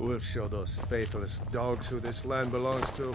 We'll show those faithless dogs who this land belongs to.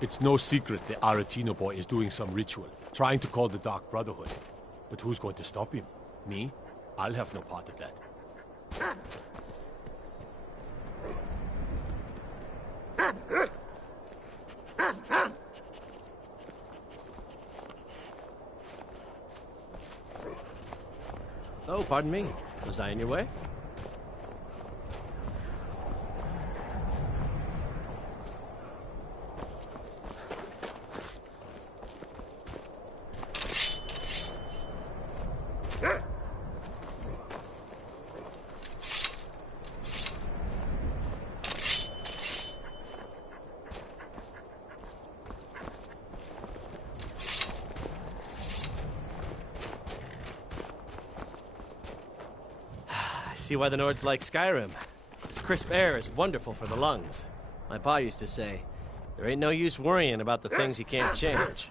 It's no secret the Aretino boy is doing some ritual, trying to call the Dark Brotherhood. But who's going to stop him? Me? I'll have no part of that. Oh, pardon me. Was I in your way? See why the Nords like Skyrim. This crisp air is wonderful for the lungs. My pa used to say, there ain't no use worrying about the things you can't change.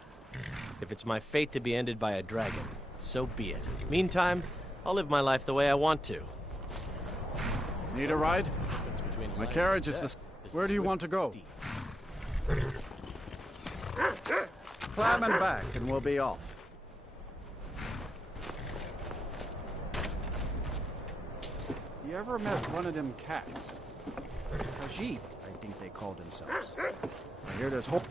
If it's my fate to be ended by a dragon, so be it. Meantime, I'll live my life the way I want to. Need a ride? My carriage is the... Where do you want to go? Climb and back and we'll be off. You ever met one of them cats? Khajiit, I think they call themselves. I hear there's hope.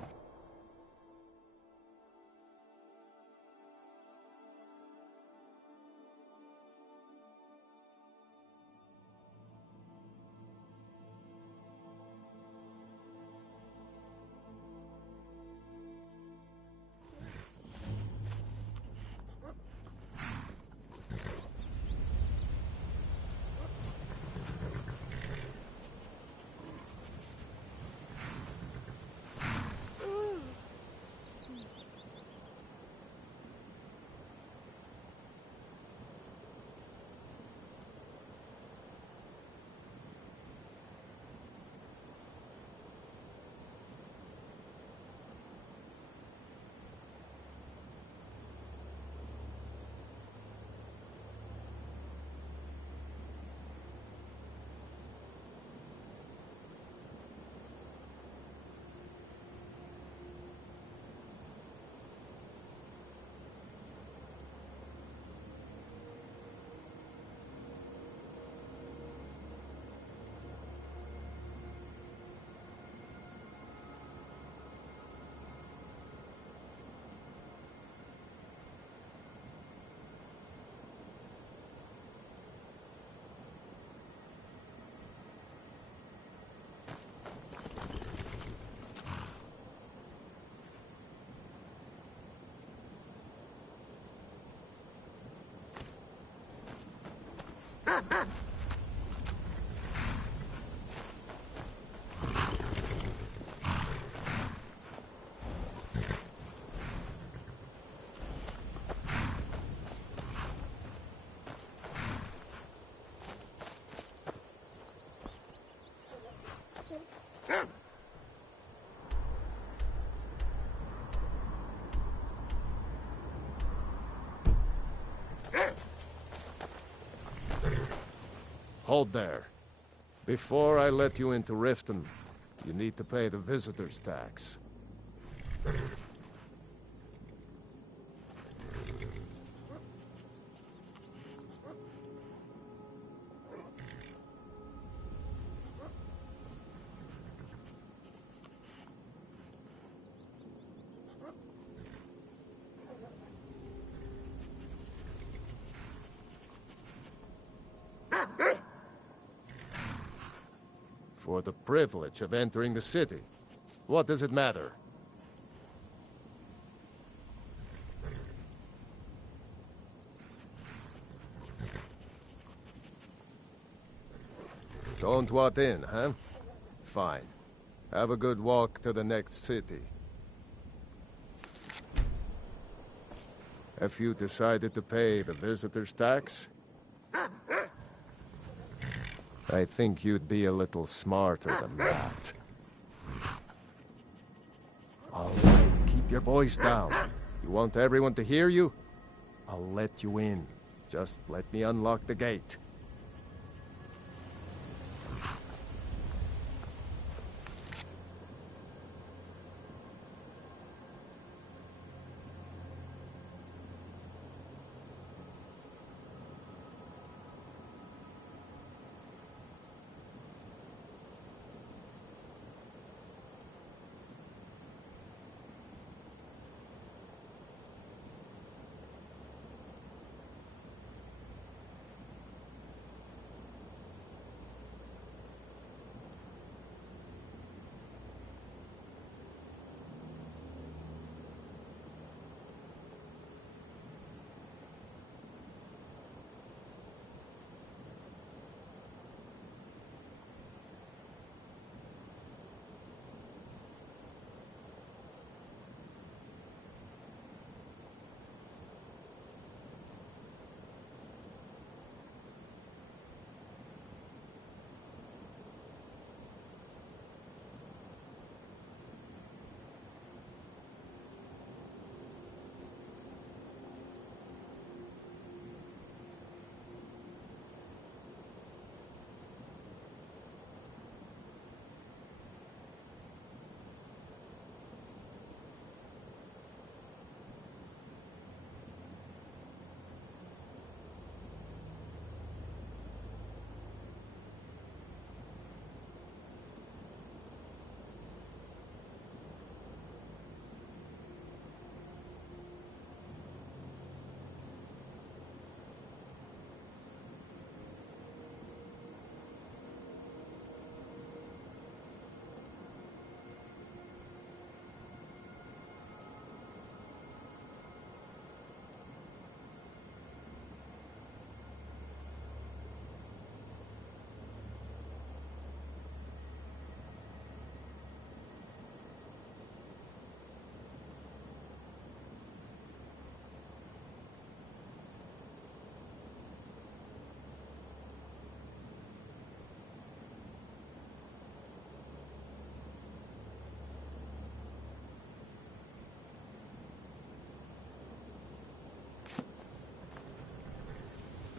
Hold there. Before I let you into Riften, you need to pay the visitor's tax. For the privilege of entering the city. What does it matter? Don't want in, huh? Fine. Have a good walk to the next city. Have you decided to pay the visitor's tax? I think you'd be a little smarter than that. All right, keep your voice down. You want everyone to hear you? I'll let you in. Just let me unlock the gate.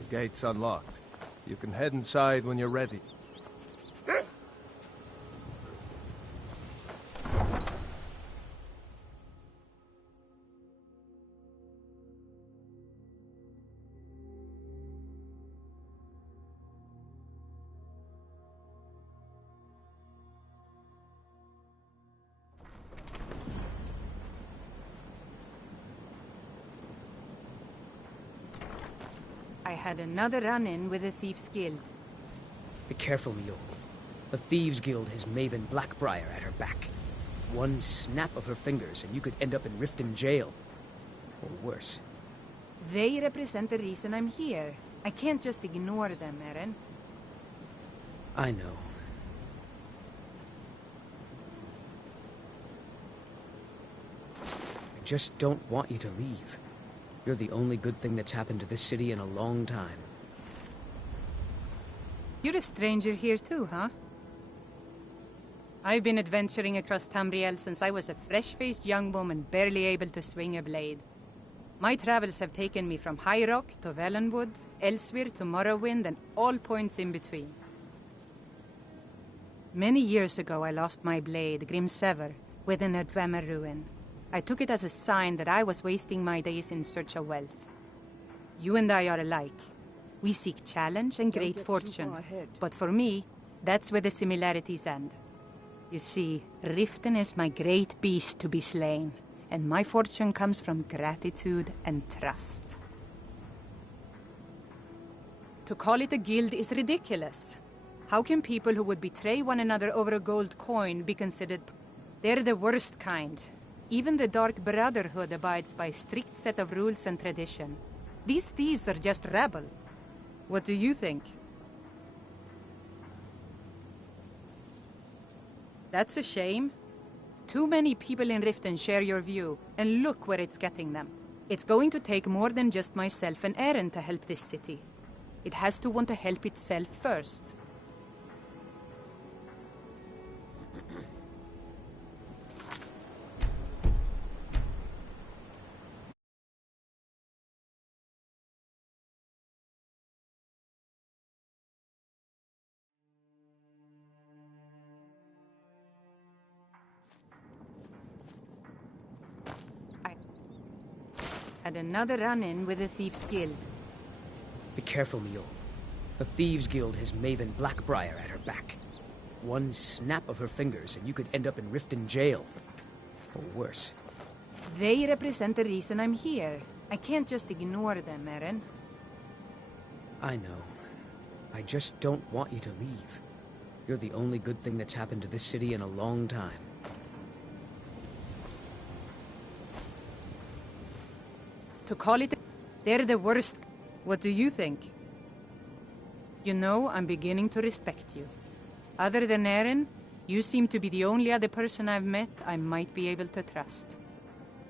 Gate's unlocked. You can head inside when you're ready. I had another run-in with the Thieves' Guild. Be careful, Mule. The Thieves' Guild has Maven Blackbriar at her back. One snap of her fingers and you could end up in Riften jail. Or worse. They represent the reason I'm here. I can't just ignore them, Eren. I know. I just don't want you to leave. You're the only good thing that's happened to this city in a long time. You're a stranger here too, huh? I've been adventuring across Tamriel since I was a fresh-faced young woman barely able to swing a blade. My travels have taken me from High Rock to Valenwood, Elsewhere to Morrowind, and all points in between. Many years ago I lost my blade, Grimsever, within a Dwemer ruin. I took it as a sign that I was wasting my days in search of wealth. You and I are alike. We seek challenge and great fortune. But for me, that's where the similarities end. You see, Riften is my great beast to be slain, and my fortune comes from gratitude and trust. To call it a guild is ridiculous. How can people who would betray one another over a gold coin be considered... They're the worst kind. Even the Dark Brotherhood abides by a strict set of rules and tradition. These thieves are just rabble. What do you think? That's a shame. Too many people in Riften share your view, and look where it's getting them. It's going to take more than just myself and Eren to help this city. It has to want to help itself first. Had another run-in with the Thieves' Guild. Be careful, Mule. The Thieves' Guild has Maven Blackbriar at her back. One snap of her fingers and you could end up in Riften jail. Or worse. They represent the reason I'm here. I can't just ignore them, Eren. I know. I just don't want you to leave. You're the only good thing that's happened to this city in a long time. To call it... They're the worst... What do you think? You know, I'm beginning to respect you. Other than Eren, you seem to be the only other person I've met I might be able to trust.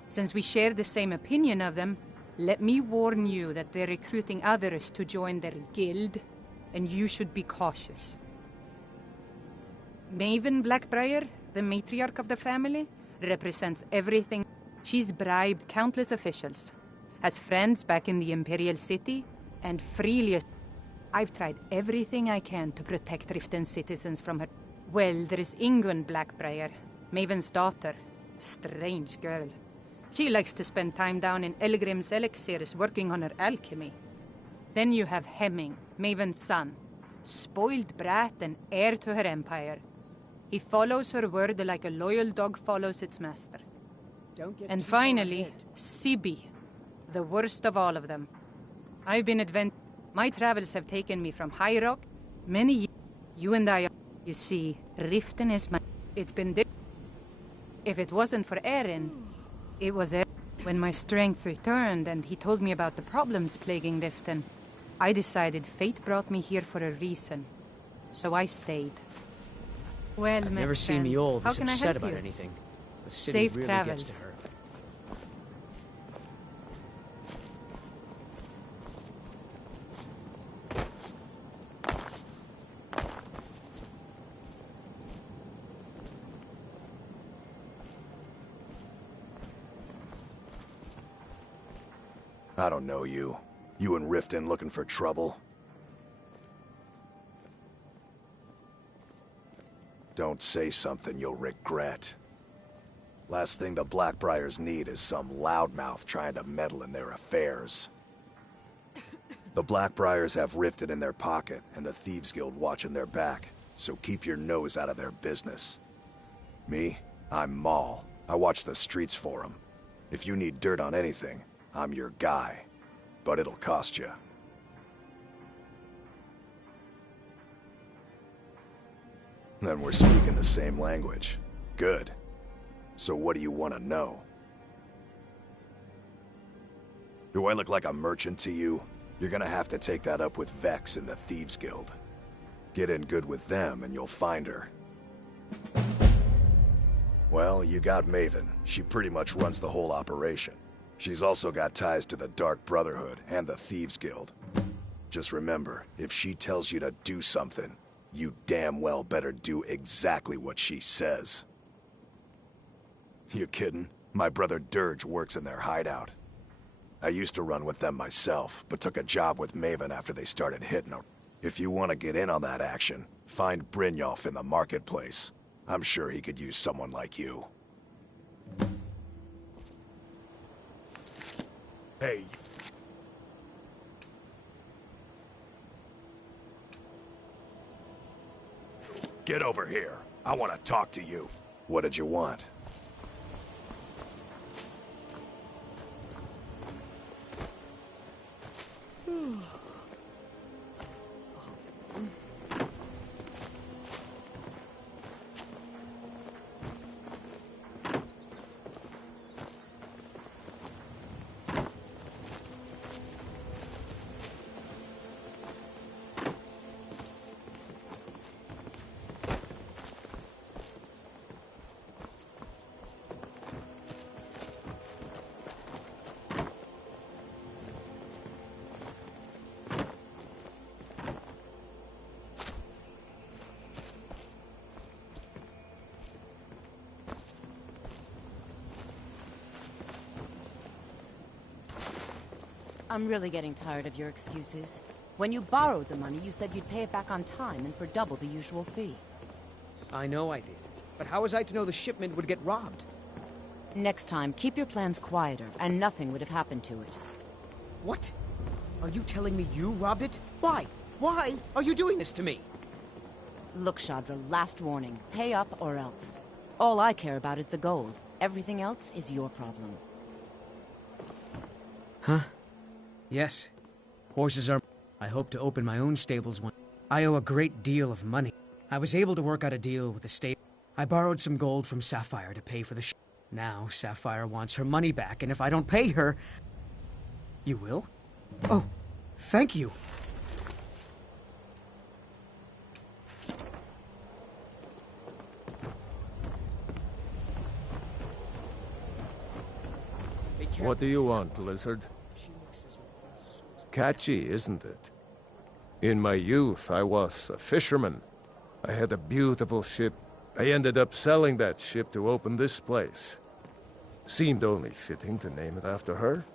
Since we share the same opinion of them, let me warn you that they're recruiting others to join their guild, and you should be cautious. Maven Blackbriar, the matriarch of the family, represents everything. She's bribed countless officials, has friends back in the Imperial City, and freely... I've tried everything I can to protect Riften citizens from her. Well, there is Ingun Blackbriar, Maven's daughter. Strange girl. She likes to spend time down in Elgrim's elixirs working on her alchemy. Then you have Hemming, Maven's son. Spoiled brat and heir to her empire. He follows her word like a loyal dog follows its master. And finally, Sibi, the worst of all of them. I've been My travels have taken me from High Rock. Many years. You and I... You see, Riften is my... It's been... If it wasn't for Eren, it was Eren. When my strength returned and he told me about the problems plaguing Riften, I decided fate brought me here for a reason. So I stayed. Well, I've never seen Mjol this upset about you? anything. The city Safe really travels. gets to her. I don't know you. You and Riften looking for trouble? Don't say something you'll regret. Last thing the Blackbriars need is some loudmouth trying to meddle in their affairs. The Blackbriars have Riften in their pocket, and the Thieves Guild watching their back, so keep your nose out of their business. Me? I'm Maul. I watch the streets for them. If you need dirt on anything, I'm your guy. But it'll cost you. Then we're speaking the same language. Good. So what do you want to know? Do I look like a merchant to you? You're gonna have to take that up with Vex in the Thieves Guild. Get in good with them and you'll find her. Well, you got Maven. She pretty much runs the whole operation. She's also got ties to the Dark Brotherhood and the Thieves Guild. Just remember, if she tells you to do something, you damn well better do exactly what she says. You kidding? My brother Dirge works in their hideout. I used to run with them myself, but took a job with Maven after they started hitting her. If you want to get in on that action, find Brynjolf in the marketplace. I'm sure he could use someone like you. Hey. Get over here. I want to talk to you. What did you want? I'm really getting tired of your excuses. When you borrowed the money, you said you'd pay it back on time and for double the usual fee. I know I did. But how was I to know the shipment would get robbed? Next time, keep your plans quieter, and nothing would have happened to it. What? Are you telling me you robbed it? Why? Why are you doing this to me? Look, Shadra, last warning. Pay up or else. All I care about is the gold. Everything else is your problem. Huh? Yes. Horses are... I hope to open my own stables one. I owe a great deal of money. I was able to work out a deal with the stable. I borrowed some gold from Sapphire to pay for the Now, Sapphire wants her money back, and if I don't pay her... You will? Oh, thank you. What do you want, Lizard? Catchy, isn't it? In my youth, I was a fisherman. I had a beautiful ship. I ended up selling that ship to open this place. Seemed only fitting to name it after her.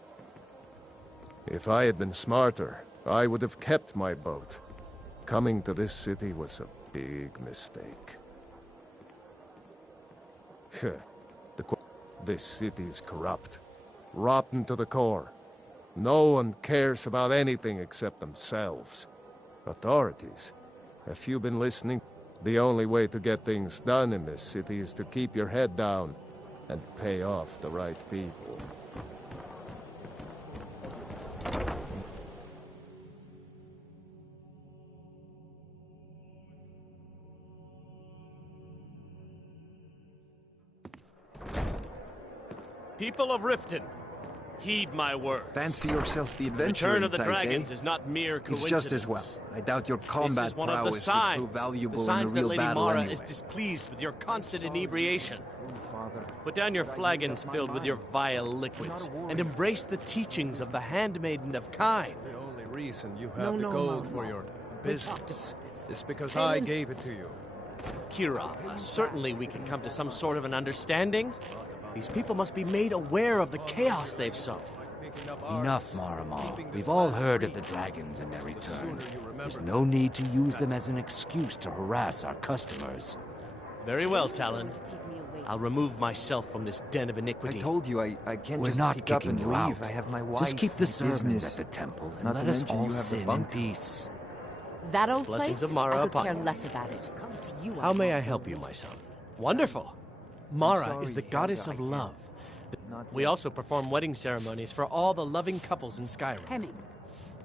If I had been smarter, I would have kept my boat. Coming to this city was a big mistake. This city is corrupt. Rotten to the core. No one cares about anything except themselves. Authorities, have you been listening? The only way to get things done in this city is to keep your head down and pay off the right people. People of Riften, heed my words. Fancy yourself the The adventuring return of the type, dragons eh? is not mere coincidence. It's just as well. I doubt your combat This is one of the prowess would signs. prove valuable The signs in a real that Lady battle Mara anyway. is displeased with your constant inebriation. Put down your flagons filled with your vile liquids, and embrace the teachings of the Handmaiden of Kine. The only reason you have the gold for your business is because I gave it to you. Kira, certainly we can come to some sort of an understanding. These people must be made aware of the chaos they've sown. Enough, Marama. We've all heard of the dragons and their return. There's no need to use them as an excuse to harass our customers. Very well, Talon. I'll remove myself from this den of iniquity. I told you I can't We're just not pick up kicking and you out. leave. I have my wife. Just keep the and servants business. at the temple and Not let to us mention all you have the sin in bunk. peace. That old Blessings place? of Mara I could upon care you. less about it. It's you How may I want. help you, my son? Wonderful. Mara sorry, is the Helga, goddess I of can't. love. Not We yet. also perform wedding ceremonies for all the loving couples in Skyrim. Hemming.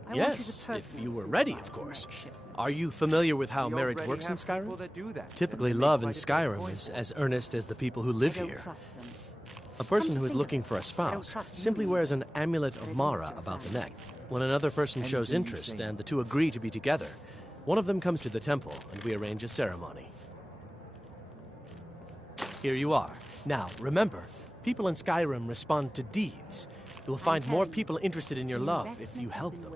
I want you Yes, to if personally you were ready, supervise of the course. next shipment. Are you familiar with how We marriage already works in have people Skyrim? that do that, Typically, and they love make in quite a bit of Skyrim coin is for as earnest as the people who live I don't here. trust them. A person Come to who is think looking of for a it, I spouse don't trust you simply wears an either. amulet But of at Mara least you're about the family. neck. When another person shows Anything you interest say. and the two agree to be together, one of them comes to the temple and we arrange a ceremony. Here you are. Now, remember, people in Skyrim respond to deeds. You will find more people interested in your love if you help them.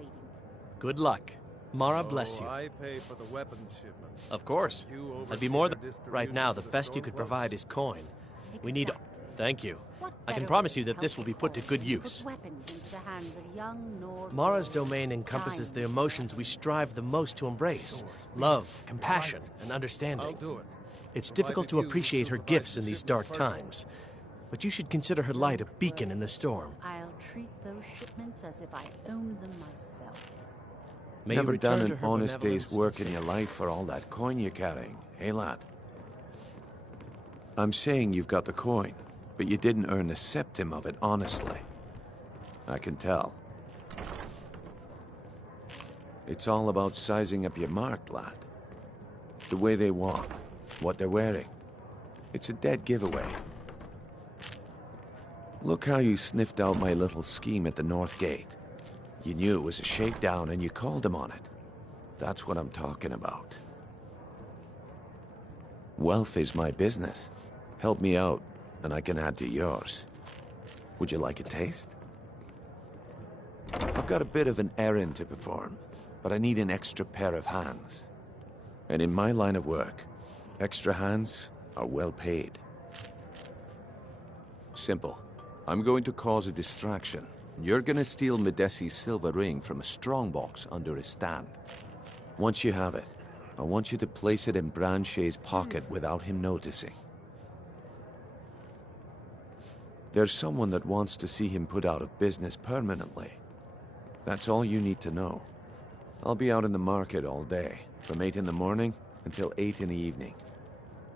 Good luck. Mara bless you. I pay for the weapon shipments. Of course. You I'd be oversee more the than... distribution Right now, of the the best you stone could clothes. provide is coin. We need... Exactly. Thank you. What I can better promise way you to that this help will be the put to cause good than to use. put weapons into the hands of young Nord Mara's warriors domain encompasses the dying emotions we strive the most to embrace. Love, compassion, and I'll understanding. do it. It's difficult to Provided you appreciate her supervise gifts the in these shipment dark personally. times. But you should consider her light a beacon in the storm. I'll treat those shipments as if I owned them myself. May you Never return done to an her honest day's benevolence work and in your safety. life for all that coin you're carrying, eh, lad? I'm saying you've got the coin, but you didn't earn a septim of it honestly. I can tell. It's all about sizing up your mark, lad. The way they walk, what they're wearing. It's a dead giveaway. Look how you sniffed out my little scheme at the North Gate. You knew it was a shakedown and you called him on it. That's what I'm talking about. Wealth is my business. Help me out, and I can add to yours. Would you like a taste? I've got a bit of an errand to perform, but I need an extra pair of hands. And in my line of work, extra hands are well paid. Simple. I'm going to cause a distraction. You're gonna steal Medesi's silver ring from a strongbox under his stand. Once you have it, I want you to place it in Branche's pocket without him noticing. There's someone that wants to see him put out of business permanently. That's all you need to know. I'll be out in the market all day, from 8 in the morning until 8 in the evening.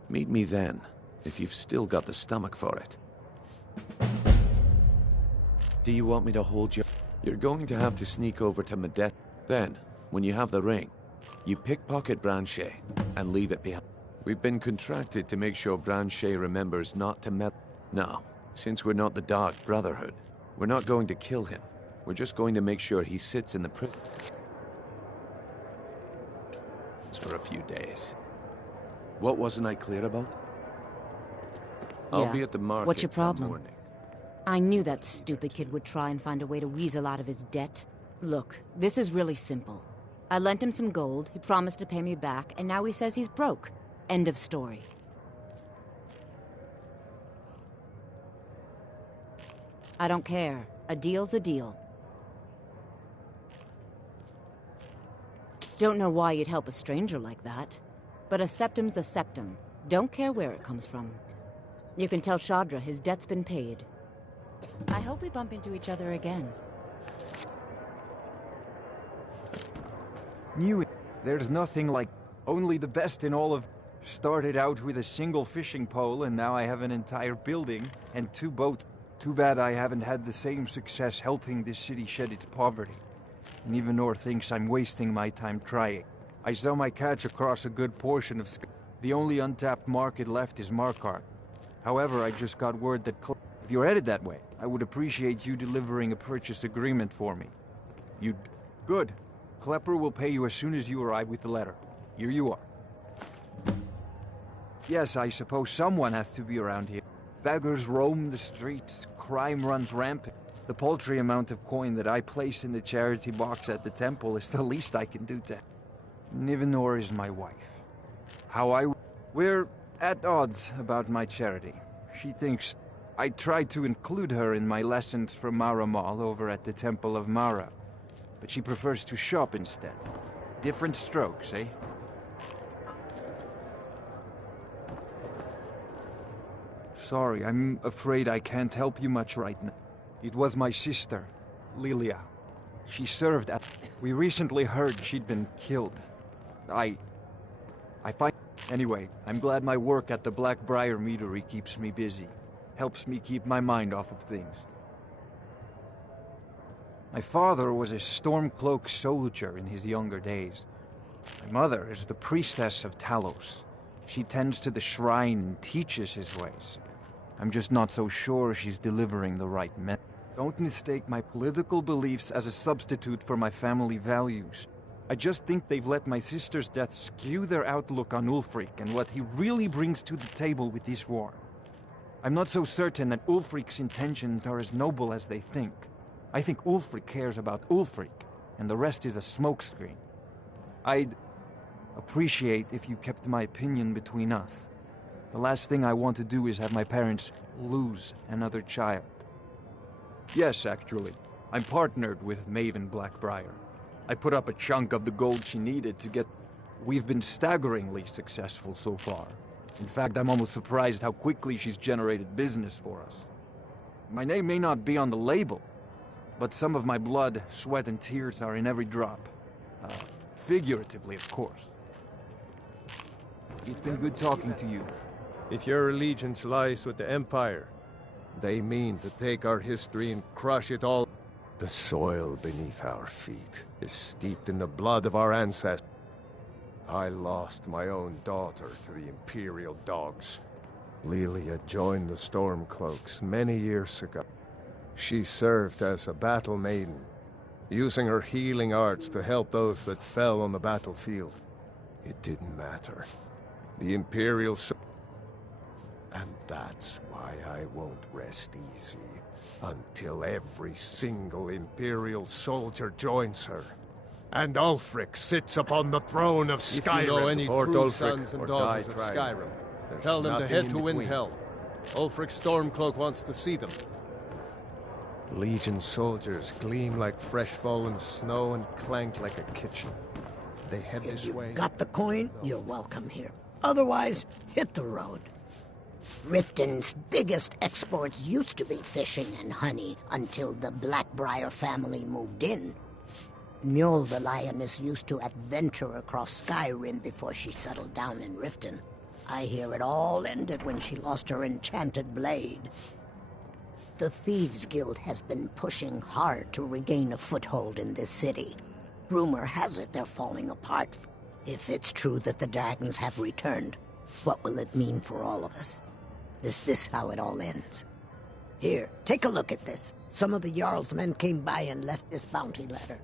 Meet me then, if you've still got the stomach for it. Do you want me to hold you? You're going to have to sneak over to Medet. Then, when you have the ring, you pickpocket Branche and leave it behind. We've been contracted to make sure Branche remembers not to met. Now, since we're not the Dark Brotherhood, we're not going to kill him. We're just going to make sure he sits in the prison for a few days. What wasn't I clear about? I'll Yeah. be at the market What's your that problem? morning. I knew that stupid kid would try and find a way to weasel out of his debt. Look, this is really simple. I lent him some gold, he promised to pay me back, and now he says he's broke. End of story. I don't care. A deal's a deal. Don't know why you'd help a stranger like that. But a septum's a septum. Don't care where it comes from. You can tell Shadra his debt's been paid. I hope we bump into each other again. Knew it. There's nothing like only the best in all of... Started out with a single fishing pole and now I have an entire building and 2 boats. Too bad I haven't had the same success helping this city shed its poverty. And even Nor thinks I'm wasting my time trying. I sell my catch across a good portion of Sky. The only untapped market left is Markarth. However, I just got word that if you're headed that way, I would appreciate you delivering a purchase agreement for me. You'd... Good. Klepper will pay you as soon as you arrive with the letter. Here you are. Yes, I suppose someone has to be around here. Beggars roam the streets, crime runs rampant. The paltry amount of coin that I place in the charity box at the temple is the least I can do to... Nivenor is my wife. We're at odds about my charity. She thinks I tried to include her in my lessons from Mara Mall over at the Temple of Mara, but she prefers to shop instead. Different strokes, eh? Sorry, I'm afraid I can't help you much right now. It was my sister, Lilia. She served at... We recently heard she'd been killed. I find... Anyway, I'm glad my work at the Blackbriar Meadery keeps me busy. Helps me keep my mind off of things. My father was a Stormcloak soldier in his younger days. My mother is the priestess of Talos. She tends to the shrine and teaches his ways. I'm just not so sure she's delivering the right message. Don't mistake my political beliefs as a substitute for my family values. I just think they've let my sister's death skew their outlook on Ulfric and what he really brings to the table with this war. I'm not so certain that Ulfric's intentions are as noble as they think. I think Ulfric cares about Ulfric, and the rest is a smokescreen. I'd appreciate if you kept my opinion between us. The last thing I want to do is have my parents lose another child. Yes, actually. I'm partnered with Maven Blackbriar. I put up a chunk of the gold she needed to get... We've been staggeringly successful so far. In fact, I'm almost surprised how quickly she's generated business for us. My name may not be on the label, but some of my blood, sweat, and tears are in every drop. Figuratively, of course. It's been good talking to you. If your allegiance lies with the Empire, they mean to take our history and crush it all. The soil beneath our feet is steeped in the blood of our ancestors. I lost my own daughter to the Imperial dogs. Lilia joined the Stormcloaks many years ago. She served as a battle maiden, using her healing arts to help those that fell on the battlefield. It didn't matter. The Imperial... And that's why I won't rest easy until every single Imperial soldier joins her. And Ulfric sits upon the throne of Skyrim. If you know any Support true Ulfric sons and or daughters die of trying. Skyrim, There's tell them to nothing head in to between. Windhelm. Ulfric Stormcloak wants to see them. Legion soldiers gleam like fresh fallen snow and clank like a kitchen. They head If this you've way. got the coin, you're welcome here. Otherwise, hit the road. Riften's biggest exports used to be fishing and honey until the Blackbriar family moved in. Mjol the lioness used to adventure across Skyrim before she settled down in Riften. I hear it all ended when she lost her enchanted blade. The Thieves Guild has been pushing hard to regain a foothold in this city. Rumor has it they're falling apart. If it's true that the dragons have returned, what will it mean for all of us? Is this how it all ends? Here, take a look at this. Some of the Jarl's men came by and left this bounty letter.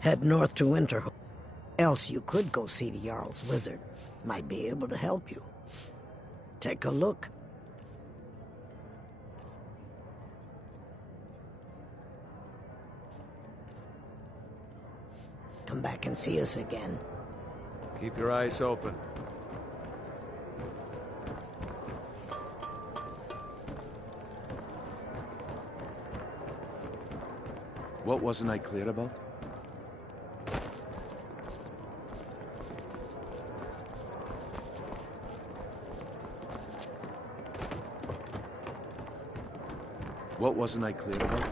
Head north to Winterhold. Else you could go see the Jarl's wizard. Might be able to help you. Take a look. Come back and see us again. Keep your eyes open. What wasn't I clear about? What wasn't I clear about?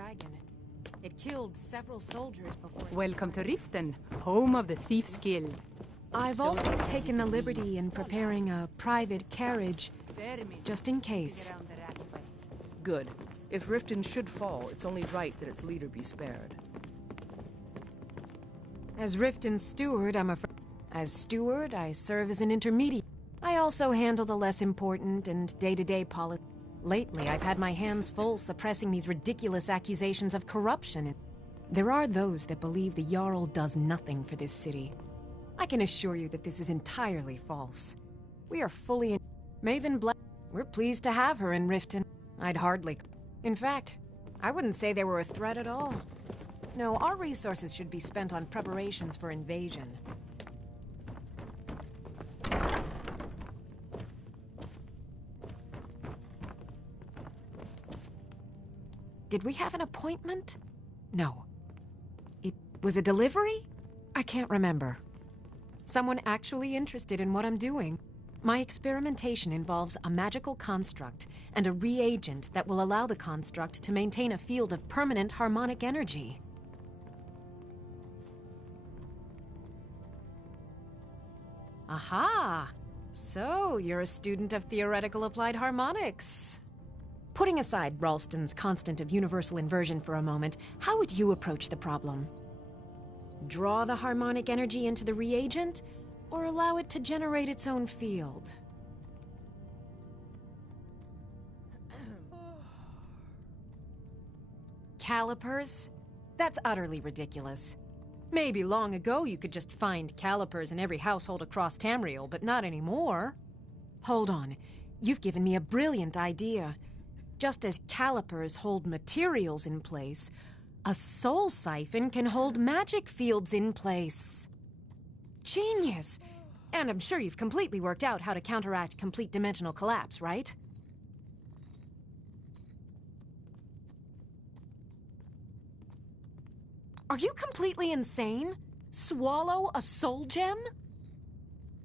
dragon. It killed several soldiers before... Welcome to Riften, home of the Thieves' Guild. I've also taken the liberty in preparing a private carriage, just in case. Good. If Riften should fall, it's only right that its leader be spared. As Riften's steward, I'm afraid... As steward, I serve as an intermediate. I also handle the less important and day-to-day politics. Lately, I've had my hands full suppressing these ridiculous accusations of corruption. There are those that believe the Jarl does nothing for this city. I can assure you that this is entirely false. We are fully in... Maven Black... We're pleased to have her in Riften. I'd hardly... In fact, I wouldn't say they were a threat at all. No, our resources should be spent on preparations for invasion. Did we have an appointment? No. It was a delivery? I can't remember. Someone actually interested in what I'm doing. My experimentation involves a magical construct and a reagent that will allow the construct to maintain a field of permanent harmonic energy. Aha! So, you're a student of theoretical applied harmonics. Putting aside Ralston's constant of universal inversion for a moment, how would you approach the problem? Draw the harmonic energy into the reagent, or allow it to generate its own field? Calipers? That's utterly ridiculous. Maybe long ago you could just find calipers in every household across Tamriel, but not anymore. Hold on. You've given me a brilliant idea. Just as calipers hold materials in place, a soul siphon can hold magic fields in place. Genius! And I'm sure you've completely worked out how to counteract complete dimensional collapse, right? Are you completely insane? Swallow a soul gem?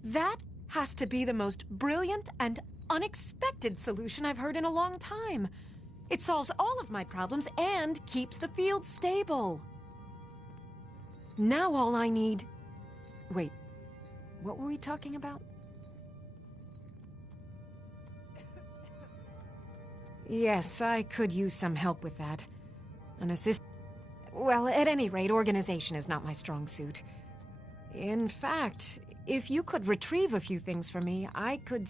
That has to be the most brilliant and unexpected solution I've heard in a long time. It solves all of my problems and keeps the field stable. Now all I need... Wait, what were we talking about? Yes, I could use some help with that. An assist... Well, at any rate, organization is not my strong suit. In fact, if you could retrieve a few things for me, I could...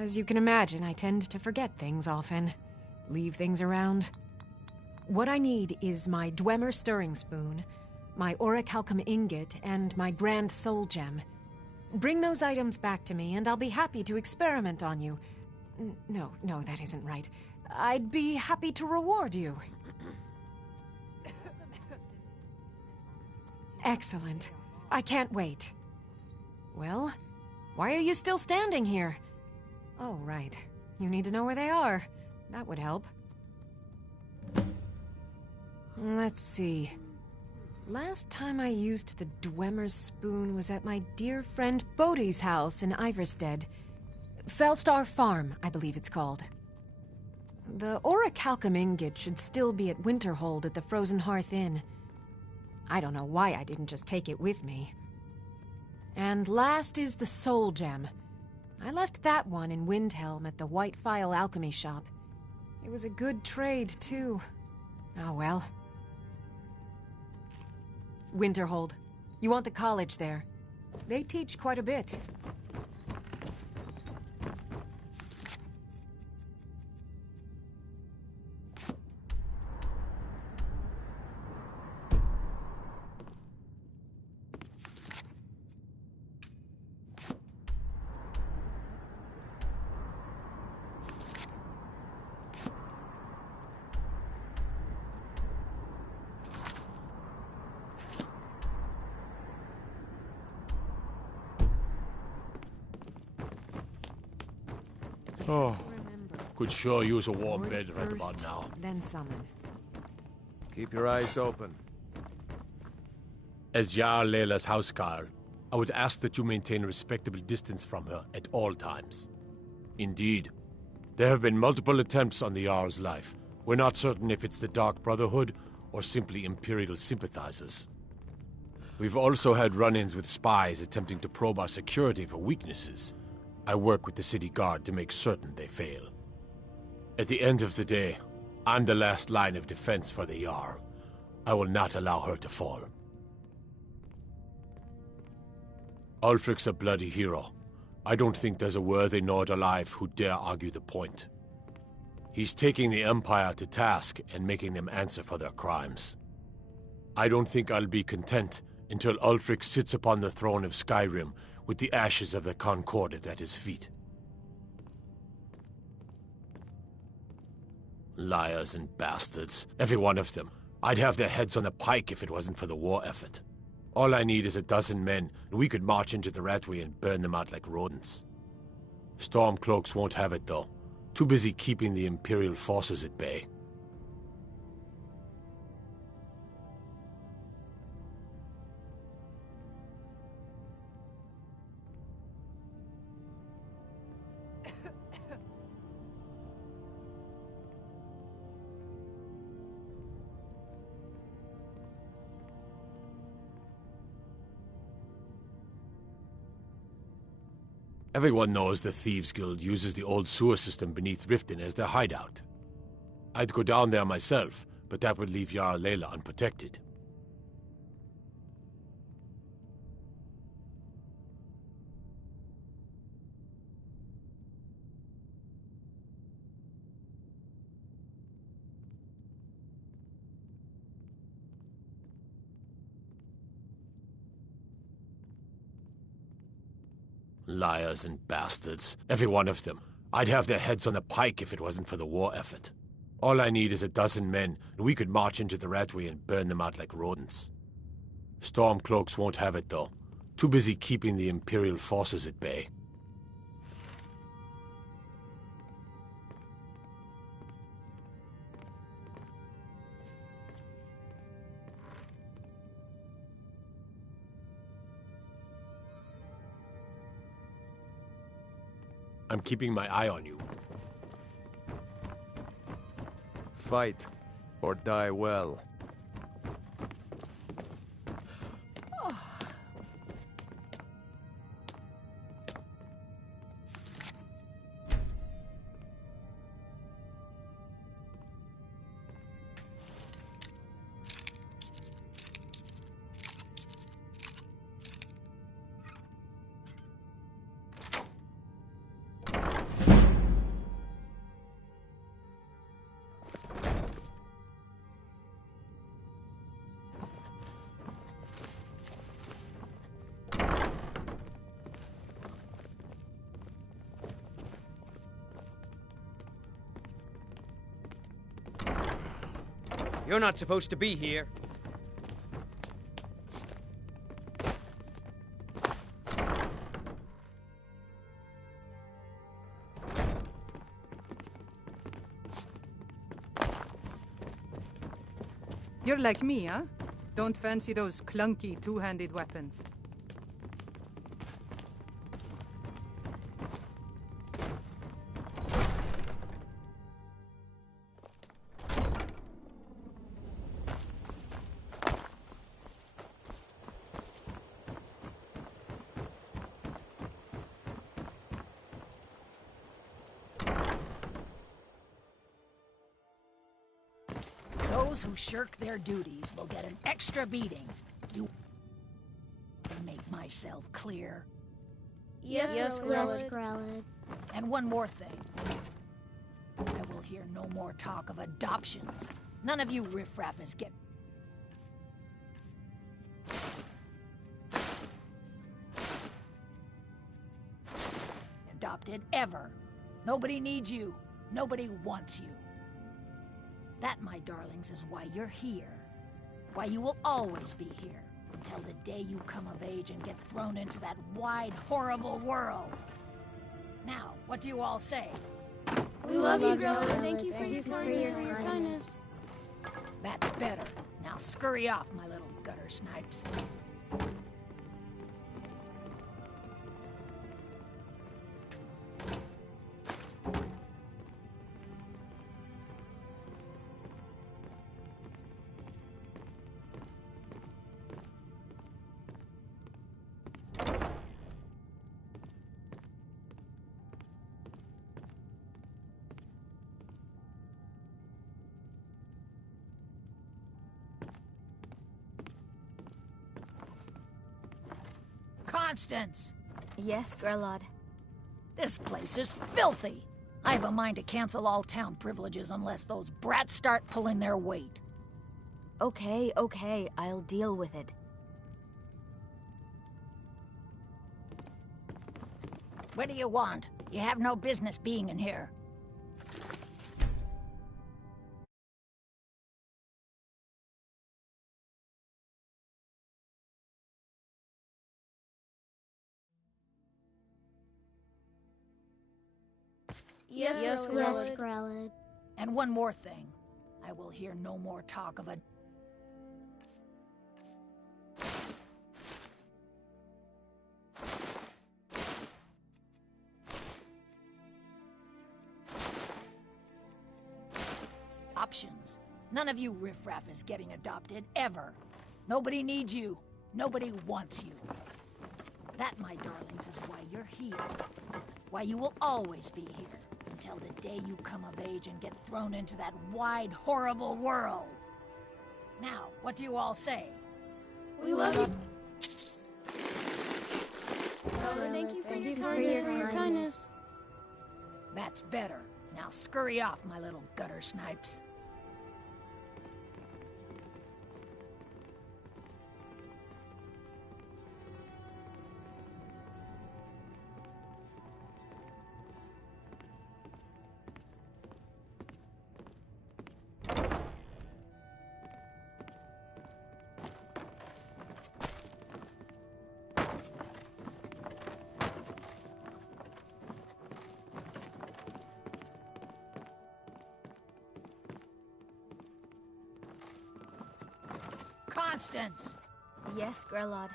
As you can imagine, I tend to forget things often. Leave things around. What I need is my Dwemer stirring spoon, my orichalcum ingot, and my grand soul gem. Bring those items back to me, and I'll be happy to experiment on you. No, that isn't right. I'd be happy to reward you. Excellent. I can't wait. Well, why are you still standing here? Oh, right. You need to know where they are. That would help. Let's see. Last time I used the Dwemer spoon was at my dear friend Bodhi's house in Iverstead. Felstar Farm, I believe it's called. The orichalcum ingot should still be at Winterhold at the Frozen Hearth Inn. I don't know why I didn't just take it with me. And last is the soul gem. I left that one in Windhelm at the White Phial Alchemy Shop. It was a good trade, too. Oh well. Winterhold. You want the college there. They teach quite a bit. Oh, could sure use a warm bed right about now. Then summon. Keep your eyes open. As Jarl Leila's housecarl, I would ask that you maintain a respectable distance from her at all times. Indeed, there have been multiple attempts on the Jarl's life, We're not certain if it's the Dark Brotherhood or simply Imperial sympathizers. We've also had run-ins with spies attempting to probe our security for weaknesses. I work with the city guard to make certain they fail. At the end of the day, I'm the last line of defense for the Jarl. I will not allow her to fall. Ulfric's a bloody hero. I don't think there's a worthy Nord alive who dare argue the point. He's taking the Empire to task and making them answer for their crimes. I don't think I'll be content until Ulfric sits upon the throne of Skyrim with the ashes of the Concordat at his feet. Liars and bastards, every one of them. I'd have their heads on a pike if it wasn't for the war effort. All I need is a dozen men, and we could march into the Ratway and burn them out like rodents. Stormcloaks won't have it, though. Too busy keeping the Imperial forces at bay. Everyone knows the Thieves Guild uses the old sewer system beneath Riften as their hideout. I'd go down there myself, but that would leave Jarl Layla unprotected. Liars and bastards, every one of them. I'd have their heads on a pike if it wasn't for the war effort. All I need is a dozen men, and we could march into the Ratway and burn them out like rodents. Stormcloaks won't have it, though. Too busy keeping the Imperial forces at bay. I'm keeping my eye on you. Fight, or die well. You're not supposed to be here. You're like me, huh? Don't fancy those clunky two-handed weapons. Those who shirk their duties will get an extra beating. Do I make myself clear? Yes, Grelid. And one more thing. I will hear no more talk of adoptions. None of you riffraffers get adopted ever. Nobody needs you. Nobody wants you. That, my darlings, is why you're here. Why you will always be here. Until the day you come of age and get thrown into that wide, horrible world. Now, what do you all say? We love you, Grelid. Thank you for your kindness. That's better. Now scurry off, my little gutter snipes. Constance! Yes, Grelod. This place is filthy! I have a mind to cancel all town privileges unless those brats start pulling their weight. Okay, okay, I'll deal with it. What do you want? You have no business being in here. Yes, Yes, Grelod. And one more thing. I will hear no more talk of a... options. None of you riffraff is getting adopted, ever. Nobody needs you. Nobody wants you. That, my darlings, is why you're here. Why you will always be here. Until the day you come of age and get thrown into that wide, horrible world. Now, what do you all say? We love you. Thank you for your kindness. That's better. Now scurry off, my little gutter snipes. Constance! Yes, Grelod.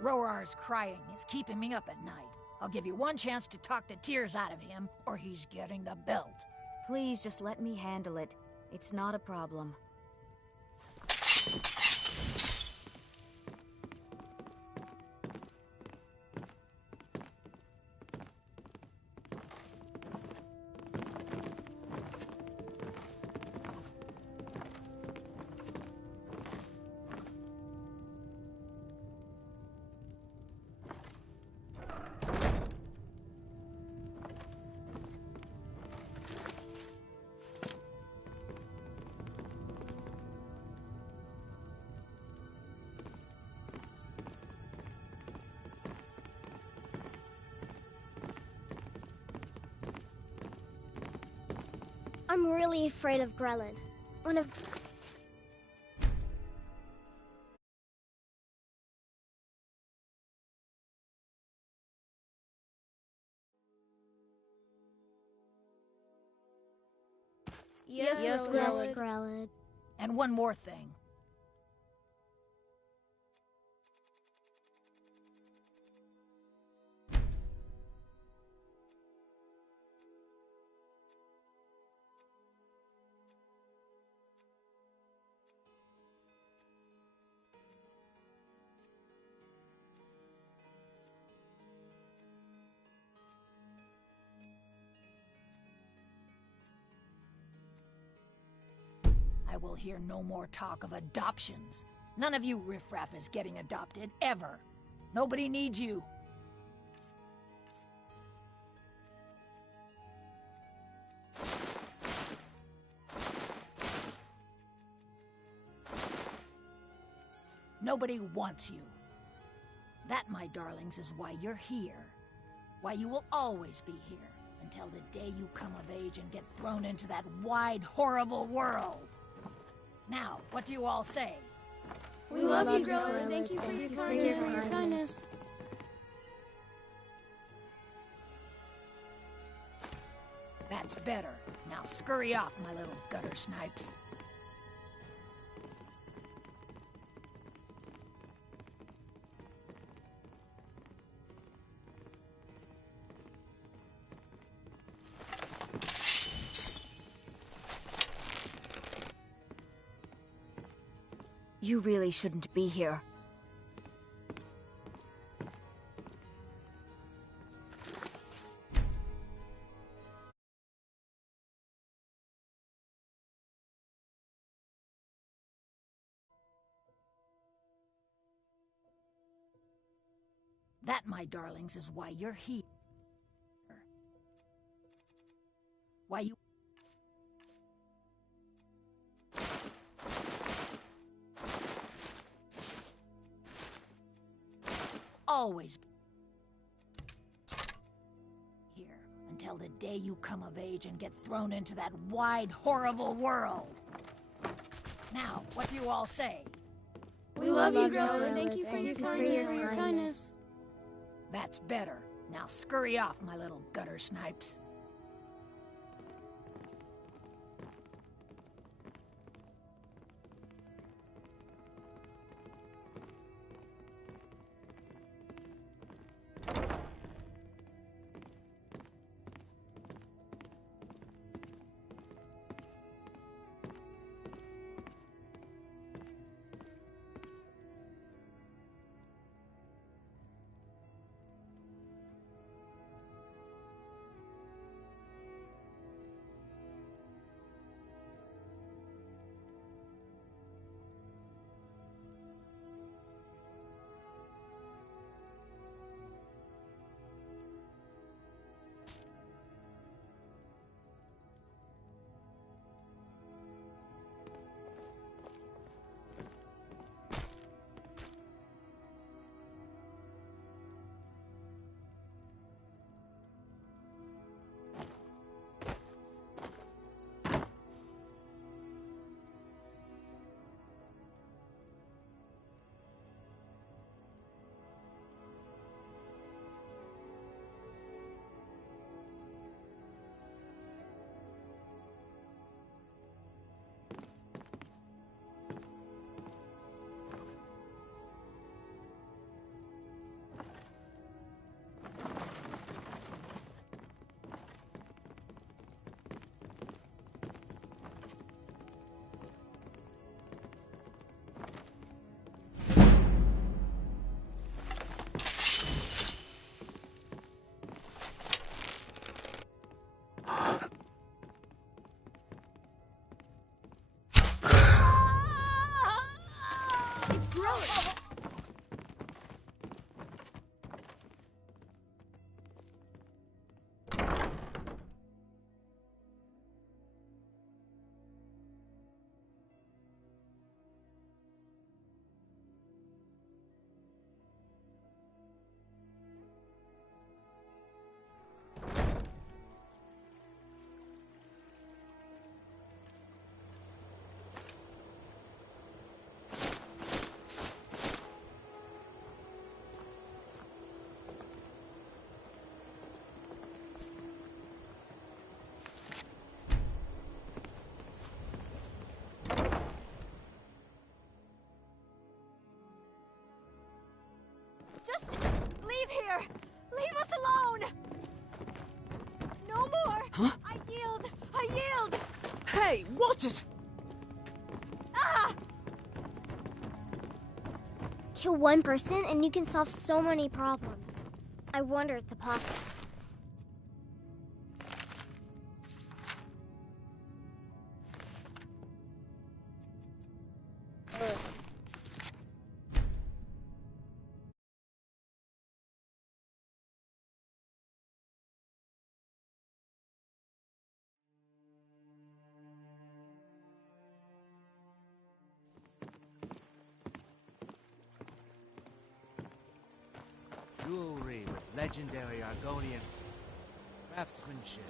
Rorar's crying is keeping me up at night. I'll give you one chance to talk the tears out of him, or he's getting the belt. Please just let me handle it. It's not a problem. I'm really afraid of Grelod. One of... Yes, Grelod. And one more thing. I will hear no more talk of adoptions. None of you riffraff is getting adopted, ever. Nobody needs you. Nobody wants you. That, my darlings, is why you're here. Why you will always be here. Until the day you come of age and get thrown into that wide, horrible world. Now, what do you all say? We love you, Grelod. Thank you for your kindness. That's better. Now scurry off, my little gutter snipes. You really shouldn't be here. That, my darlings, is why you're here. Why you... always be here until the day you come of age and get thrown into that wide, horrible world. Now, what do you all say? We love you, Grella. Thank you for your kindness. That's better. Now scurry off, my little gutter snipes. Just leave here! Leave us alone! No more! Huh? I yield! I yield! Hey, watch it! Ah! Kill one person and you can solve so many problems. I wonder at the possible. Jewelry with legendary Argonian craftsmanship.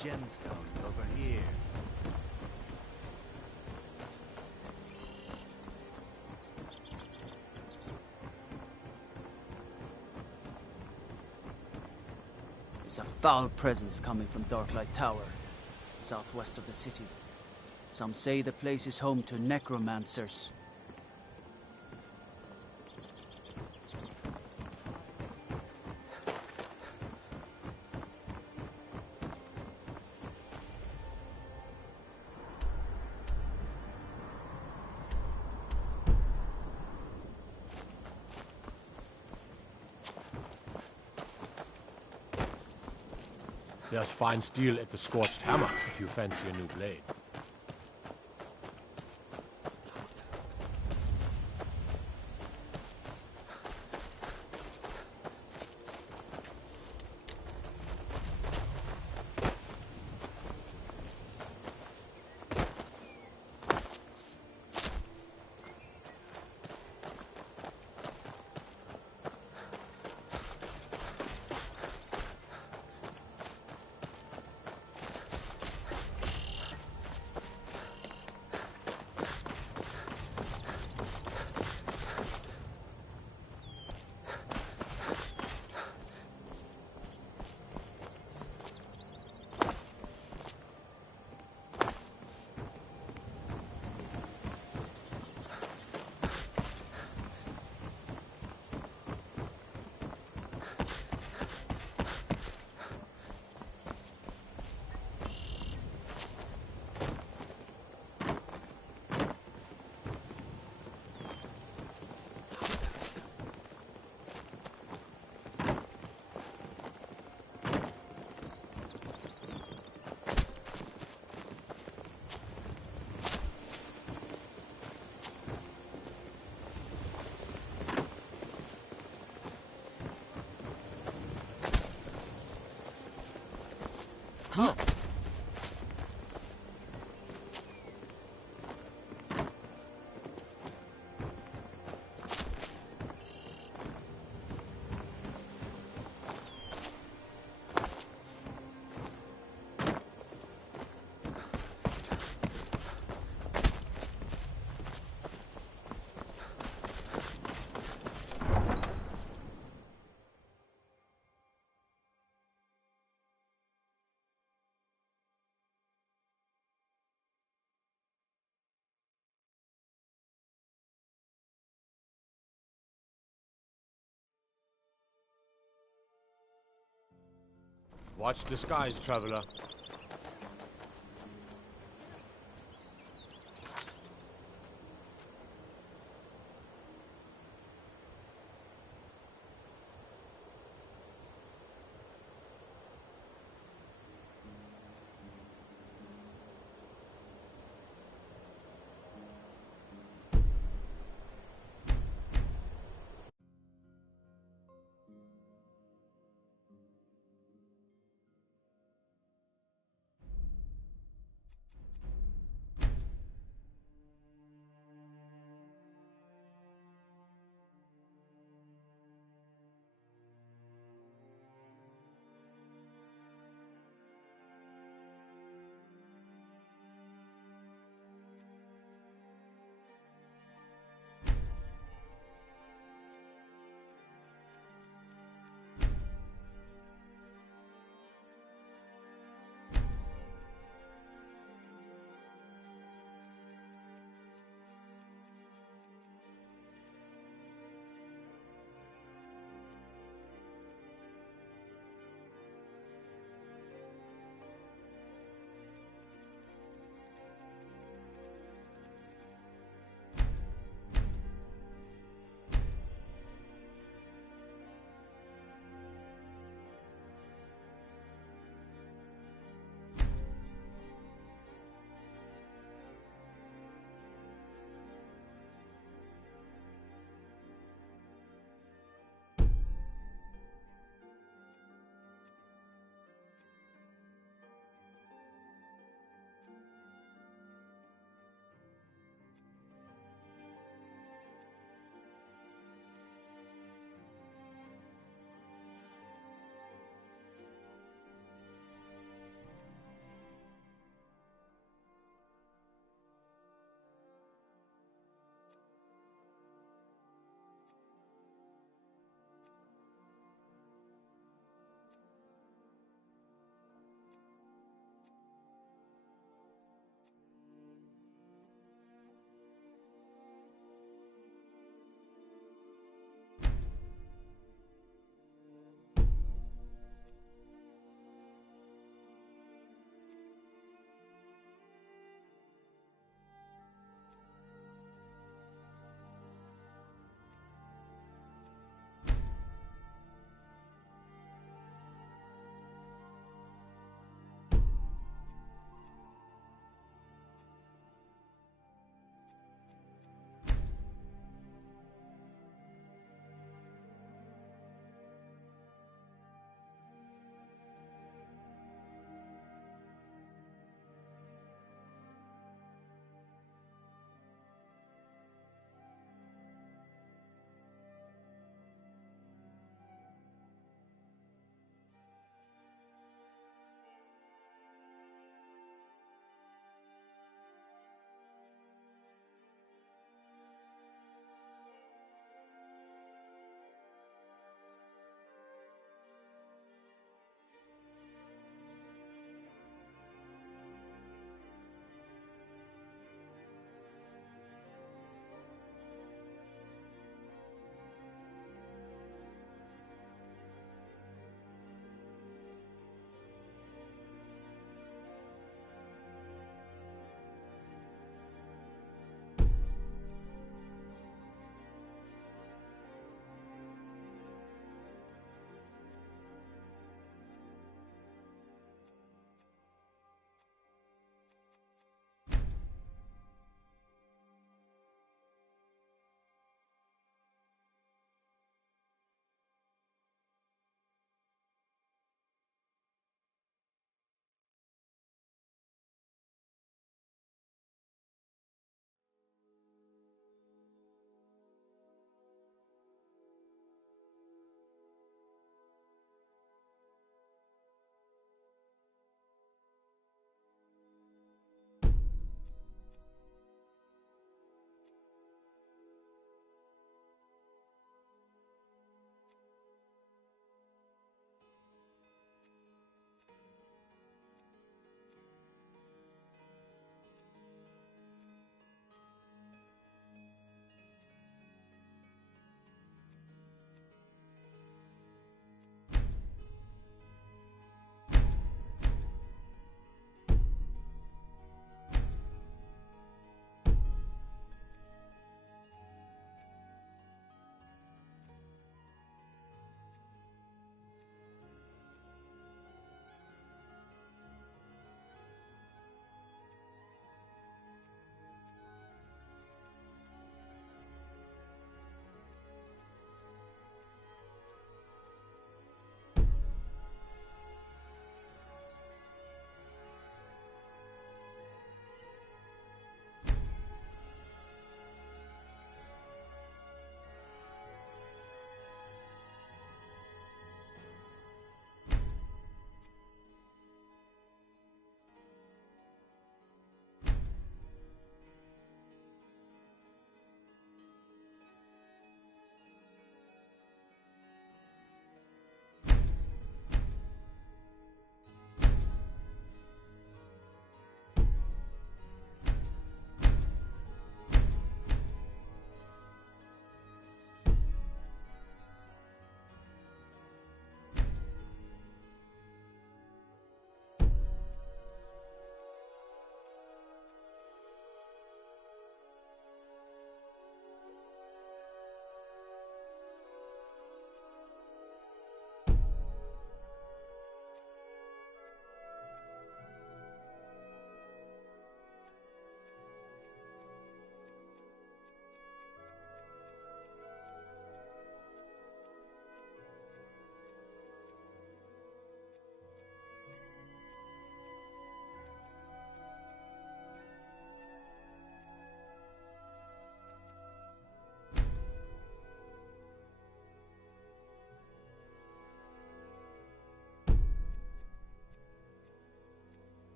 Gemstones over here. There's a foul presence coming from Darklight Tower, southwest of the city. Some say the place is home to necromancers. There's fine steel at the Scorched Hammer, if you fancy a new blade. Huh? Watch the skies, traveler.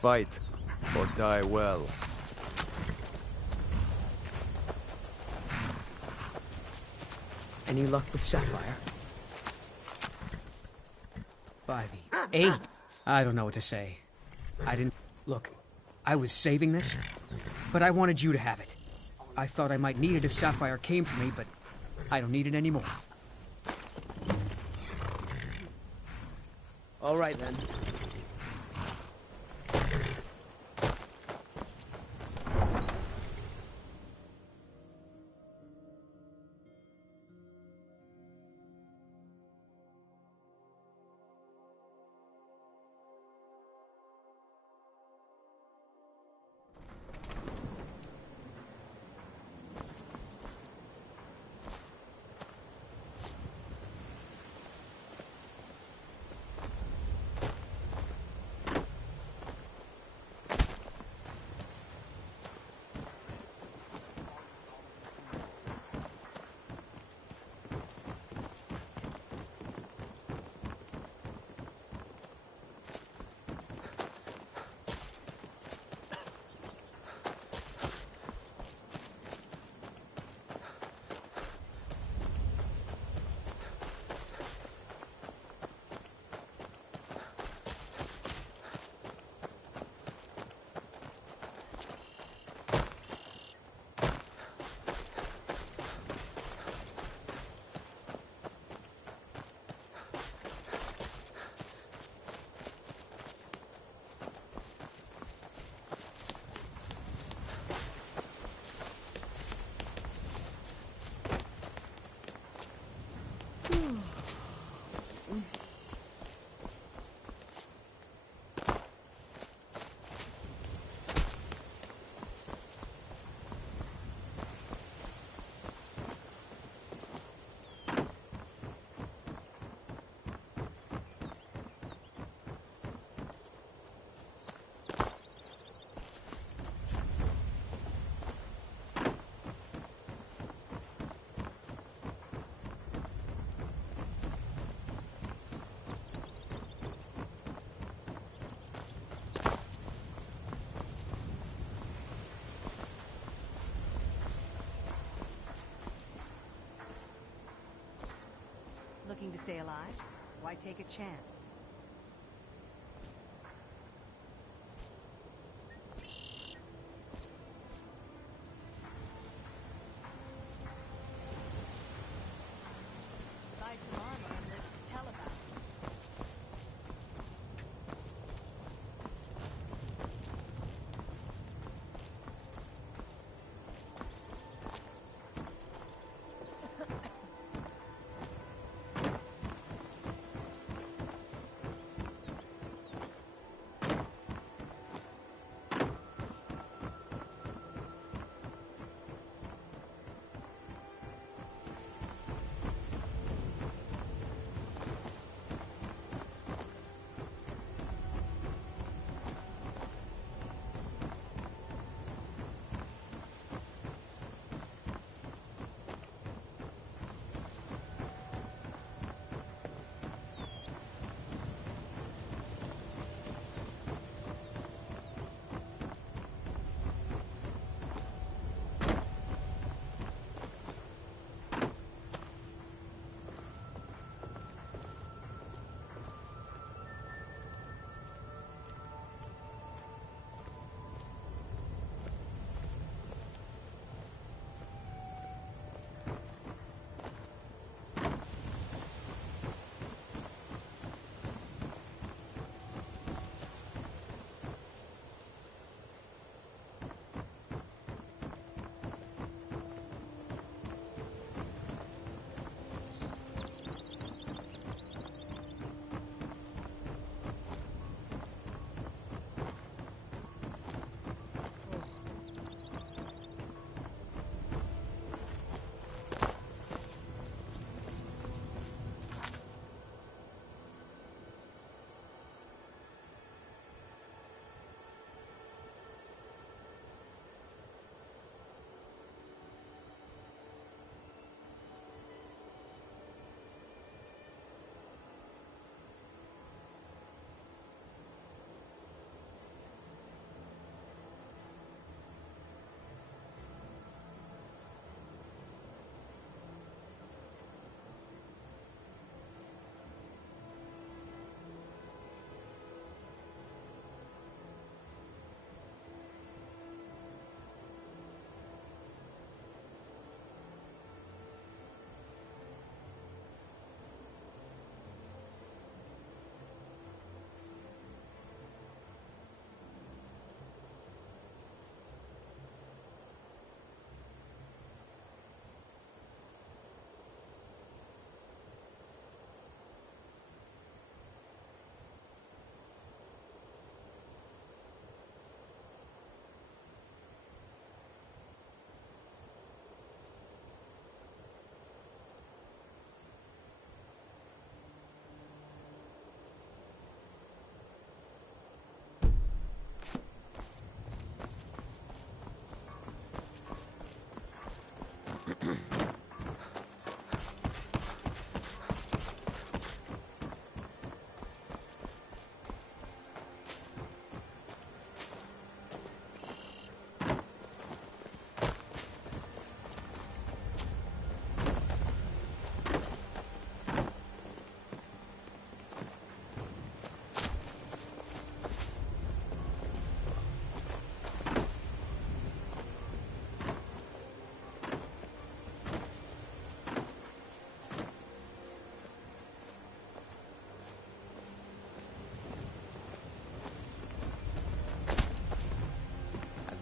Fight, or die well. Any luck with Sapphire? By the 8. I don't know what to say. I didn't... Look, I was saving this, but I wanted you to have it. I thought I might need it if Sapphire came for me, but I don't need it anymore. All right, then. Looking to stay alive? Why take a chance? Buy some armor and live to tell about it.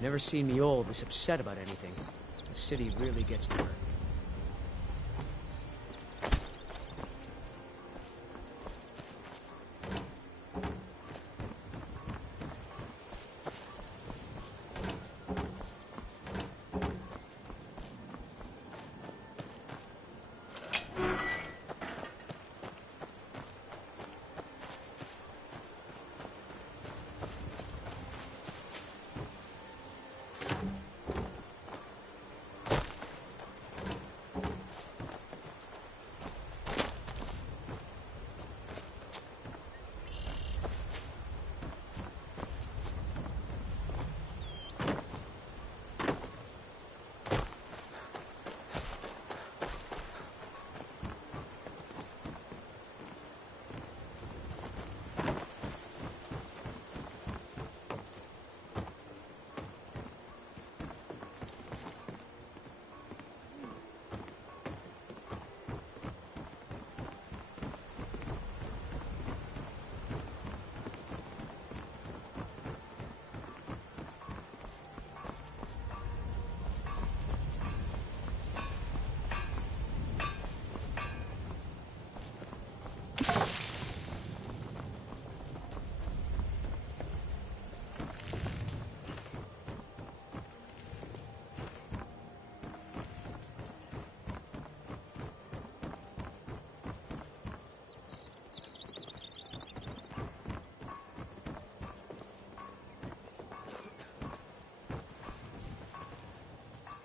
Never seen me all this upset about anything. The city really gets to her.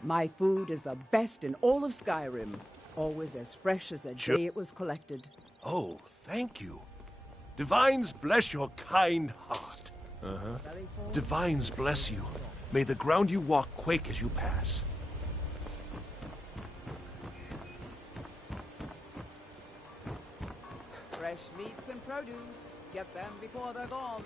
My food is the best in all of Skyrim. Always as fresh as the day it was collected. Oh, thank you. Divines bless your kind heart. Divines bless you. May the ground you walk quake as you pass. Fresh meats and produce. Get them before they're gone.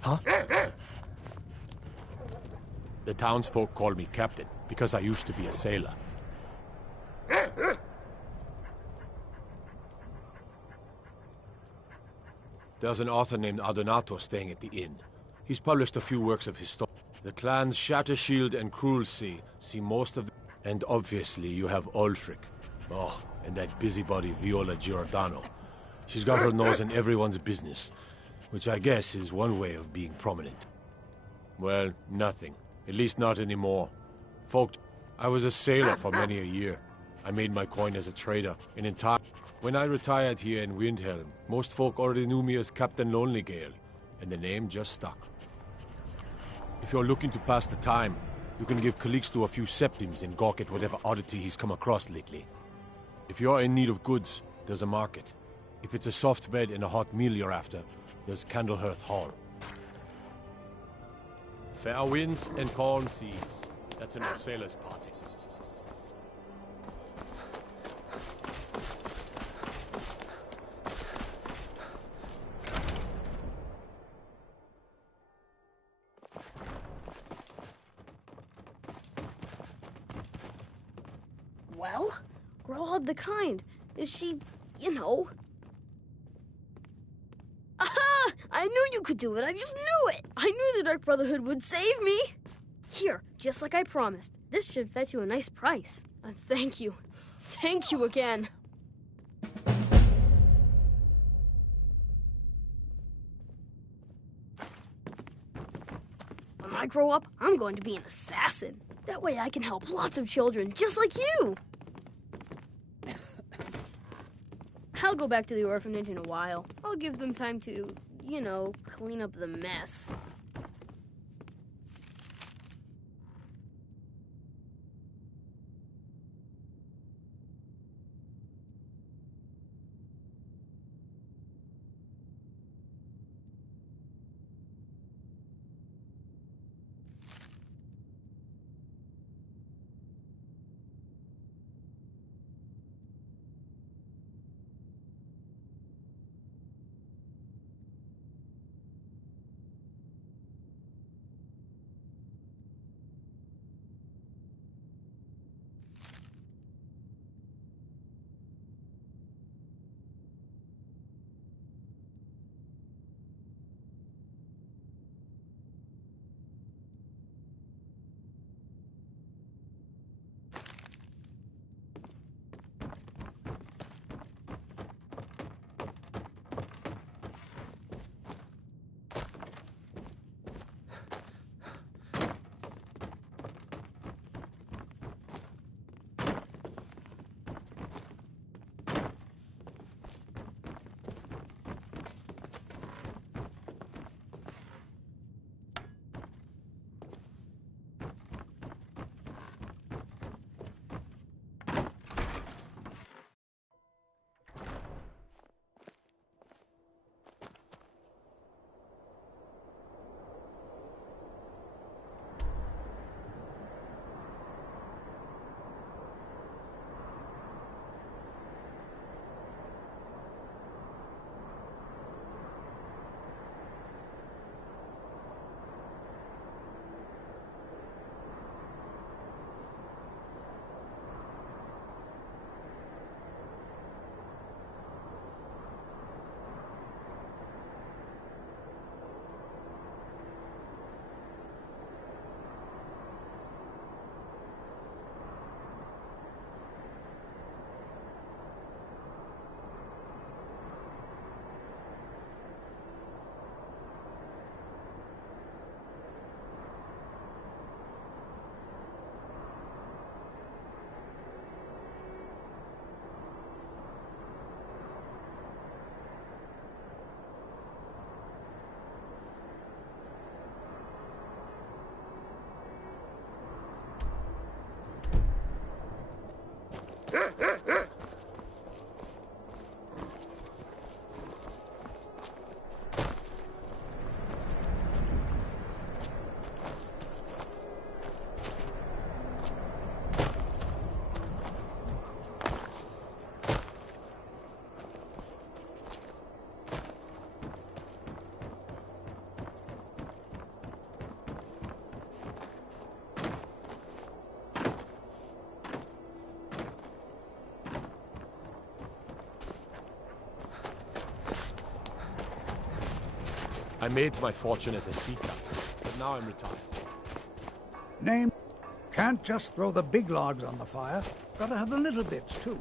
Huh? The townsfolk call me captain because I used to be a sailor. There's an author named Adonato staying at the inn. He's published a few works of his story. The clans Shattershield and Cruelsea see most of them. And obviously you have Ulfric. Oh, and that busybody Viola Giordano. She's got her nose in everyone's business, which I guess is one way of being prominent. Well, nothing. At least not anymore. Folk, I was a sailor for many a year. I made my coin as a trader, and in time, when I retired here in Windhelm, most folk already knew me as Captain Lonelygale, and the name just stuck. If you're looking to pass the time, you can give Calixto a few septims and gawk at whatever oddity he's come across lately. If you're in need of goods, there's a market. If it's a soft bed and a hot meal you're after, there's Candlehearth Hall. Fair winds and calm seas. That's an old sailor's party. Well, Growhub the Kind. Is she, you know... Aha! I knew you could do it. I just knew it. I knew the Dark Brotherhood would save me. Here, just like I promised. This should fetch you a nice price. And thank you. Thank you again. When I grow up, I'm going to be an assassin. That way I can help lots of children just like you. I'll go back to the orphanage in a while. I'll give them time to, you know, clean up the mess. I made my fortune as a sea captain, but now I'm retired. Name? Can't just throw the big logs on the fire. Gotta have the little bits, too.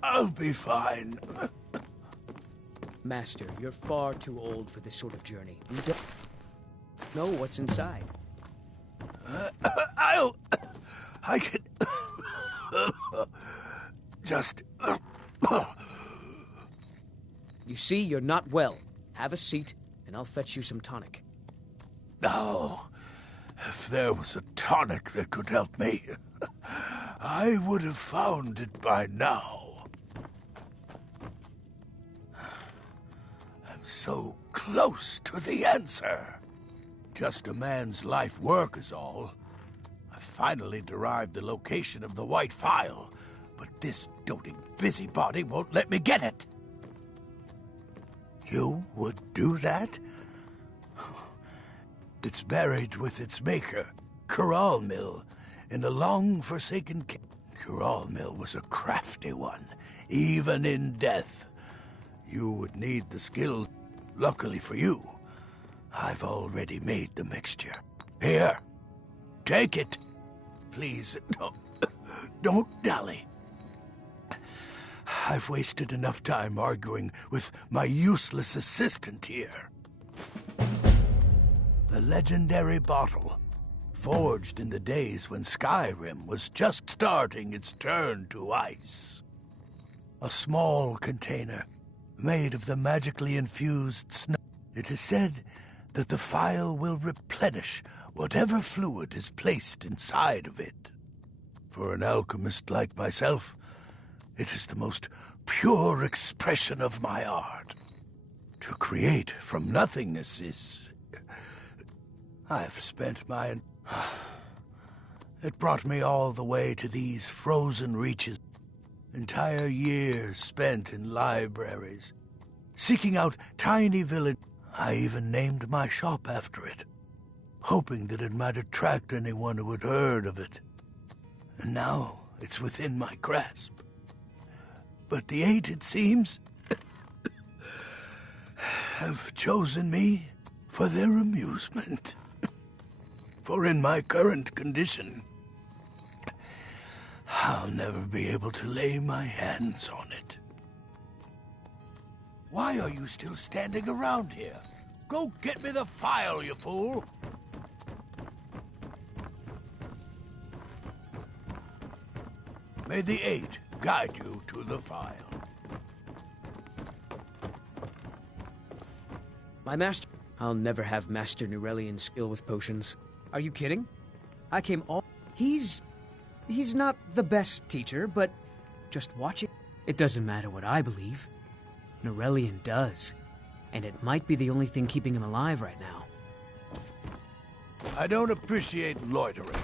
I'll be fine. Master, you're far too old for this sort of journey. You don't know what's inside. I can... just... You see, you're not well. Have a seat, and I'll fetch you some tonic. Oh, if there was a tonic that could help me, I would have found it by now. I'm so close to the answer. Just a man's life work is all. I finally derived the location of the white phial, but this doting busybody won't let me get it. You would do that? It's buried with its maker, Corral Mill, in a long-forsaken cave. Corral Mill was a crafty one, even in death. You would need the skill. Luckily for you, I've already made the mixture. Here, take it. Please, don't dally. I've wasted enough time arguing with my useless assistant here. The legendary bottle, forged in the days when Skyrim was just starting its turn to ice. A small container, made of the magically infused snow. It is said that the phial will replenish whatever fluid is placed inside of it. For an alchemist like myself, it is the most pure expression of my art. To create from nothingness is... I've spent my... It brought me all the way to these frozen reaches. Entire years spent in libraries, seeking out tiny villages. I even named my shop after it, hoping that it might attract anyone who had heard of it. And now it's within my grasp. But the Eight, it seems, have chosen me for their amusement. For in my current condition, I'll never be able to lay my hands on it. Why are you still standing around here? Go get me the phial, you fool! May the Eight guide you to the phial. My master... I'll never have Master Nurelian's skill with potions. Are you kidding? I came all... He's not the best teacher, but just watching... It doesn't matter what I believe. Nurelian does. And it might be the only thing keeping him alive right now. I don't appreciate loiterers.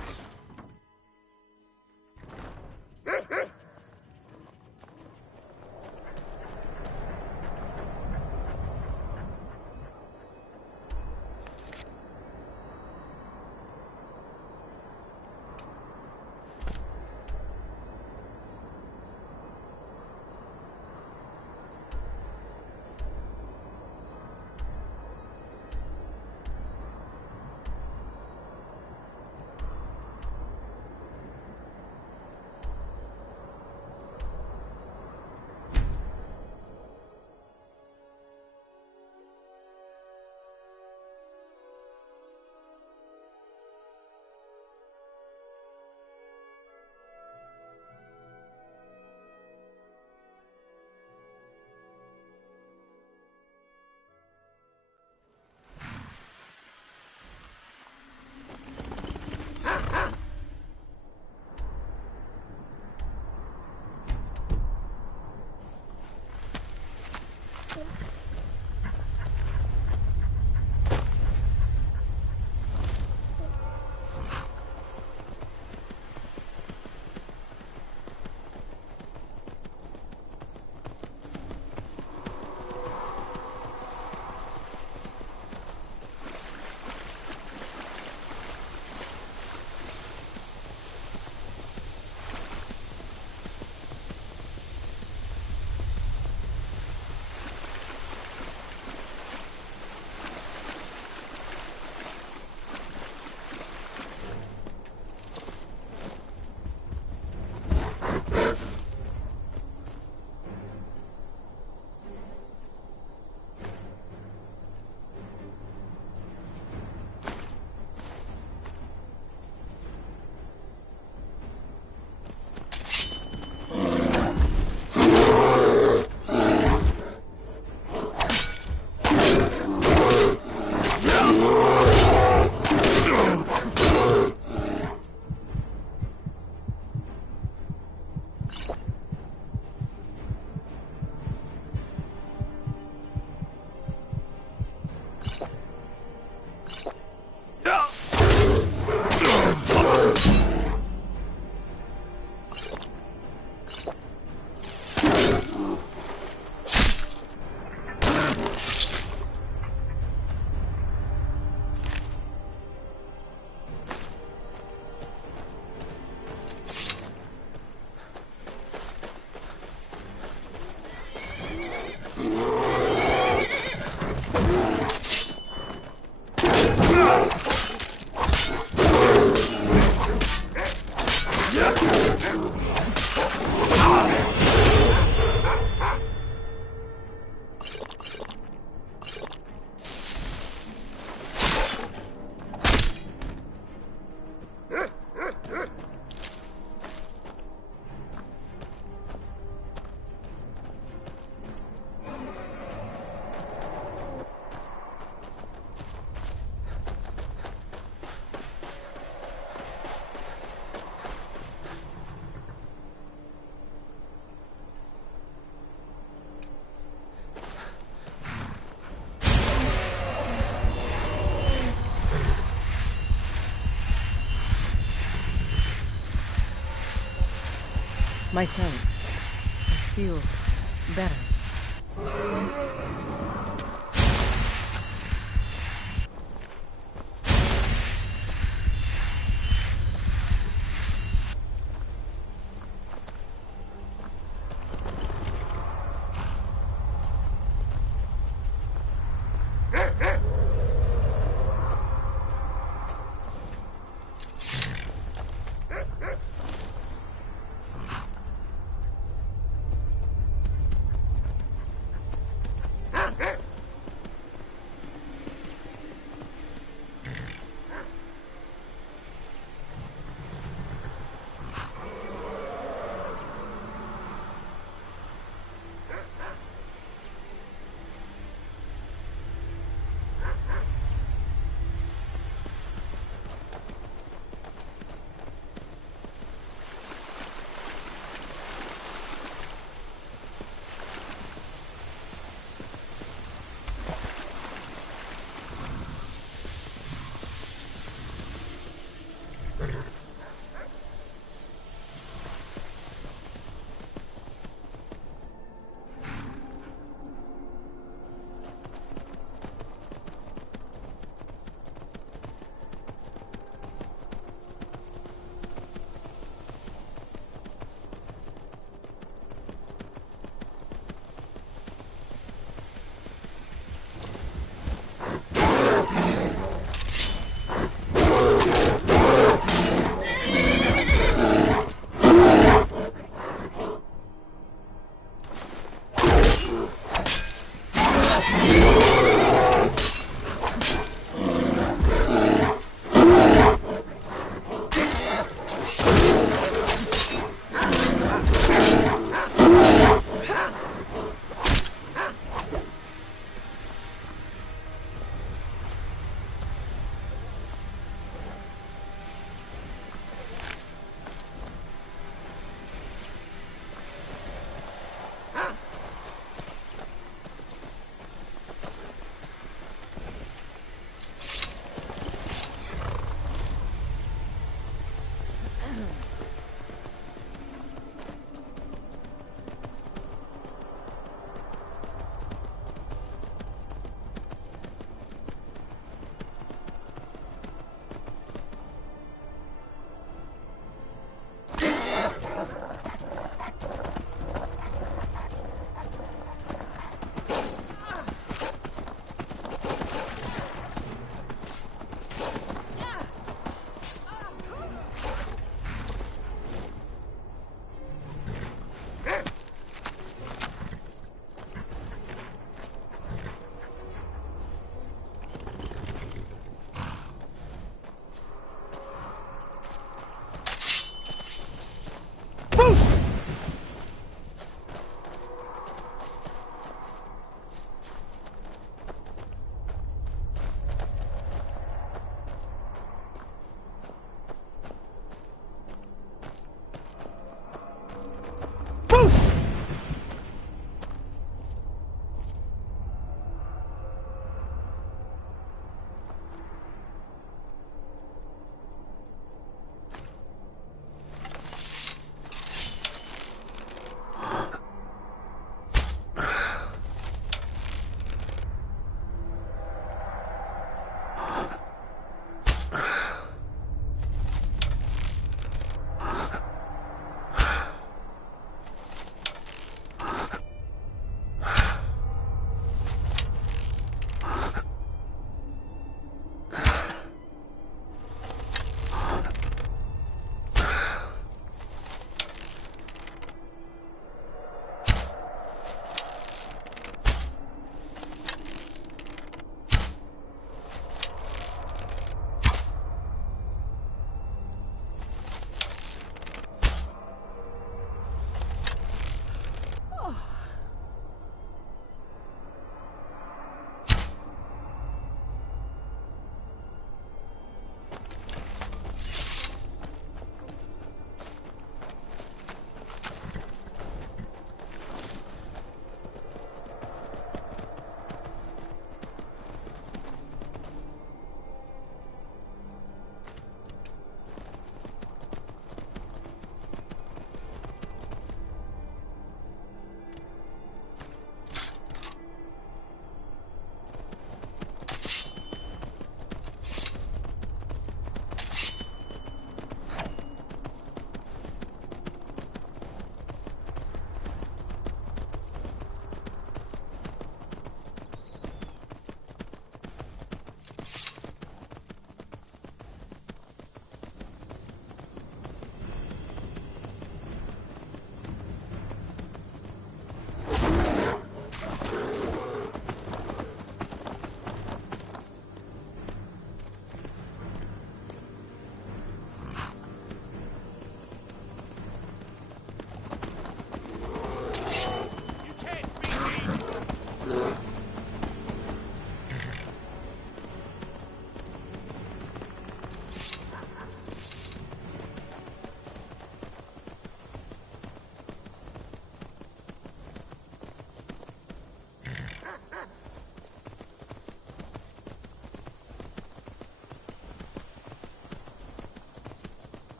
My thanks. I feel better.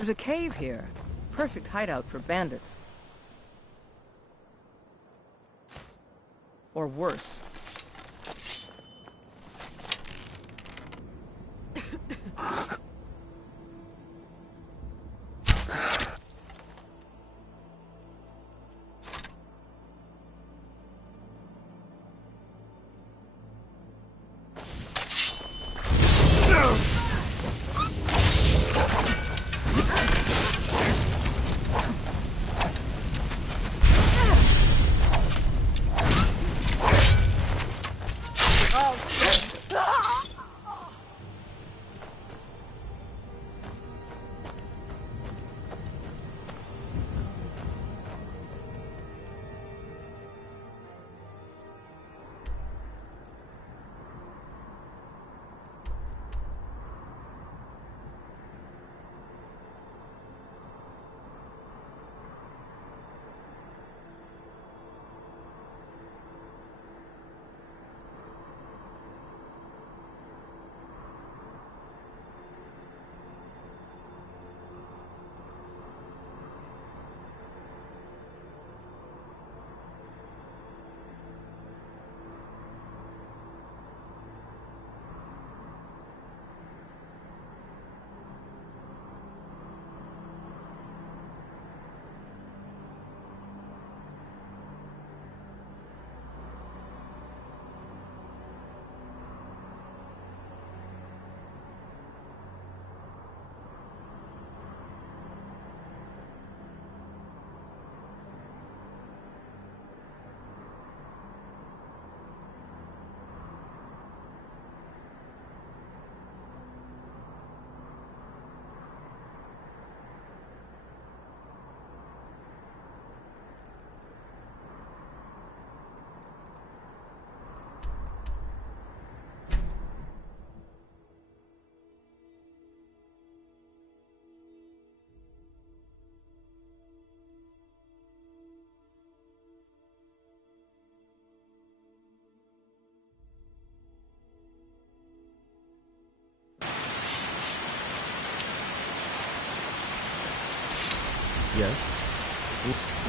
There's a cave here. Perfect hideout for bandits. Or worse. Yes?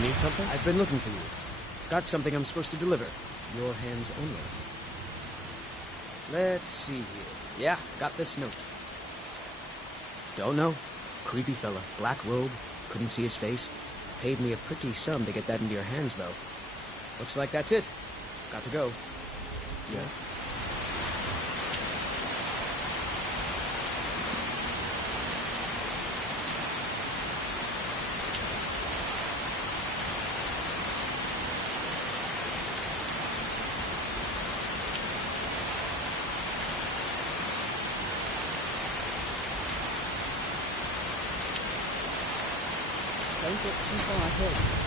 Need something? I've been looking for you. Got something I'm supposed to deliver. Your hands only. Let's see here. Yeah, got this note. Don't know. Creepy fella. Black robe. Couldn't see his face. Paid me a pretty sum to get that into your hands, though. Looks like that's it. Got to go. Yes? Don't get too far ahead.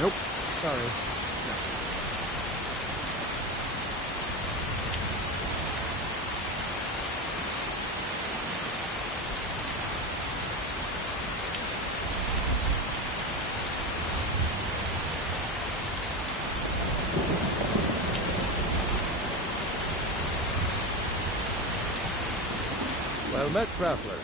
Nope. Sorry. No. Well met, traveler.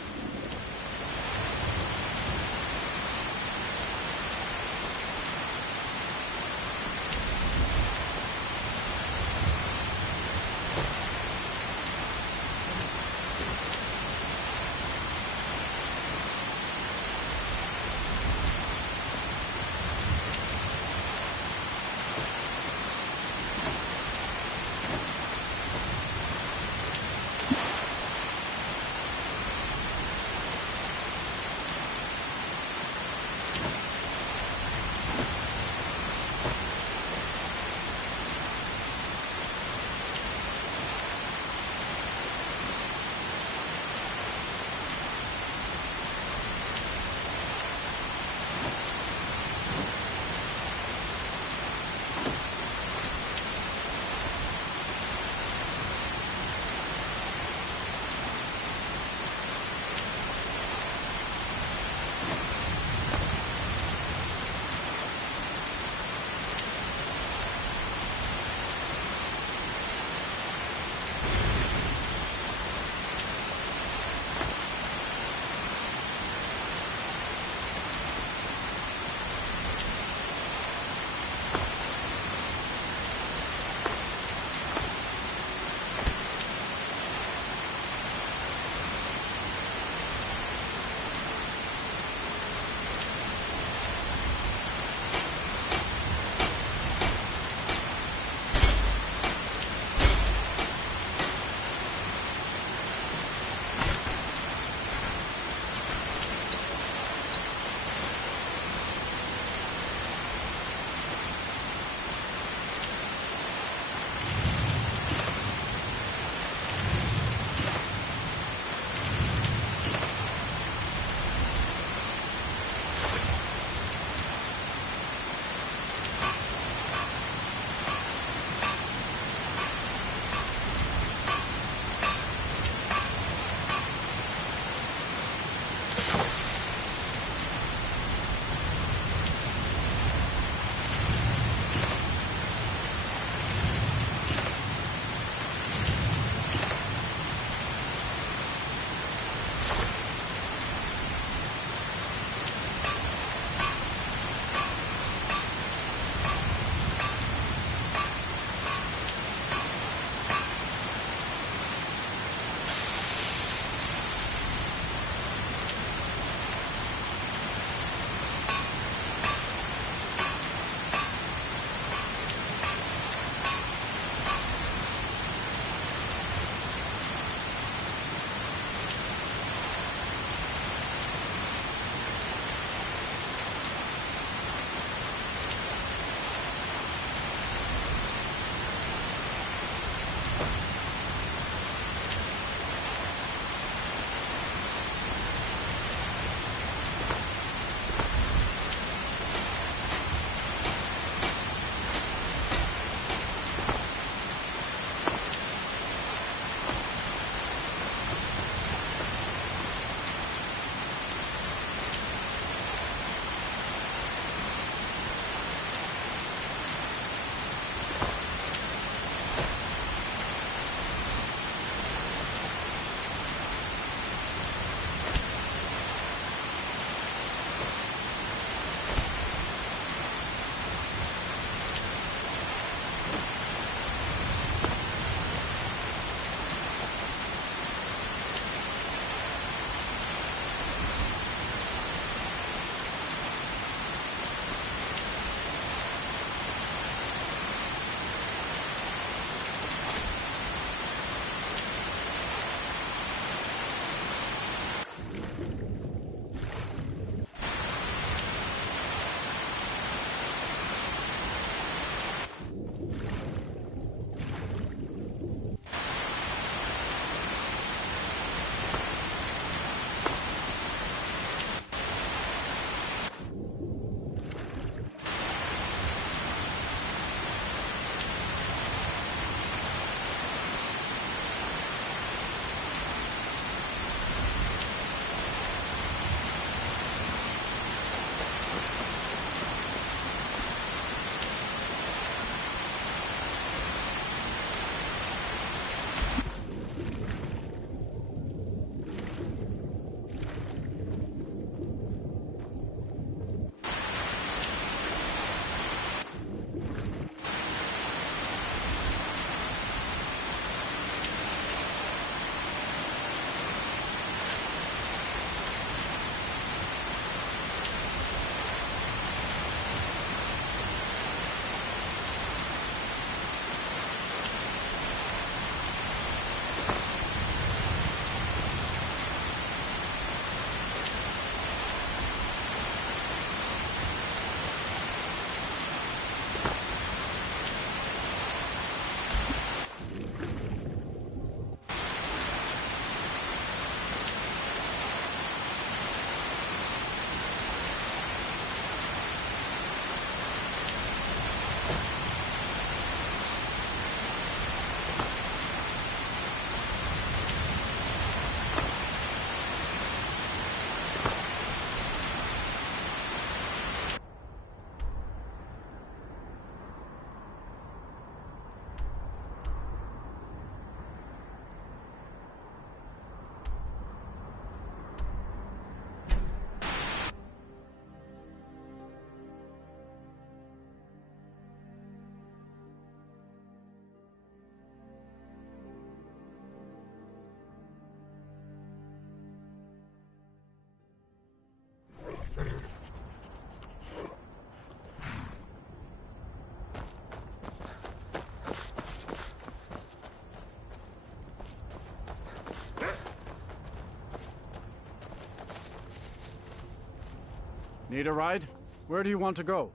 Need a ride? Where do you want to go?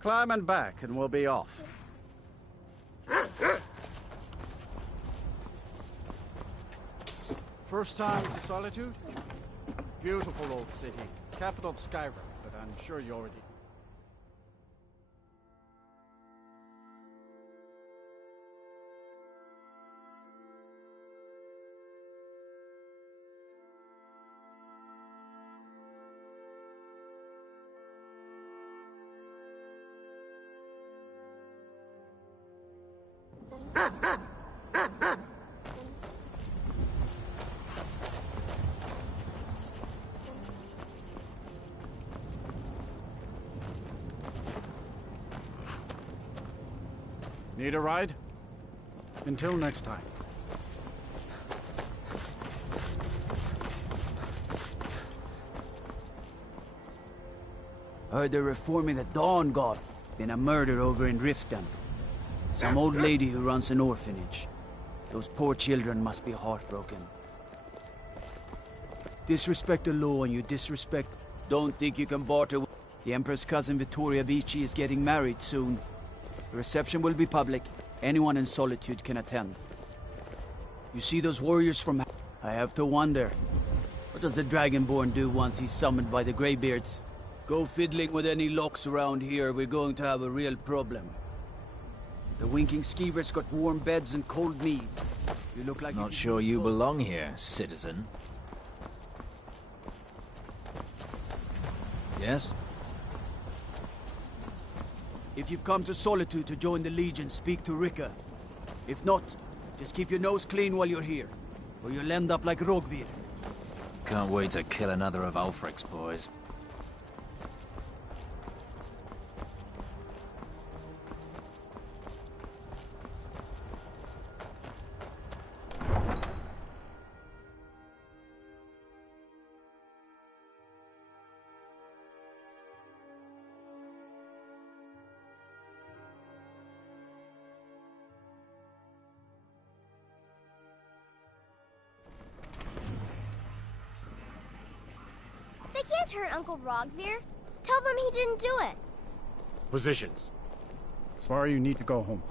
Climb and back, and we'll be off. First time to Solitude? Beautiful old city. Capital of Skyrim, but I'm sure you already... Need a ride? Until next time. Heard they're reforming the Dawn God. Been a murder over in Riften. Some old lady who runs an orphanage. Those poor children must be heartbroken. Disrespect the law and you disrespect... Don't think you can barter... The Emperor's cousin Vittoria Vici is getting married soon. The reception will be public. Anyone in Solitude can attend. You see those warriors from... I have to wonder. What does the Dragonborn do once he's summoned by the Greybeards? Go fiddling with any locks around here, we're going to have a real problem. The winking skeevers got warm beds and cold mead. You look like... Not sure you belong here, citizen. Yes? If you've come to Solitude to join the Legion, speak to Rika. If not, just keep your nose clean while you're here, or you'll end up like Rogvir. Can't wait to kill another of Ulfric's boys. They can't hurt Uncle Rogvir. Tell them he didn't do it. Positions. Sorry, you need to go home.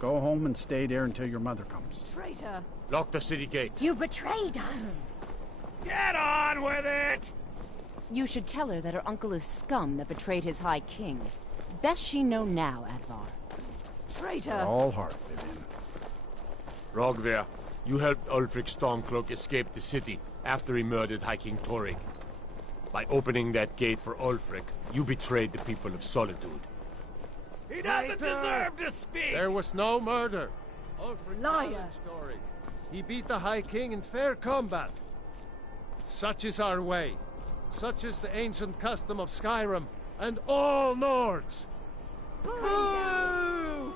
Go home and stay there until your mother comes. Traitor! Lock the city gate. You betrayed us! Get on with it! You should tell her that her uncle is scum that betrayed his High King. Best she know now, Advar. Traitor! All heart, Vivian. Rogvir, you helped Ulfric Stormcloak escape the city after he murdered High King Torrig. By opening that gate for Ulfric, you betrayed the people of Solitude. He doesn't deserve to speak! There was no murder. Ulfric Liar! Story. He beat the High King in fair combat. Such is our way. Such is the ancient custom of Skyrim and all Nords. Boo!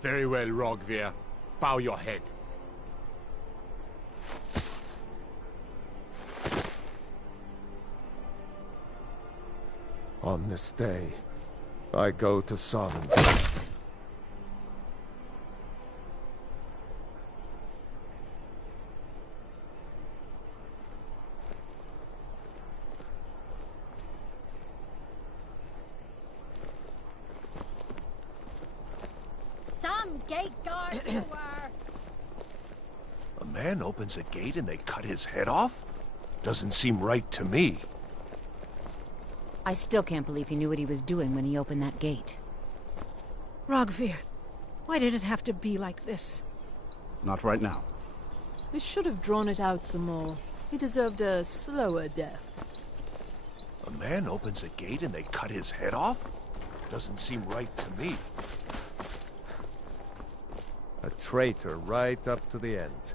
Very well, Rogvir. Bow your head. On this day, I go to Sodom. Some gate guard you were! A man opens a gate and they cut his head off? Doesn't seem right to me. I still can't believe he knew what he was doing when he opened that gate. Rogvir, why did it have to be like this? Not right now. We should have drawn it out some more. He deserved a slower death. A man opens a gate and they cut his head off? Doesn't seem right to me. A traitor right up to the end.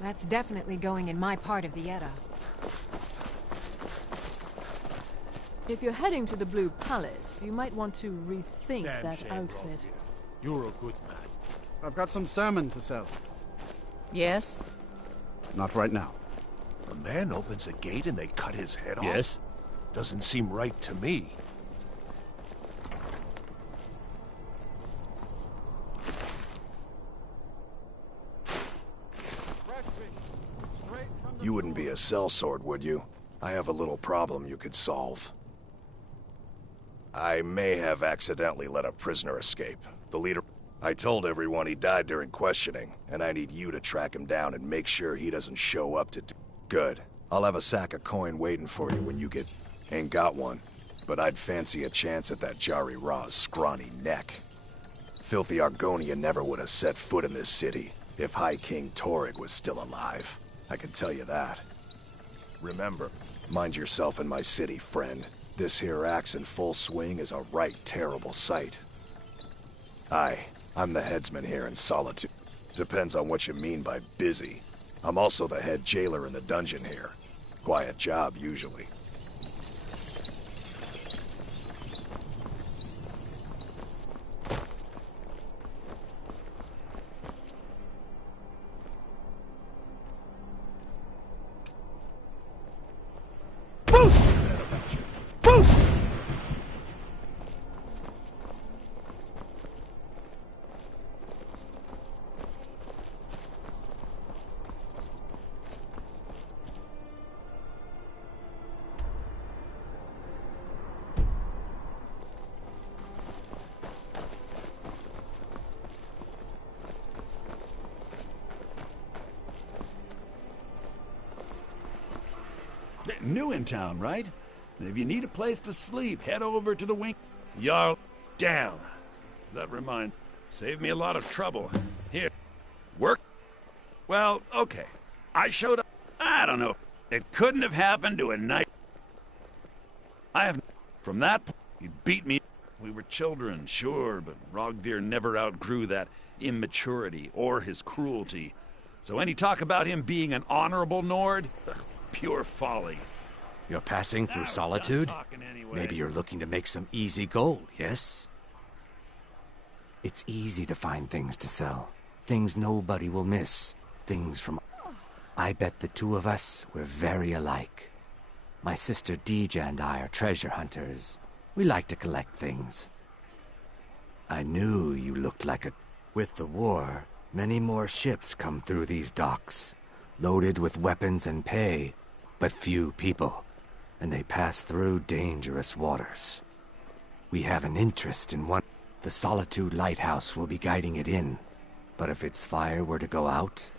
That's definitely going in my part of the Edda. If you're heading to the Blue Palace, you might want to rethink Damn that shame, outfit. Rogvir. You're a good man. I've got some salmon to sell. Yes? Not right now. A man opens a gate and they cut his head off? Yes? Doesn't seem right to me. You wouldn't be a sellsword, would you? I have a little problem you could solve. I may have accidentally let a prisoner escape. The leader... I told everyone he died during questioning, and I need you to track him down and make sure he doesn't show up to do... Good. I'll have a sack of coin waiting for you when you get... Ain't got one, but I'd fancy a chance at that Jari Ra's scrawny neck. Filthy Argonia never would have set foot in this city if High King Torrig was still alive. I can tell you that. Remember, mind yourself in my city, friend. This here axe in full swing is a right terrible sight. I'm the headsman here in Solitude. Depends on what you mean by busy. I'm also the head jailer in the dungeon here. Quiet job, usually. New in town, right? If you need a place to sleep, head over to the wing. Y'all down. That reminds... Saved me a lot of trouble. Here. Work? Well, okay. I showed up... I don't know. It couldn't have happened to a night... I have... From that point, he beat me. We were children, sure, but Rogvir never outgrew that immaturity or his cruelty. So any talk about him being an honorable Nord? Pure folly. You're passing through Solitude? Maybe you're looking to make some easy gold, yes? It's easy to find things to sell. Things nobody will miss. Things from... I bet the two of us, we're very alike. My sister Dija and I are treasure hunters. We like to collect things. I knew you looked like a... With the war, many more ships come through these docks, loaded with weapons and pay, but few people. And they pass through dangerous waters. We have an interest in one. The Solitude Lighthouse will be guiding it in. But if its fire were to go out...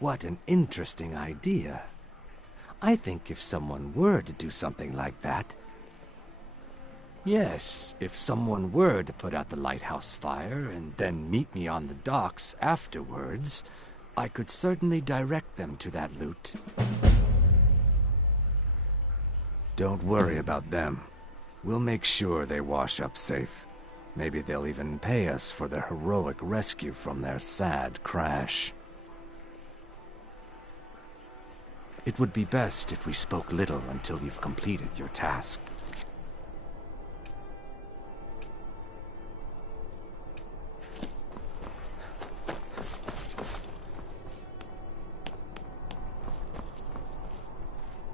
What an interesting idea. I think if someone were to do something like that... Yes, if someone were to put out the lighthouse fire and then meet me on the docks afterwards, I could certainly direct them to that loot. Don't worry about them. We'll make sure they wash up safe. Maybe they'll even pay us for their heroic rescue from their sad crash. It would be best if we spoke little until you've completed your task.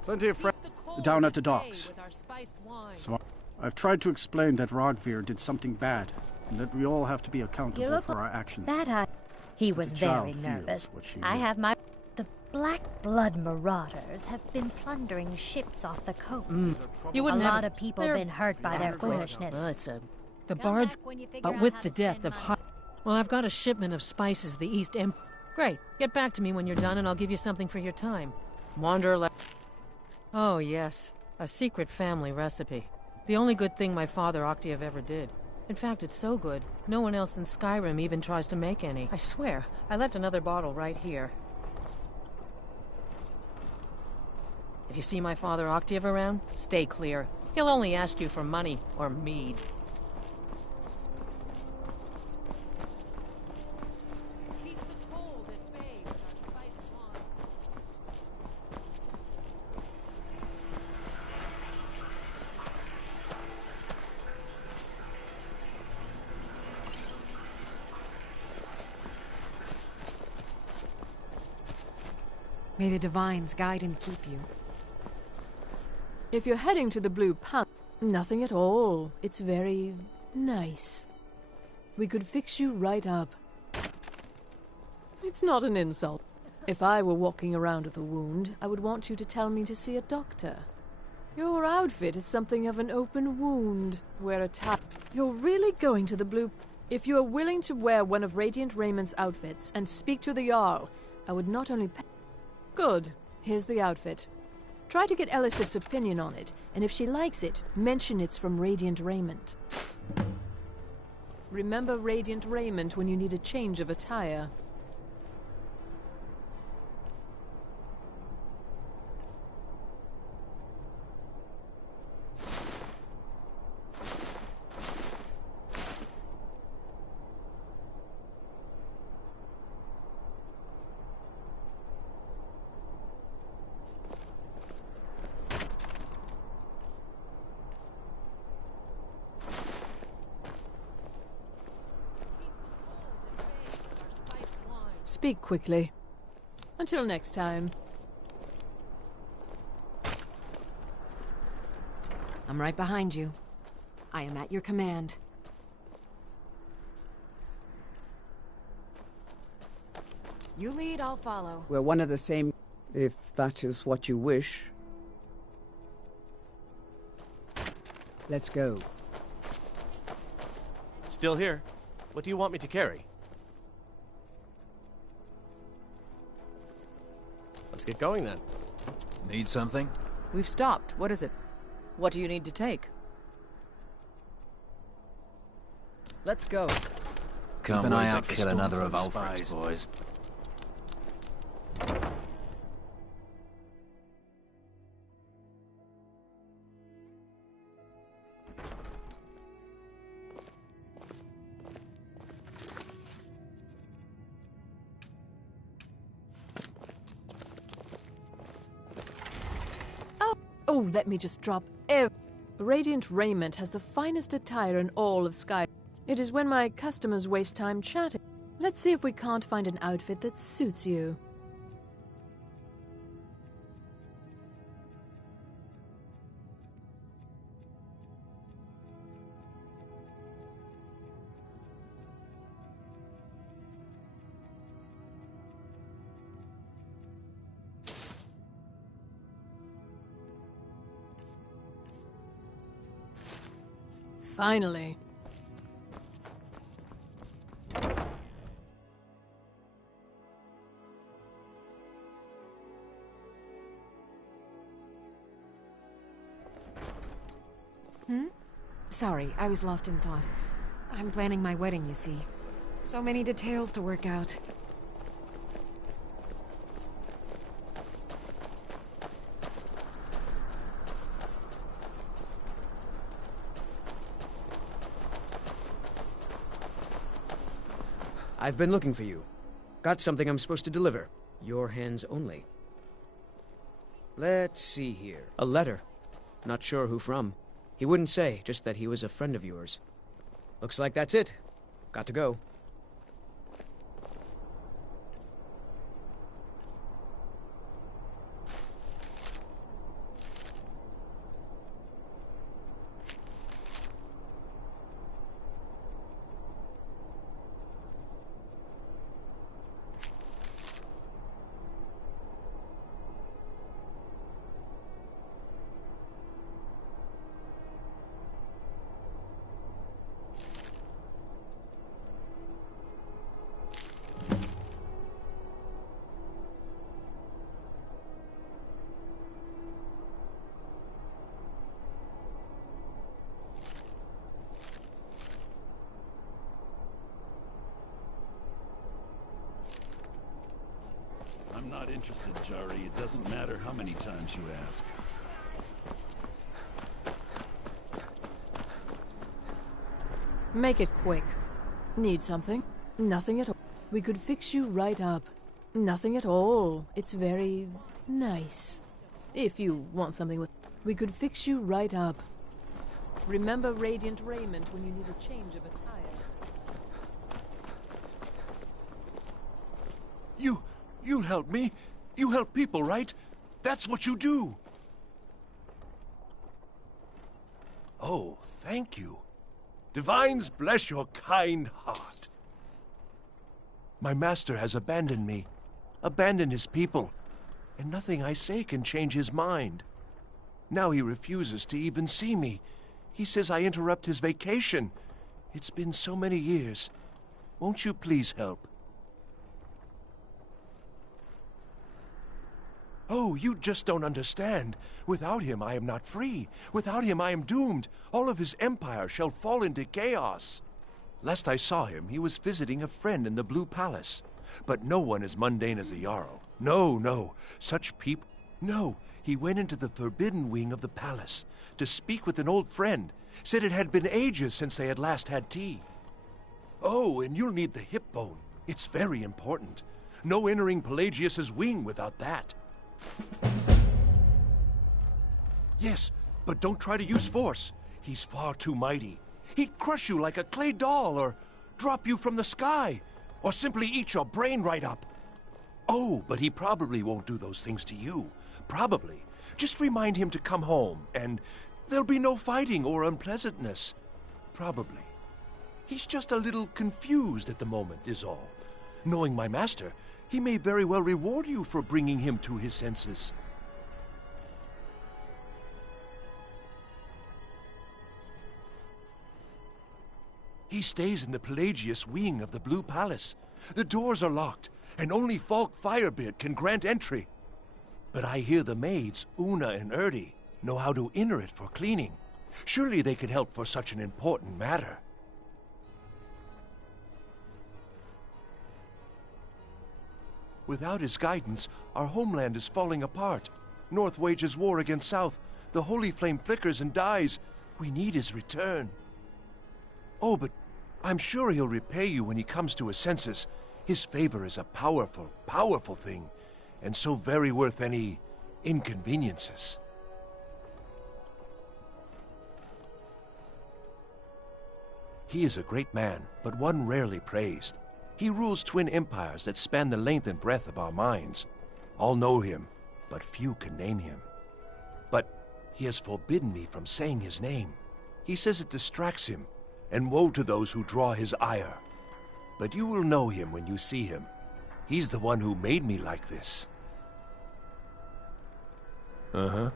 Plenty of friends down at the docks. So I've tried to explain that Rogvir did something bad, and that we all have to be accountable for our actions. He was very nervous. I have my... The Black Blood Marauders have been plundering ships off the coast. You wouldn't a have... lot of people have been hurt by their foolishness. The bards... But with the death of... Well, I've got a shipment of spices the East Em... Great. Get back to me when you're done and I'll give you something for your time. Wanderer left... Oh, yes. A secret family recipe. The only good thing my father Octave ever did. In fact, it's so good, no one else in Skyrim even tries to make any. I swear, I left another bottle right here. If you see my father Octave around, stay clear. He'll only ask you for money or mead. May the Divines guide and keep you. If you're heading to the Blue Palace, nothing at all. It's very nice. We could fix you right up. It's not an insult. If I were walking around with a wound, I would want you to tell me to see a doctor. Your outfit is something of an open wound. Wear a tie. You're really going to the blue... If you are willing to wear one of Radiant Raymond's outfits and speak to the Jarl, I would not only pay... Good. Here's the outfit. Try to get Elisif's opinion on it, and if she likes it, mention it's from Radiant Raymond. Remember Radiant Raymond when you need a change of attire. Speak quickly. Until next time. I'm right behind you. I am at your command. You lead, I'll follow. We're one of the same, if that is what you wish. Let's go. Still here. What do you want me to carry? Let's get going then. Need something? We've stopped. What is it? What do you need to take? Let's go. Keep an eye out for kill another of Alfred's boys. Oh, let me just drop Radiant Raiment has the finest attire in all of Skyrim. It is when my customers waste time chatting. Let's see if we can't find an outfit that suits you. Finally. Sorry, I was lost in thought. I'm planning my wedding, you see. So many details to work out. I've been looking for you. Got something I'm supposed to deliver. Your hands only. Let's see here. A letter. Not sure who from. He wouldn't say, just that he was a friend of yours. Looks like that's it. Got to go. I'm not interested, Jari. It doesn't matter how many times you ask. Make it quick. Need something? Nothing at all. We could fix you right up. Nothing at all. It's very nice. If you want something with... We could fix you right up. Remember Radiant Raiment when you need a change of attire. You'll help me. You help people, right? That's what you do. Oh, thank you. Divines bless your kind heart. My master has abandoned me. abandon his people, and nothing I say can change his mind. Now he refuses to even see me. He says I interrupt his vacation. It's been so many years. Won't you please help? Oh, you just don't understand. Without him, I am not free. Without him, I am doomed. All of his empire shall fall into chaos. Last I saw him, he was visiting a friend in the Blue Palace. But no one as mundane as a Jarl. No, no. Such people... No, he went into the forbidden wing of the palace to speak with an old friend. Said it had been ages since they had last had tea. Oh, and you'll need the hip bone. It's very important. No entering Pelagius's wing without that. Yes, but don't try to use force. He's far too mighty. He'd crush you like a clay doll, or drop you from the sky, or simply eat your brain right up. Oh, but he probably won't do those things to you. Probably. Just remind him to come home, and there'll be no fighting or unpleasantness. Probably. He's just a little confused at the moment, is all. Knowing my master, he may very well reward you for bringing him to his senses. He stays in the Pelagius wing of the Blue Palace. The doors are locked, and only Falk Firebeard can grant entry. But I hear the maids, Una and Erdi, know how to enter it for cleaning. Surely they could help for such an important matter. Without his guidance, our homeland is falling apart. North wages war against South. The holy flame flickers and dies. We need his return. Oh, but I'm sure he'll repay you when he comes to his senses. His favor is a powerful, powerful thing, and so very worth any inconveniences. He is a great man, but one rarely praised. He rules twin empires that span the length and breadth of our minds. All know him, but few can name him. But he has forbidden me from saying his name. He says it distracts him, and woe to those who draw his ire. But you will know him when you see him. He's the one who made me like this. Uh-huh.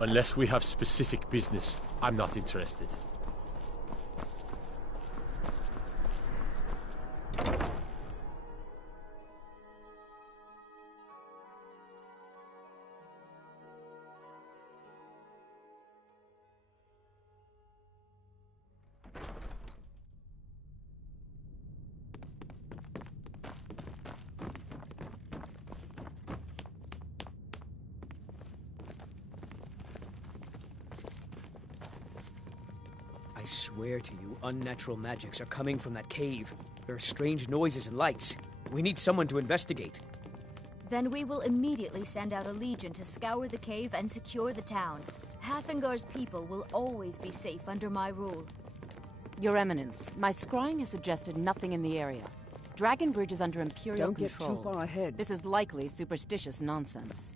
Unless we have specific business, I'm not interested. I swear to you, unnatural magics are coming from that cave. There are strange noises and lights. We need someone to investigate. Then we will immediately send out a legion to scour the cave and secure the town. Hafingar's people will always be safe under my rule. Your Eminence, my scrying has suggested nothing in the area. Dragonbridge is under Imperial control. Don't get too far ahead. This is likely superstitious nonsense.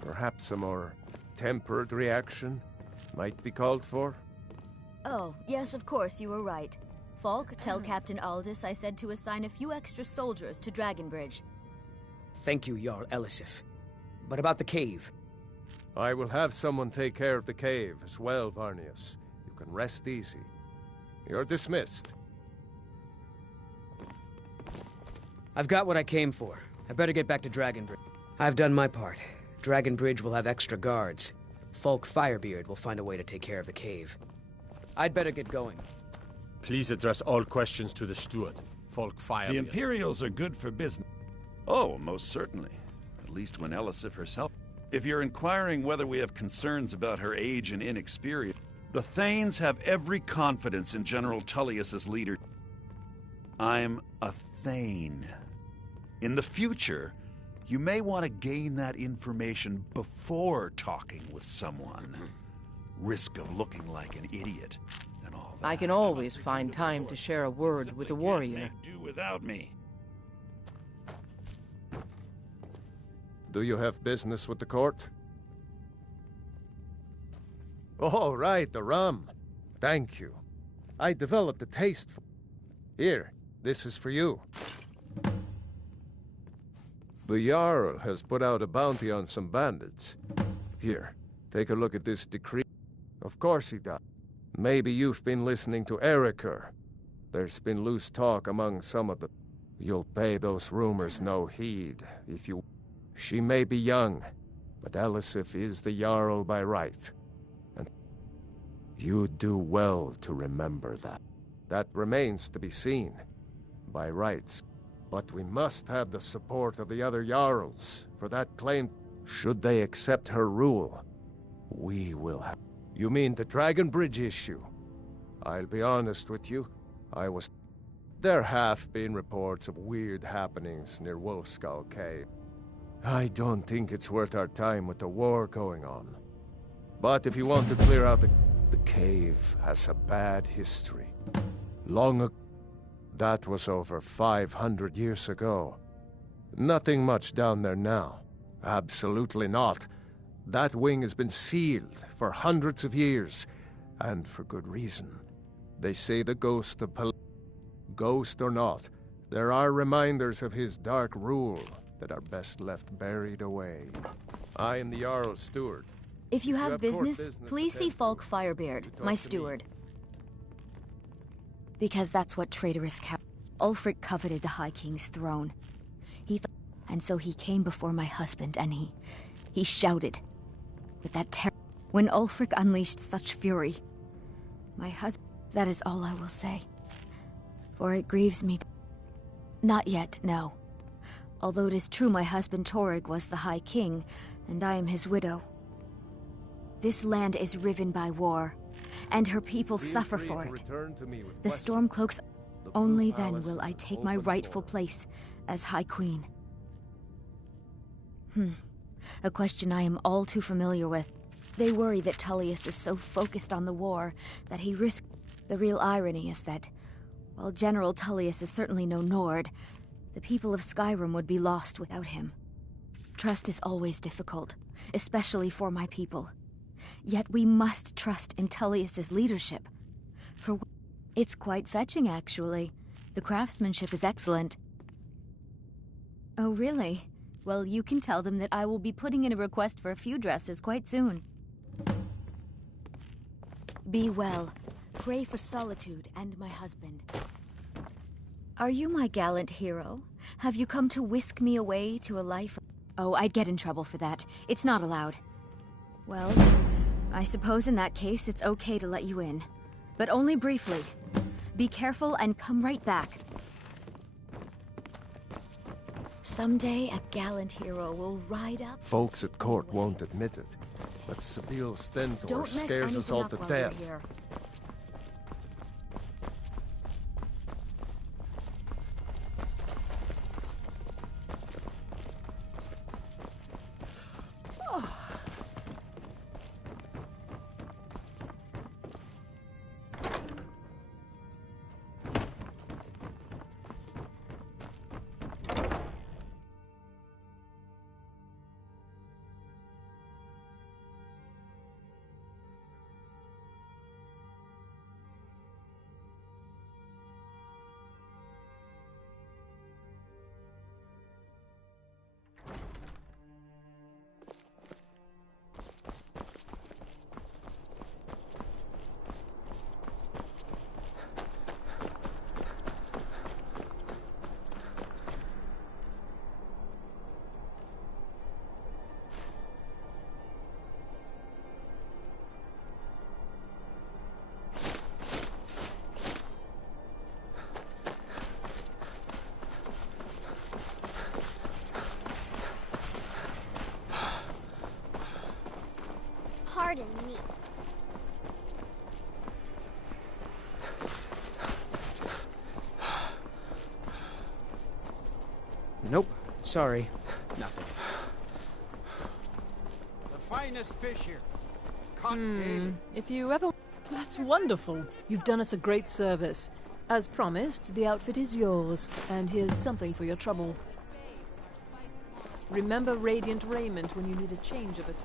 Perhaps a more tempered reaction might be called for? Oh, yes, of course, you were right. Falk, tell Captain Aldous I said to assign a few extra soldiers to Dragonbridge. Thank you, Jarl Elisif. But about the cave? I will have someone take care of the cave as well, Varnius. You can rest easy. You're dismissed. I've got what I came for. I better get back to Dragonbridge. I've done my part. Dragonbridge will have extra guards. Falk Firebeard will find a way to take care of the cave. I'd better get going. Please address all questions to the steward, Falk Firebeard. The Imperials are good for business. Oh, most certainly. At least when Elisif herself... If you're inquiring whether we have concerns about her age and inexperience, the Thanes have every confidence in General Tullius's leader. I'm a Thane. In the future, You may want to gain that information before talking with someone. Risk of looking like an idiot and all that. I can always find time to share a word with a warrior. Make do without me. Do you have business with the court? Oh, right, the rum. Thank you. I developed a taste for... Here, this is for you. The Jarl has put out a bounty on some bandits. Here, take a look at this decree. Of course he does. Maybe you've been listening to Eriker. There's been loose talk among some of the... You'll pay those rumors no heed, if you... She may be young, but Elisif is the Jarl by right. And you'd do well to remember that. That remains to be seen, by rights. But we must have the support of the other Jarls for that claim. Should they accept her rule, we will have... You mean the Dragon Bridge issue? I'll be honest with you, There have been reports of weird happenings near Wolfskull Cave. I don't think it's worth our time with the war going on. But if you want to clear out the cave has a bad history. Long ago, that was over 500 years ago. Nothing much down there now. Absolutely not. That wing has been sealed for hundreds of years, and for good reason. They say the ghost of Ghost or not, there are reminders of his dark rule that are best left buried away. I am the Jarl's steward. If you have business, please see Falk Firebeard, my steward. Because that's what traitorous Ulfric coveted the High King's throne. And so he came before my husband, and he shouted with that terror. When Ulfric unleashed such fury, my husband... That is all I will say. For it grieves me. Not yet, no. Although it is true my husband Torrig was the High King, and I am his widow. This land is riven by war, and her people suffer for it. The Stormcloaks... Only then will I take my rightful place as High Queen. A question I am all too familiar with. They worry that Tullius is so focused on the war that he risks... The real irony is that, while General Tullius is certainly no Nord, the people of Skyrim would be lost without him. Trust is always difficult, especially for my people. Yet we must trust in Tullius's leadership. For it's quite fetching, actually. The craftsmanship is excellent. Oh, really? Well, you can tell them that I will be putting in a request for a few dresses quite soon. Be well. Pray for Solitude and my husband. Are you my gallant hero? Have you come to whisk me away to a life... Oh, I'd get in trouble for that. It's not allowed. Well, I suppose in that case it's okay to let you in. But only briefly. Be careful and come right back. Someday a gallant hero will ride up... Folks at court won't admit it, but Sabine Stentor scares us all to death. Pardon me. Nope. Sorry. Nothing. finest fish here. Caught daily. If you ever... That's wonderful. You've done us a great service. As promised, the outfit is yours, and here's something for your trouble. Remember radiant raiment when you need a change of it.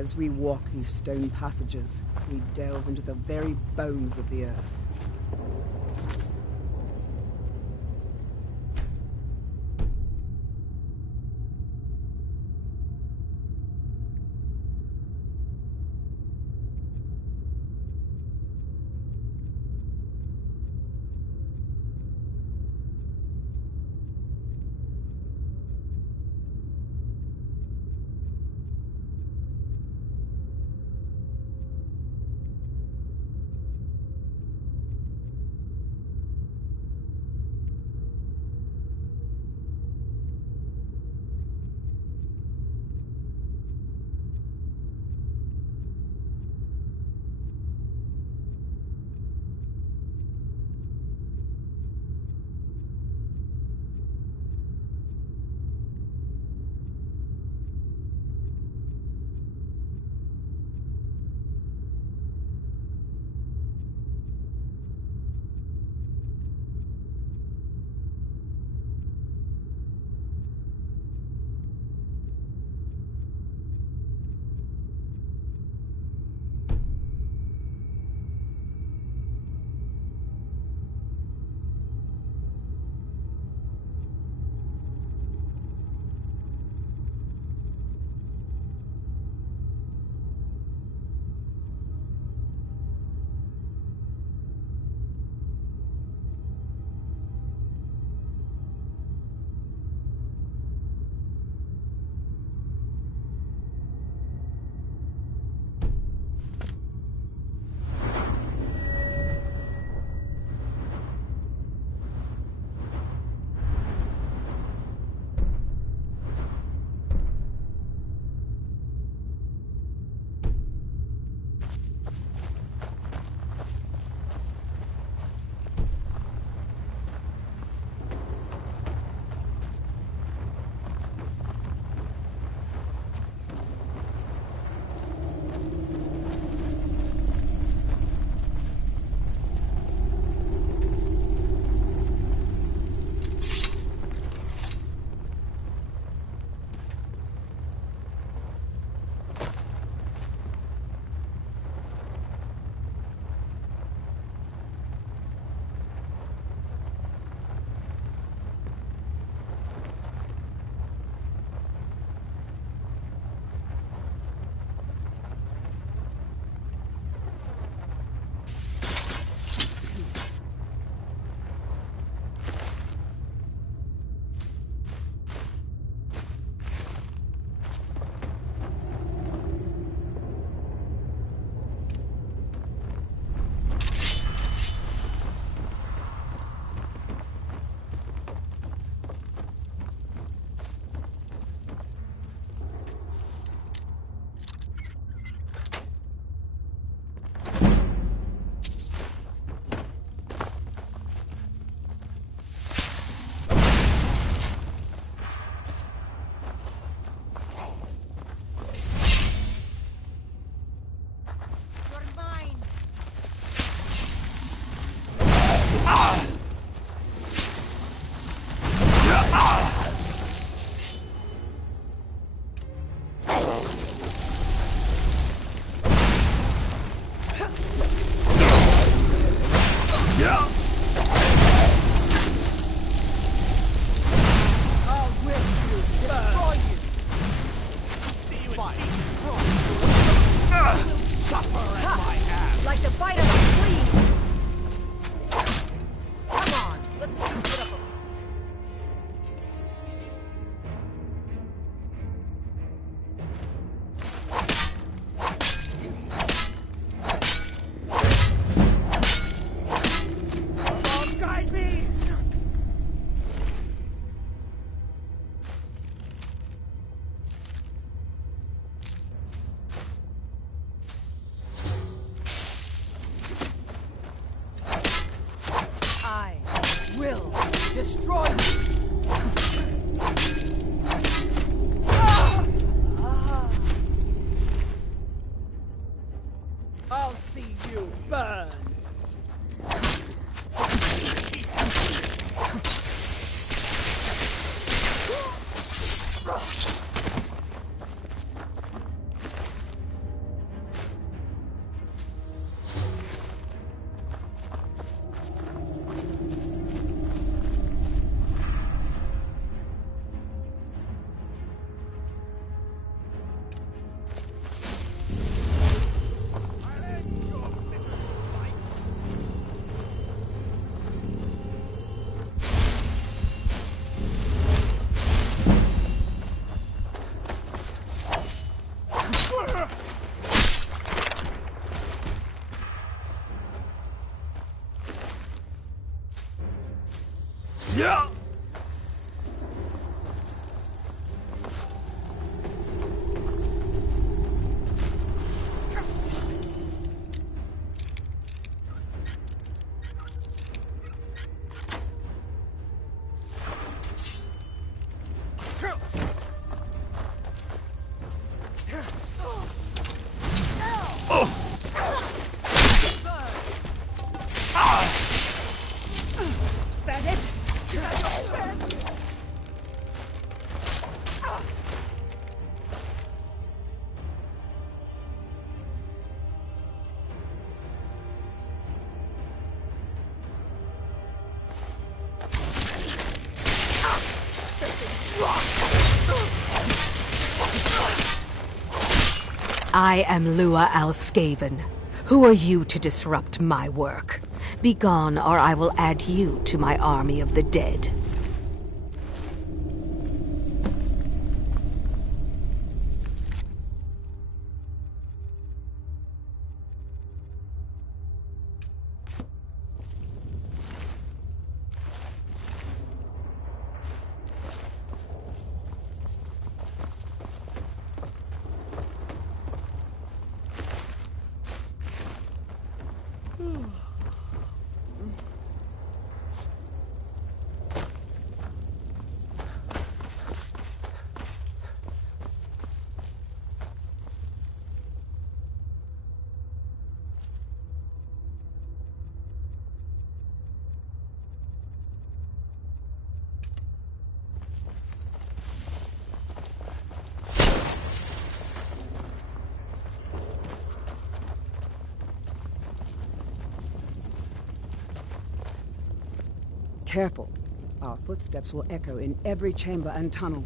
As we walk these stone passages, we delve into the very bones of the earth. I am Lua Alskaven. Who are you to disrupt my work? Begone, or I will add you to my army of the dead. Careful. Our footsteps will echo in every chamber and tunnel.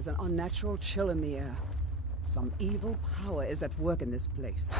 There's an unnatural chill in the air. Some evil power is at work in this place.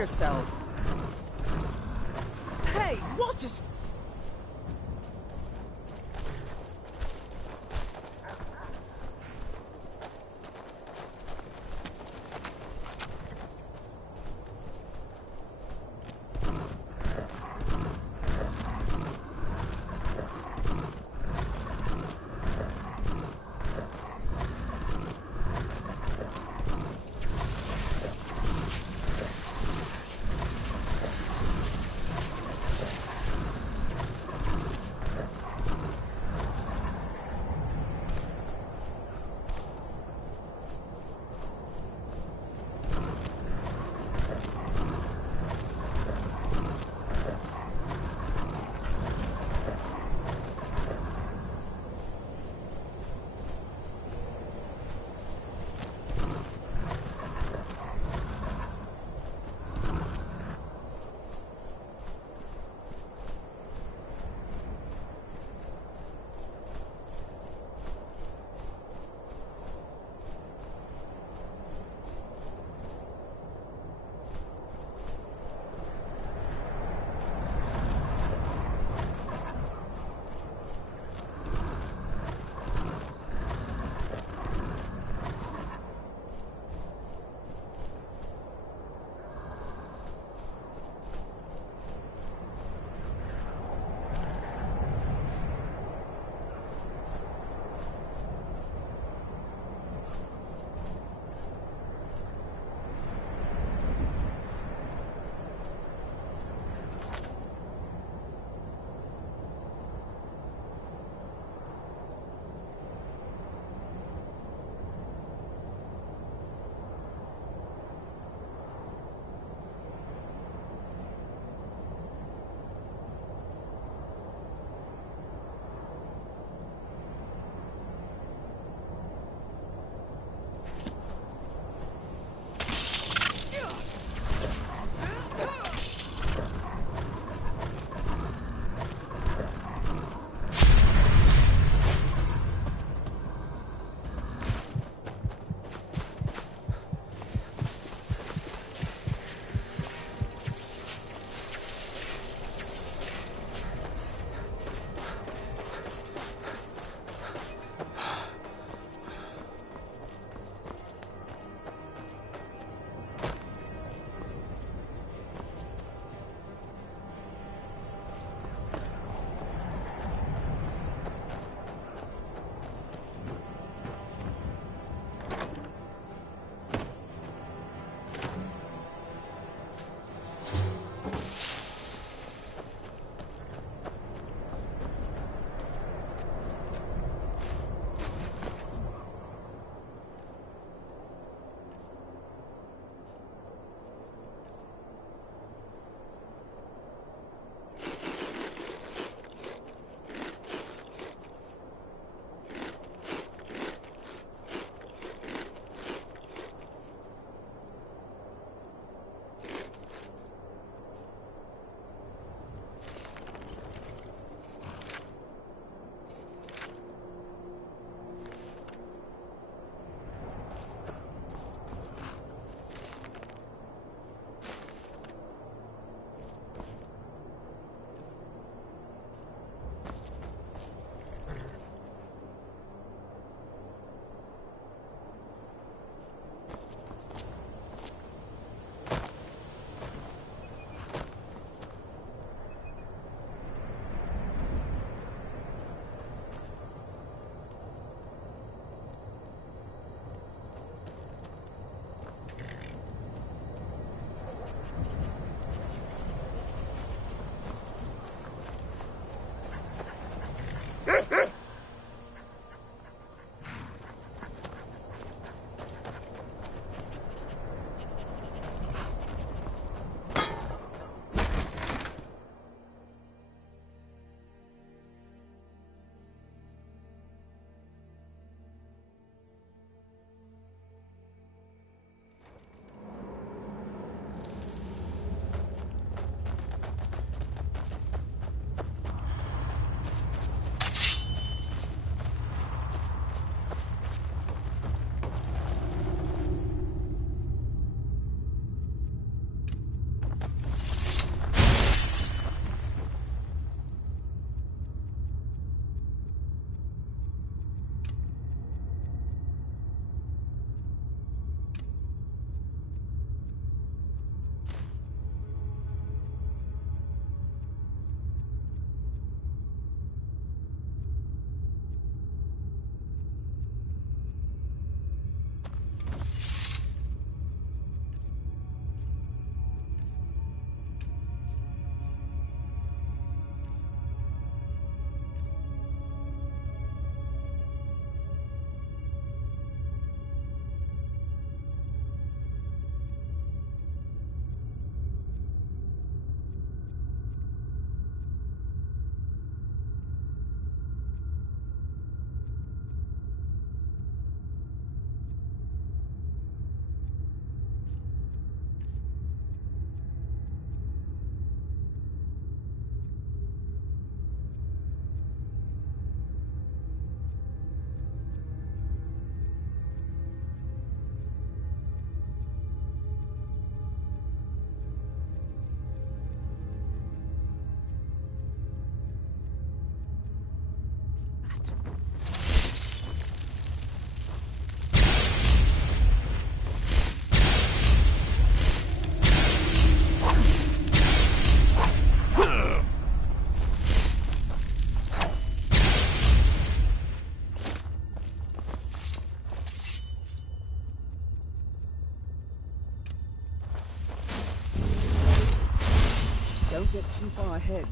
yourself. Hey, watch it! get too far ahead.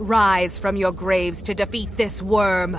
Rise from your graves to defeat this worm.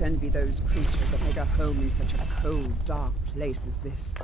not envy those creatures that make a home in such a cold, dark place as this.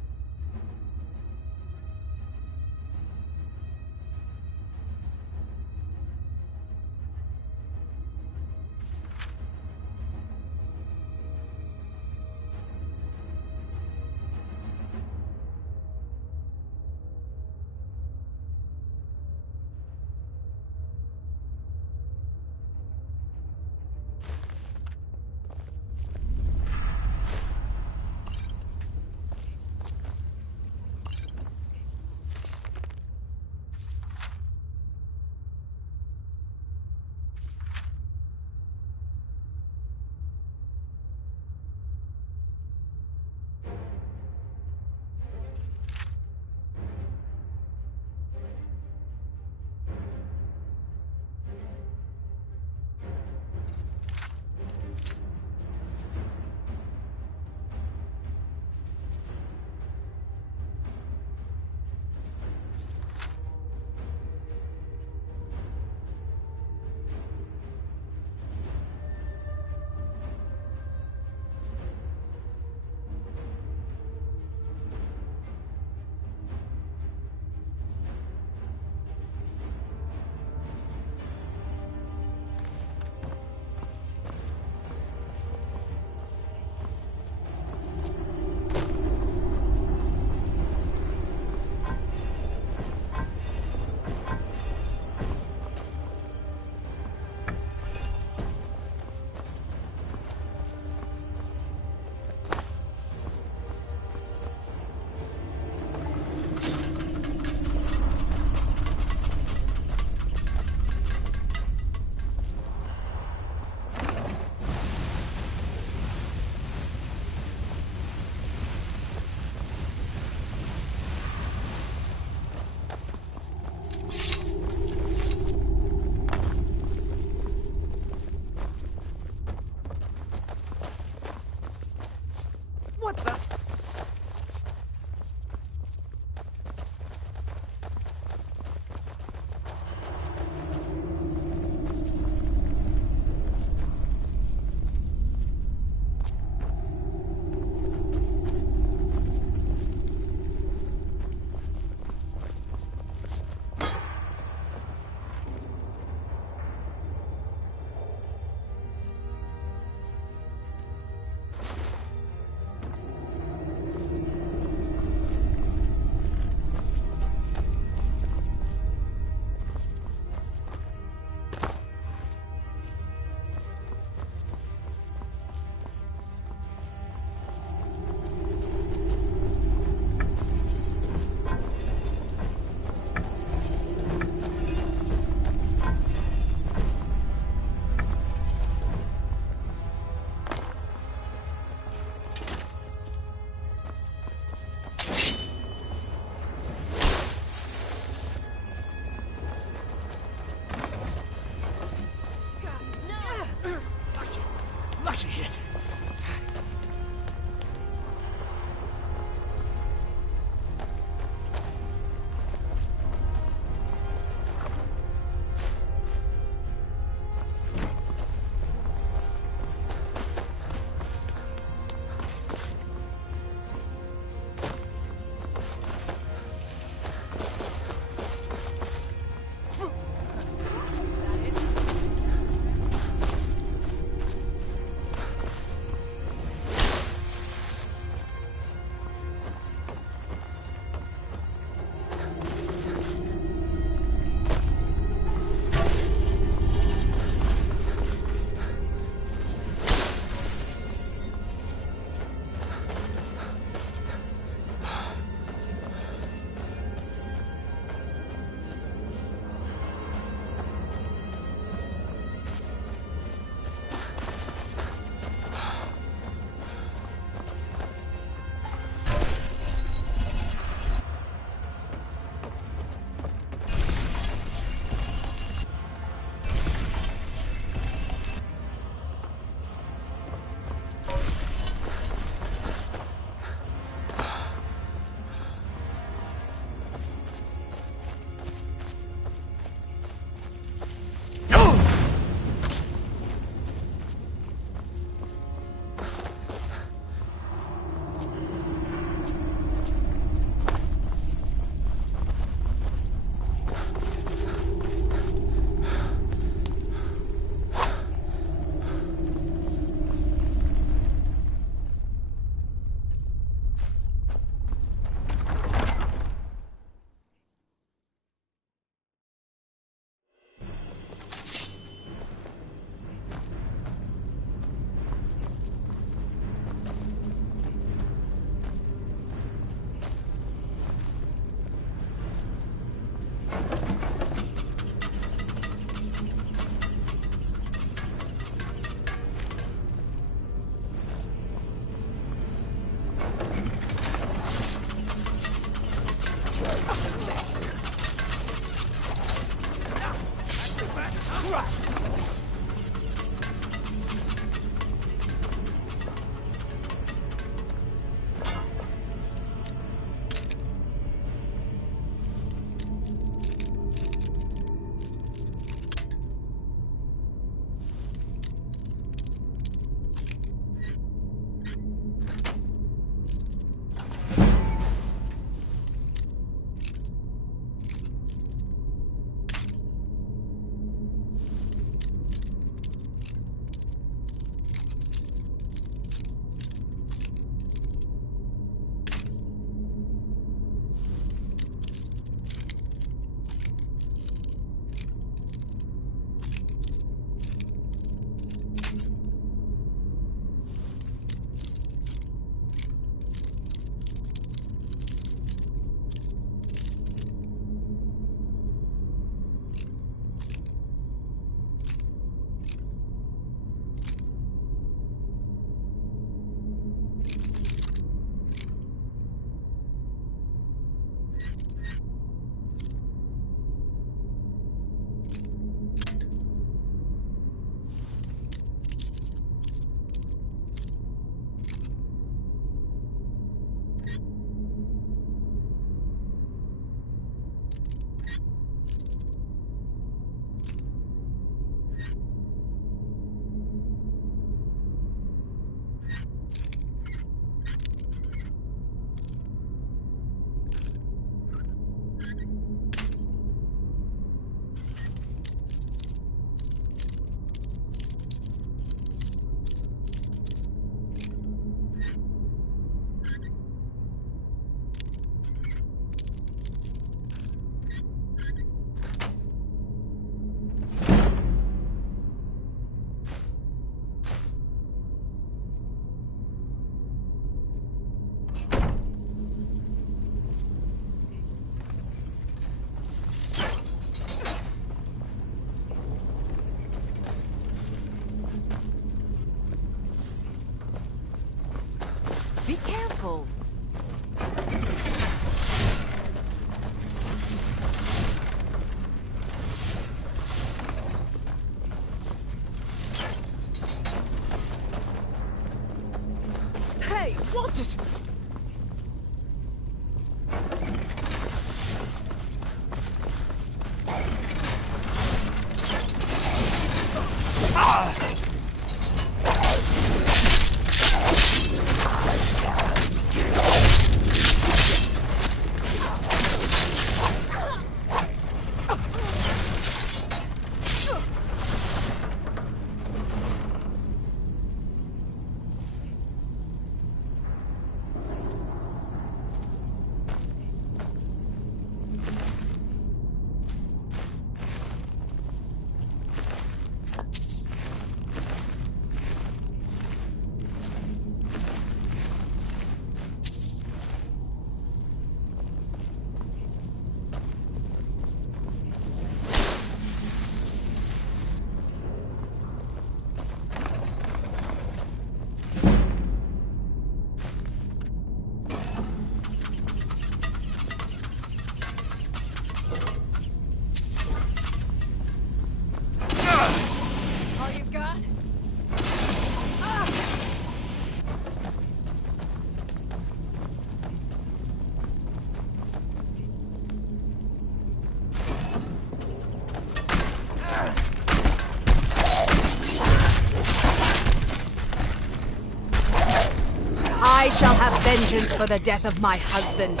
shall have vengeance for the death of my husband.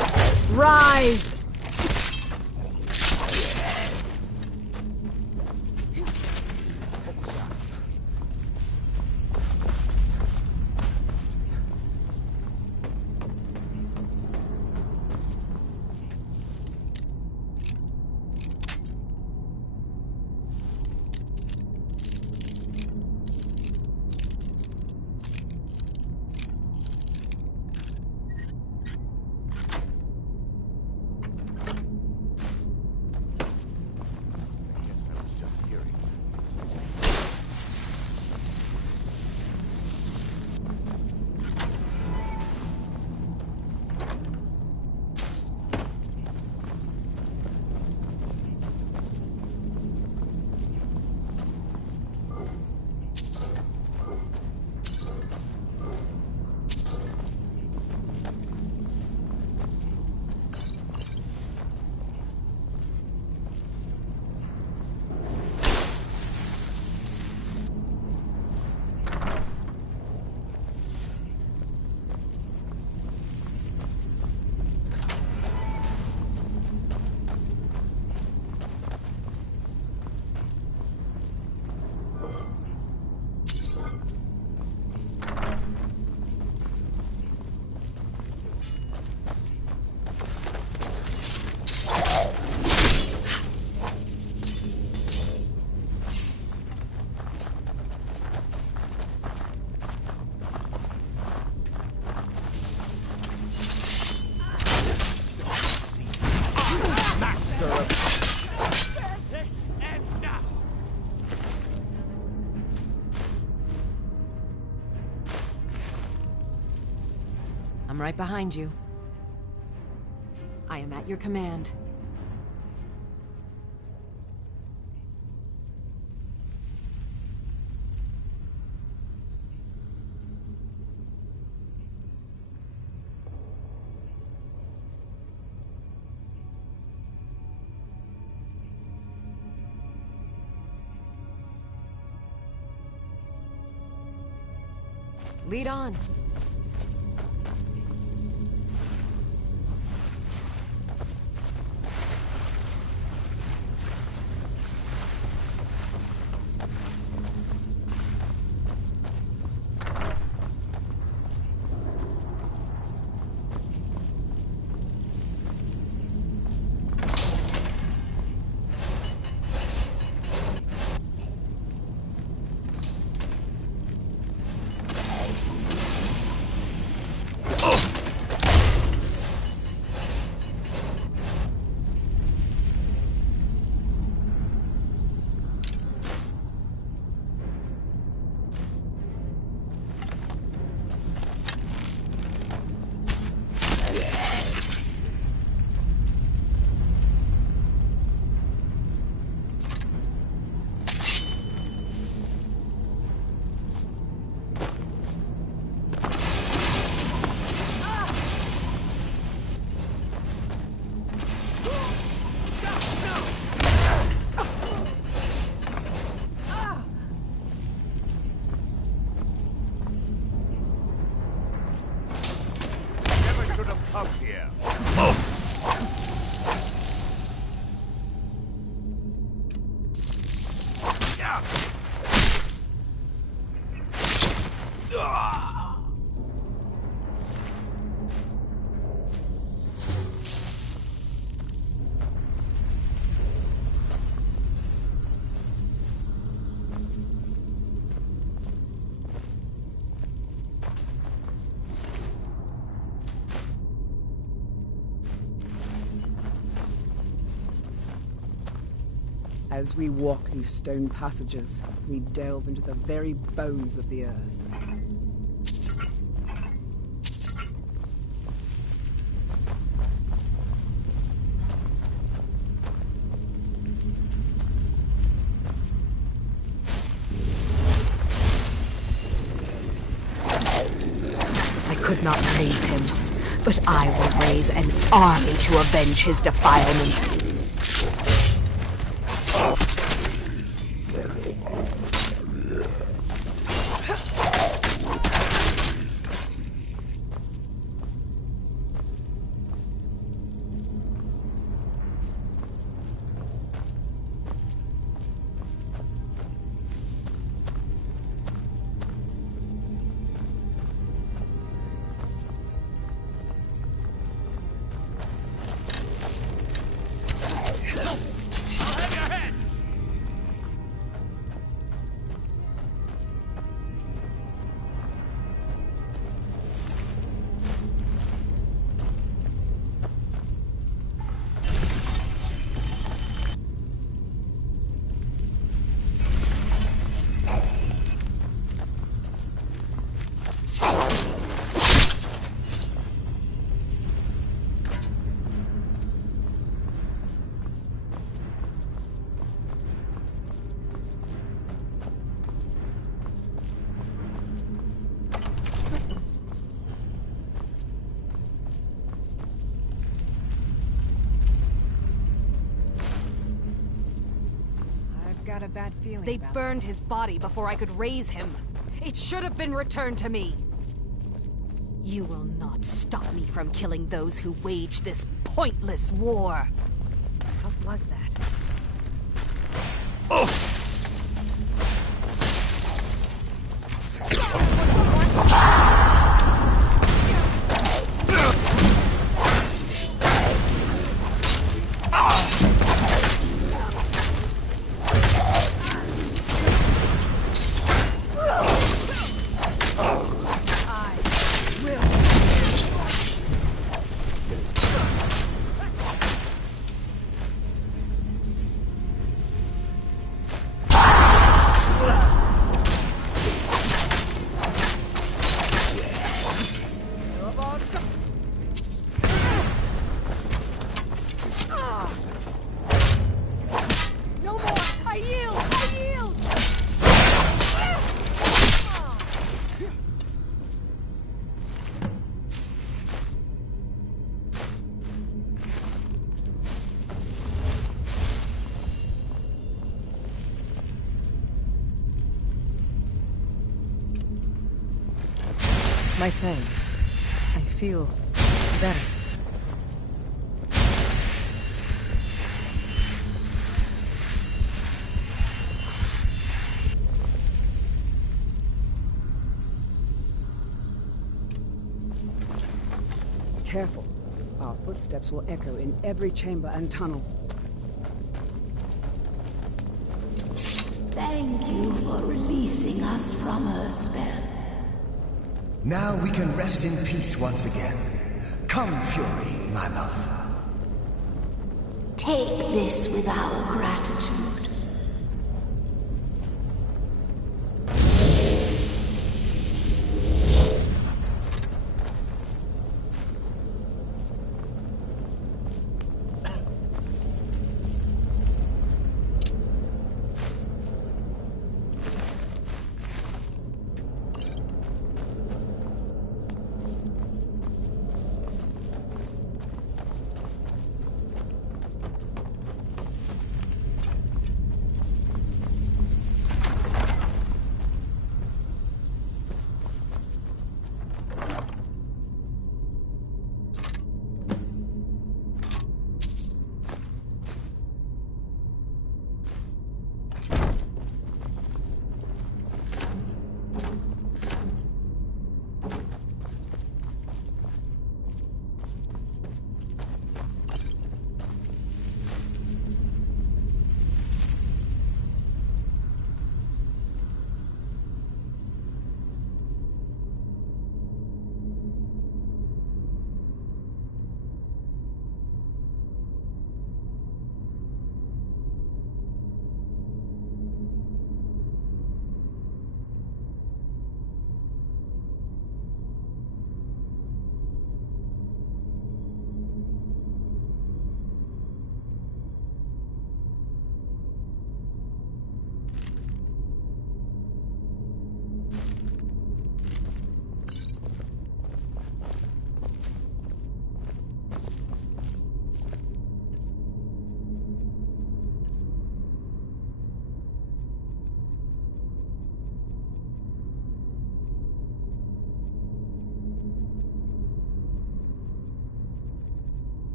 Rise! I'm right behind you. I am at your command. Lead on. As we walk these stone passages, we delve into the very bones of the earth. I could not praise him, but I will raise an army to avenge his defilement. got a bad feeling They about burned this. his body before I could raise him. It should have been returned to me. You will not stop me from killing those who wage this pointless war. What was that? Oh! My thanks. I feel better. Careful. Our footsteps will echo in every chamber and tunnel. Thank you for releasing us from her spell. Now we can rest in peace once again. Come, Fury, my love. Take this with our gratitude.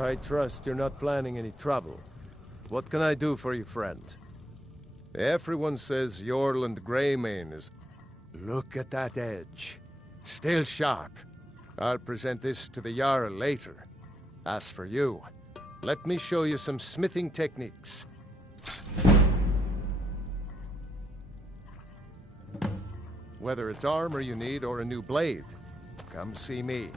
I trust you're not planning any trouble. What can I do for you, friend? Everyone says Yorland Greymane is... Look at that edge. Still sharp. I'll present this to the Jarl later. As for you, let me show you some smithing techniques. Whether it's armor you need or a new blade, come see me.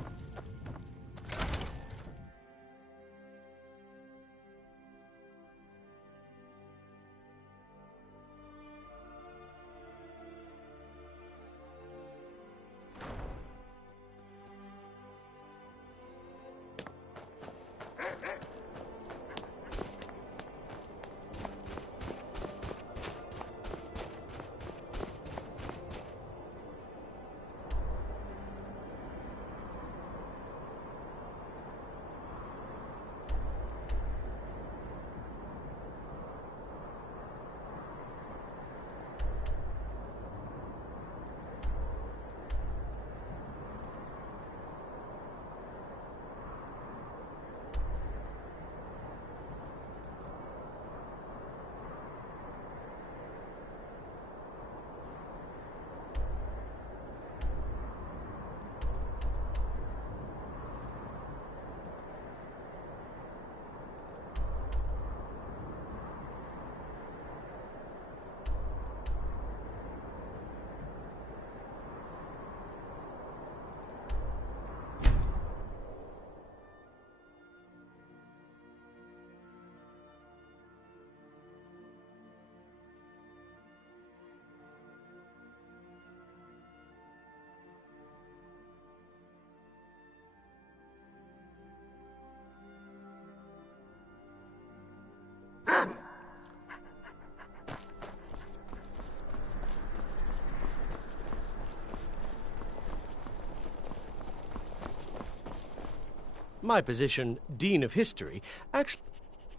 My position, Dean of History, actually...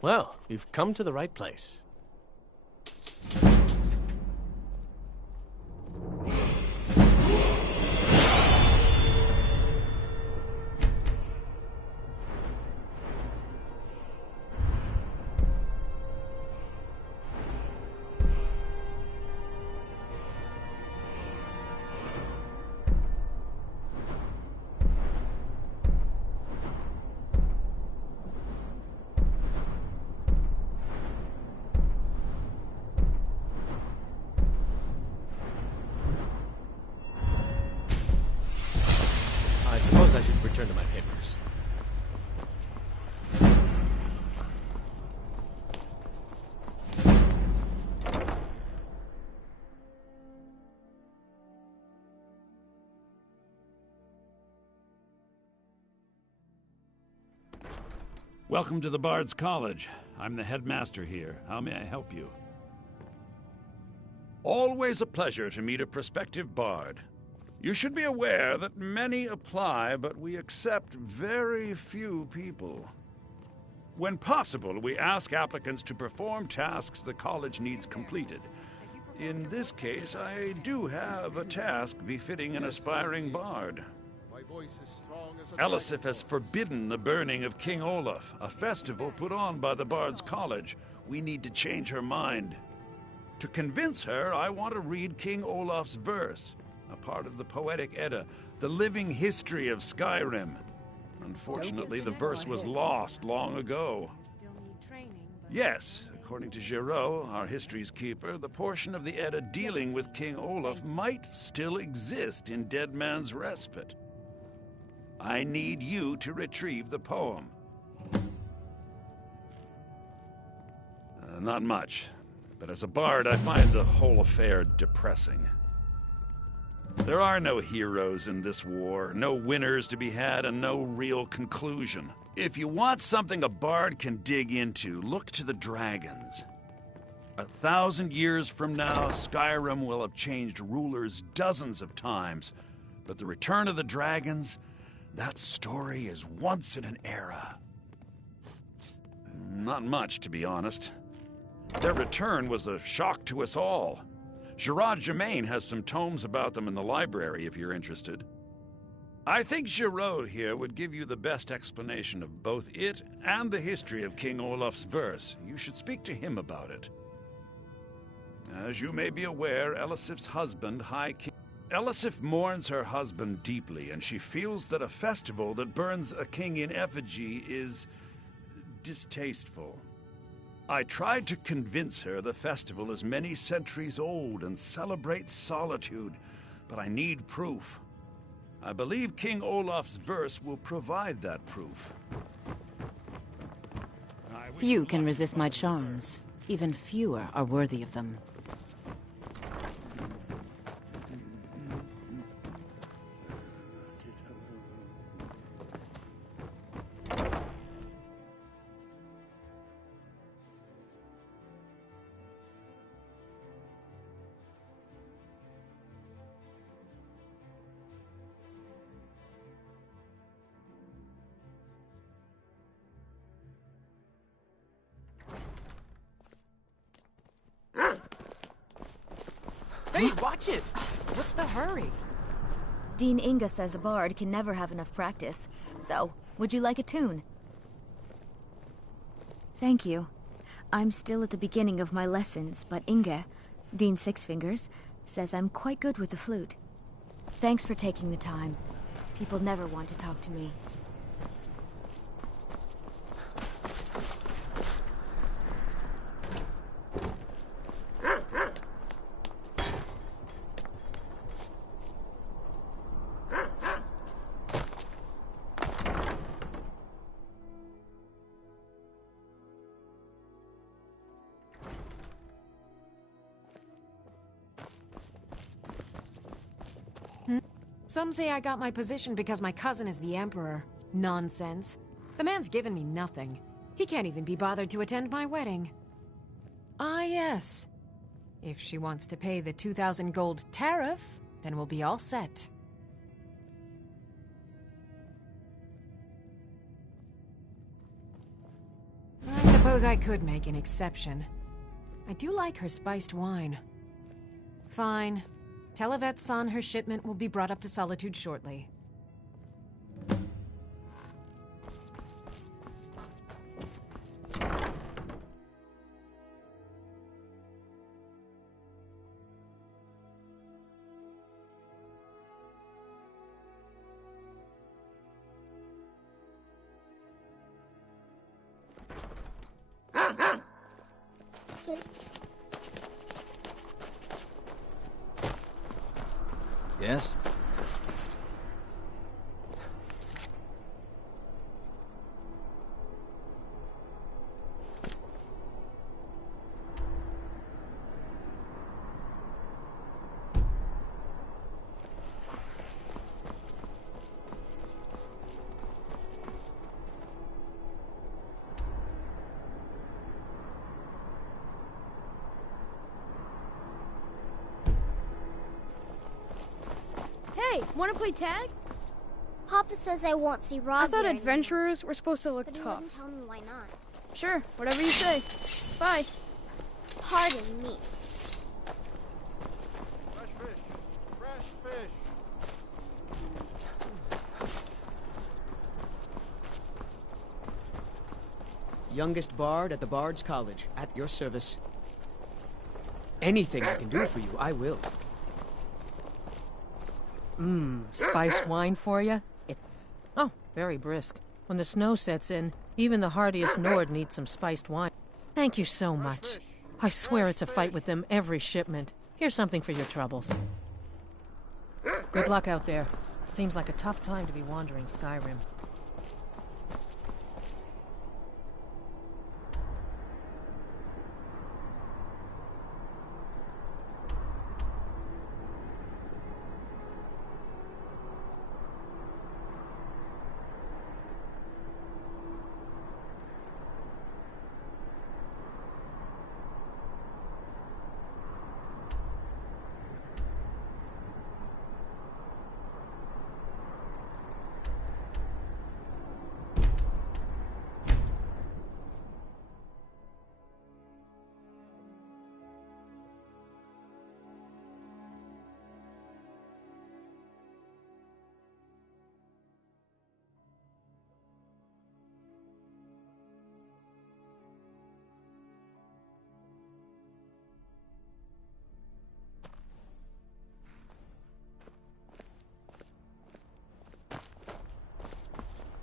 Well, you've come to the right place. I suppose I should return to my papers. Welcome to the Bard's College. I'm the headmaster here. How may I help you? Always a pleasure to meet a prospective bard. You should be aware that many apply, but we accept very few people. When possible, we ask applicants to perform tasks the college needs completed. In this case, I do have a task befitting an aspiring bard. Elisif has forbidden the burning of King Olaf, a festival put on by the Bard's College. We need to change her mind. To convince her, I want to read King Olaf's verse, a part of the Poetic Edda, the living history of Skyrim. Unfortunately, the verse was lost long ago. Yes, according to Giraud, our history's keeper, the portion of the Edda dealing with King Olaf might still exist in Dead Man's Respite. I need you to retrieve the poem. Not much, but as a bard, I find the whole affair depressing. There are no heroes in this war, no winners to be had, and no real conclusion. If you want something a bard can dig into, look to the dragons. 1,000 years from now, Skyrim will have changed rulers dozens of times, but the return of the dragons, that story is once in an era. Not much, to be honest. Their return was a shock to us all. Gerard Germain has some tomes about them in the library, if you're interested. I think Giraud here would give you the best explanation of both it and the history of King Olaf's verse. You should speak to him about it. As you may be aware, Elisif's husband, High King... Elisif mourns her husband deeply, and she feels that a festival that burns a king in effigy is distasteful. I tried to convince her the festival is many centuries old and celebrates solitude, but I need proof. I believe King Olaf's verse will provide that proof. Few can resist my charms. Even fewer are worthy of them. Hey, watch it! What's the hurry? Dean Inga says a bard can never have enough practice. So, would you like a tune? Thank you. I'm still at the beginning of my lessons, but Inga, Dean Sixfingers, says I'm quite good with the flute. Thanks for taking the time. People never want to talk to me. Some say I got my position because my cousin is the Emperor. Nonsense. The man's given me nothing. He can't even be bothered to attend my wedding. Ah, yes. If she wants to pay the 2,000 gold tariff, then we'll be all set. I suppose I could make an exception. I do like her spiced wine. Fine. Tell Yvette's son her shipment will be brought up to Solitude shortly. Yes? Hey, wanna play tag? Papa says I won't see Rob. I thought anymore. adventurers were supposed to look But tough. He wouldn't tell me why not. Sure, whatever you say. Bye. Pardon me. Fresh fish. Fresh fish. Youngest bard at the Bard's College, at your service. Anything I can do for you, I will. Spice wine for you? Oh, very brisk. When the snow sets in, even the hardiest Nord needs some spiced wine. Thank you so much. I swear it's a fight with them every shipment. Here's something for your troubles. Good luck out there. Seems like a tough time to be wandering Skyrim.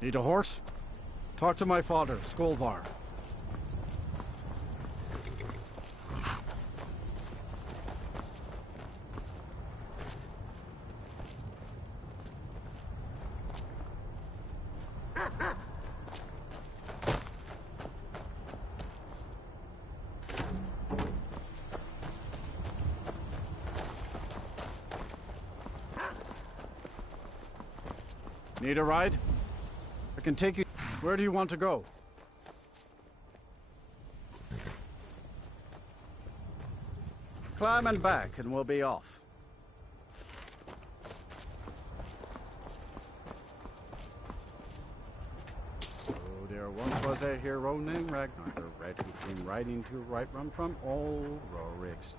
Need a horse? Talk to my father, Skolvar. Need a ride? I can take you. Where do you want to go? Climb and back, and we'll be off. Oh, there once was a hero named Ragnar the Red who came riding to right run from old Rorik's.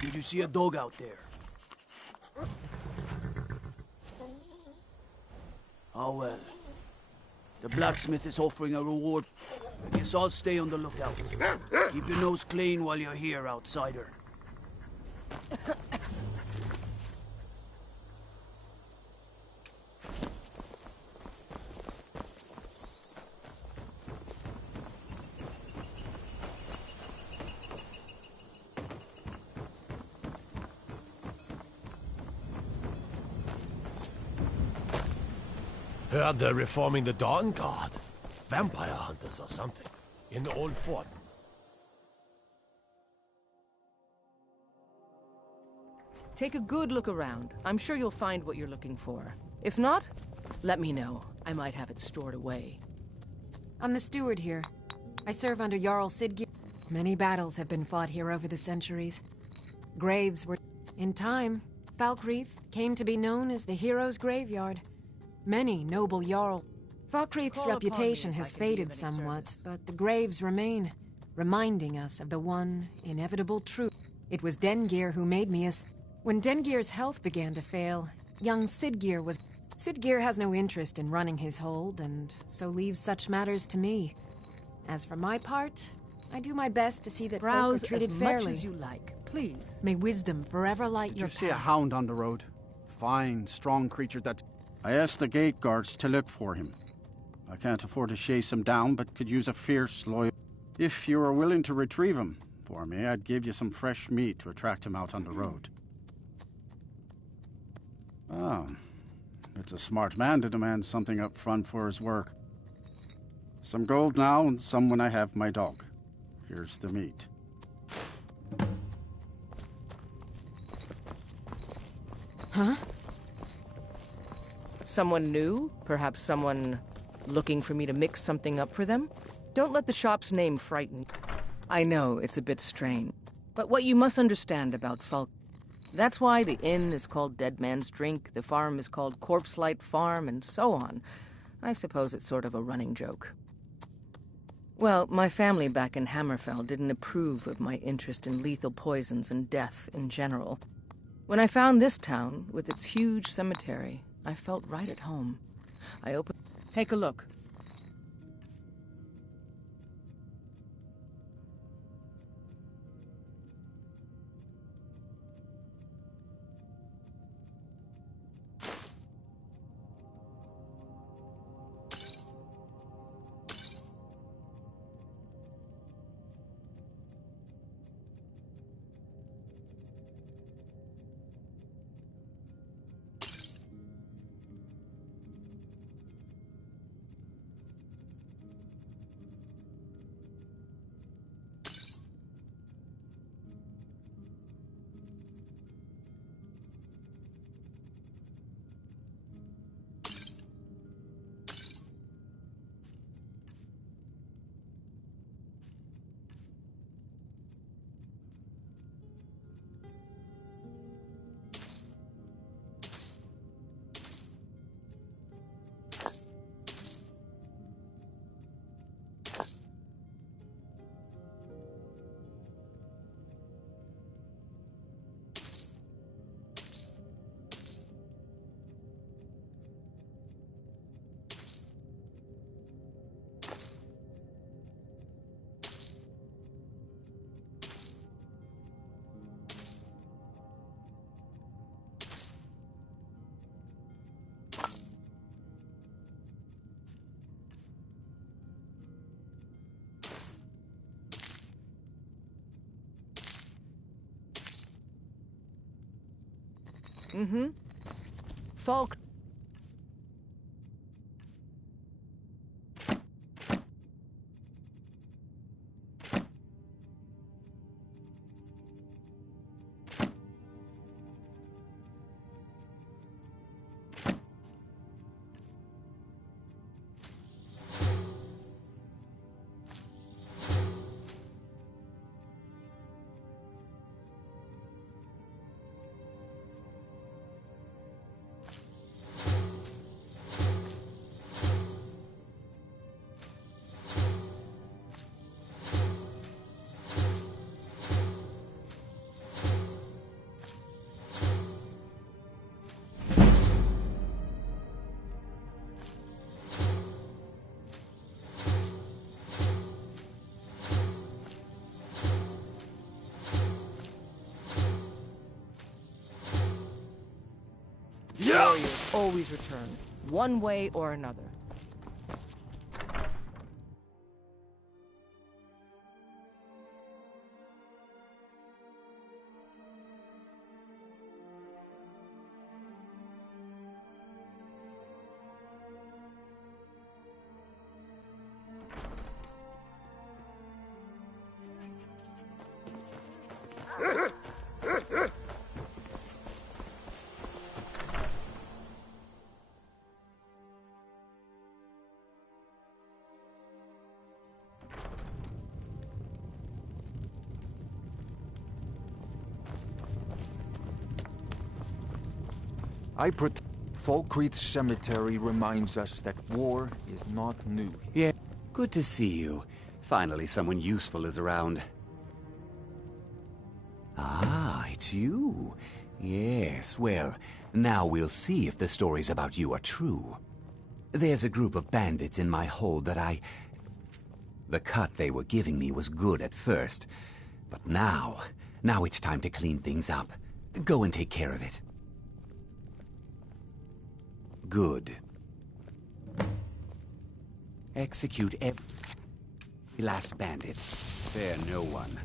Did you see a dog out there? Oh well. The blacksmith is offering a reward. I guess I'll stay on the lookout. Keep your nose clean while you're here, outsider. Heard they're reforming the Dawn Guard. Vampire hunters or something. In the old fort. Take a good look around. I'm sure you'll find what you're looking for. If not, let me know. I might have it stored away. I'm the steward here. I serve under Jarl Siggeir. Many battles have been fought here over the centuries. Graves were... In time, Falkreath came to be known as the hero's graveyard. Many noble Jarl. Falkreath's reputation has faded somewhat, but the graves remain, reminding us of the one inevitable truth. It was Dengeir who made me a... When Dengeir's health began to fail, young Siggeir was... Siggeir has no interest in running his hold, and so leaves such matters to me. As for my part, I do my best to see that folk are treated fairly. Browse as much as you like, please. May wisdom forever light your path. Did you see a hound on the road? Fine, strong creature that... I asked the gate guards to look for him. I can't afford to chase him down, but could use a fierce, loyal... If you were willing to retrieve him for me, I'd give you some fresh meat to attract him out on the road. Ah, it's a smart man to demand something up front for his work. Some gold now, and some when I have my dog. Here's the meat. Huh? Someone new? Perhaps someone looking for me to mix something up for them? Don't let the shop's name frighten you. I know, it's a bit strange. But what you must understand about Falk... That's why the inn is called Dead Man's Drink, the farm is called Corpse Light Farm, and so on. I suppose it's sort of a running joke. Well, my family back in Hammerfell didn't approve of my interest in lethal poisons and death in general. When I found this town, with its huge cemetery, I felt right at home. I opened... Take a look. Mm-hmm. Falk. Warriors always return, one way or another. Falkreath Cemetery reminds us that war is not new. Yeah, good to see you. Finally, someone useful is around. Ah, it's you. Yes, well, now we'll see if the stories about you are true. There's a group of bandits in my hold that The cut they were giving me was good at first. But now it's time to clean things up. Go and take care of it. Good. Execute every last bandit. Spare no one.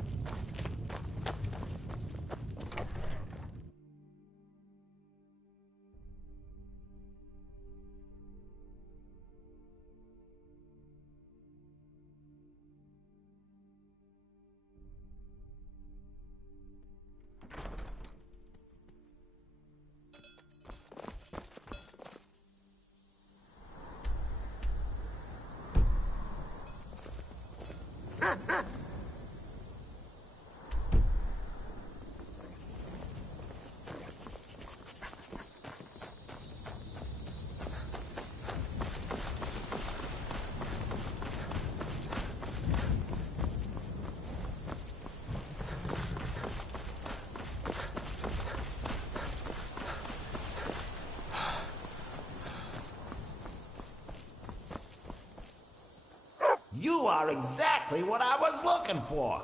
You are exactly what I was looking for.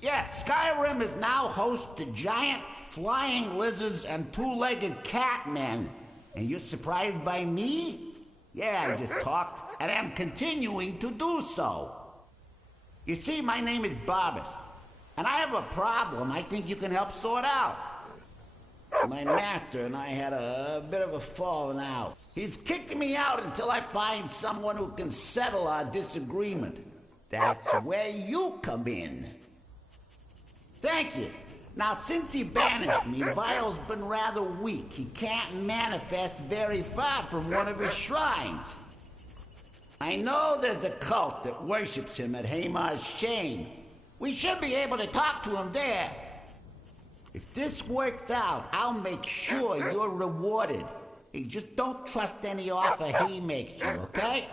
Yeah, Skyrim is now host to giant flying lizards and two-legged cat men. And you're surprised by me? Yeah, I just talked, and I'm continuing to do so. You see, my name is Barbas, and I have a problem I think you can help sort out. My master and I had a bit of a falling out. He's kicked me out until I find someone who can settle our disagreement. That's where you come in. Thank you. Now, since he banished me, Vile's been rather weak. He can't manifest very far from one of his shrines. I know there's a cult that worships him at Hamar's Shame. We should be able to talk to him there. If this works out, I'll make sure you're rewarded. Hey, just don't trust any offer he makes you, okay?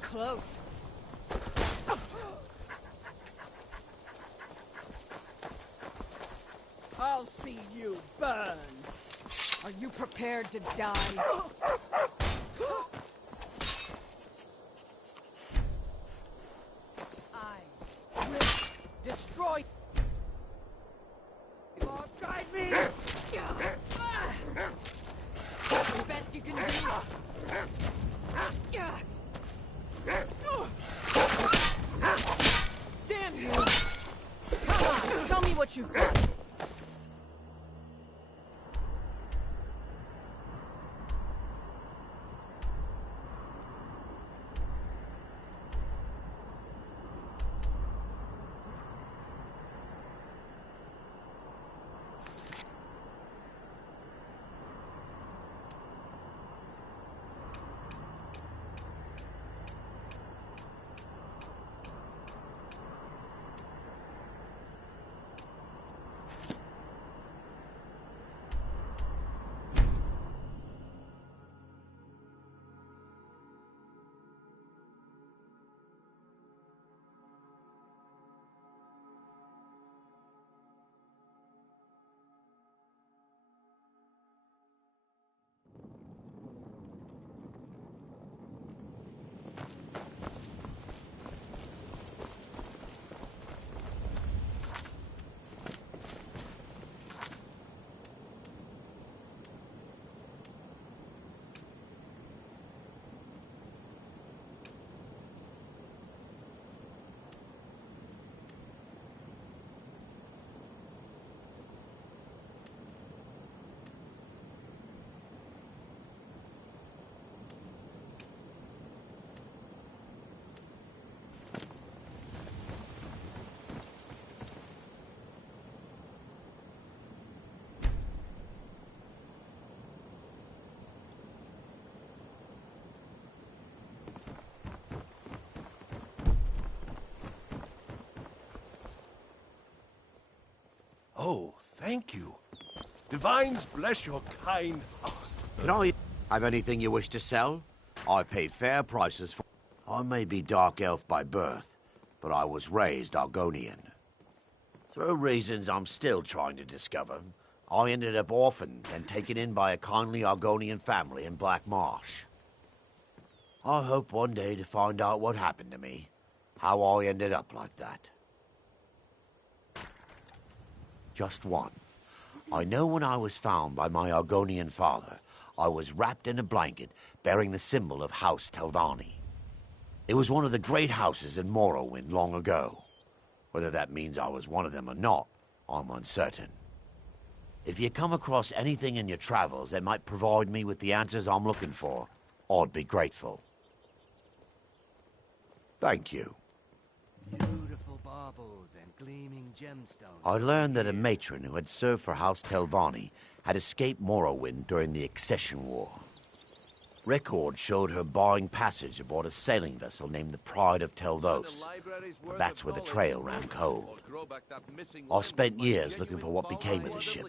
Close. I'll see you burn. Are you prepared to die? I will destroy. Oh, guide me. The best you can do. Damn you! Come on, show me what you've got. Oh, thank you. Divines bless your kind heart. Can I have anything you wish to sell? I pay fair prices for... I may be Dark Elf by birth, but I was raised Argonian. Through reasons I'm still trying to discover, I ended up orphaned and taken in by a kindly Argonian family in Black Marsh. I hope one day to find out what happened to me, how I ended up like that. Just one. I know when I was found by my Argonian father, I was wrapped in a blanket bearing the symbol of House Telvanni. It was one of the great houses in Morrowind long ago. Whether that means I was one of them or not, I'm uncertain. If you come across anything in your travels that might provide me with the answers I'm looking for, I'd be grateful. Thank you. Beautiful baubles and gleaming gemstones. I learned that a matron who had served for House Telvanni had escaped Morrowind during the Accession War. Records showed her buying passage aboard a sailing vessel named the Pride of Telvos, but that's where the trail ran cold. I spent years looking for what became of the ship,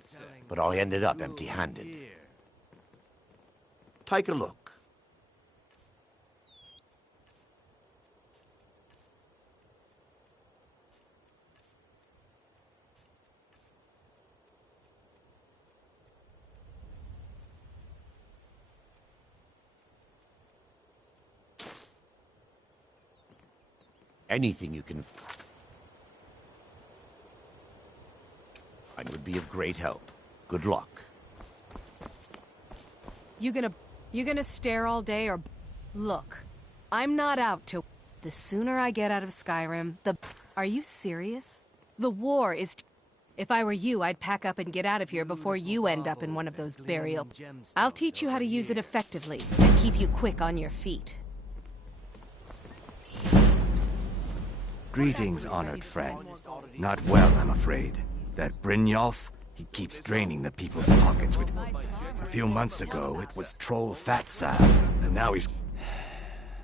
but I ended up empty-handed. Take a look. Anything you can find would be of great help. Good luck. You gonna stare all day or... Look, I'm not out to... The sooner I get out of Skyrim, the... Are you serious? The war is... If I were you, I'd pack up and get out of here before you end up in one of those burial... I'll teach you how to use it effectively and keep you quick on your feet. Greetings, honored friend. Not well, I'm afraid. That Brynjolf, he keeps draining the people's pockets with... A few months ago, it was Troll Fatsav, and now he's...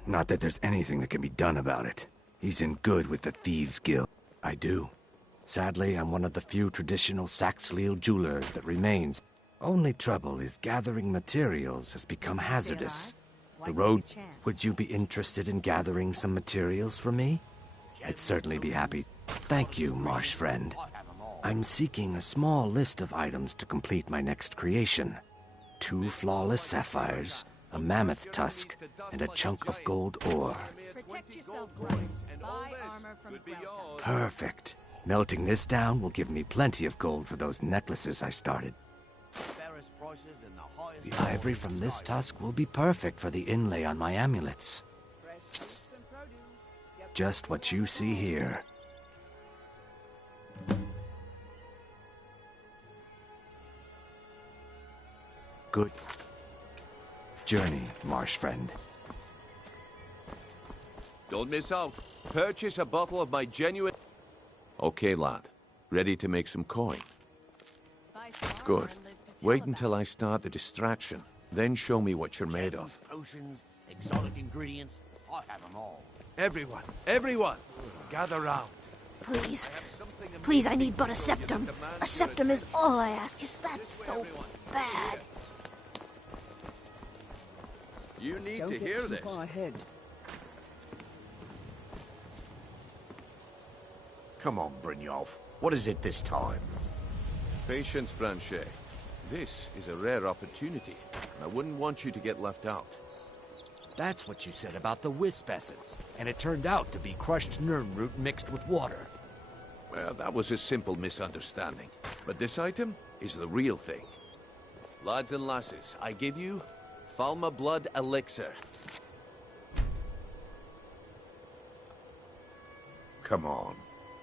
Not that there's anything that can be done about it. He's in good with the Thieves' Guild. I do. Sadly, I'm one of the few traditional Saxhleel jewelers that remains. Only trouble is gathering materials has become hazardous. The road... Would you be interested in gathering some materials for me? I'd certainly be happy. Thank you, marsh friend. I'm seeking a small list of items to complete my next creation. 2 flawless sapphires, a mammoth tusk, and a chunk of gold ore. Protect yourself right. Buy armor from Perfect. Melting this down will give me plenty of gold for those necklaces I started. The ivory from this tusk will be perfect for the inlay on my amulets. Just what you see here. Good journey, marsh friend. Don't miss out. Purchase a bottle of my genuine... Okay, lad. Ready to make some coin? Good. Wait until I start the distraction. Then show me what you're made of. Potions, exotic ingredients, I have them all. Everyone! Gather round. Please. Please, I need but a septum. A septum is all I ask. Is that so bad? You need to hear this. Come on, Brynjolf. What is it this time? Patience, Branche. This is a rare opportunity. I wouldn't want you to get left out. That's what you said about the wisp essence, and it turned out to be crushed nirnroot mixed with water. Well, that was a simple misunderstanding. But this item is the real thing. Lads and lasses, I give you Falma Blood Elixir. Come on.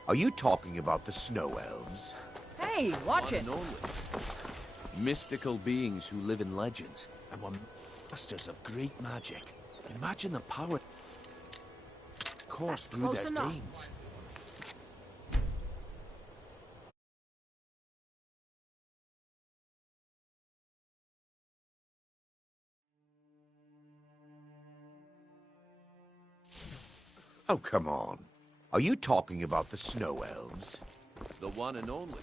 Are you talking about the Snow Elves? Hey, watch it! Mystical beings who live in legends and were masters of great magic. Imagine the power course through their veins. Oh, come on. Are you talking about the Snow Elves? The one and only.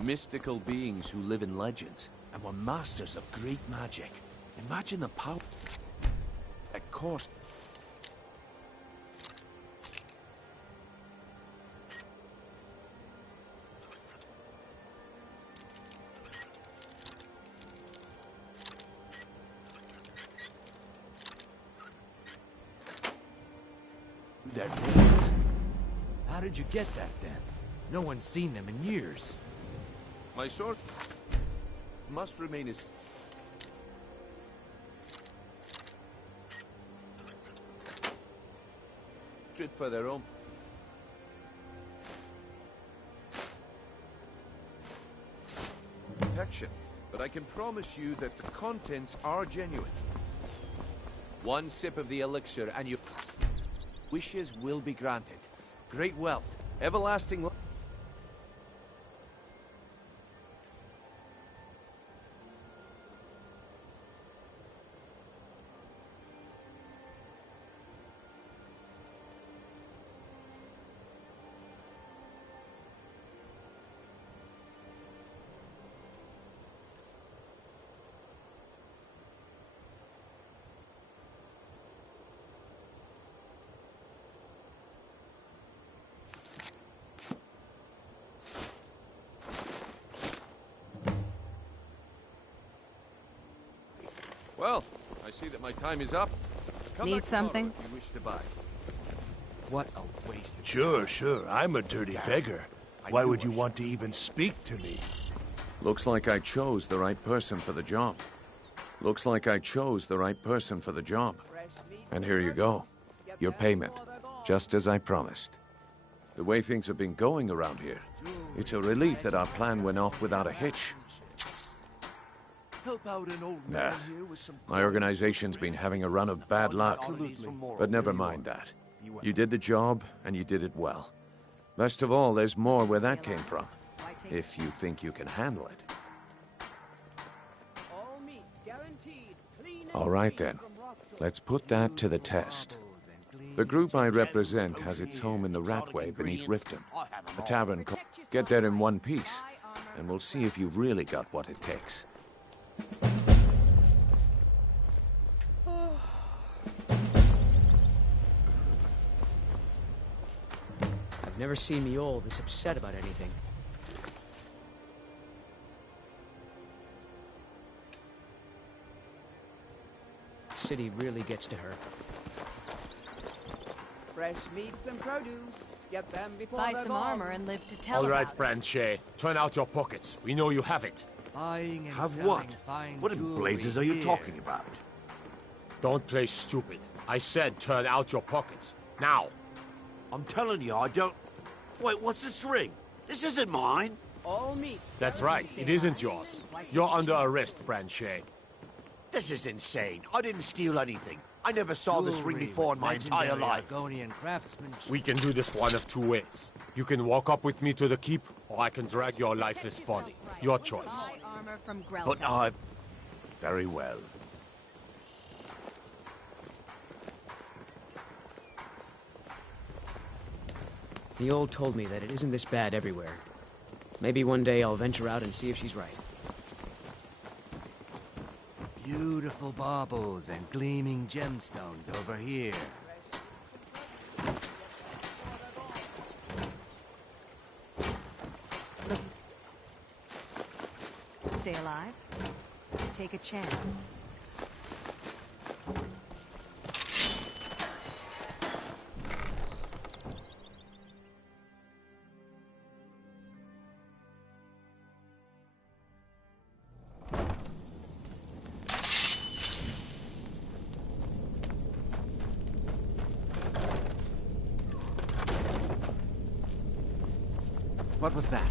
Mystical beings who live in legends and were masters of great magic. Imagine the power... Of course... Their veins. How did you get that, then? No one's seen them in years. My sword must remain as... secret for their own protection, but I can promise you that the contents are genuine. One sip of the elixir and your wishes will be granted. Great wealth, everlasting life. Well, I see that my time is up. Come Need back tomorrow something? if you wish to buy. What a waste of Sure. I'm a dirty beggar. Why would you want to even speak to me? Looks like I chose the right person for the job. And here you go. Your payment. Just as I promised. The way things have been going around here, it's a relief that our plan went off without a hitch. Nah. My organization's been having a run of bad luck. But never mind that. You did the job, and you did it well. Best of all, there's more where that came from. If you think you can handle it. All right then. Let's put that to the test. The group I represent has its home in the Ratway beneath Riften. A tavern called... Get there in one piece, and we'll see if you've really got what it takes. I've never seen Miol this upset about anything. The city really gets to her. Fresh meats and produce. Get them before Buy they're some gone. armor and live to tell All right, about it. Branche. Turn out your pockets. We know you have it. Buying and Have selling what? fine What in jewelry blazes are you here. talking about? Don't play stupid. I said turn out your pockets. Now. I'm telling you, I don't... Wait, what's this ring? This isn't mine. All meat. That's right. It isn't yours. You're under arrest, Branche. This is insane. I didn't steal anything. I never saw this ring before in my entire life. Argonian craftsmanship. We can do this one of two ways. You can walk up with me to the keep, or I can drag your lifeless body. Your choice. Buy armor from But I... Very well. Miol told me that it isn't this bad everywhere. Maybe one day I'll venture out and see if she's right. Beautiful baubles and gleaming gemstones over here. Stay alive. Take a chance. What was that?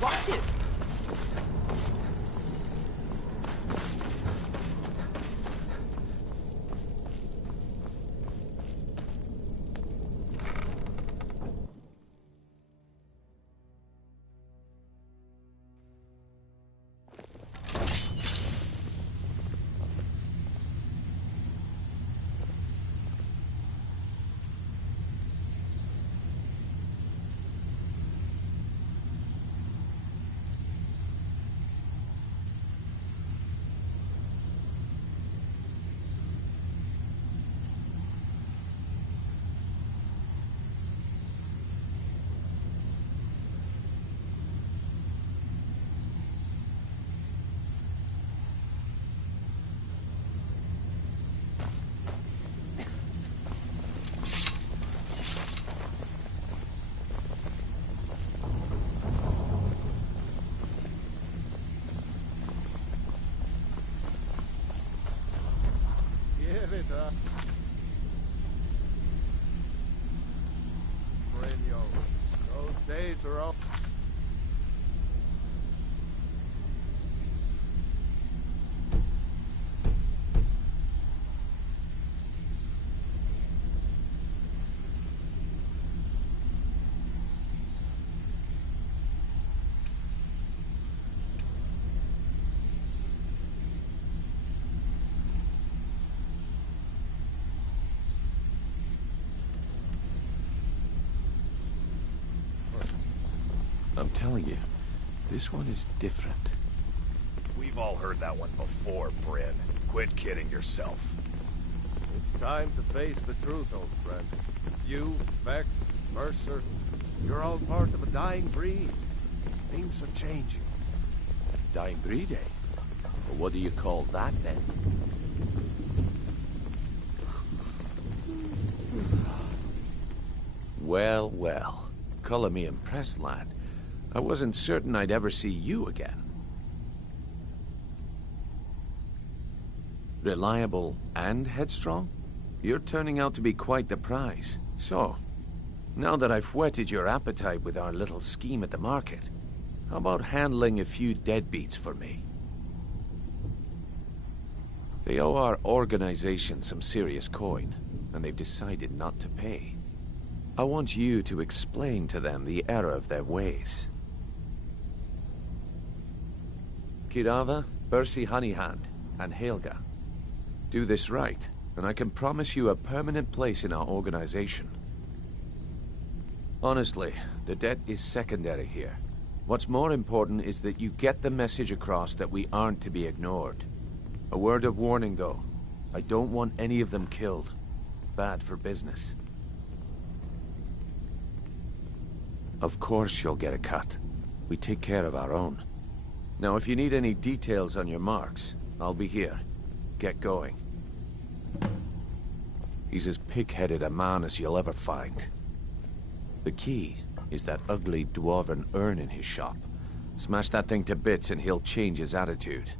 Watch it! Give it up. Brynjo, those days are all... I'm telling you, this one is different. We've all heard that one before, Bryn. Quit kidding yourself. It's time to face the truth, old friend. You, Vex, Mercer, you're all part of a dying breed. Things are changing. Dying breed, eh? Well, what do you call that, then? Well, well. Color me impressed, lad. I wasn't certain I'd ever see you again. Reliable and headstrong? You're turning out to be quite the prize. So, now that I've whetted your appetite with our little scheme at the market, how about handling a few deadbeats for me? They owe our organization some serious coin, and they've decided not to pay. I want you to explain to them the error of their ways. Kirava, Bersi Honeyhand, and Helga. Do this right, and I can promise you a permanent place in our organization. Honestly, the debt is secondary here. What's more important is that you get the message across that we aren't to be ignored. A word of warning, though. I don't want any of them killed. Bad for business. Of course you'll get a cut. We take care of our own. Now, if you need any details on your marks, I'll be here. Get going. He's as pig-headed a man as you'll ever find. The key is that ugly dwarven urn in his shop. Smash that thing to bits and he'll change his attitude.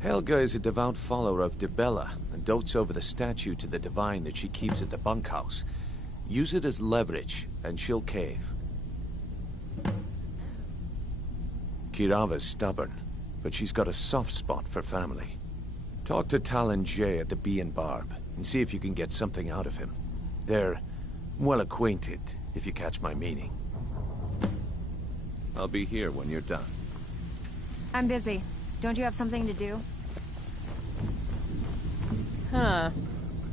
Helga is a devout follower of Dibella and dotes over the statue to the divine that she keeps at the bunkhouse. Use it as leverage, and she'll cave. Kirava's stubborn, but she's got a soft spot for family. Talk to Talon Jay at the Bee and Barb, and see if you can get something out of him. They're well acquainted, if you catch my meaning. I'll be here when you're done. I'm busy. Don't you have something to do? Huh.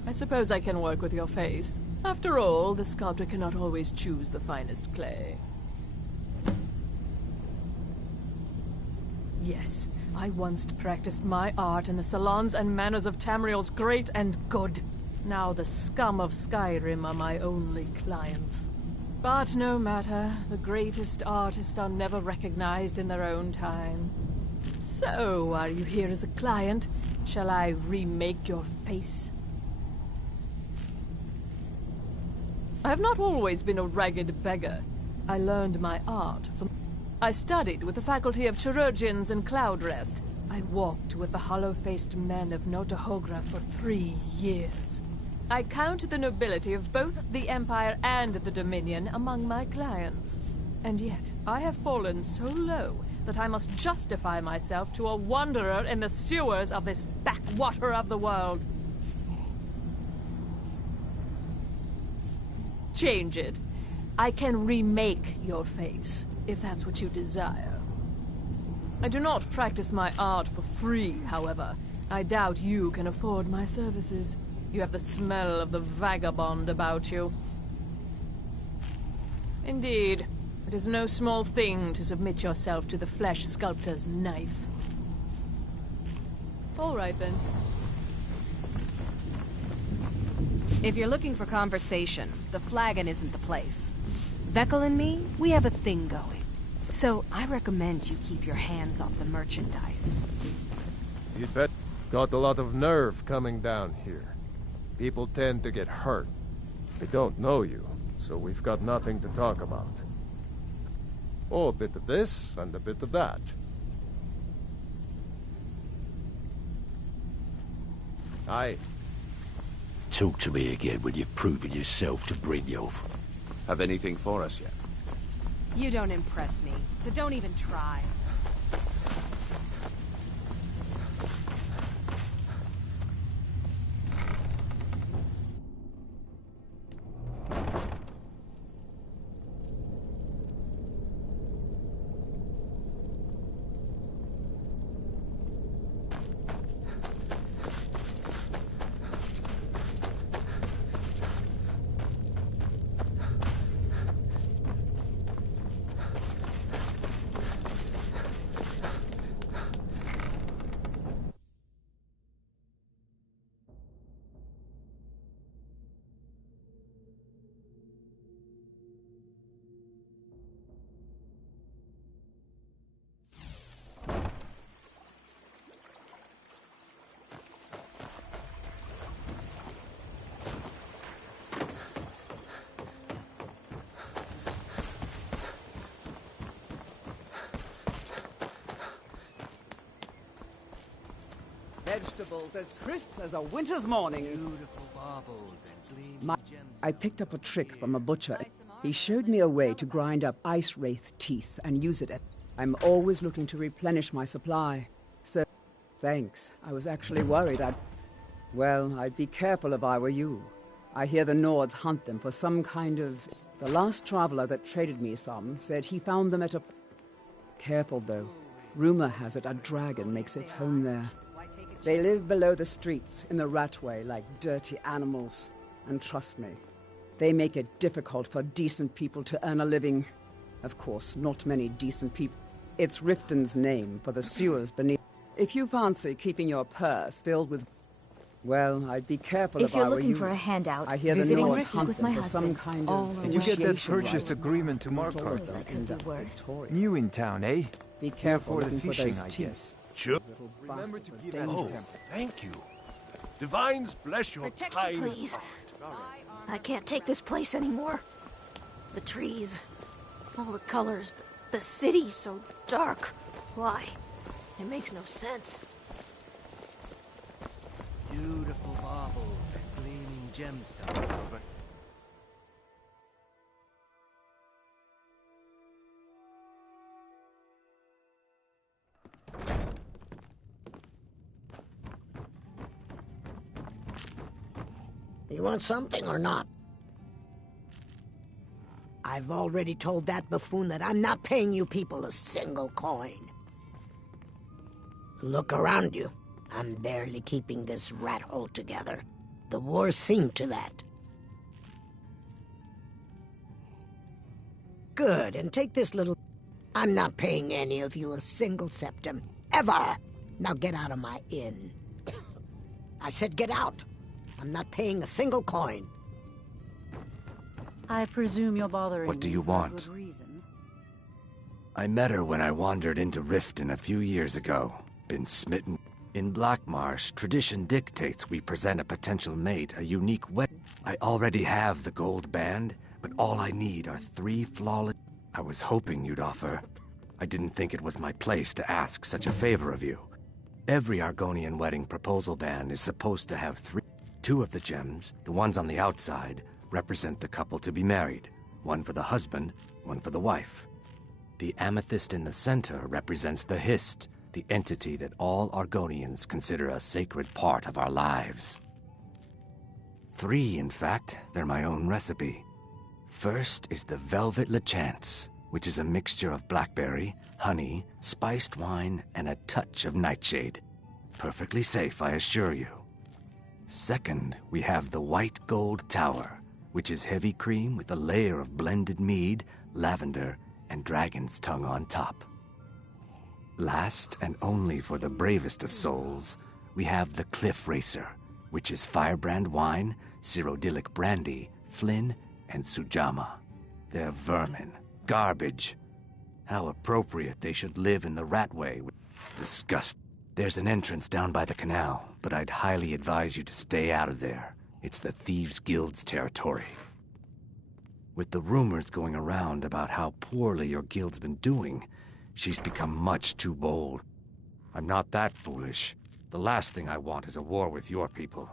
I suppose I can work with your face. After all, the sculptor cannot always choose the finest clay. Yes, I once practiced my art in the salons and manners of Tamriel's great and good. Now the scum of Skyrim are my only clients. But no matter, the greatest artists are never recognized in their own time. So, are you here as a client? Shall I remake your face? I have not always been a ragged beggar. I learned my art from... I studied with the faculty of chirurgeons in Cloudrest. I walked with the hollow-faced men of Notahogra for 3 years. I count the nobility of both the Empire and the Dominion among my clients. And yet, I have fallen so low that I must justify myself to a wanderer in the sewers of this backwater of the world. Change it. I can remake your face, if that's what you desire. I do not practice my art for free, however. I doubt you can afford my services. You have the smell of the vagabond about you. Indeed, it is no small thing to submit yourself to the flesh sculptor's knife. All right, then. If you're looking for conversation, the flagon isn't the place. Vekel and me, we have a thing going. So I recommend you keep your hands off the merchandise. You'd bet. Got a lot of nerve coming down here. People tend to get hurt. They don't know you, so we've got nothing to talk about. Oh, a bit of this and a bit of that. Aye. Talk to me again when you've proven yourself to Brynjolf. Have anything for us yet? You don't impress me, so don't even try. Vegetables as crisp as a winter's morning. Beautiful baubles and gleaming gems. I picked up a trick from a butcher. He showed me a way to grind up ice wraith teeth and use it. I'm always looking to replenish my supply. So, thanks. I was actually worried Well, I'd be careful if I were you. I hear the Nords hunt them for some kind of... The last traveler that traded me some said he found them at a... Careful, though. Rumor has it a dragon makes its home there. They live below the streets, in the ratway, like dirty animals. And trust me, they make it difficult for decent people to earn a living. Of course, not many decent people. It's Riften's name for the sewers beneath. If you fancy keeping your purse filled with... Well, I'd be careful if I were you. If you're looking for a handout, I hear the visiting Nords Riften hunt with them my for some husband. kind All of... Did you get that initiation purchase rite. agreement to Markarth? I could do worse. New in town, eh? Be careful for the looking for fishing, those I teeth. guess. Sure. Remember to give Oh, thank you. Divines bless your kind Please. heart. I can't take this place anymore. The trees, all the colors, but the city's so dark. Why? It makes no sense. Beautiful baubles and gleaming gemstones over. You want something or not? I've already told that buffoon that I'm not paying you people a single coin. Look around you. I'm barely keeping this rat hole together. The war's seen to that. Good, and take this little... I'm not paying any of you a single septim. Ever! Now get out of my inn. I said get out! I'm not paying a single coin. I presume you're bothering What do me you for a want? good reason. I met her when I wandered into Riften a few years ago. Been smitten. In Blackmarsh, tradition dictates we present a potential mate a unique weapon. I already have the gold band, but all I need are 3 flawless... I was hoping you'd offer. I didn't think it was my place to ask such a favor of you. Every Argonian wedding proposal band is supposed to have 3. 2 of the gems, the ones on the outside, represent the couple to be married. 1 for the husband, 1 for the wife. The amethyst in the center represents the Hist, the entity that all Argonians consider a sacred part of our lives. 3, in fact. They're my own recipe. First is the Velvet Lechance, which is a mixture of blackberry, honey, spiced wine, and a touch of nightshade. Perfectly safe, I assure you. Second, we have the White Gold Tower, which is heavy cream with a layer of blended mead, lavender, and dragon's tongue on top. Last, and only for the bravest of souls, we have the Cliff Racer, which is firebrand wine, Cyrodiilic brandy, Flynn, and Sujamma. They're vermin. Garbage. How appropriate they should live in the Ratway. Disgust. There's an entrance down by the canal, but I'd highly advise you to stay out of there. It's the Thieves' Guild's territory. With the rumors going around about how poorly your guild's been doing, she's become much too bold. I'm not that foolish. The last thing I want is a war with your people.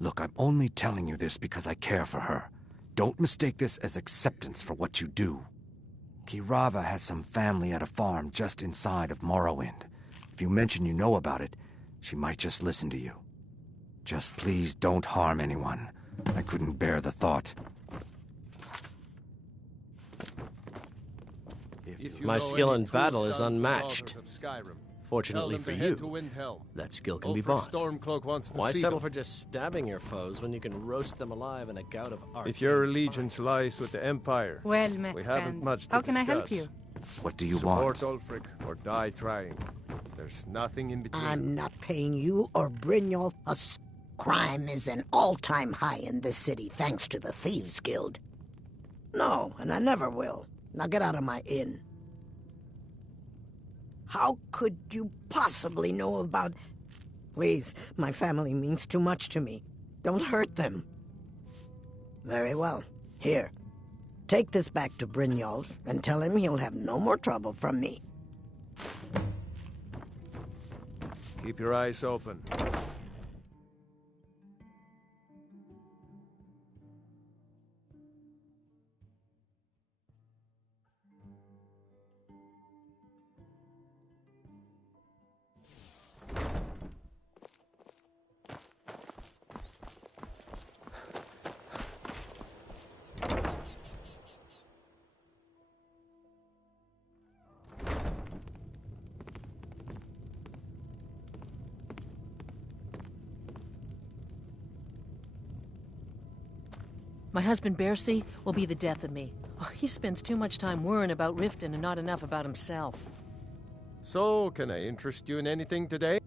Look, I'm only telling you this because I care for her. Don't mistake this as acceptance for what you do. Kirava has some family at a farm just inside of Morrowind. If you mention you know about it, she might just listen to you. Just please don't harm anyone. I couldn't bear the thought. My skill in battle is unmatched. Fortunately for you, that skill can be bought. Why settle for just stabbing your foes when you can roast them alive in a gout of art? If your allegiance lies with the Empire, well met, we haven't much to How can discuss. I help you? What do you want? Support Ulfric or die trying. There's nothing in between. I'm not paying you or Brynjolf Crime is an all-time high in this city thanks to the Thieves' Guild. No, and I never will. Now get out of my inn. How could you possibly know about... Please, my family means too much to me. Don't hurt them. Very well. Here. Take this back to Brynjolf and tell him he'll have no more trouble from me. Keep your eyes open. My husband, Bercy, will be the death of me. Oh, he spends too much time worrying about Riften and not enough about himself. So, can I interest you in anything today?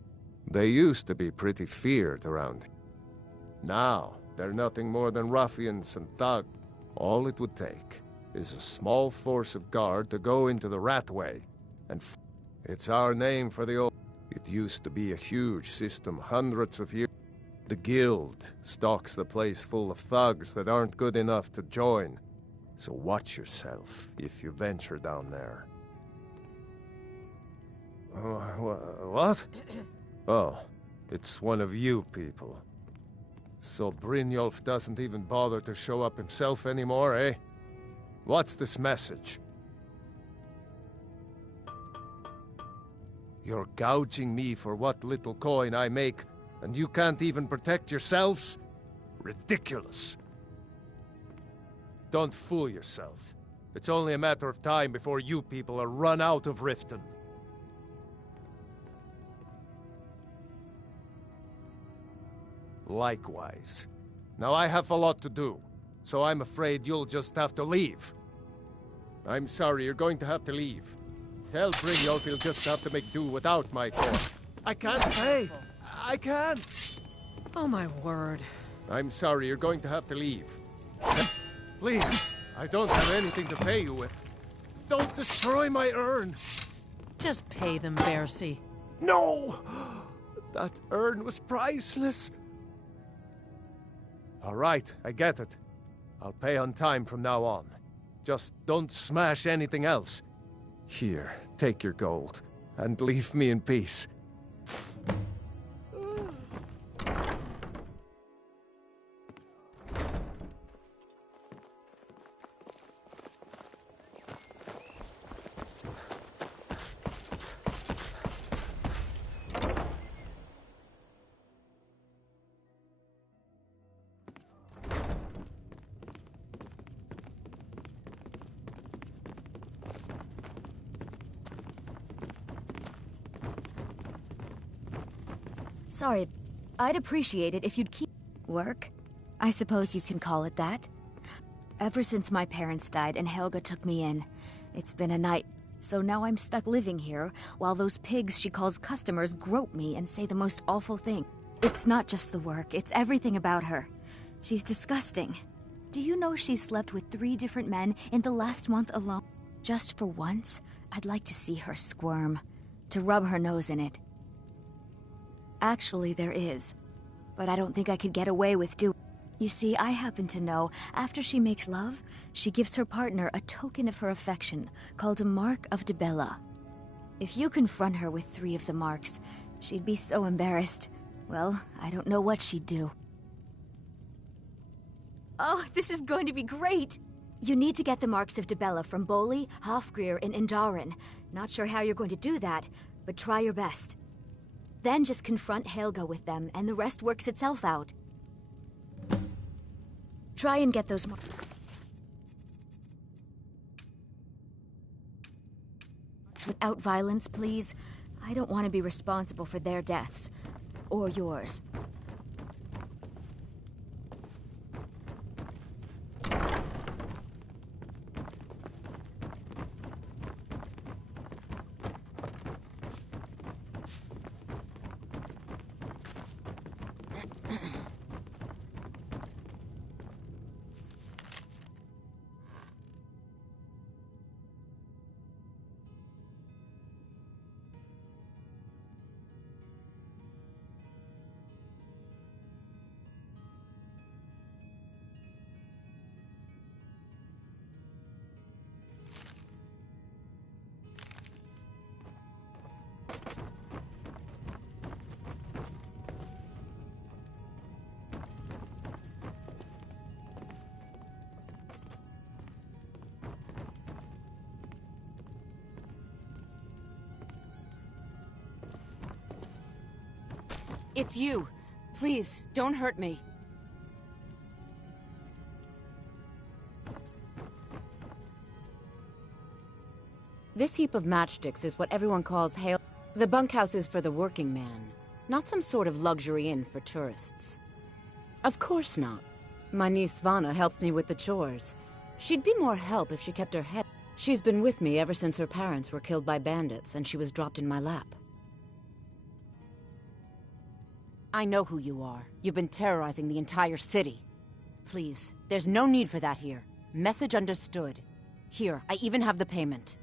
They used to be pretty feared around here. Now, they're nothing more than ruffians and thugs. All it would take is a small force of guard to go into the Ratway, and it's our name for the old... It used to be a huge system hundreds of years. The Guild stocks the place full of thugs that aren't good enough to join. So watch yourself if you venture down there. What? Oh, it's one of you people. So Brynjolf doesn't even bother to show up himself anymore, eh? What's this message? You're gouging me for what little coin I make, and you can't even protect yourselves? Ridiculous. Don't fool yourself. It's only a matter of time before you people are run out of Riften. Likewise. Now I have a lot to do, so I'm afraid you'll just have to leave. I'm sorry, you're going to have to leave. Tell Brynjolf he'll just have to make do without my coin. I can't pay! I can't! Oh, my word. I'm sorry, you're going to have to leave. Please, I don't have anything to pay you with. Don't destroy my urn! Just pay them, Bercy. No! That urn was priceless. All right, I get it. I'll pay on time from now on. Just don't smash anything else. Here, take your gold, and leave me in peace. Sorry, I'd appreciate it if you'd keep... Work? I suppose you can call it that. Ever since my parents died and Helga took me in, it's been a night. So now I'm stuck living here while those pigs she calls customers grope me and say the most awful thing. It's not just the work, it's everything about her. She's disgusting. Do you know she's slept with 3 different men in the last month alone? Just for once, I'd like to see her squirm, to rub her nose in it. Actually, there is, but I don't think I could get away with doing. You see, I happen to know, after she makes love, she gives her partner a token of her affection, called a Mark of Dibella. If you confront her with 3 of the marks, she'd be so embarrassed. Well, I don't know what she'd do. Oh, this is going to be great! You need to get the marks of Dibella from Boli, Hofgrir, and Indaren. Not sure how you're going to do that, but try your best. Then just confront Helga with them, and the rest works itself out. Try and get those marks without violence, please. I don't want to be responsible for their deaths. Or yours. It's you. Please, don't hurt me. This heap of matchsticks is what everyone calls hail. The bunkhouse is for the working man, not some sort of luxury inn for tourists. Of course not. My niece Svana helps me with the chores. She'd be more help if she kept her head. She's been with me ever since her parents were killed by bandits and she was dropped in my lap. I know who you are. You've been terrorizing the entire city. Please, there's no need for that here. Message understood. Here, I even have the payment.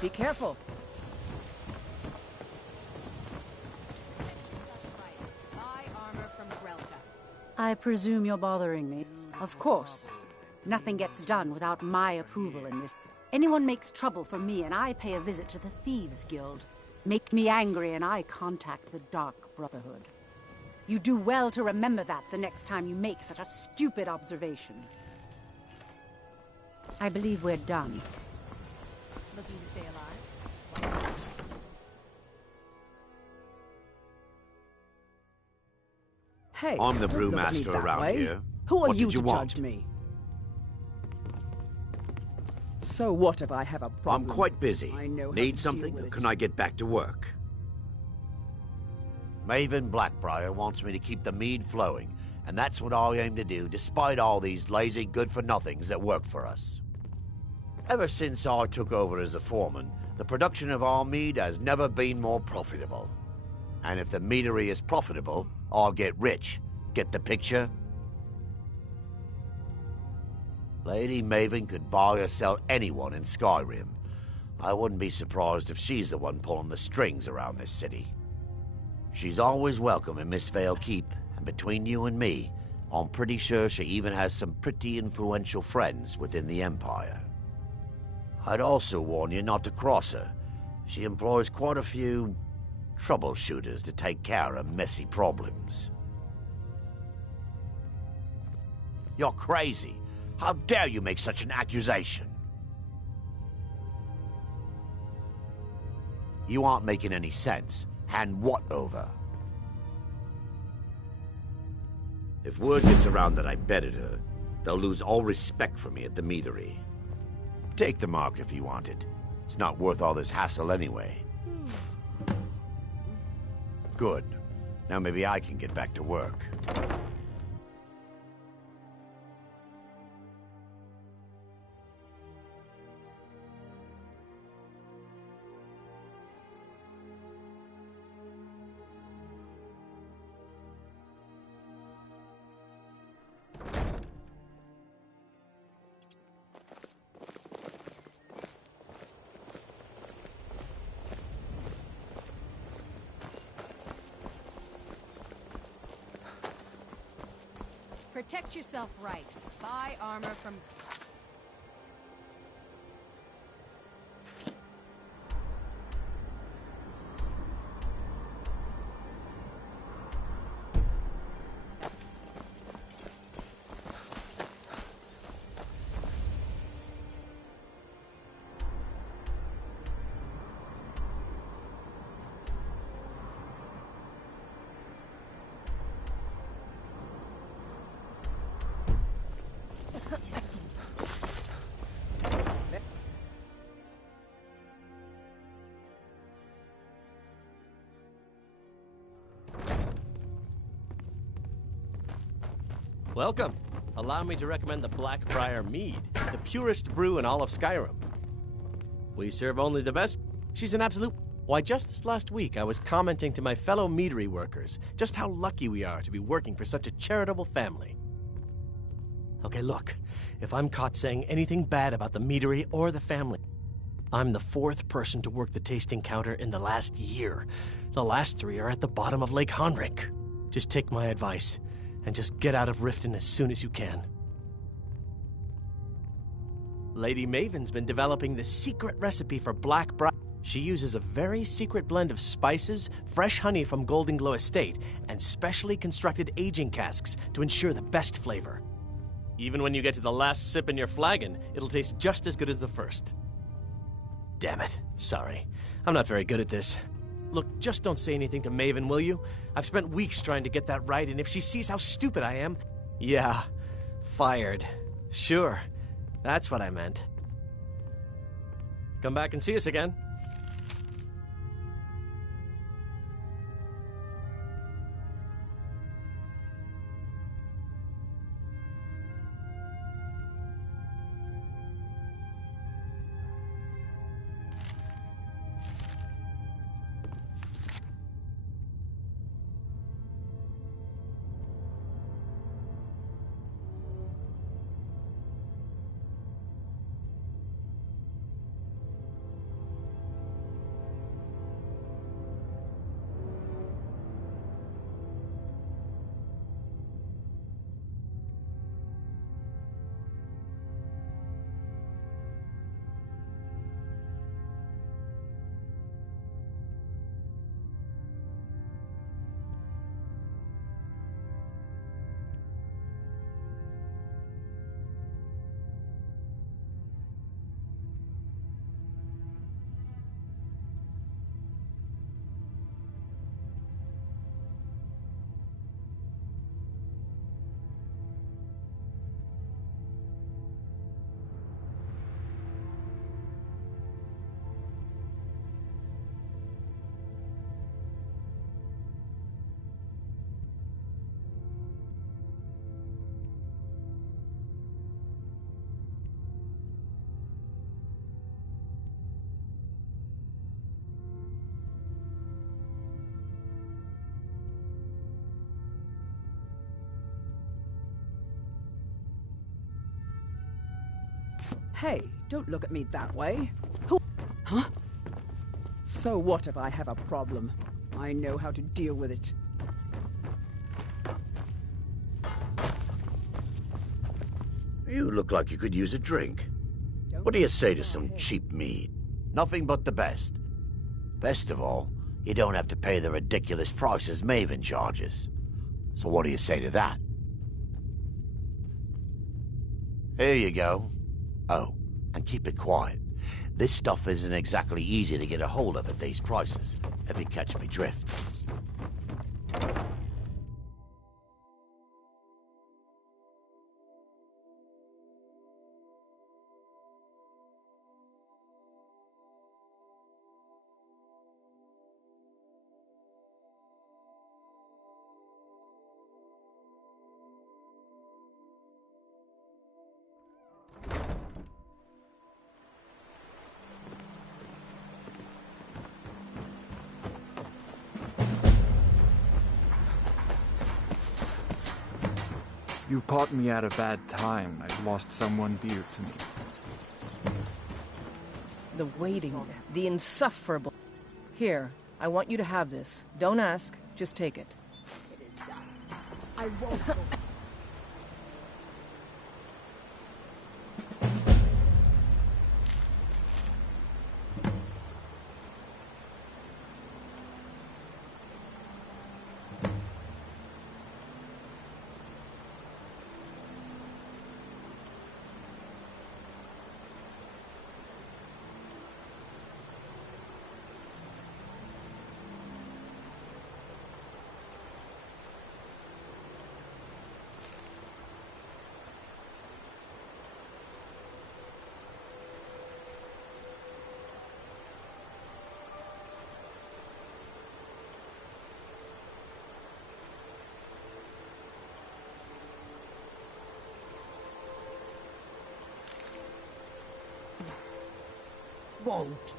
Be careful. I presume you're bothering me. Of course. Nothing gets done without my approval in this. Anyone makes trouble for me and I pay a visit to the Thieves Guild. Make me angry and I contact the Dark Brotherhood. You do well to remember that the next time you make such a stupid observation. I believe we're done. Looking to stay alive? Hey, I'm the don't look at me brewmaster that around way. here. Who are What you did to you want? judge me? So what if I have a problem? I'm quite busy. I know how Need to something, deal with or it. can I get back to work? Maven Blackbriar wants me to keep the mead flowing, and that's what I aim to do, despite all these lazy good-for-nothings that work for us. Ever since I took over as a foreman, the production of our mead has never been more profitable. And if the meadery is profitable, I'll get rich. Get the picture? Lady Maven could buy or sell anyone in Skyrim. I wouldn't be surprised if she's the one pulling the strings around this city. She's always welcome in Mistveil Keep, and between you and me, I'm pretty sure she even has some pretty influential friends within the Empire. I'd also warn you not to cross her. She employs quite a few troubleshooters to take care of messy problems. You're crazy. How dare you make such an accusation? You aren't making any sense. Hand what over? If word gets around that I bedded her, they'll lose all respect for me at the meadery. Take the mark if you want it. It's not worth all this hassle anyway. Good. Now maybe I can get back to work. Protect yourself right. Buy armor from... Welcome. Allow me to recommend the Blackbriar Mead, the purest brew in all of Skyrim. We serve only the best. She's an absolute... Why, just this last week, I was commenting to my fellow meadery workers just how lucky we are to be working for such a charitable family. Okay, look, if I'm caught saying anything bad about the meadery or the family, I'm the 4th person to work the tasting counter in the last year. The last 3 are at the bottom of Lake Honrick. Just take my advice and just get out of Riften as soon as you can. Lady Maven's been developing the secret recipe for Blackbriar. She uses a very secret blend of spices, fresh honey from Golden Glow Estate, and specially constructed aging casks to ensure the best flavor. Even when you get to the last sip in your flagon, it'll taste just as good as the first. Damn it. Sorry. I'm not very good at this. Look, just don't say anything to Maven, will you? I've spent weeks trying to get that right, and if she sees how stupid I am... Yeah, fired. Sure, that's what I meant. Come back and see us again. Hey, don't look at me that way. Who? Huh? So what if I have a problem? I know how to deal with it. You look like you could use a drink. What do you say to some cheap mead? Nothing but the best. Best of all, you don't have to pay the ridiculous prices Maven charges. So what do you say to that? Here you go. Oh, and keep it quiet. This stuff isn't exactly easy to get a hold of at these prices, if you catch me drift. You caught me at a bad time. I've lost someone dear to me. The waiting, the insufferable. Here, I want you to have this. Don't ask, just take it. It is done. I won't go. Won't.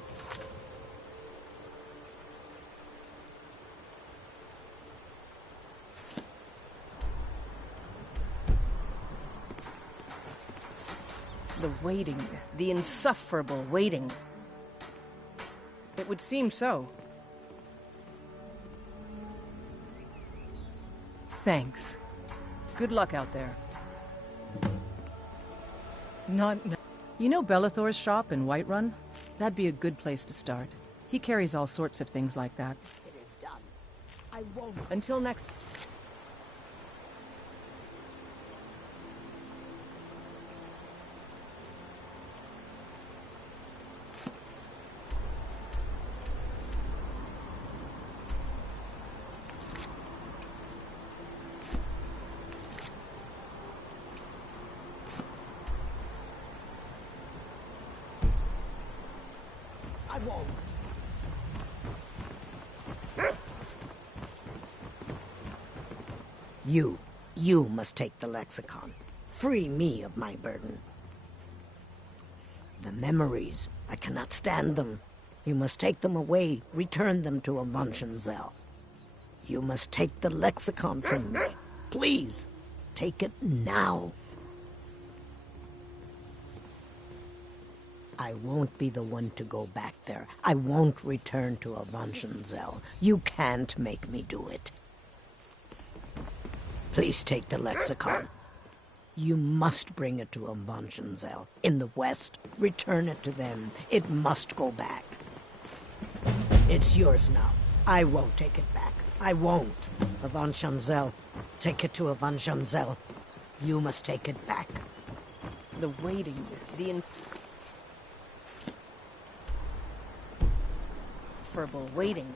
The waiting, the insufferable waiting. It would seem so. Thanks. Good luck out there. Not... You know Bellathor's shop in Whiterun? That'd be a good place to start. He carries all sorts of things like that. It is done. I won't. Until next... I won't. You must take the lexicon. Free me of my burden. The memories, I cannot stand them. You must take them away, return them to Avonshanzel. You must take the lexicon from me. Please, take it now. I won't be the one to go back there. I won't return to Avonshanzel. You can't make me do it. Please take the lexicon. You must bring it to Avonshanzel. In the west, return it to them. It must go back. It's yours now. I won't take it back. I won't. Avonshanzel. Take it to Avonshanzel. You must take it back. The waiting, the insufferable waiting.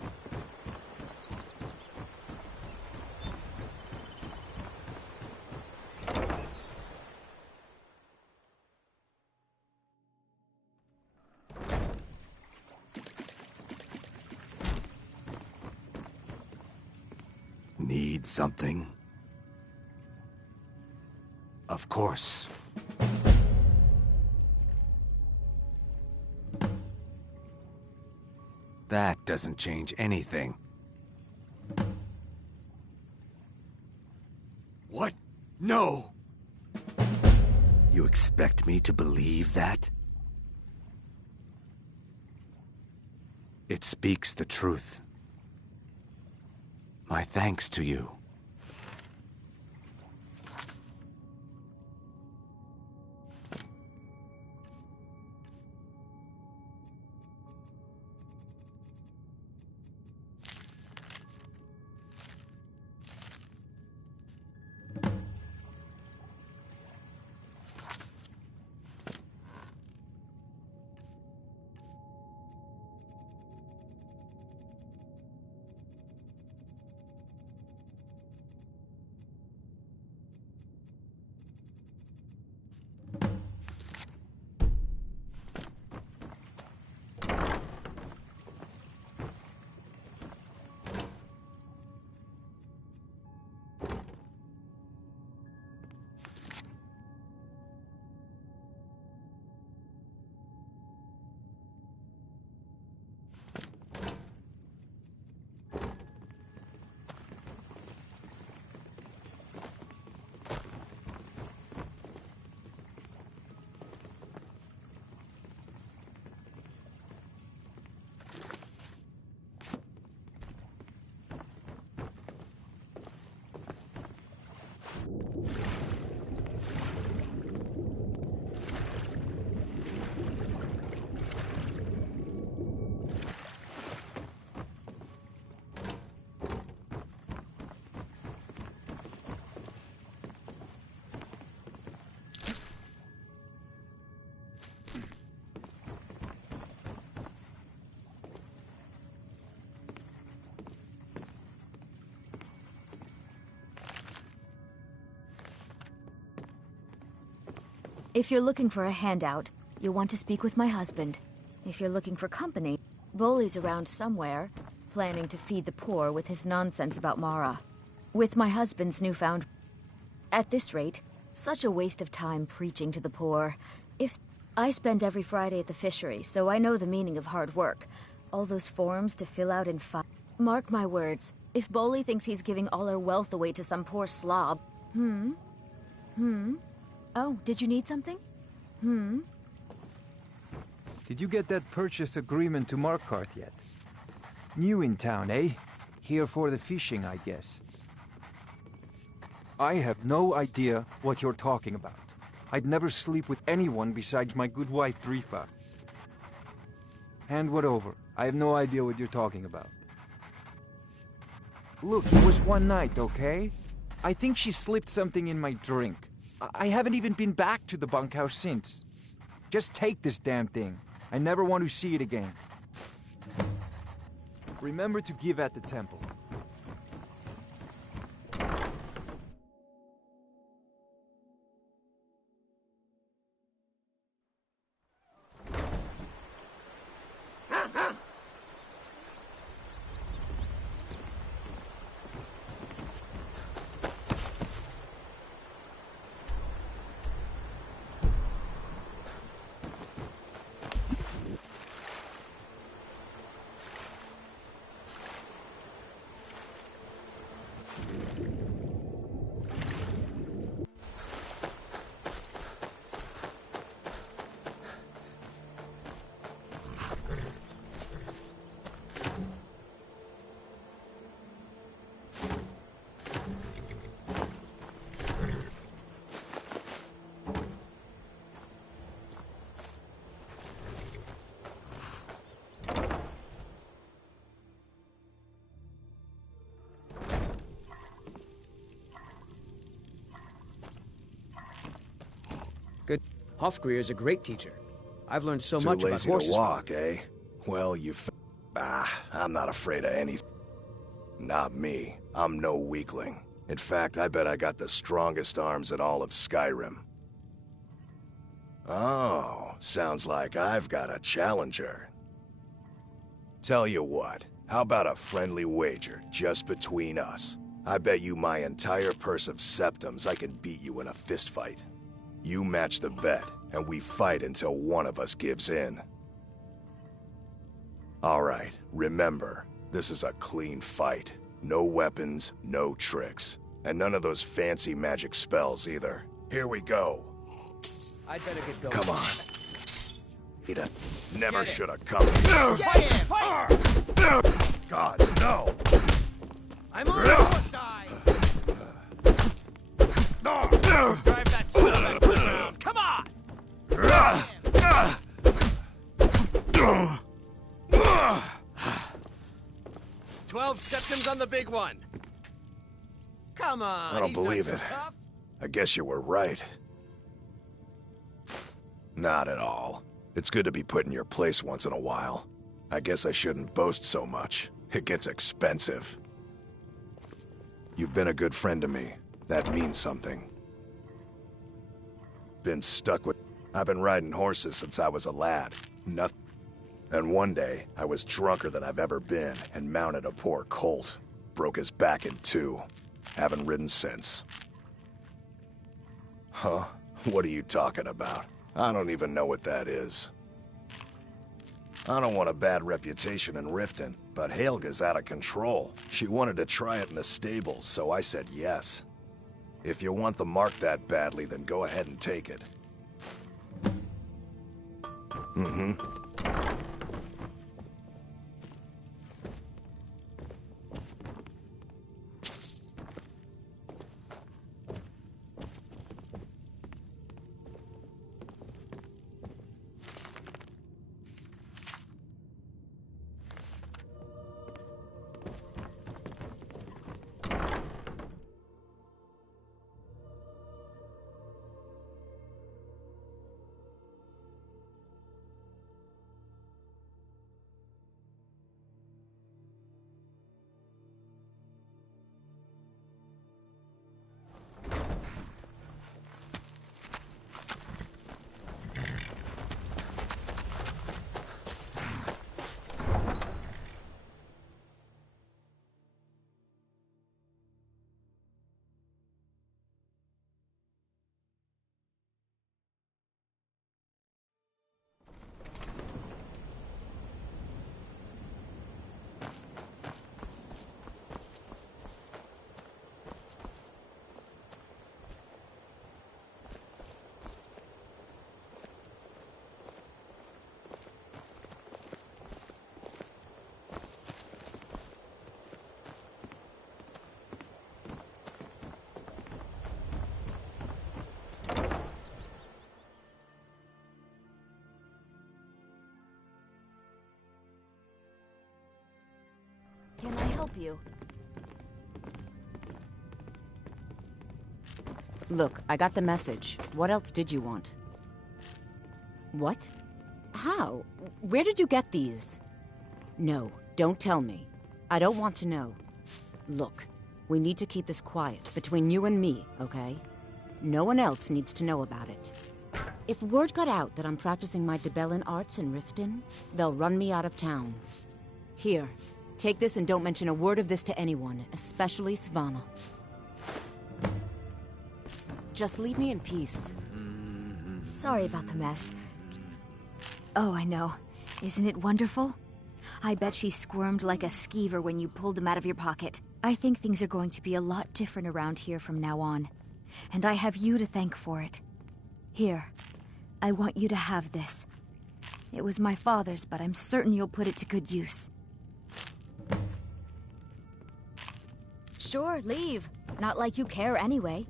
Need something? Of course. That doesn't change anything. What? No! You expect me to believe that? It speaks the truth. My thanks to you. If you're looking for a handout, you'll want to speak with my husband. If you're looking for company, Boley's around somewhere, planning to feed the poor with his nonsense about Mara. With my husband's newfound... At this rate, such a waste of time preaching to the poor. If I spend every Friday at the fishery, so I know the meaning of hard work. All those forms to fill out and Mark my words, if Boley thinks he's giving all our wealth away to some poor slob... Oh, did you need something? Did you get that purchase agreement to Markarth yet? New in town, eh? Here for the fishing, I guess. I have no idea what you're talking about. I'd never sleep with anyone besides my good wife, Drifa. Hand what over. I have no idea what you're talking about. Look, it was one night, okay? I think she slipped something in my drink. I haven't even been back to the bunkhouse since. Just take this damn thing. I never want to see it again. Remember to give at the temple. Good. Hofgrir's a great teacher. I've learned so much Too about lazy horses. to walk, eh? Well, I'm not afraid of anything. Not me. I'm no weakling. In fact, I bet I got the strongest arms in all of Skyrim. Oh, sounds like I've got a challenger. Tell you what, how about a friendly wager, just between us? I bet you my entire purse of septums I can beat you in a fistfight. You match the bet, and we fight until one of us gives in. Alright, remember, this is a clean fight. No weapons, no tricks. And none of those fancy magic spells either. Here we go. I'd better get going. Come on. Ida, never should have come. God, no! I'm on your side! Drive that son of a gun around. Come on! 12 septums on the big one. Come on. I don't he's not believe so it. tough. I guess you were right. Not at all. It's good to be put in your place once in a while. I guess I shouldn't boast so much. It gets expensive. You've been a good friend to me. That means something. Been stuck with... I've been riding horses since I was a lad. Nothing. And one day, I was drunker than I've ever been and mounted a poor colt. Broke his back in two. Haven't ridden since. Huh? What are you talking about? I don't even know what that is. I don't want a bad reputation in Riften, but Helga's out of control. She wanted to try it in the stables, so I said yes. If you want the mark that badly, then go ahead and take it. Mm-hmm. help you. Look, I got the message. What else did you want? What? How? Where did you get these? No, don't tell me. I don't want to know. Look, we need to keep this quiet, between you and me, okay? No one else needs to know about it. If word got out that I'm practicing my Debellan arts in Riften, they'll run me out of town. Here, take this and don't mention a word of this to anyone, especially Svanna. Just leave me in peace. Sorry about the mess. Oh, I know. Isn't it wonderful? I bet she squirmed like a skeever when you pulled them out of your pocket. I think things are going to be a lot different around here from now on. And I have you to thank for it. Here, I want you to have this. It was my father's, but I'm certain you'll put it to good use. Sure, leave. Not like you care anyway.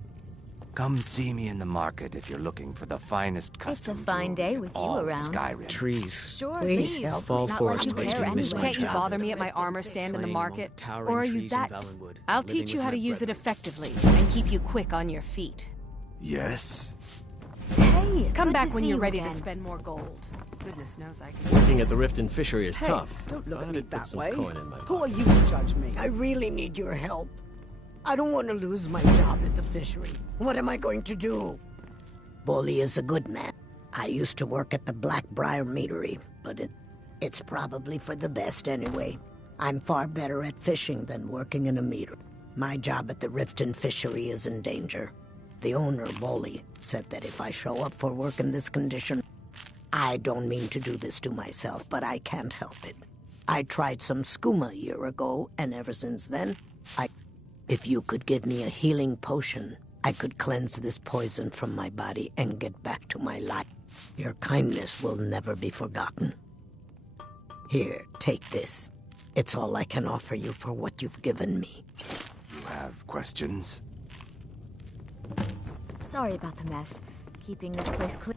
Come see me in the market if you're looking for the finest custom It's a fine day with you all of around. Skyrim. Trees. Sure, Please leave. help. Fall Not forest like you waste care would miss anyway. my Can't you job. bother me at my armor stand in the Playing market? among towering Or are you trees that... in Valenwood, I'll living teach you with how to my use it brethren. effectively and keep you quick on your feet. Yes? Hey, Come good back to when see you're you ready again. to spend more gold. Goodness knows I can... Working at the Riften fishery is Hey, tough. don't look but at me it puts that some way. coin in my Who are you to judge me? I really need your help. I don't want to lose my job at the fishery. What am I going to do? Bolly is a good man. I used to work at the Blackbriar meadery, but it's probably for the best anyway. I'm far better at fishing than working in a meadery. My job at the Riften fishery is in danger. The owner, Bolly, said that if I show up for work in this condition, I don't mean to do this to myself, but I can't help it. I tried some skooma a year ago, and ever since then, If you could give me a healing potion, I could cleanse this poison from my body and get back to my life. Your kindness will never be forgotten. Here, take this. It's all I can offer you for what you've given me. You have questions? Sorry about the mess. Keeping this place clean.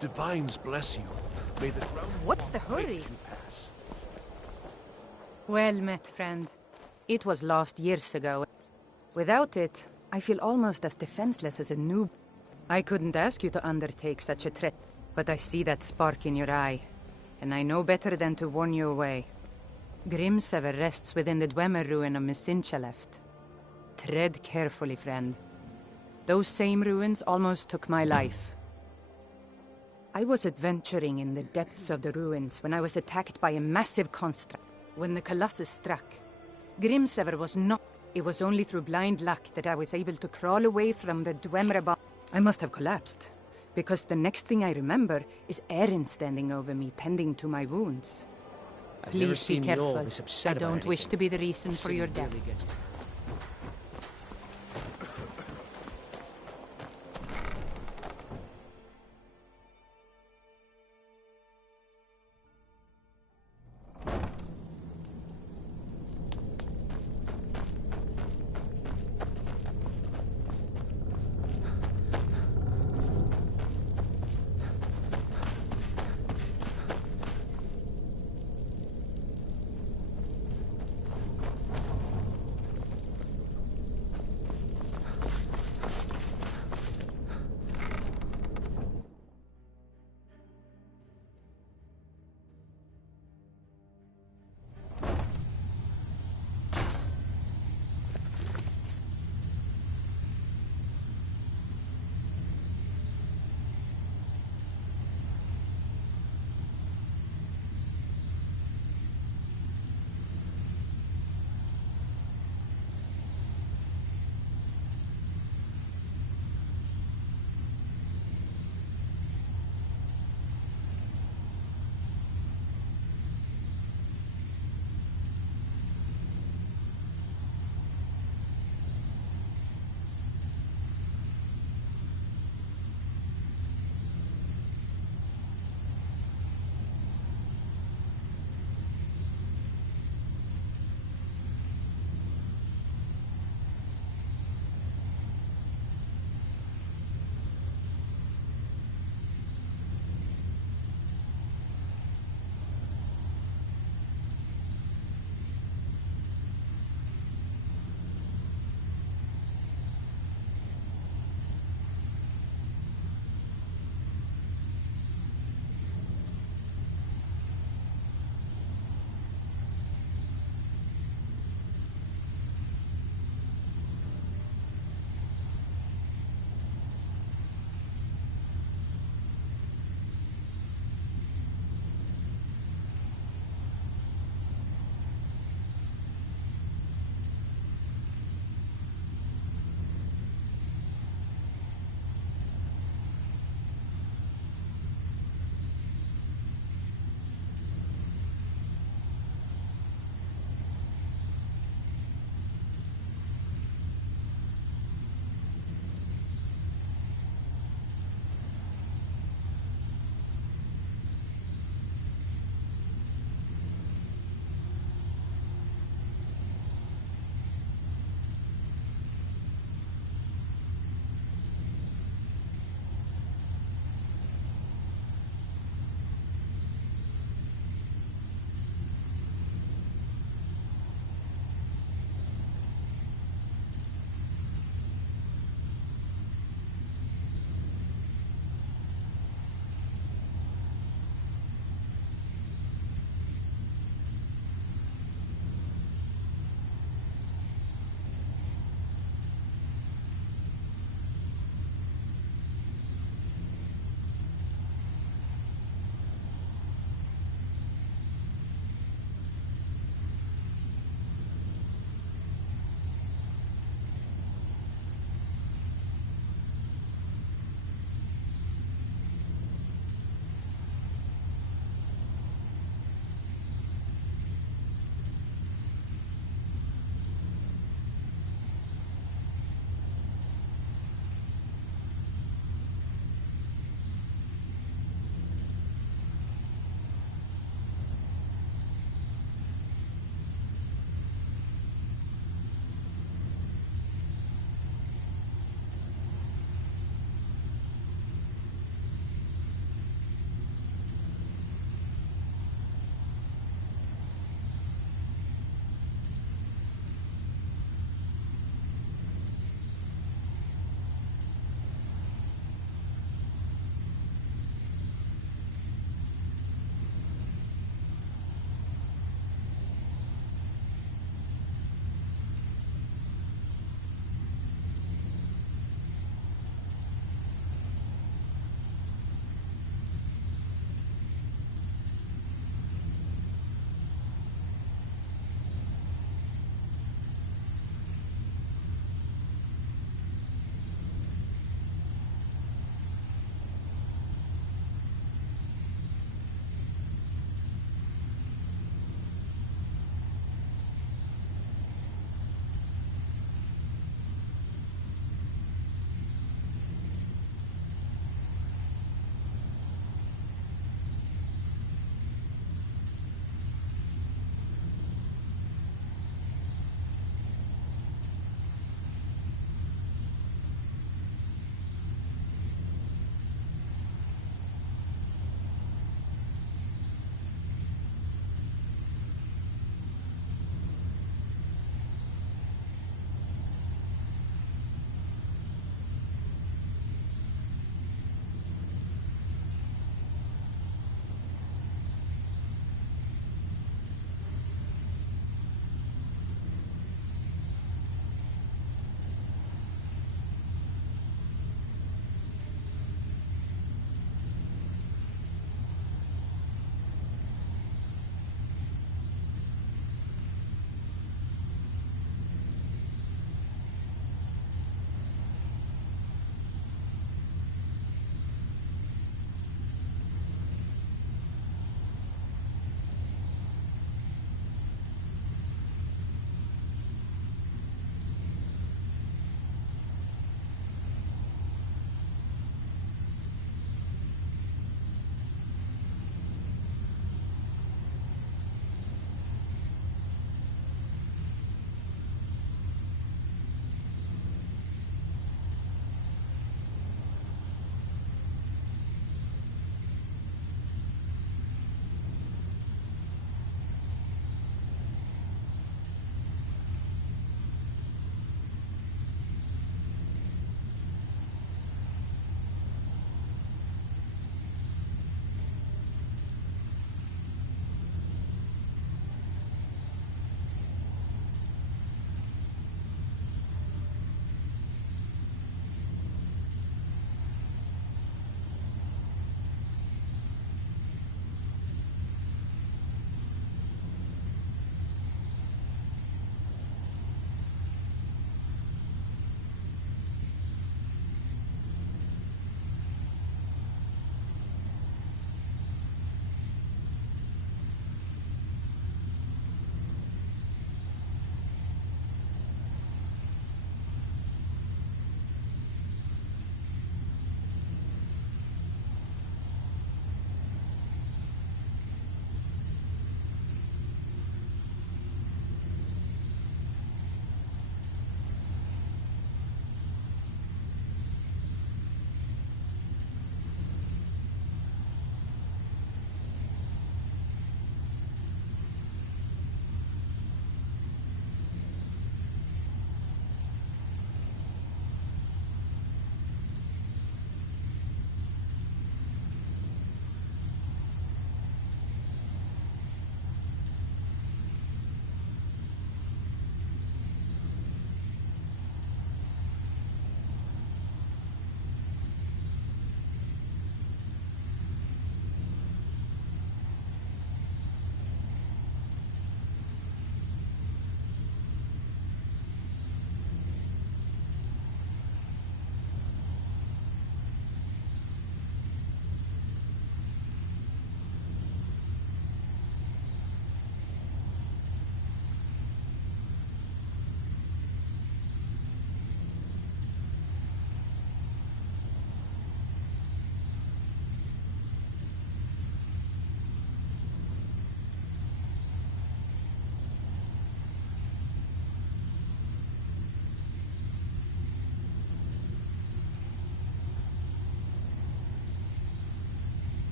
Divines bless you. May the ground... What's the hurry? Well met, friend. It was lost years ago. Without it, I feel almost as defenseless as a noob. I couldn't ask you to undertake such a threat, but I see that spark in your eye, and I know better than to warn you away. Grimsever rests within the Dwemer ruin of Misinchaleft. Tread carefully, friend. Those same ruins almost took my life. I was adventuring in the depths of the ruins when I was attacked by a massive construct. When the Colossus struck, Grimsever was not... It was only through blind luck that I was able to crawl away from the Dwemer. I must have collapsed, because the next thing I remember is Erin standing over me, tending to my wounds. I've never Please be seen careful. Mjolnir this upset I about don't wish anything. to be the reason for City your death. really gets-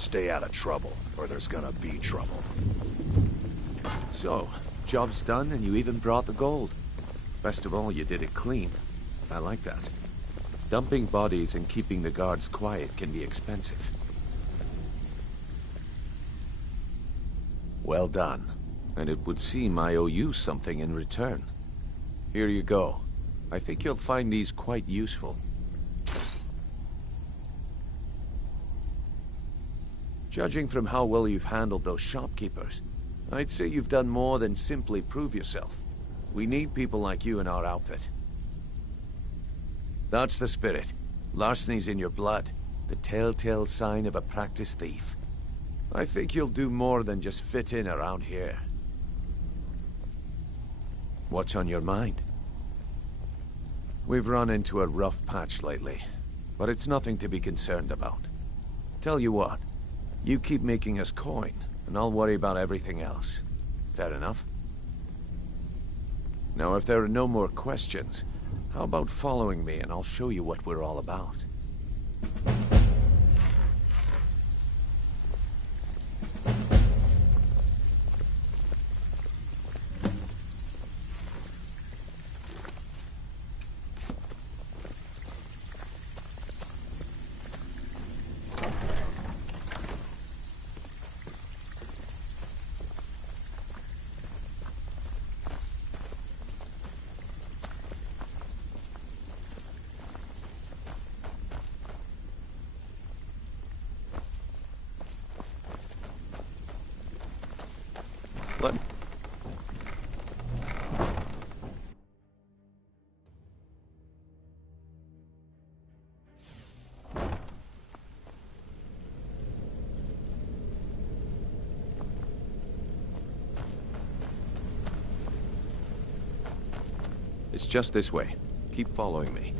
Stay out of trouble, or there's gonna be trouble. So, job's done and you even brought the gold. Best of all, you did it clean. I like that. Dumping bodies and keeping the guards quiet can be expensive. Well done. And it would seem I owe you something in return. Here you go. I think you'll find these quite useful. Judging from how well you've handled those shopkeepers, I'd say you've done more than simply prove yourself. We need people like you in our outfit. That's the spirit. Larceny's in your blood. The telltale sign of a practiced thief. I think you'll do more than just fit in around here. What's on your mind? We've run into a rough patch lately, but it's nothing to be concerned about. Tell you what, you keep making us coin, and I'll worry about everything else. Fair enough? Now, if there are no more questions, how about following me and I'll show you what we're all about? Let me... It's just this way. Keep following me.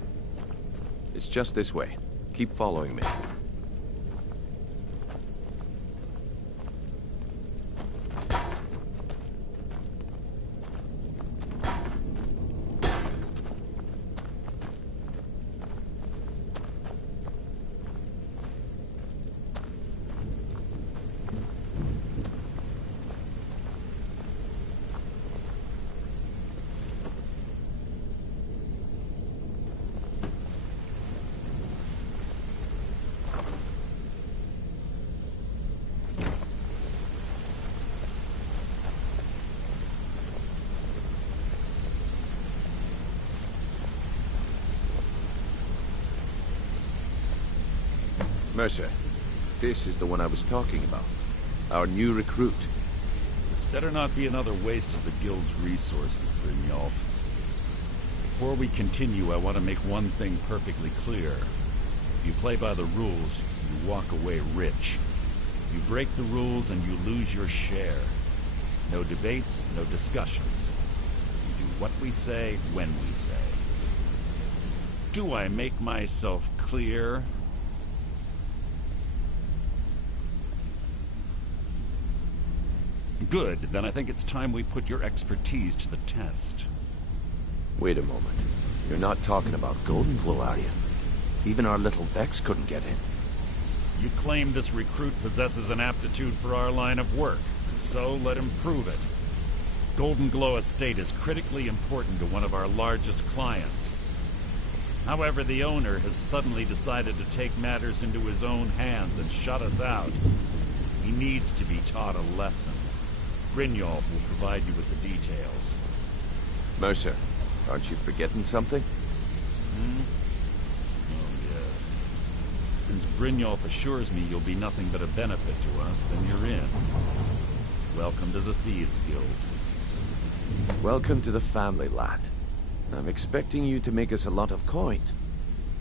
It's just this way. Keep following me. Mercer, this is the one I was talking about. Our new recruit. This better not be another waste of the Guild's resources, Brynjolf. Before we continue, I want to make one thing perfectly clear. If you play by the rules, you walk away rich. You break the rules and you lose your share. No debates, no discussions. We do what we say, when we say. Do I make myself clear? Good, then I think it's time we put your expertise to the test. Wait a moment. You're not talking about Golden Glow, are you? Even our little Vex couldn't get in. You claim this recruit possesses an aptitude for our line of work. So let him prove it. Golden Glow Estate is critically important to one of our largest clients. However, the owner has suddenly decided to take matters into his own hands and shut us out. He needs to be taught a lesson. Brynjolf will provide you with the details. Mercer, aren't you forgetting something? Oh, yes. Since Brynjolf assures me you'll be nothing but a benefit to us, then you're in. Welcome to the Thieves Guild. Welcome to the family, lad. I'm expecting you to make us a lot of coin.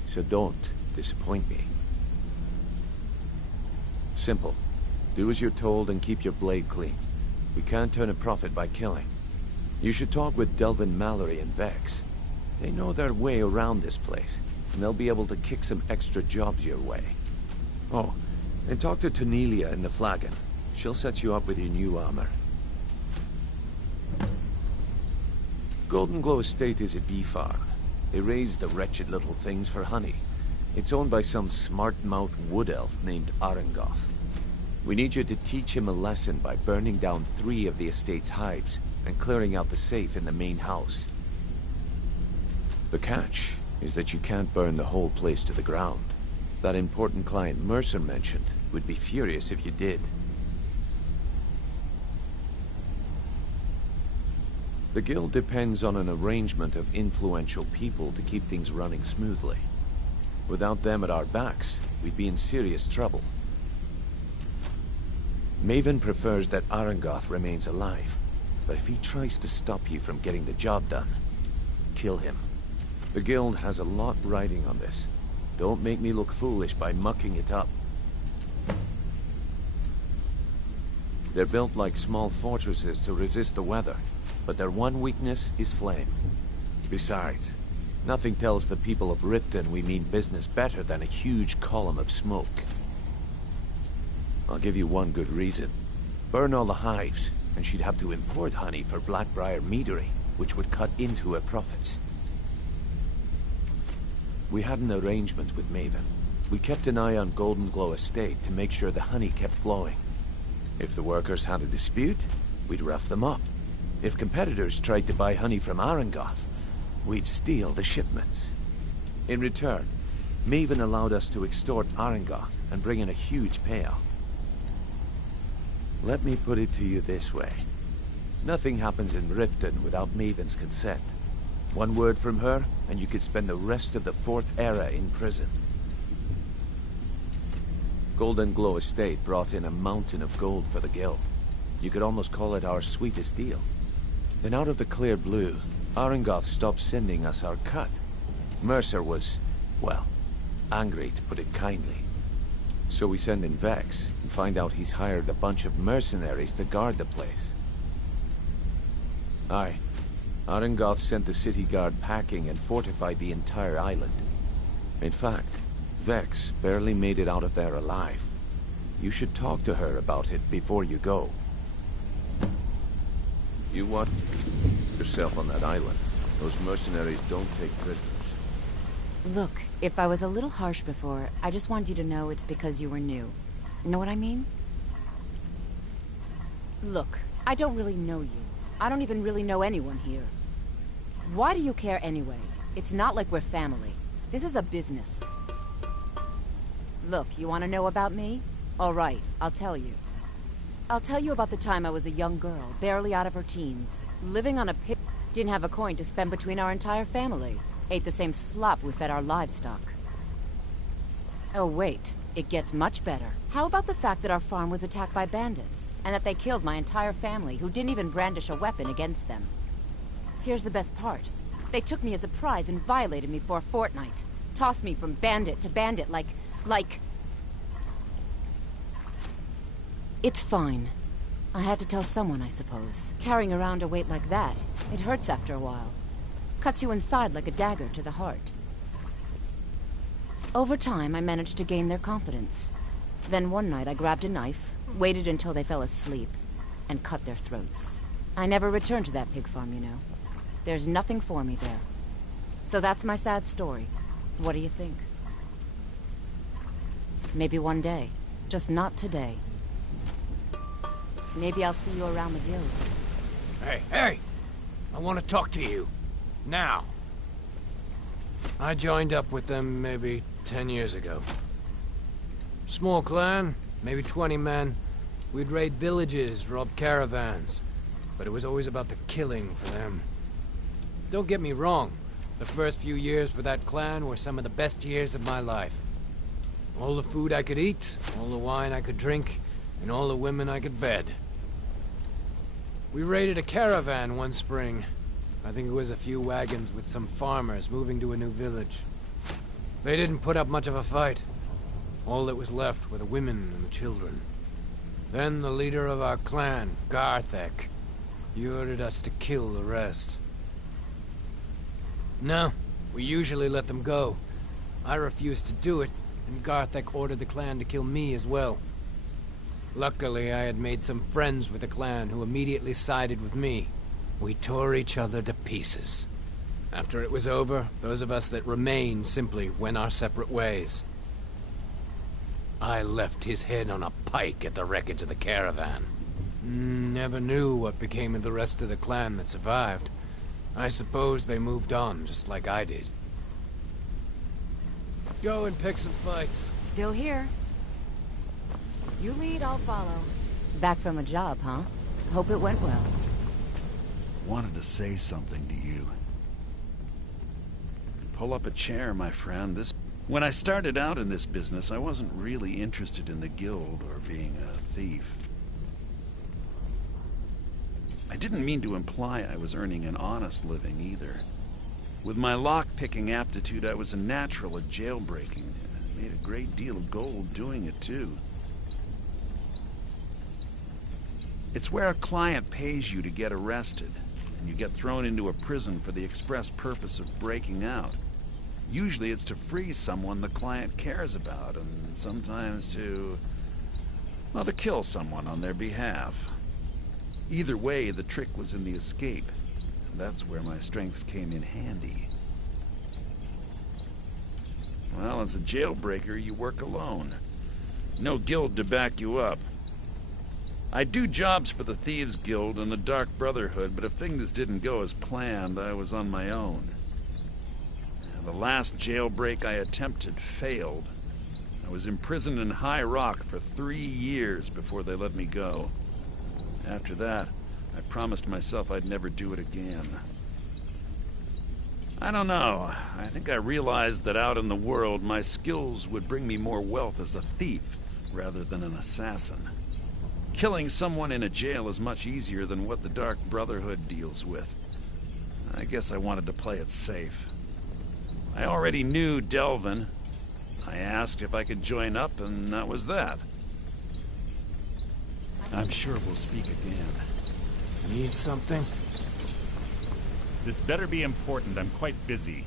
So don't disappoint me. Simple. Do as you're told and keep your blade clean. We can't turn a profit by killing. You should talk with Delvin Mallory and Vex. They know their way around this place, and they'll be able to kick some extra jobs your way. Oh, and talk to Tonelia in the Flagon. She'll set you up with your new armor. Golden Glow Estate is a bee farm. They raise the wretched little things for honey. It's owned by some smart-mouthed wood elf named Arengoth. We need you to teach him a lesson by burning down 3 of the estate's hives and clearing out the safe in the main house. The catch is that you can't burn the whole place to the ground. That important client Mercer mentioned would be furious if you did. The guild depends on an arrangement of influential people to keep things running smoothly. Without them at our backs, we'd be in serious trouble. Maven prefers that Arangoth remains alive, but if he tries to stop you from getting the job done, kill him. The guild has a lot riding on this. Don't make me look foolish by mucking it up. They're built like small fortresses to resist the weather, but their one weakness is flame. Besides, nothing tells the people of Riften we mean business better than a huge column of smoke. I'll give you one good reason. Burn all the hives, and she'd have to import honey for Blackbriar meadery, which would cut into her profits. We had an arrangement with Maven. We kept an eye on Golden Glow Estate to make sure the honey kept flowing. If the workers had a dispute, we'd rough them up. If competitors tried to buy honey from Arangoth, we'd steal the shipments. In return, Maven allowed us to extort Arangoth and bring in a huge payout. Let me put it to you this way. Nothing happens in Riften without Maven's consent. One word from her, and you could spend the rest of the 4th era in prison. Golden Glow Estate brought in a mountain of gold for the guild. You could almost call it our sweetest deal. Then out of the clear blue, Arangoth stopped sending us our cut. Mercer was, well, angry to put it kindly. So we send in Vex and find out he's hired a bunch of mercenaries to guard the place. Aye. Arangoth sent the city guard packing and fortified the entire island. In fact, Vex barely made it out of there alive. You should talk to her about it before you go. You want yourself on that island. Those mercenaries don't take prisoners. Look, if I was a little harsh before, I just want you to know it's because you were new. Know what I mean? Look, I don't really know you. I don't even really know anyone here. Why do you care anyway? It's not like we're family. This is a business. Look, you want to know about me? All right, I'll tell you. I'll tell you about the time I was a young girl, barely out of her teens, living on a pit. Didn't have a coin to spend between our entire family. Ate the same slop we fed our livestock. Oh wait, it gets much better. How about the fact that our farm was attacked by bandits, and that they killed my entire family who didn't even brandish a weapon against them? Here's the best part. They took me as a prize and violated me for a fortnight. Tossed me from bandit to bandit like... It's fine. I had to tell someone, I suppose. Carrying around a weight like that, it hurts after a while. Cuts you inside like a dagger to the heart. Over time, I managed to gain their confidence. Then one night I grabbed a knife, waited until they fell asleep, and cut their throats. I never returned to that pig farm, you know. There's nothing for me there. So that's my sad story. What do you think? Maybe one day. Just not today. Maybe I'll see you around the guild. Hey! I want to talk to you. Now. I joined up with them maybe 10 years ago. Small clan, maybe 20 men. We'd raid villages, rob caravans. But it was always about the killing for them. Don't get me wrong. The first few years with that clan were some of the best years of my life. All the food I could eat, all the wine I could drink, and all the women I could bed. We raided a caravan one spring. I think it was a few wagons with some farmers moving to a new village. They didn't put up much of a fight. All that was left were the women and the children. Then the leader of our clan, Garthek, he ordered us to kill the rest. No, we usually let them go. I refused to do it, and Garthek ordered the clan to kill me as well. Luckily, I had made some friends with the clan who immediately sided with me. We tore each other to pieces. After it was over, those of us that remained simply went our separate ways. I left his head on a pike at the wreckage of the caravan. Never knew what became of the rest of the clan that survived. I suppose they moved on, just like I did. Go and pick some fights. Still here. You lead, I'll follow. Back from a job, huh? Hope it went well. Wanted to say something to you. Pull up a chair, my friend. When I started out in this business, I wasn't really interested in the guild or being a thief. I didn't mean to imply I was earning an honest living either. With my lock-picking aptitude, I was a natural at jailbreaking. I made a great deal of gold doing it, too. It's where a client pays you to get arrested, and you get thrown into a prison for the express purpose of breaking out. Usually it's to free someone the client cares about, and sometimes to kill someone on their behalf. Either way, the trick was in the escape, and that's where my strengths came in handy. Well, as a jailbreaker, you work alone. No guild to back you up. I do jobs for the Thieves Guild and the Dark Brotherhood, but if things didn't go as planned, I was on my own. The last jailbreak I attempted failed. I was imprisoned in High Rock for 3 years before they let me go. After that, I promised myself I'd never do it again. I don't know. I think I realized that out in the world, my skills would bring me more wealth as a thief rather than an assassin. Killing someone in a jail is much easier than what the Dark Brotherhood deals with. I guess I wanted to play it safe. I already knew Delvin. I asked if I could join up, and that was that. I'm sure we'll speak again. Need something? This better be important. I'm quite busy.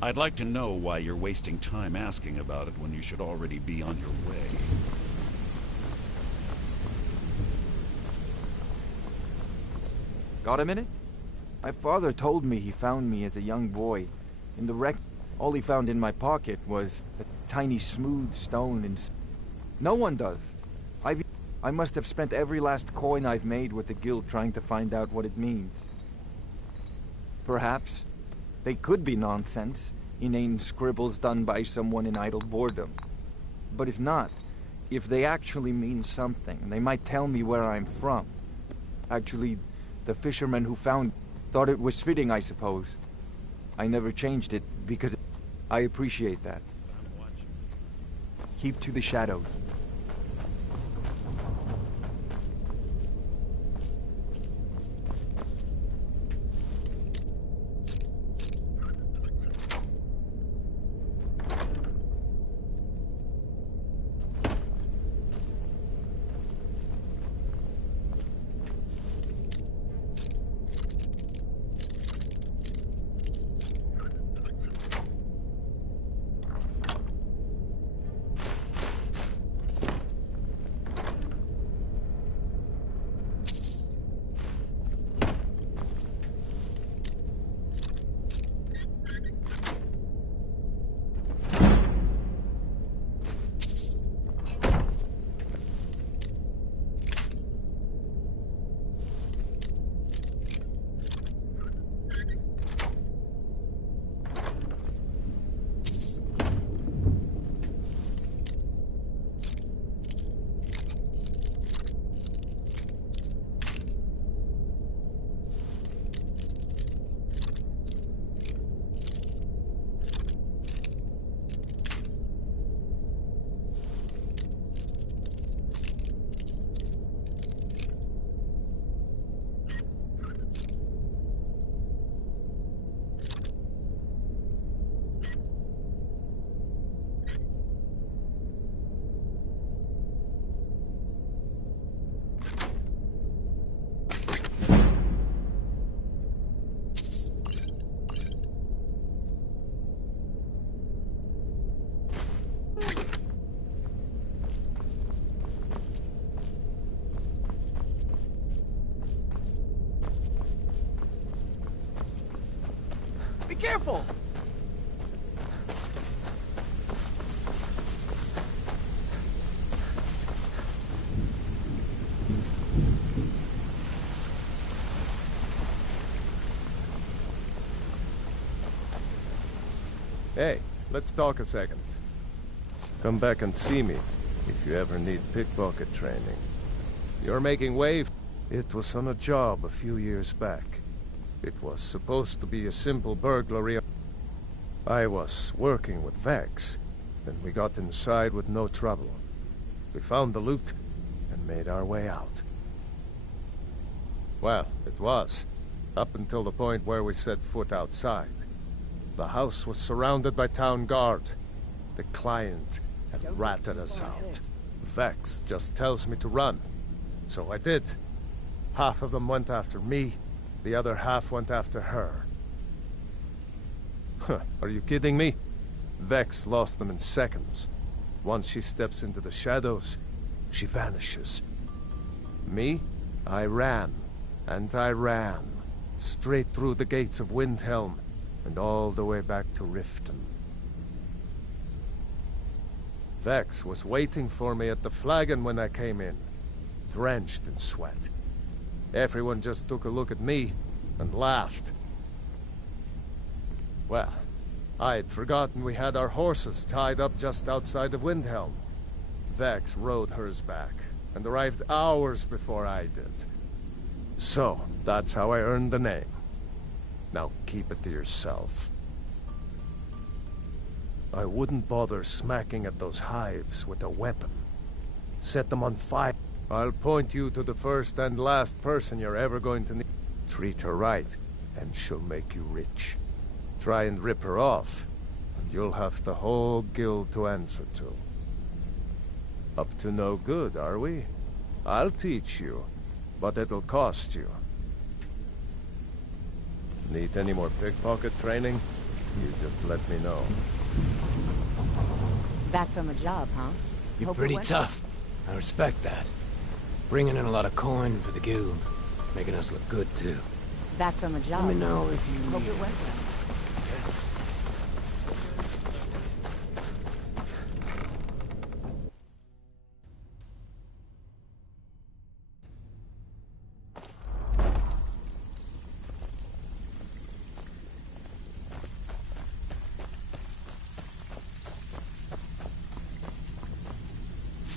I'd like to know why you're wasting time asking about it when you should already be on your way. Got a minute? My father told me he found me as a young boy. In the wreck, all he found in my pocket was a tiny smooth stone and... No one does. I must have spent every last coin I've made with the guild trying to find out what it means. Perhaps they could be nonsense, inane scribbles done by someone in idle boredom. But if not, if they actually mean something, they might tell me where I'm from. Actually, the fisherman who found thought it was fitting, I suppose. I never changed it because I appreciate that. Keep to the shadows. Careful! Hey, let's talk a second. Come back and see me if you ever need pickpocket training. You're making wave. It was on a job a few years back. It was supposed to be a simple burglary. I was working with Vex, and we got inside with no trouble. We found the loot and made our way out. Well, it was, up until the point where we set foot outside. The house was surrounded by town guard. The client had ratted us out. Vex just tells me to run. So I did. Half of them went after me, the other half went after her. Huh, are you kidding me? Vex lost them in seconds. Once she steps into the shadows, she vanishes. Me? I ran, and I ran, straight through the gates of Windhelm, and all the way back to Riften. Vex was waiting for me at the flagon when I came in, drenched in sweat. Everyone just took a look at me and laughed. Well, I'd forgotten we had our horses tied up just outside of Windhelm. Vex rode hers back, and arrived hours before I did. So, that's how I earned the name. Now keep it to yourself. I wouldn't bother smacking at those hives with a weapon. Set them on fire. I'll point you to the first and last person you're ever going to need. Treat her right, and she'll make you rich. Try and rip her off, and you'll have the whole guild to answer to. Up to no good, are we? I'll teach you, but it'll cost you. Need any more pickpocket training? You just let me know. Back from a job, huh? You're Hope it pretty went tough. I respect that. Bringing in a lot of coin for the guild. Making us look good, too. Back from a job. Let me know if you Hope need it went well.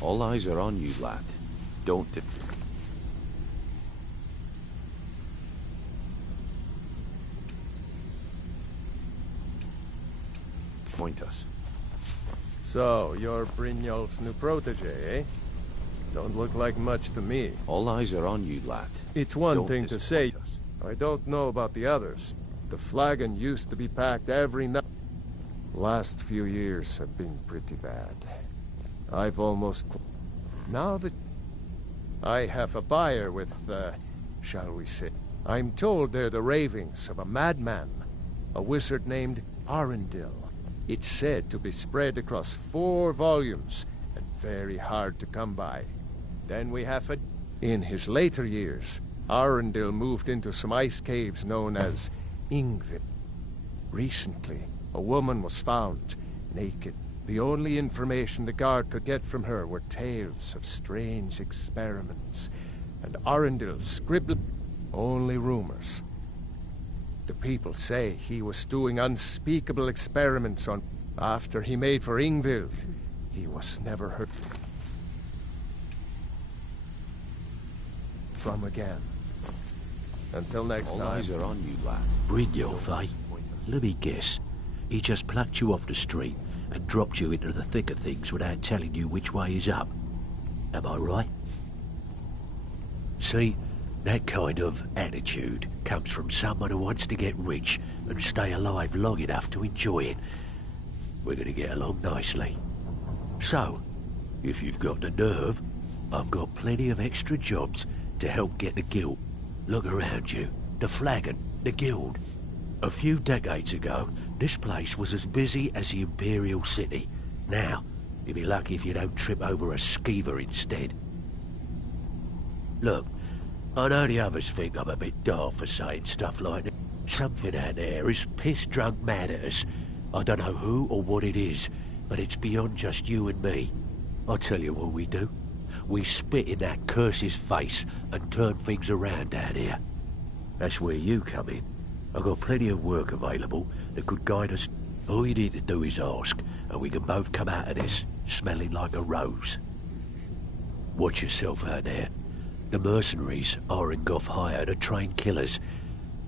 All eyes are on you, lad. Don't... Point us. So, you're Brynjolf's new protege, eh? Don't look like much to me. All eyes are on you, lad. It's one Don't thing to say. disappoint us. I don't know about the others. The flagon used to be packed every night. Last few years have been pretty bad. I've almost... Now that... I have a buyer with, shall we say... I'm told they're the ravings of a madman. A wizard named Arundel. It's said to be spread across 4 volumes, and very hard to come by. Then we have a... In his later years, Arundel moved into some ice caves known as Ingvid. Recently, a woman was found, naked. The only information the guard could get from her were tales of strange experiments, and Arundel scribbled only rumors. The people say he was doing unspeakable experiments on... After he made for Ingvild, he was never heard from again. Until next time. All eyes are on you, lad. Brynjolf, eh? Let me guess. He just plucked you off the street and dropped you into the thick of things without telling you which way is up. Am I right? See, that kind of attitude comes from someone who wants to get rich and stay alive long enough to enjoy it. We're going to get along nicely. So, if you've got the nerve, I've got plenty of extra jobs to help get the guild. Look around you. The flagon, the guild. A few decades ago, this place was as busy as the Imperial City. Now, you'll be lucky if you don't trip over a skeever instead. Look, I know the others think I'm a bit daft for saying stuff like that. Something out there is piss-drunk mad at us. I don't know who or what it is, but it's beyond just you and me. I'll tell you what we do. We spit in that curse's face and turn things around down here. That's where you come in. I've got plenty of work available that could guide us. All you need to do is ask, and we can both come out of this smelling like a rose. Watch yourself out there. The mercenaries Arengoth hired to train killers.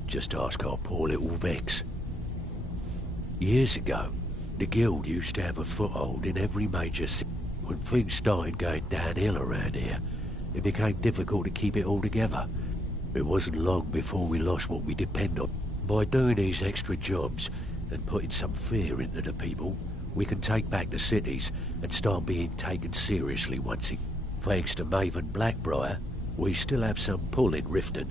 Just ask our poor little Vex. Years ago, the guild used to have a foothold in every major city. When things started going downhill around here, it became difficult to keep it all together. It wasn't long before we lost what we depend on. By doing these extra jobs and putting some fear into the people, we can take back the cities and start being taken seriously once again. Thanks to Maven Blackbriar, we still have some pull in Riften.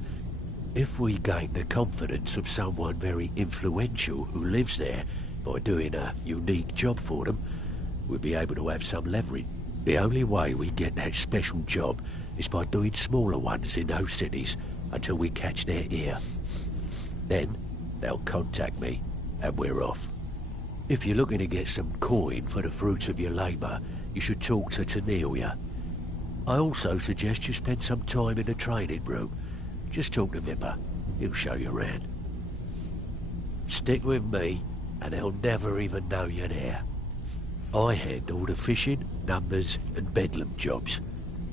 If we gain the confidence of someone very influential who lives there by doing a unique job for them, we'll be able to have some leverage. The only way we get that special job is by doing smaller ones in those cities until we catch their ear. Then, they'll contact me, and we're off. If you're looking to get some coin for the fruits of your labour, you should talk to Tanelia. I also suggest you spend some time in the training room. Just talk to Vipper. He'll show you around. Stick with me, and they'll never even know you're there. I handle the fishing, numbers, and bedlam jobs.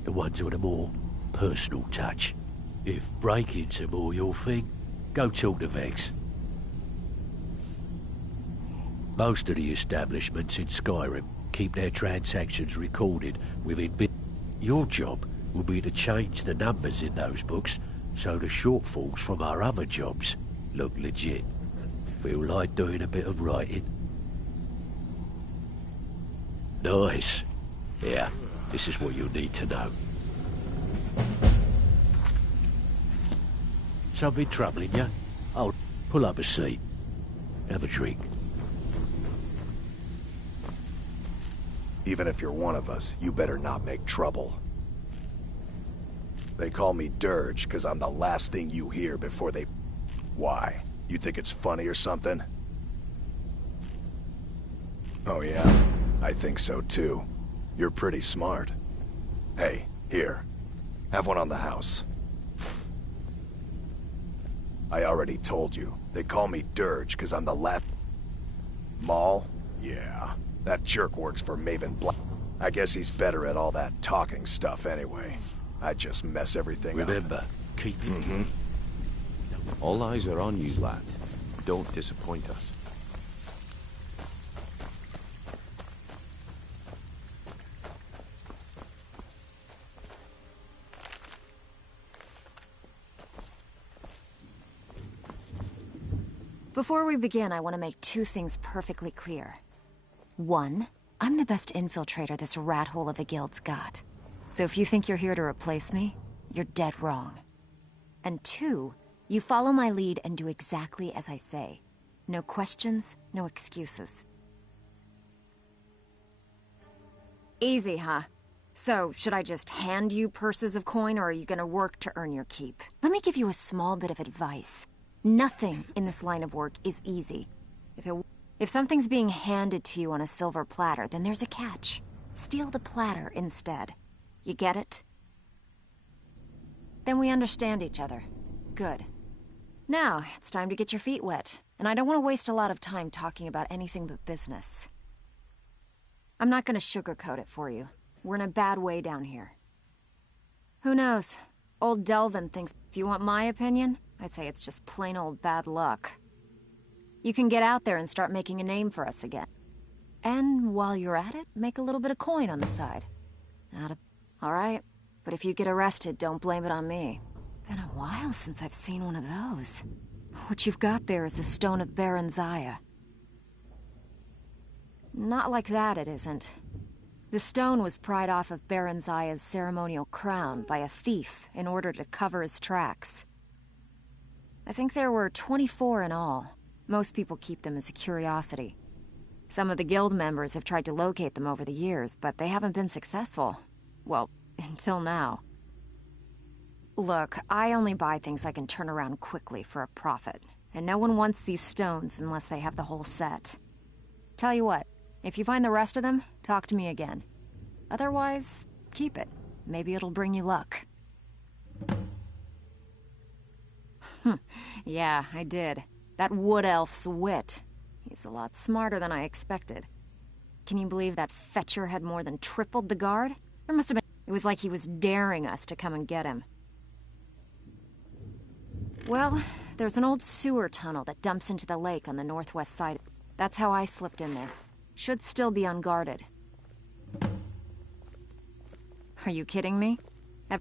The ones with a more personal touch. If breaking's a more your thing, go talk to Vex. Most of the establishments in Skyrim keep their transactions recorded within bit. Your job will be to change the numbers in those books so the shortfalls from our other jobs look legit. Feel like doing a bit of writing? Nice. Yeah, this is what you'll need to know. Something troubling you? Oh, pull up a seat. Have a drink. Even if you're one of us, you better not make trouble. They call me Dirge because I'm the last thing you hear before they... Why? You think it's funny or something? Oh yeah, I think so too. You're pretty smart. Hey, here. Have one on the house. I already told you. They call me Dirge because I'm the last... Maul? Yeah. That jerk works for Maven Black. I guess he's better at all that talking stuff anyway. I just mess everything up. Remember, keep it. All eyes are on you, lad. Don't disappoint us. Before we begin, I want to make two things perfectly clear. One, I'm the best infiltrator this rat hole of a guild's got. So if you think you're here to replace me, you're dead wrong. And two, you follow my lead and do exactly as I say. No questions, no excuses. Easy, huh? So, should I just hand you purses of coin, or are you gonna work to earn your keep? Let me give you a small bit of advice. Nothing in this line of work is easy. If something's being handed to you on a silver platter, then there's a catch. Steal the platter instead. You get it? Then we understand each other. Good. Now, it's time to get your feet wet, and I don't want to waste a lot of time talking about anything but business. I'm not gonna sugarcoat it for you. We're in a bad way down here. Who knows? Old Delvin thinks, if you want my opinion, I'd say it's just plain old bad luck. You can get out there and start making a name for us again. And while you're at it, make a little bit of coin on the side. Alright, but if you get arrested, don't blame it on me. Been a while since I've seen one of those. What you've got there is a stone of Baron Zaya. Not like that, it isn't. The stone was pried off of Baron Zaya's ceremonial crown by a thief in order to cover his tracks. I think there were 24 in all. Most people keep them as a curiosity. Some of the guild members have tried to locate them over the years, but they haven't been successful. Well, until now. Look, I only buy things I can turn around quickly for a profit, and no one wants these stones unless they have the whole set. Tell you what, if you find the rest of them, talk to me again. Otherwise, keep it. Maybe it'll bring you luck. Yeah, I did. That wood elf's wit. He He's a lot smarter than I expected. Can you believe that fetcher had more than tripled the guard? There must have been... It was like he was daring us to come and get him. Well, there's an old sewer tunnel that dumps into the lake on the northwest side. That's how I slipped in there. Should still be unguarded. Are you kidding me? And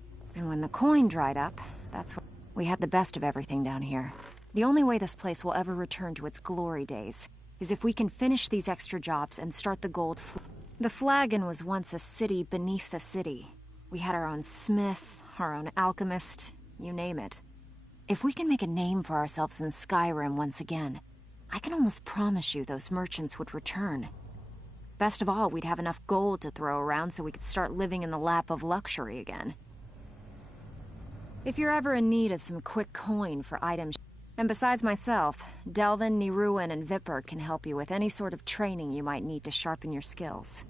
when the coin dried up, that's when we had the best of everything down here. The only way this place will ever return to its glory days is if we can finish these extra jobs and start the gold The Flagon was once a city beneath the city. We had our own smith, our own alchemist, you name it. If we can make a name for ourselves in Skyrim once again, I can almost promise you those merchants would return. Best of all, we'd have enough gold to throw around so we could start living in the lap of luxury again. If you're ever in need of some quick coin for items... And besides myself, Delvin, Niruin, and Vipper can help you with any sort of training you might need to sharpen your skills.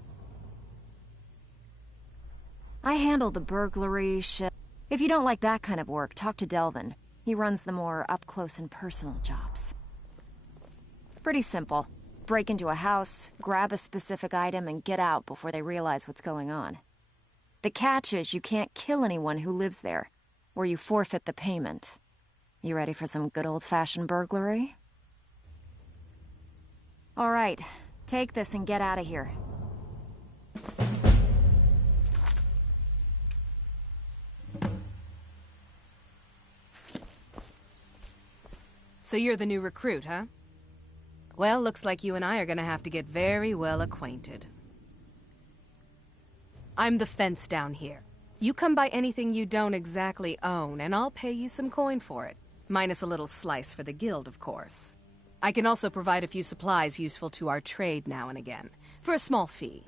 I handle the burglary shit. If you don't like that kind of work, talk to Delvin. He runs the more up-close and personal jobs. Pretty simple. Break into a house, grab a specific item, and get out before they realize what's going on. The catch is you can't kill anyone who lives there, or you forfeit the payment. You ready for some good old-fashioned burglary? All right, take this and get out of here. So you're the new recruit, huh? Well, looks like you and I are gonna have to get very well acquainted. I'm the fence down here. You come by anything you don't exactly own, and I'll pay you some coin for it. Minus a little slice for the guild, of course. I can also provide a few supplies useful to our trade now and again, for a small fee.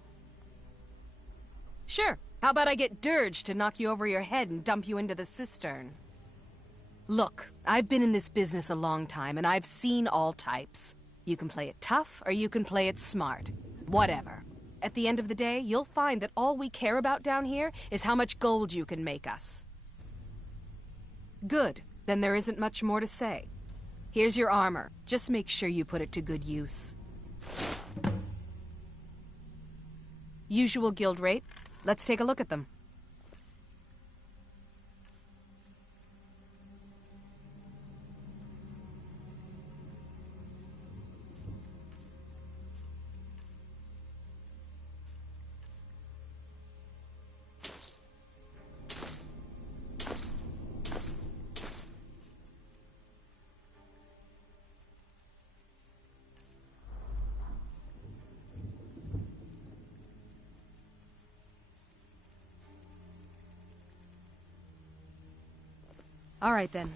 Sure, how about I get Dirge to knock you over your head and dump you into the cistern? Look, I've been in this business a long time, and I've seen all types. You can play it tough, or you can play it smart. Whatever. At the end of the day, you'll find that all we care about down here is how much gold you can make us. Good. Then there isn't much more to say. Here's your armor. Just make sure you put it to good use. Usual guild rate. Let's take a look at them. All right, then.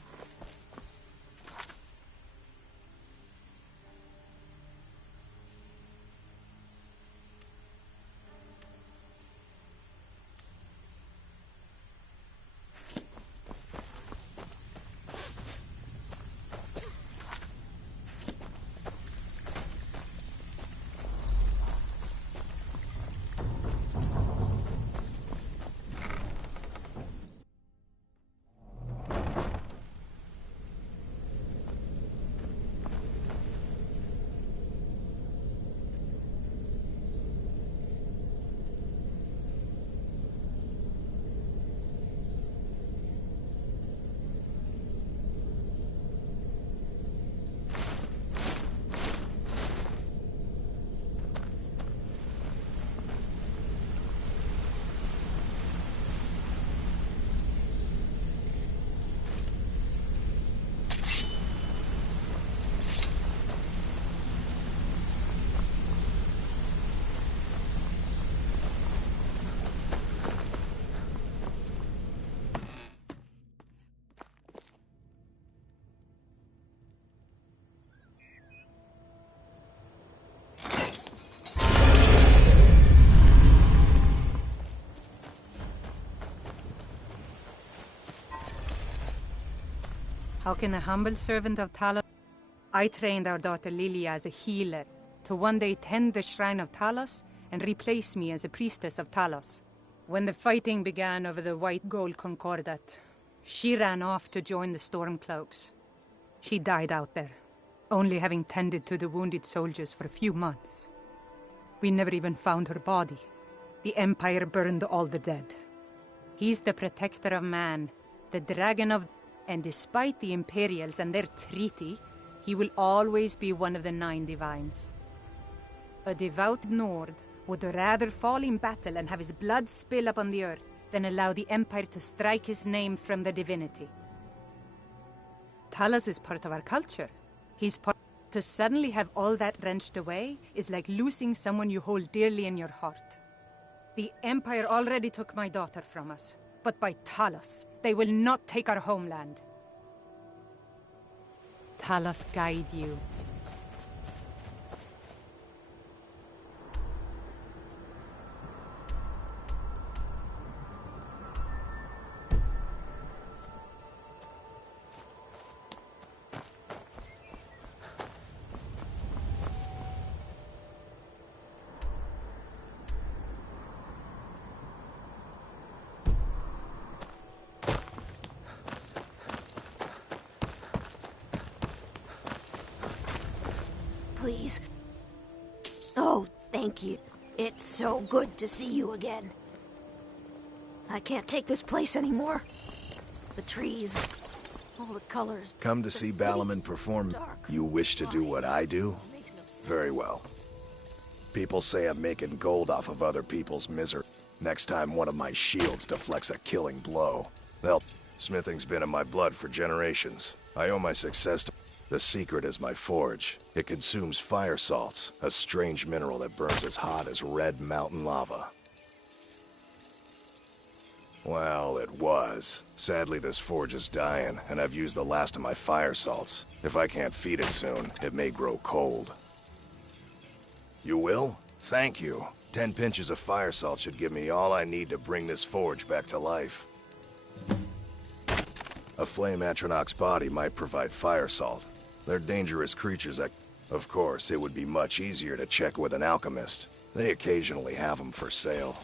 How can a humble servant of Talos... I trained our daughter Lilia as a healer to one day tend the shrine of Talos and replace me as a priestess of Talos. When the fighting began over the white gold concordat, she ran off to join the Stormcloaks. She died out there. only having tended to the wounded soldiers for a few months. We never even found her body. The Empire burned all the dead. He's the protector of man, the dragon of... And despite the Imperials and their treaty, he will always be one of the 9 divines. A devout Nord would rather fall in battle and have his blood spill upon the earth than allow the Empire to strike his name from the divinity. Talos is part of our culture. He's part... To suddenly have all that wrenched away is like losing someone you hold dearly in your heart. The Empire already took my daughter from us, but by Talos, they will not take our homeland. Talos guide you. Please. Oh, thank you. It's so good to see you again. I can't take this place anymore. The trees, all the colors. Come to see Balaman perform. You wish to do what I do? Very well. People say I'm making gold off of other people's misery. Next time one of my shields deflects a killing blow. Well, smithing's been in my blood for generations. I owe my success to... The secret is my forge. It consumes fire salts, a strange mineral that burns as hot as red mountain lava. Well, it was. Sadly, this forge is dying, and I've used the last of my fire salts. If I can't feed it soon, it may grow cold. You will? Thank you. 10 pinches of fire salt should give me all I need to bring this forge back to life. A flame Atronach's body might provide fire salt. They're dangerous creatures that... Of course, it would be much easier to check with an alchemist. They occasionally have them for sale.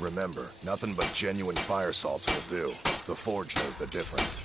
Remember, nothing but genuine fire salts will do. The forge knows the difference.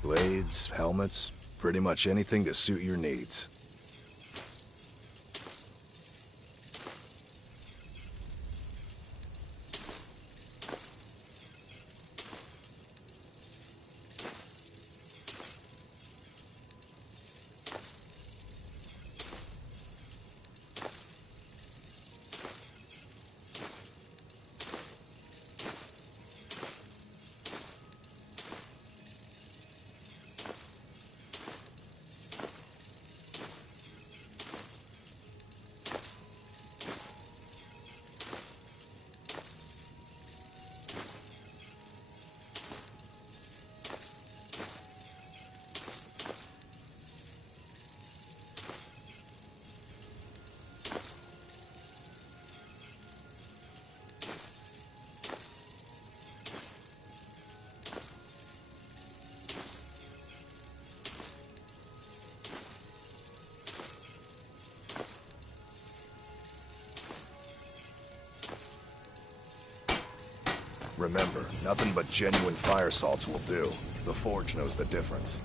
Blades, helmets, pretty much anything to suit your needs. Remember, nothing but genuine fire salts will do. The Forge knows the difference.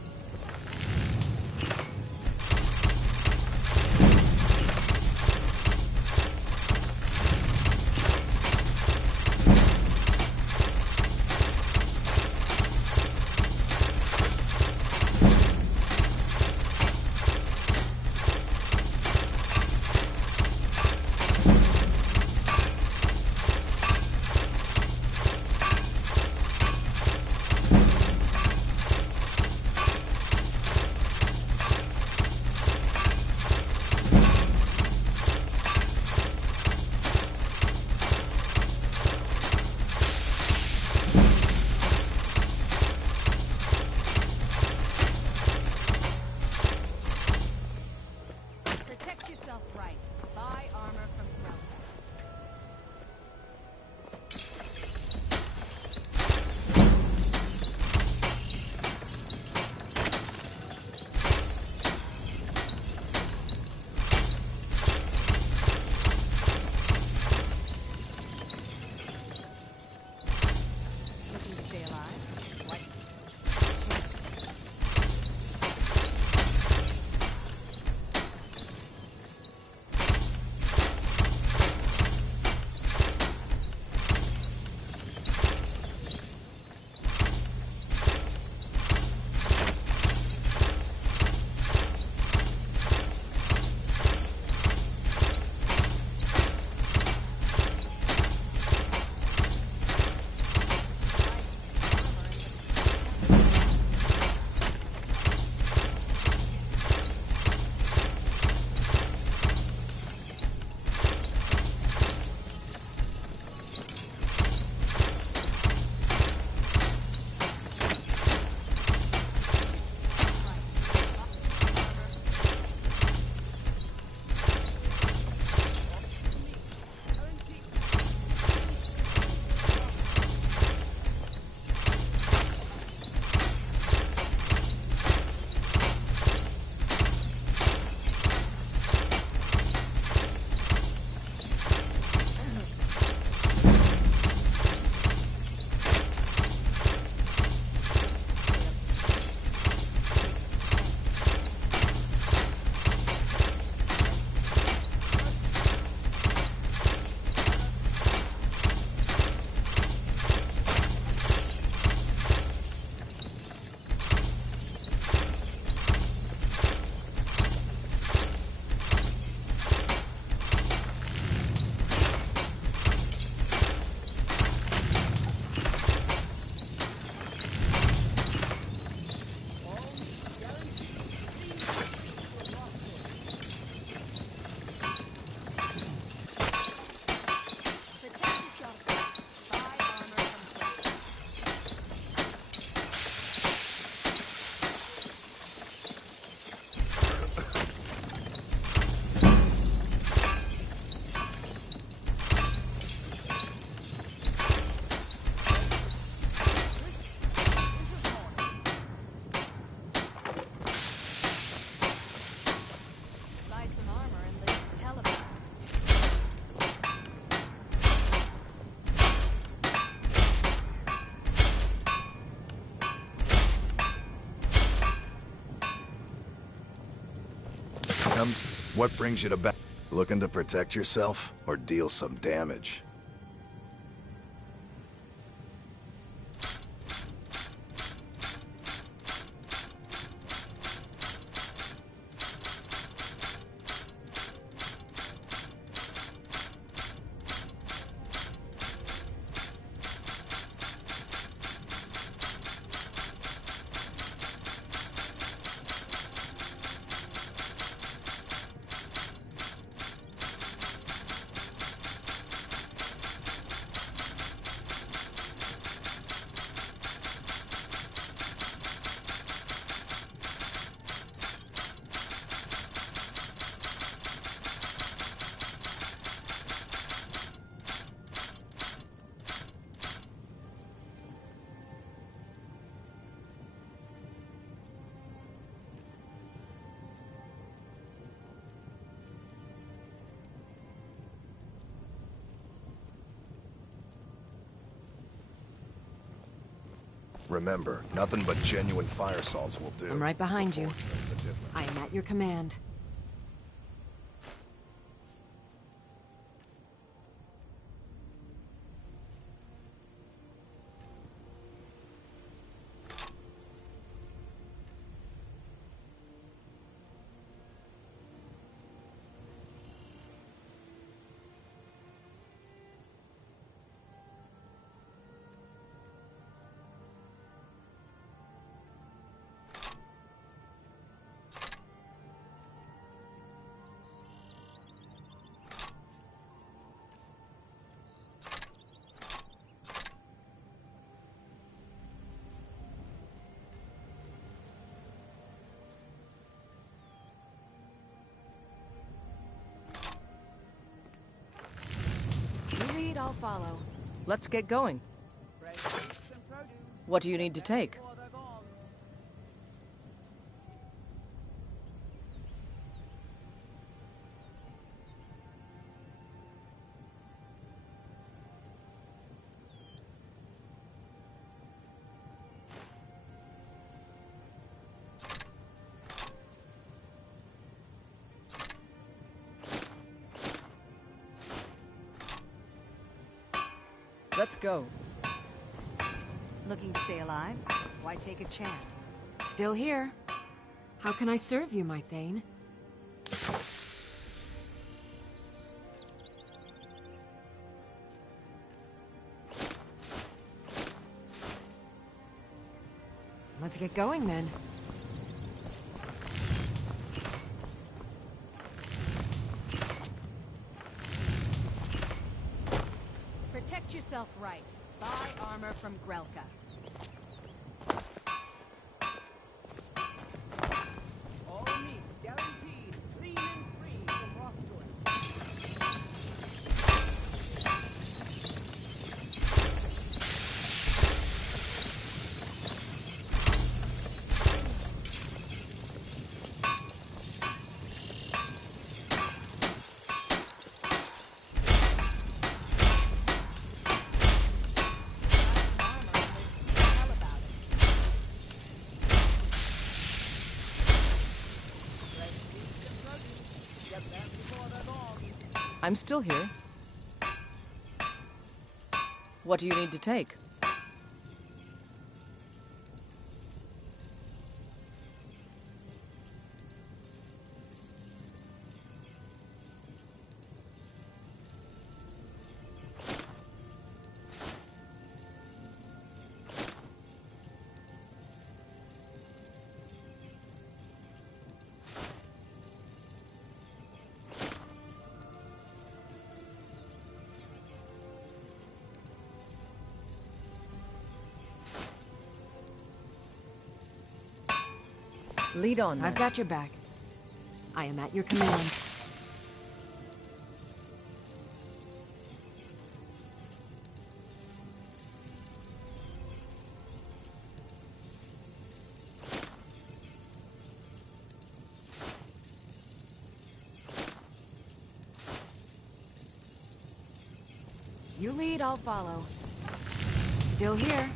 What brings you to back? Looking to protect yourself or deal some damage? Remember, nothing but genuine fire salts will do. I'm right behind you. The Forge knows the difference. I am at your command. I'll follow. Let's get going. What do you need to take? Let's go. Looking to stay alive? Why take a chance? Still here. How can I serve you, my Thane? Let's get going then. Protect yourself right. Buy armor from Grelka. All meats guaranteed, clean and free from Rockjoy. I'm still here. What do you need to take? Lead on, then. I've got your back. I am at your command. You lead, I'll follow. Still here.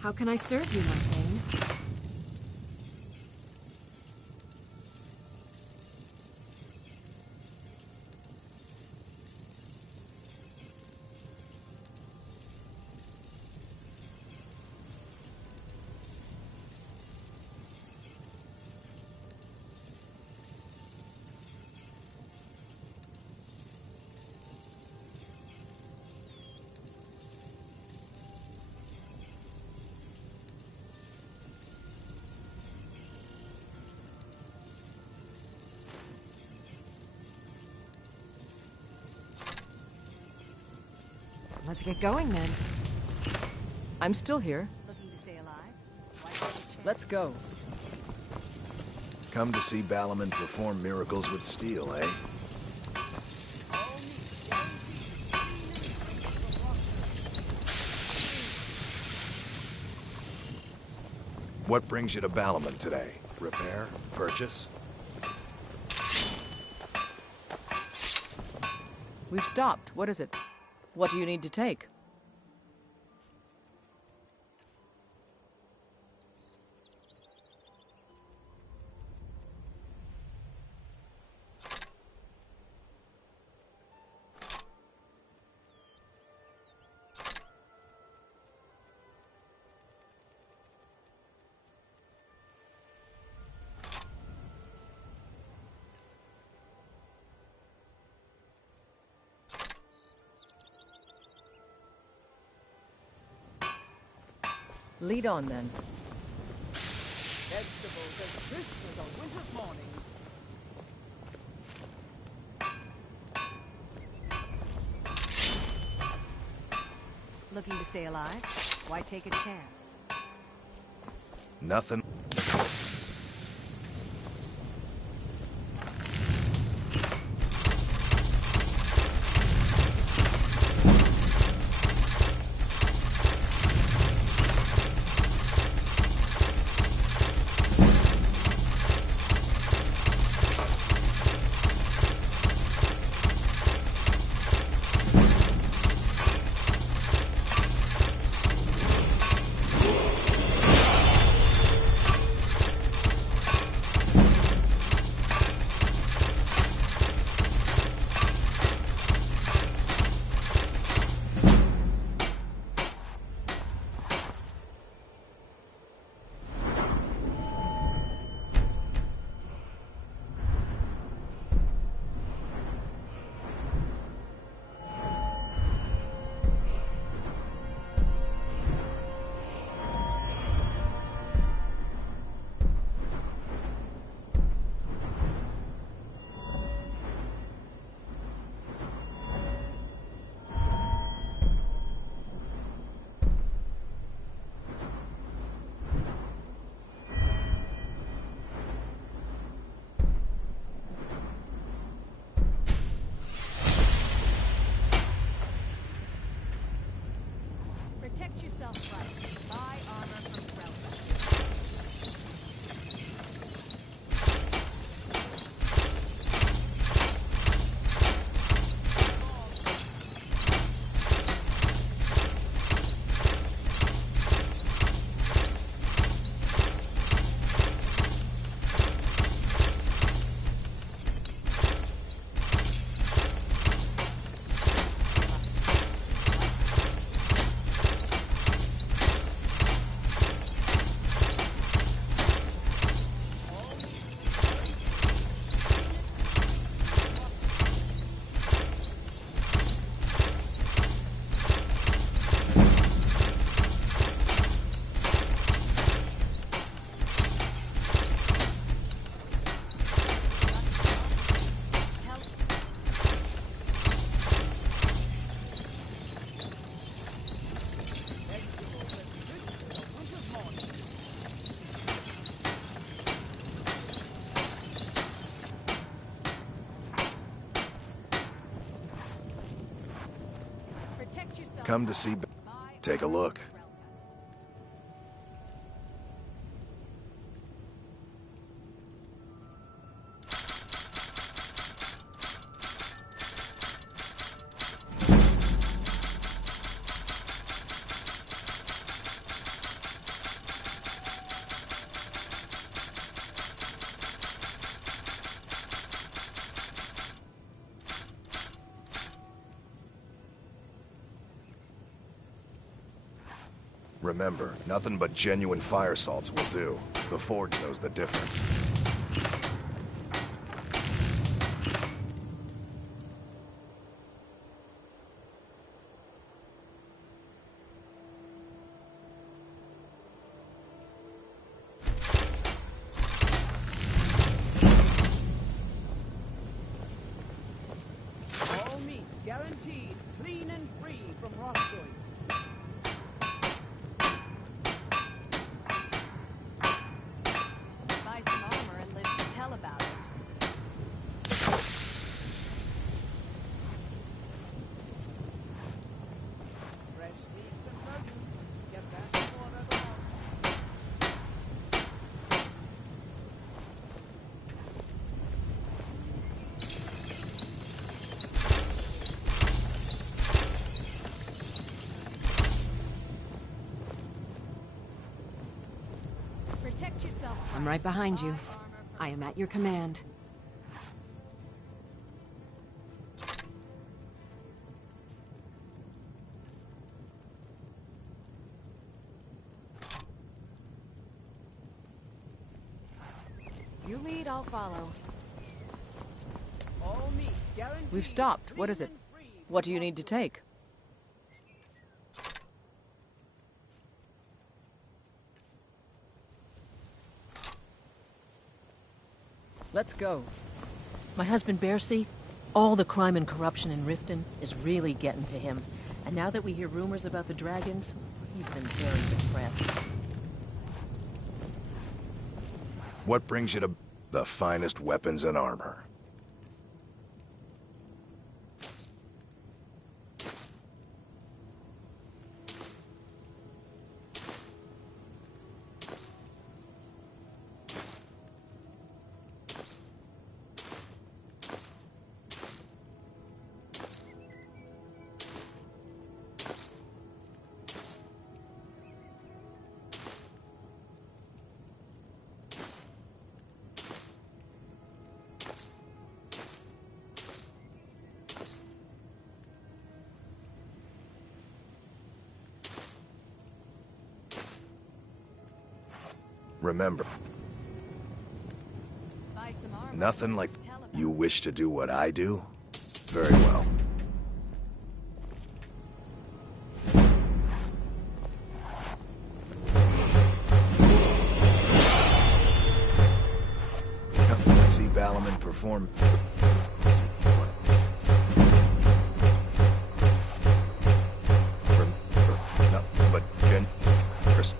How can I serve you, my Thane? Let's get going then. I'm still here. Looking to stay alive? Let's go. Come to see Balaman perform miracles with steel, eh? What brings you to Balaman today? Repair? Purchase? We've stopped. What is it? What do you need to take? Lead on, then. Vegetables as crisp as a winter's morning. Looking to stay alive? Why take a chance? Nothing. Protect yourself right. Buy armor from Relva. Come to see. Take a look. Remember, nothing but genuine fire salts will do. The Forge knows the difference. All meats guaranteed clean and free from rock joints. Buy some armor and live to tell about it. Fresh meats and produce. Get that before they're gone. Protect yourself. I'm right behind you. I am at your command. You lead, I'll follow. All meats guaranteed. We've stopped. What is it? What do you need to take? Let's go. My husband Bercy, all the crime and corruption in Riften is really getting to him. And now that we hear rumors about the dragons, he's been very depressed. What brings you to the finest weapons and armor? Remember, nothing like you wish to do what I do? Very well. See Ballerman perform. No, but Jen, Chris,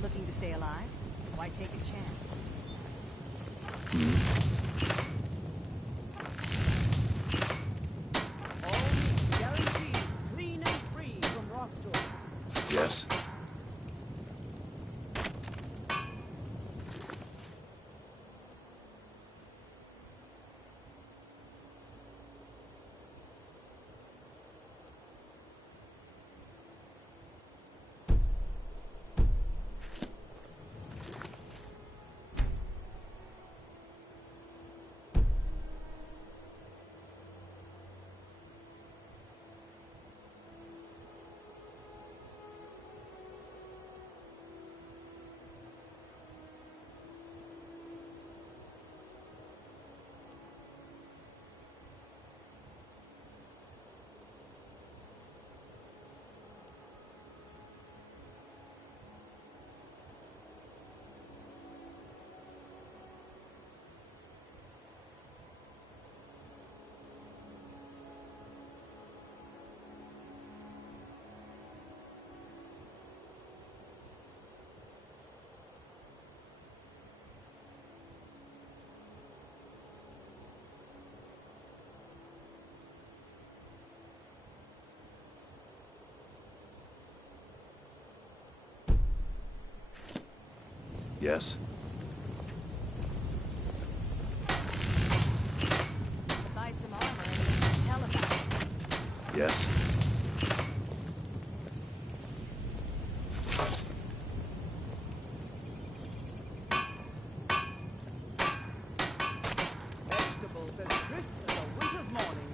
Looking to stay alive? Why take a chance? All meat guaranteed, clean and free from Rockjaw. Yes. Yes. Buy some armor and tell about it. Yes. Vegetables as crisp as a winter's morning.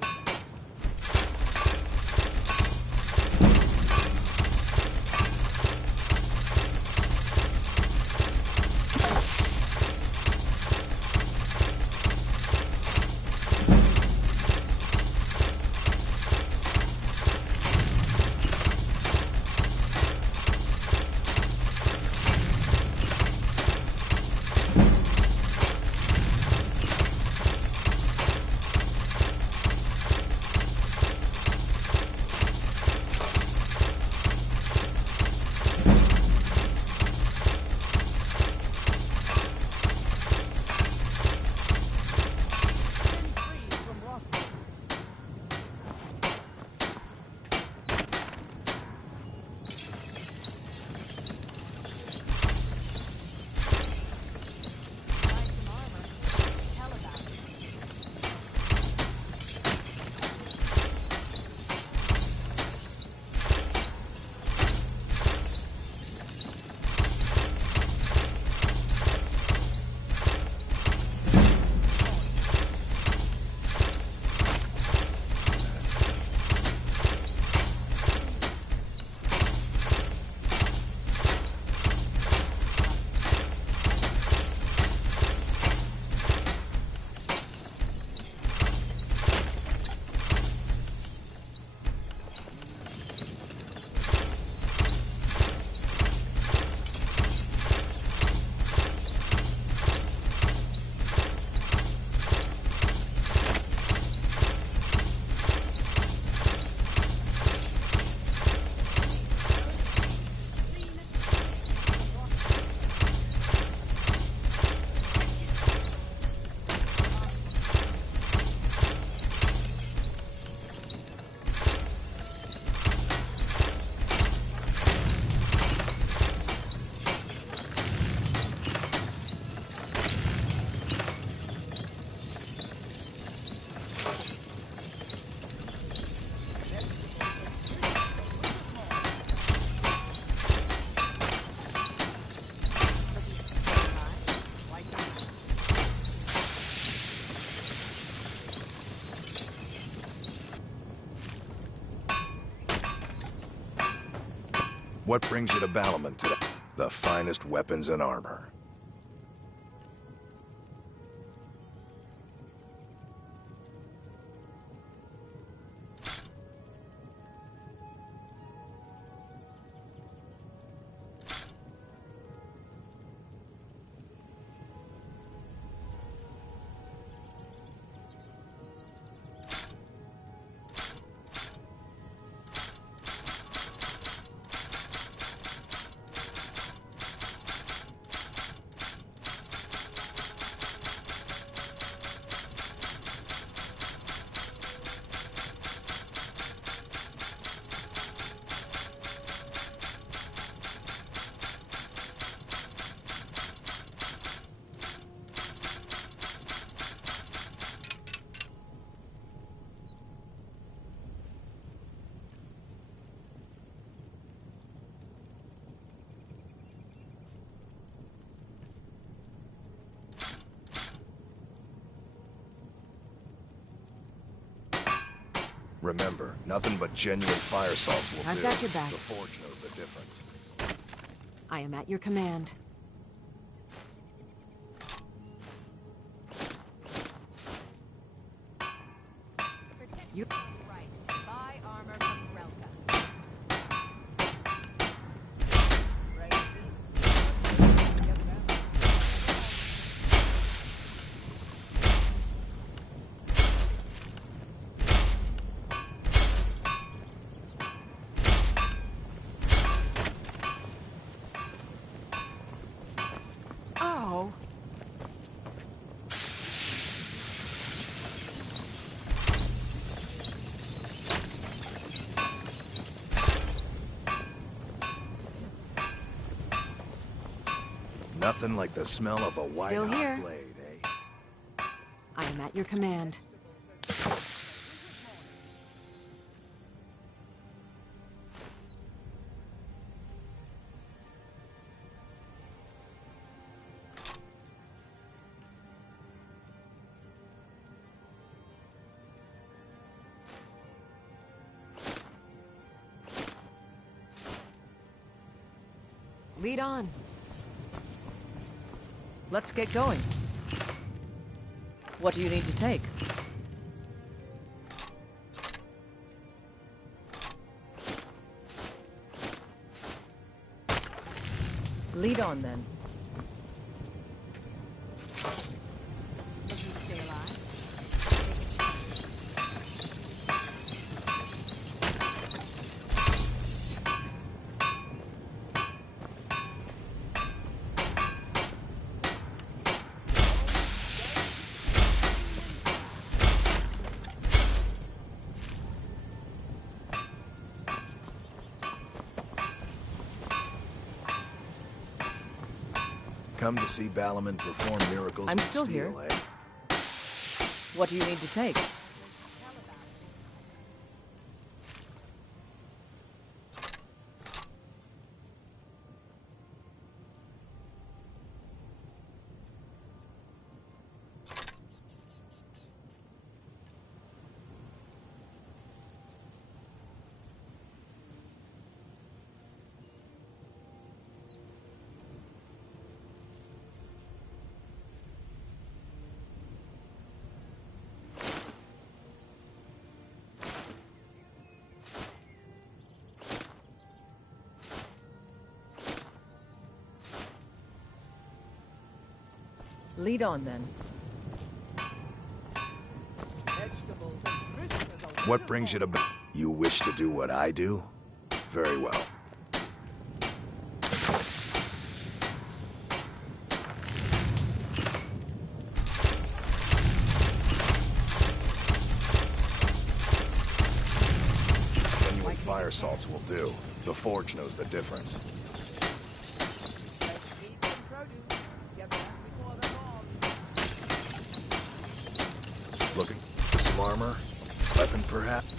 What brings you to Ballamon today? The finest weapons and armor. Remember, nothing but genuine fire salts will I've do. got your back. The Forge knows the difference. I am at your command. You right. Buy armor from Relka. Oh. Nothing like the smell of a white Still hot here. blade, eh? I am at your command. Lead on. Let's get going. What do you need to take? Lead on, then. Stay alive. Come to see Ballamon perform miracles I'm with still steel, here. eh? What do you need to take? Lead on, then. What brings you to You wish to do what I do? Very well. Genuine fire salts will do. The Forge knows the difference. Looking for some armor? Weapon, perhaps?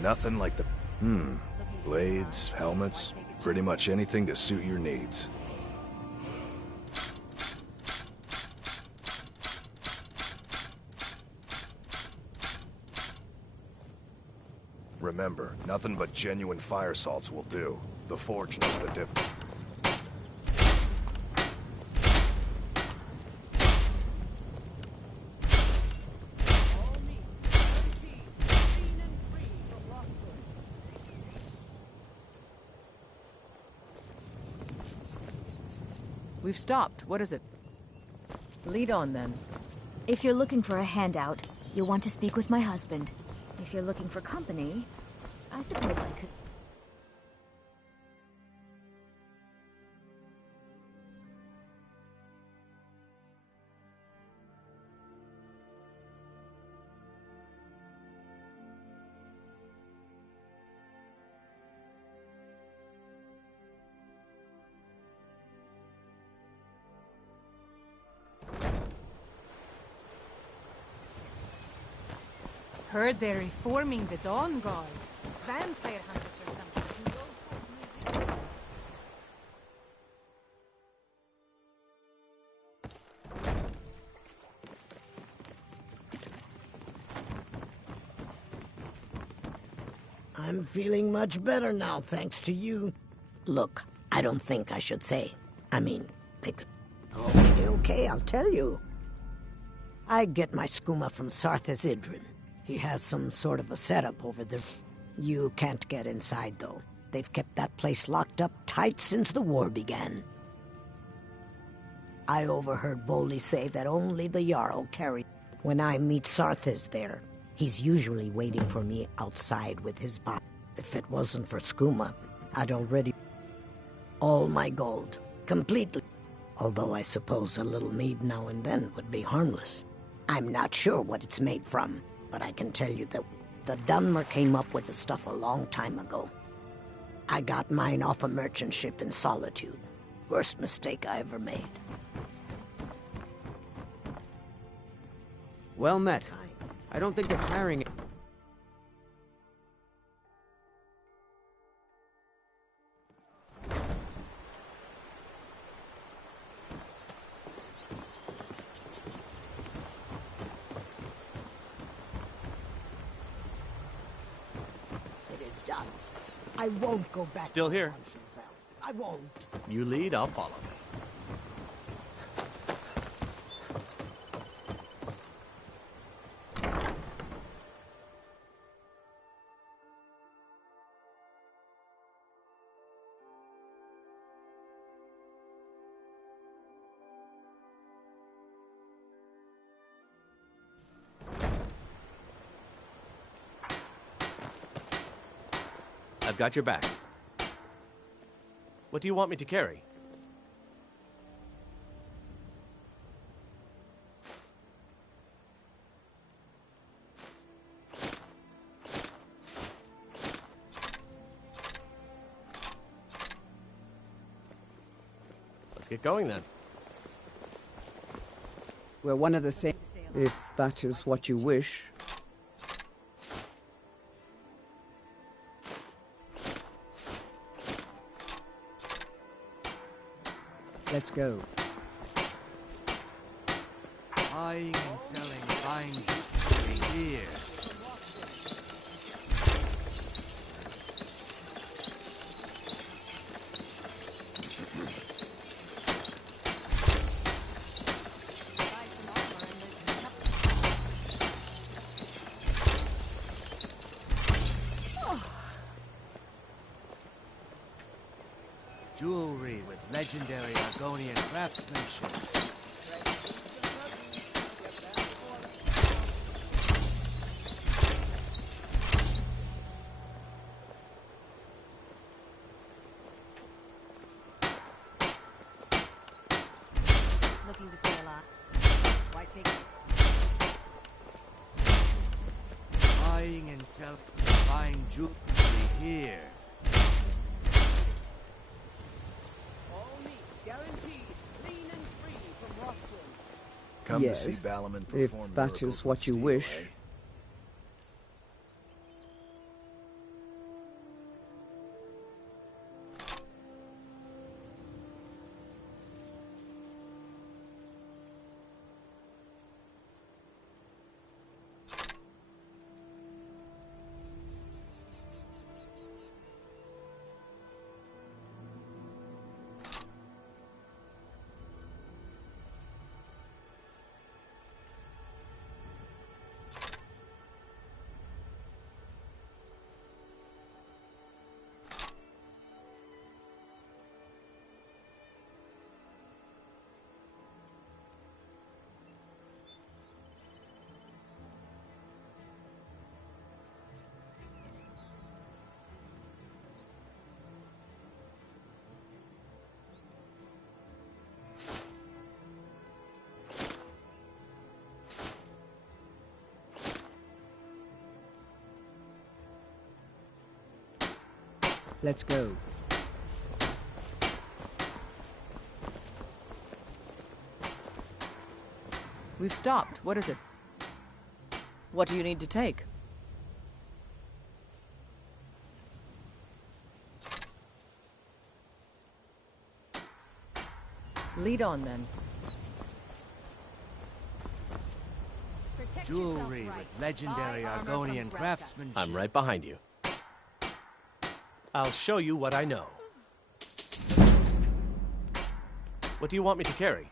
Nothing like the... Blades, helmets, pretty much anything to suit your needs. Remember, nothing but genuine fire salts will do. The forge knows the dip. We've stopped. What is it? Lead on, then. If you're looking for a handout, you'll want to speak with my husband. If you're looking for company, I suppose I could... Heard they're reforming the Dawn Guard. Vampire hunters or something. I'm feeling much better now, thanks to you. Look, I don't think I should say. I mean, they could... Okay, I'll tell you. I get my skooma from Sarthas Idrin. He has some sort of a setup over there. You can't get inside, though. They've kept that place locked up tight since the war began. I overheard Boley say that only the Jarl carry... When I meet Sarthas there, he's usually waiting for me outside with his bot. If it wasn't for skooma, I'd already... all my gold. Completely. Although I suppose a little mead now and then would be harmless. I'm not sure what it's made from, but I can tell you that the Dunmer came up with the stuff a long time ago. I got mine off a merchant ship in Solitude. Worst mistake I ever made. Well met. I don't think they're hiring... It is done. I won't go back. Still here. I won't. You lead, I'll follow. I've got your back. What do you want me to carry? Let's get going then. We're one of the same, if that is what you wish. Let's go. Buying and selling fine jewelry here. Jewelry with legendary Argonian craftsmanship. Looking to say a lot. Why take it? Buying and selling fine jewelry here. Come Yes, to see Balaman if perform that miracles is what with you steel, wish. eh? Let's go. We've stopped. What is it? What do you need to take? Lead on, then. Jewelry with legendary Argonian craftsmanship. I'm right behind you. I'll show you what I know. What do you want me to carry?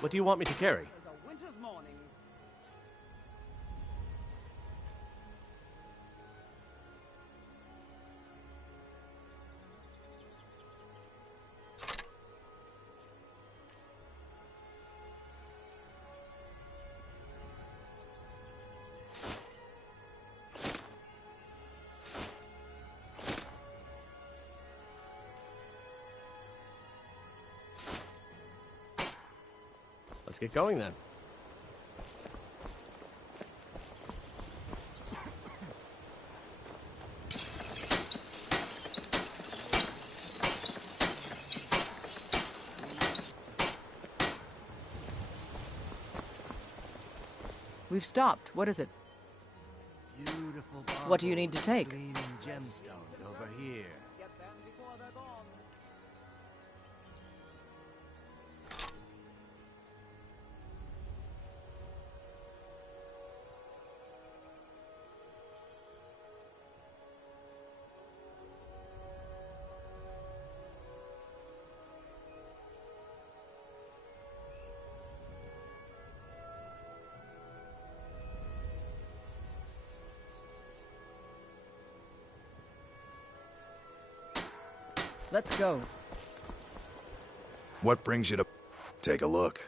What do you want me to carry? Let's get going then. We've stopped. What is it? Beautiful. What do you need to take? Gleaming gemstones over here. Let's go. What brings you to... Take a look.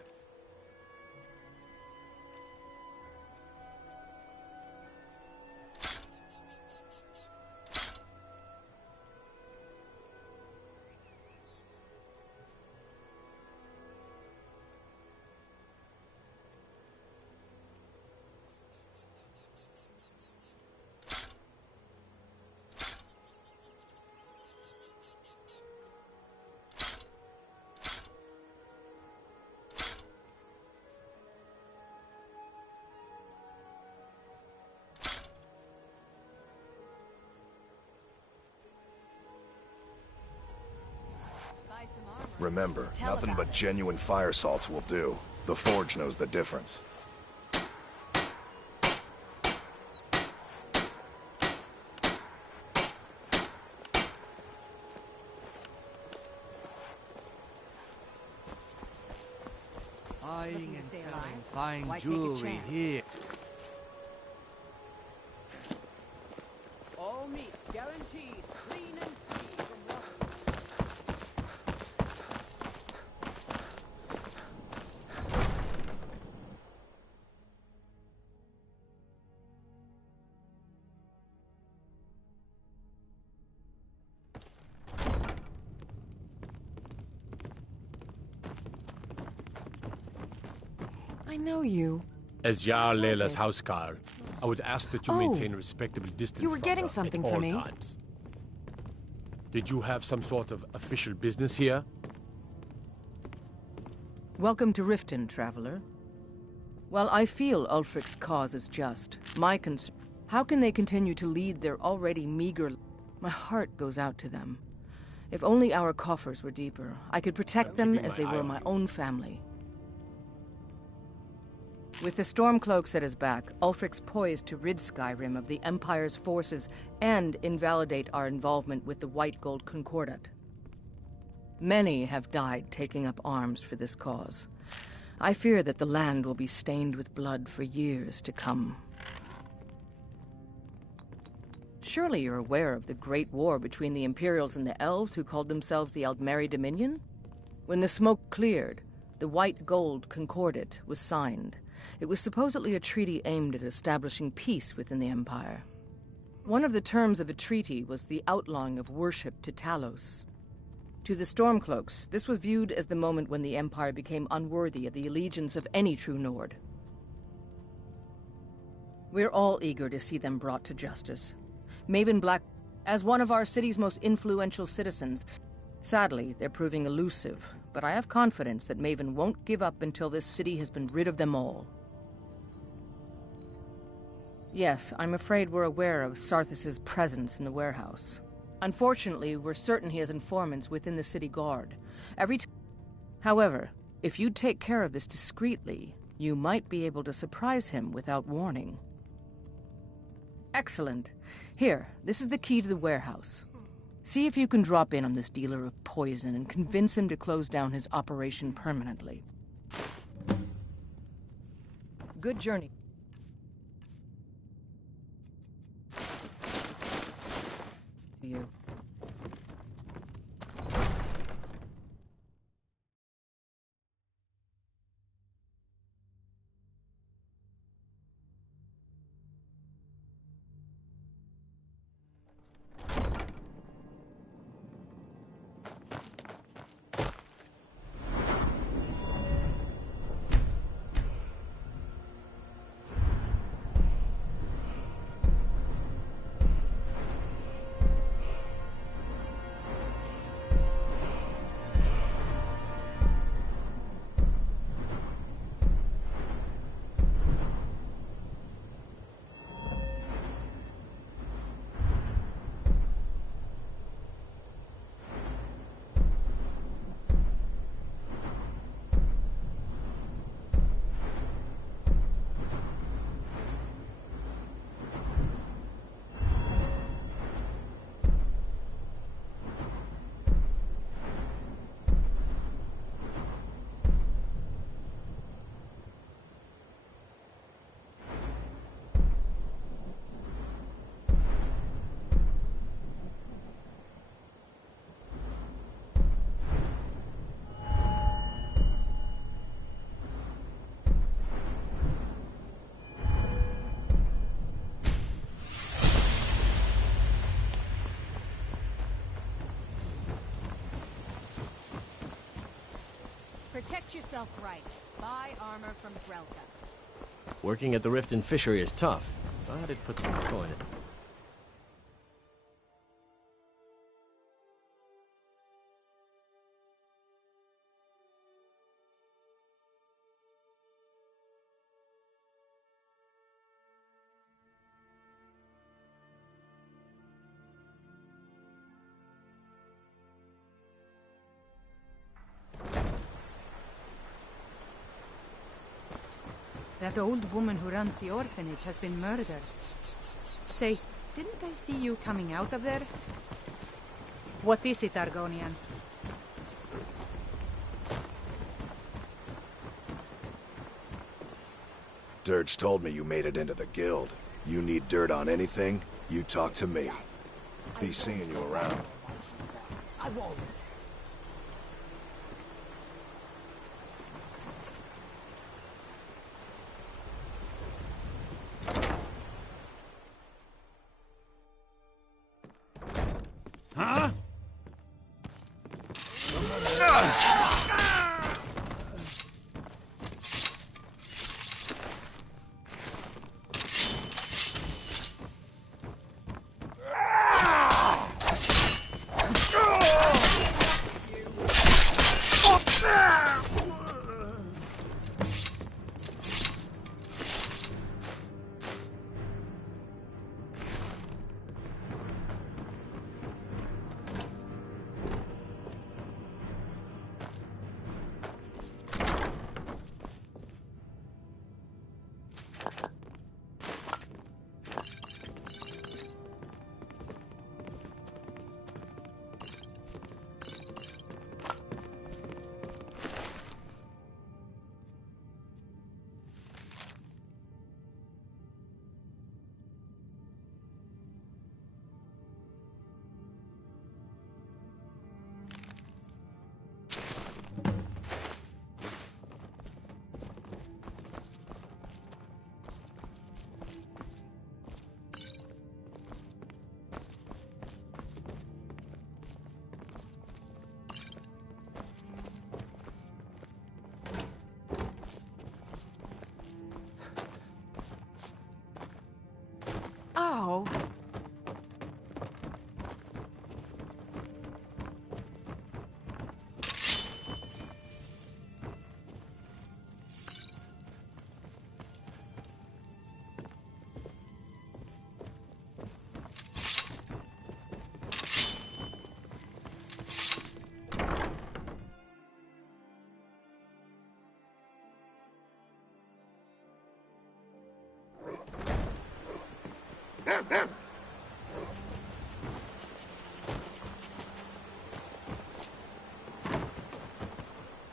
Remember, nothing but genuine fire salts will do. The Forge knows the difference. Buying and selling fine jewelry here. All meats guaranteed, clean and free from water. I know you. As Jarl Leila's housecarl, I would ask that you maintain a respectable distance You were from getting her something at for all me. times. Did you have some sort of official business here? Welcome to Riften, traveler. While I feel Ulfric's cause is just, my concern... How can they continue to lead their already meager... My heart goes out to them. If only our coffers were deeper, I could protect them as they were my own family. With the Stormcloaks at his back, Ulfric's poised to rid Skyrim of the Empire's forces and invalidate our involvement with the White Gold Concordat. Many have died taking up arms for this cause. I fear that the land will be stained with blood for years to come. Surely you're aware of the Great War between the Imperials and the Elves who called themselves the Aldmeri Dominion? When the smoke cleared, the White Gold Concordat was signed. It was supposedly a treaty aimed at establishing peace within the Empire. One of the terms of the treaty was the outlawing of worship to Talos. To the Stormcloaks, this was viewed as the moment when the Empire became unworthy of the allegiance of any true Nord. We're all eager to see them brought to justice. Maven Black, as one of our city's most influential citizens, sadly, they're proving elusive, but I have confidence that Maven won't give up until this city has been rid of them all. Yes, I'm afraid we're aware of Sarthis' presence in the warehouse. Unfortunately, we're certain he has informants within the city guard. However, if you take care of this discreetly, you might be able to surprise him without warning. Excellent. Here, this is the key to the warehouse. See if you can drop in on this dealer of poison and convince him to close down his operation permanently. Good journey. You. Protect yourself right. Buy armor from Grelka. Working at the Riften fishery is tough, but it puts some coin in. That old woman who runs the orphanage has been murdered. Say, didn't I see you coming out of there? What is it, Argonian? Dirge told me you made it into the guild. You need dirt on anything, you talk to me. Be seeing you around. I won't. Huh? Ow!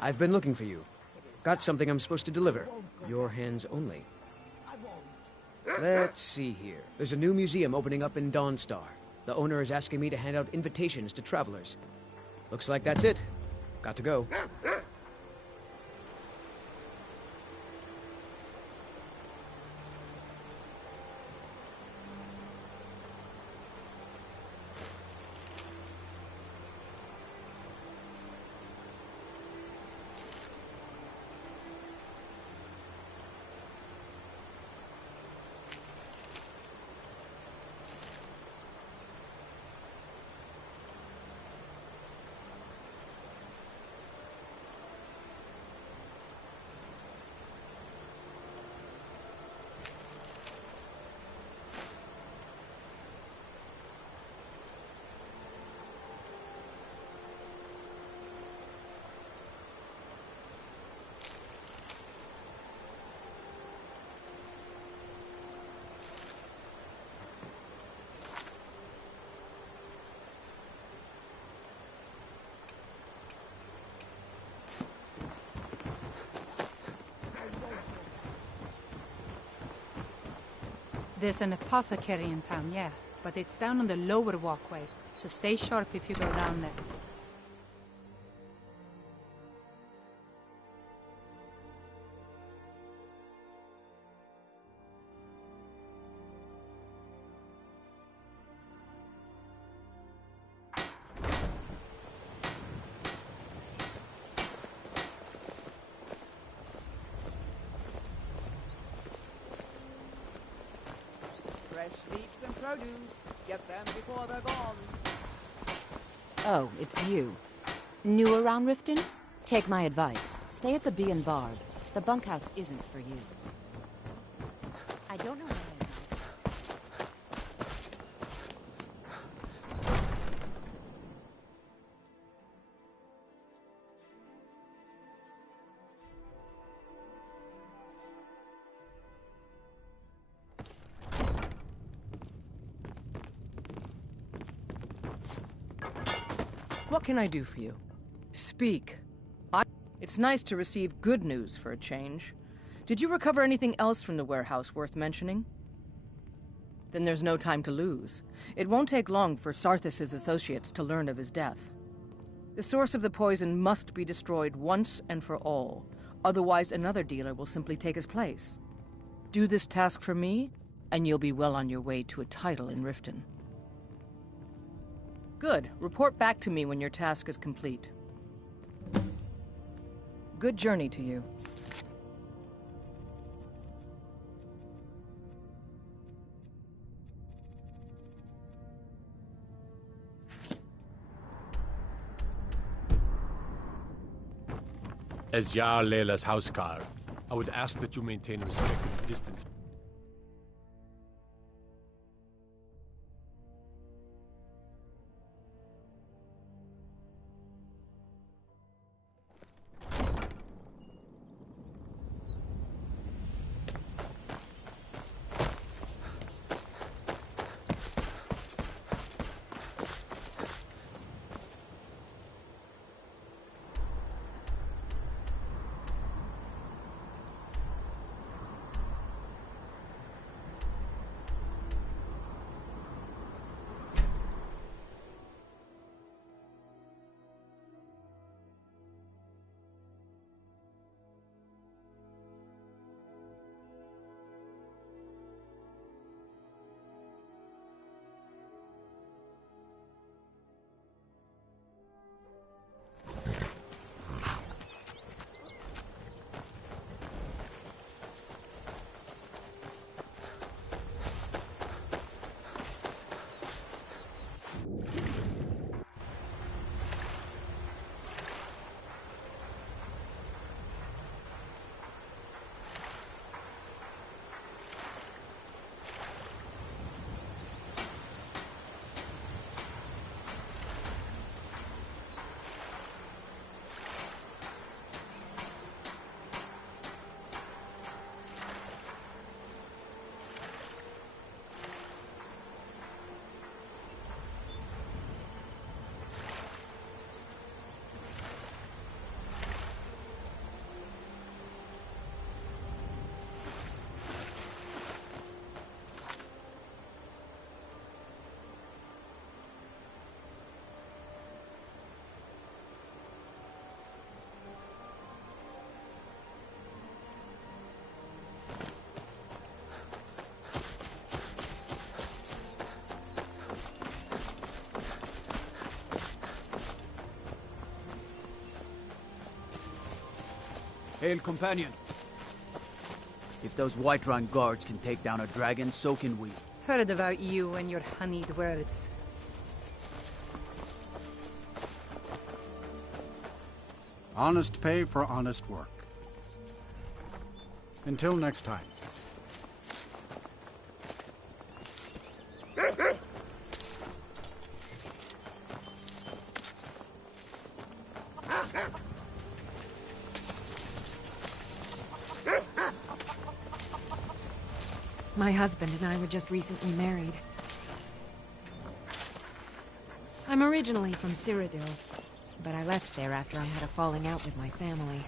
I've been looking for you. Got something I'm supposed to deliver. Your hands only. Let's see here. There's a new museum opening up in Dawnstar. The owner is asking me to hand out invitations to travelers. Looks like that's it. Got to go. There's an apothecary in town, yeah, but it's down on the lower walkway, so stay sharp if you go down there. Fresh leaves and produce. Get them before they're gone. Oh, it's you. New around Riften? Take my advice. Stay at the Bee and Barb. The bunkhouse isn't for you. I don't know why What can I do for you? Speak. It's nice to receive good news for a change. Did you recover anything else from the warehouse worth mentioning? Then there's no time to lose. It won't take long for Sarthis' associates to learn of his death. The source of the poison must be destroyed once and for all. Otherwise, another dealer will simply take his place. Do this task for me, and you'll be well on your way to a title in Riften. Good. Report back to me when your task is complete. Good journey to you. As Jarl Leila's housecarl, I would ask that you maintain respectable distance. Hail, companion. If those Whiterun guards can take down a dragon, so can we. Heard about you and your honeyed words. Honest pay for honest work. Until next time. My husband and I were just recently married. I'm originally from Cyrodiil, but I left there after I had a falling out with my family.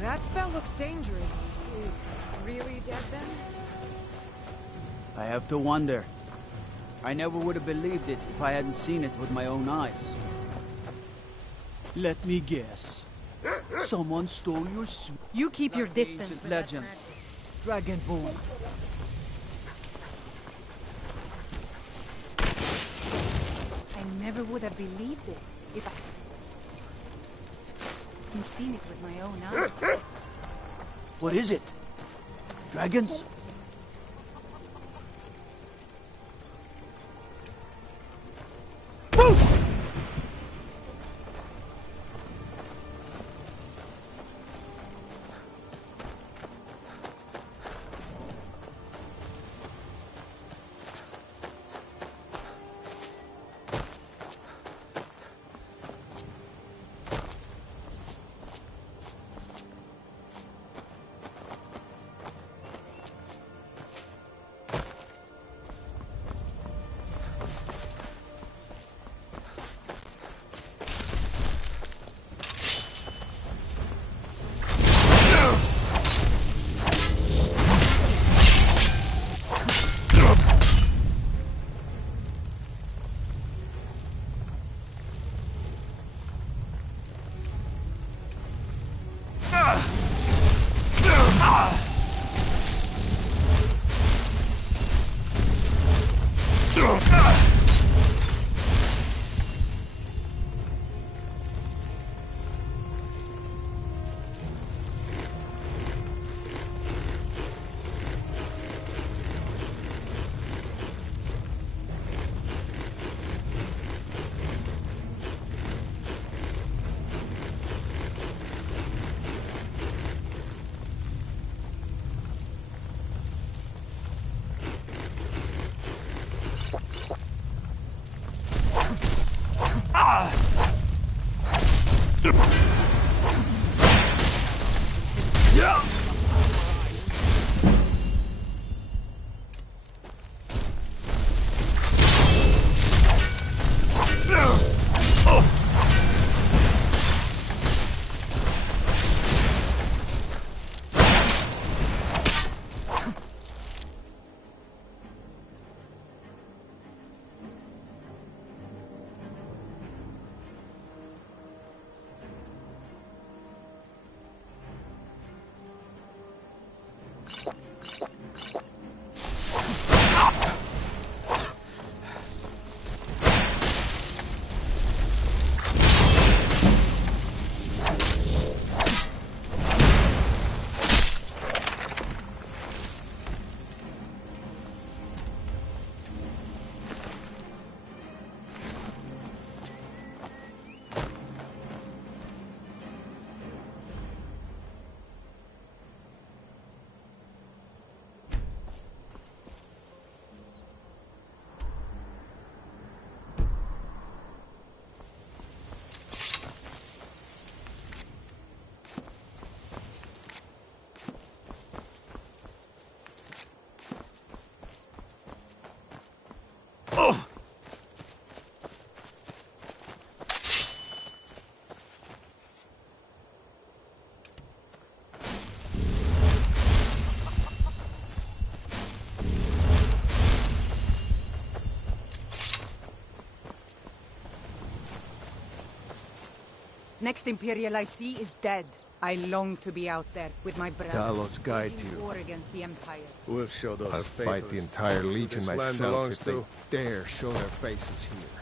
That spell looks dangerous. It's really dead then? I have to wonder. I never would have believed it if I hadn't seen it with my own eyes. Let me guess. Someone stole your suit. You keep your distance Ancient with legends. Dragonborn. I never would have believed it if I hadn't seen it with my own eyes. What is it? Dragons? Next Imperial I see is dead. I long to be out there with my brother. Talos guide waging you. war against the Empire. We'll show those I'll fight the entire Legion this land myself belongs if they to. dare show their faces here.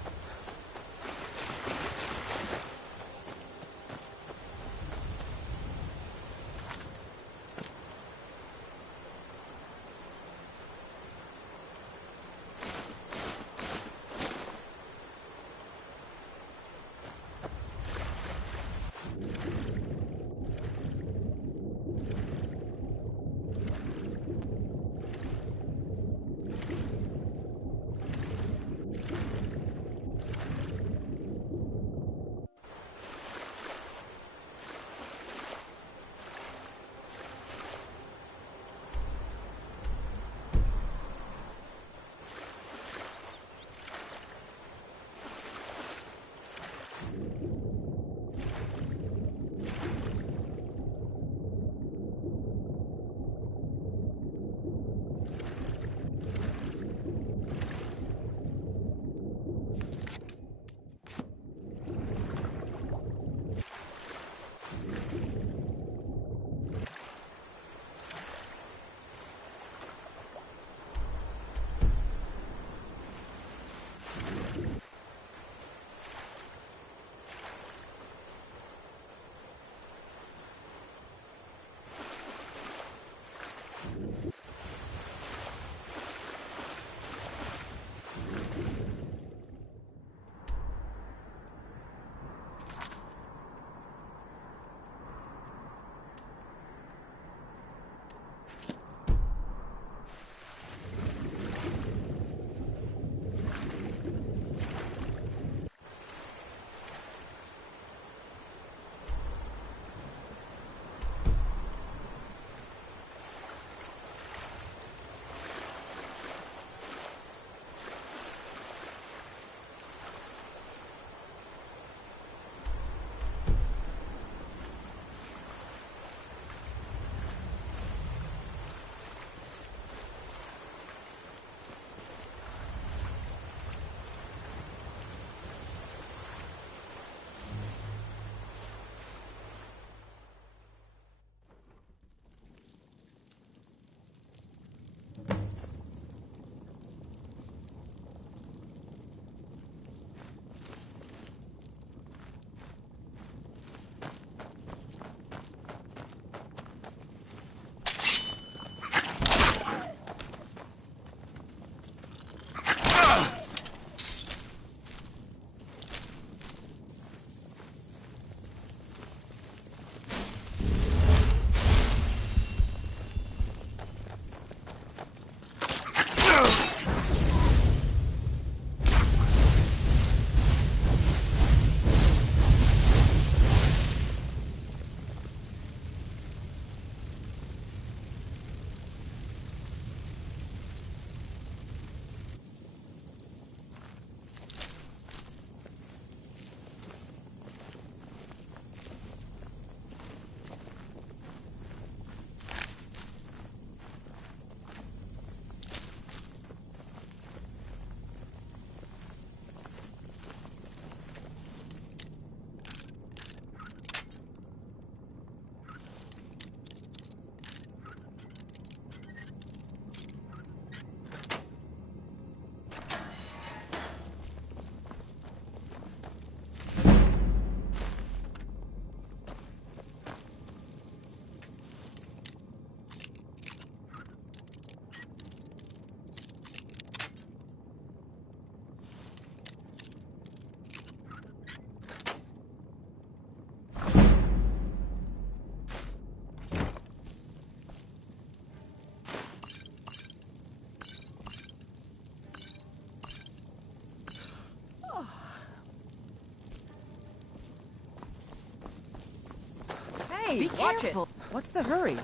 Hey, be watch careful. it. What's the hurry?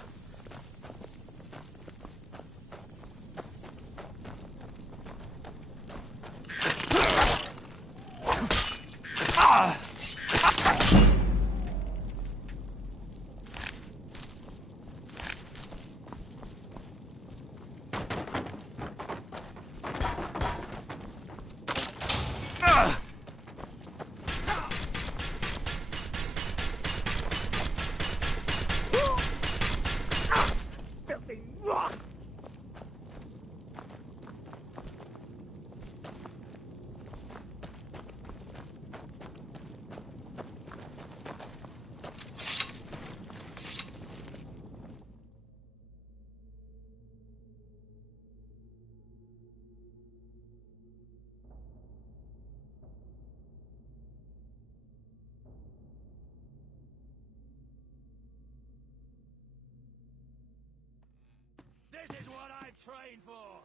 This is what I trained for!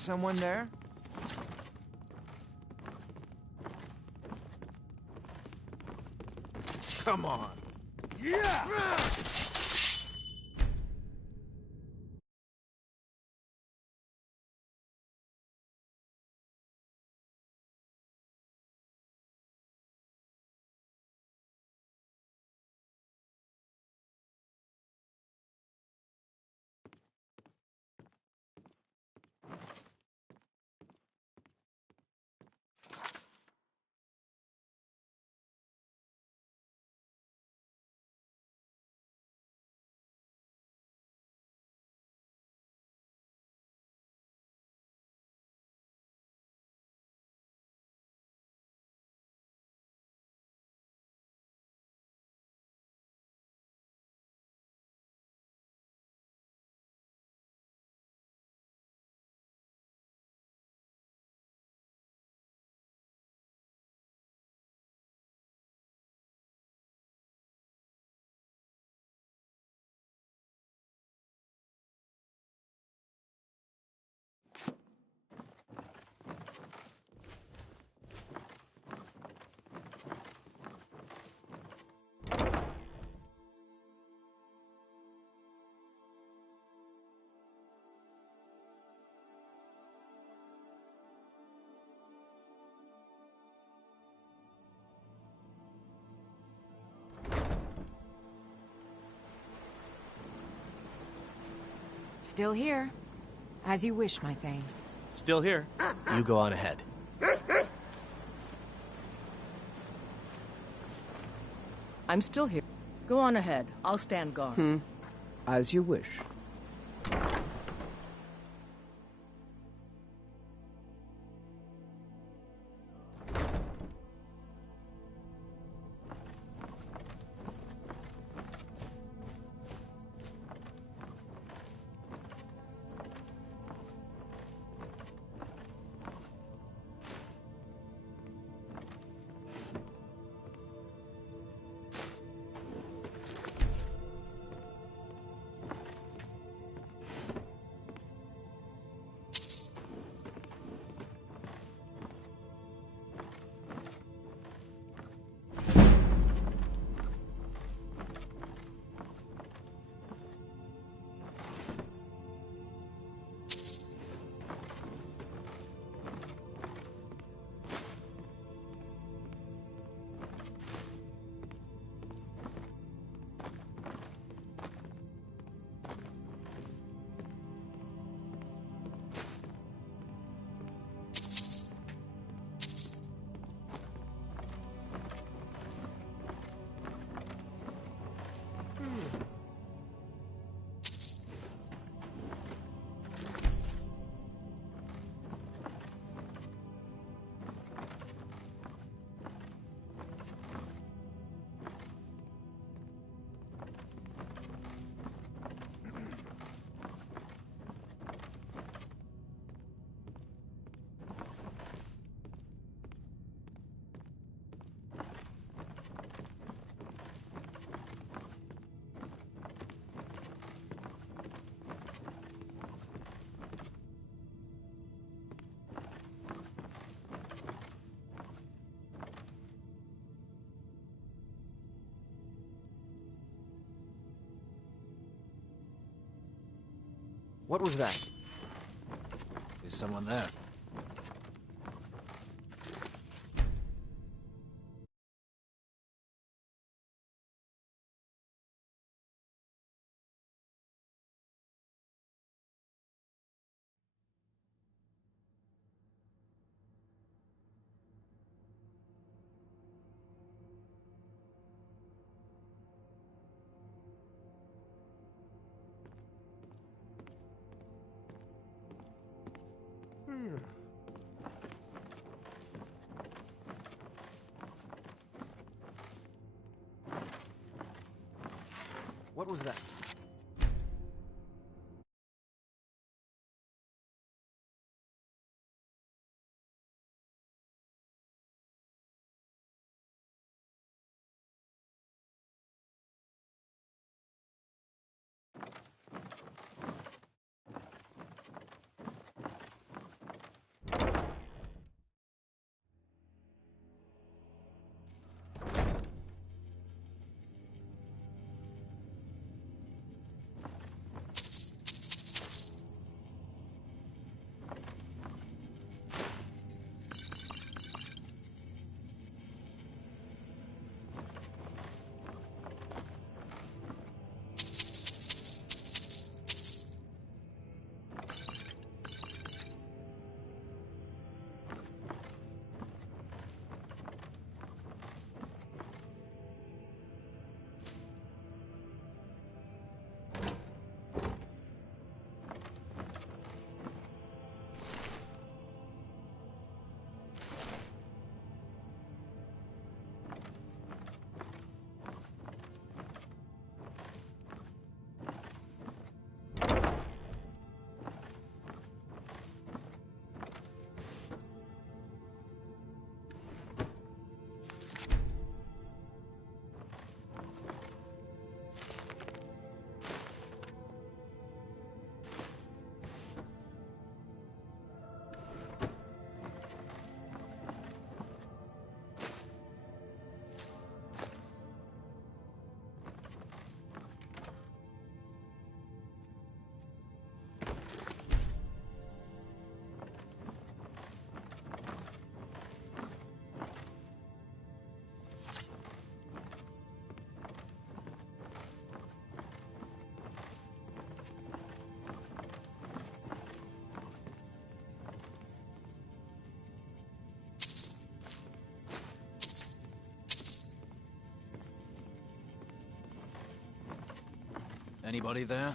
someone there? Come on. Yeah! Still here. As you wish, my Thane. Still here. You go on ahead. I'm still here. Go on ahead. I'll stand guard. As you wish. What was that? Is someone there? What was that? Anybody there?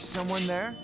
Is someone there?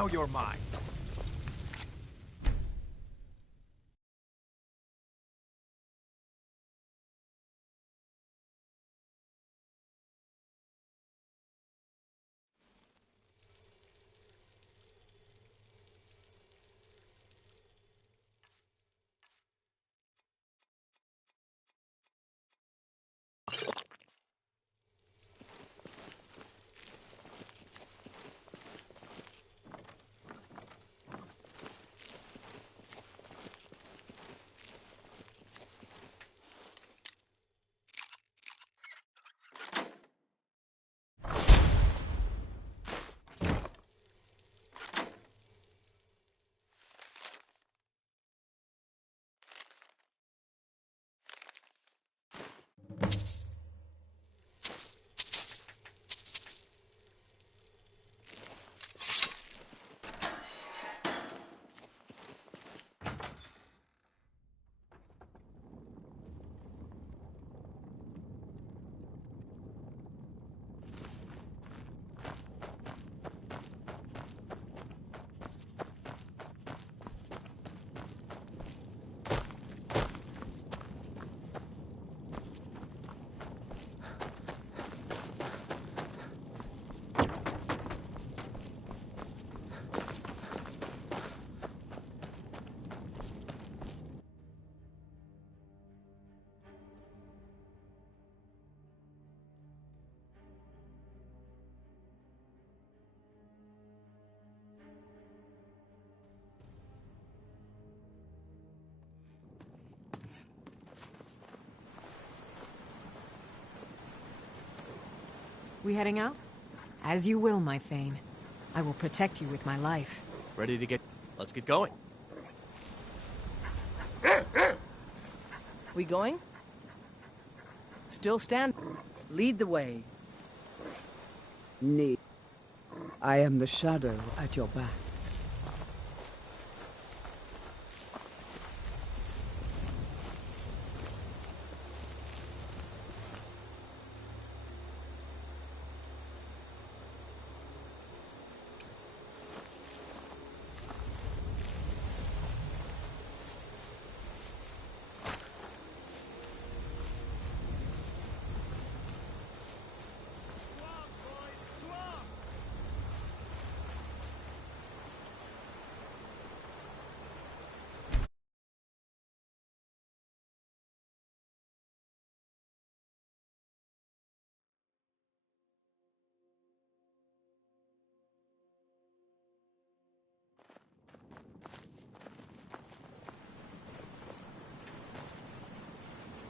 Now you're mine. We heading out? As you will, my Thane. I will protect you with my life. Ready to get... Let's get going. We going? Still stand. Lead the way. Need. I am the shadow at your back.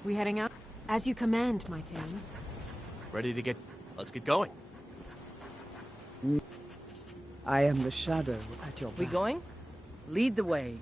We heading out? As you command, my Thane. Ready to get... Let's get going. I am the shadow at your back. We going? Lead the way.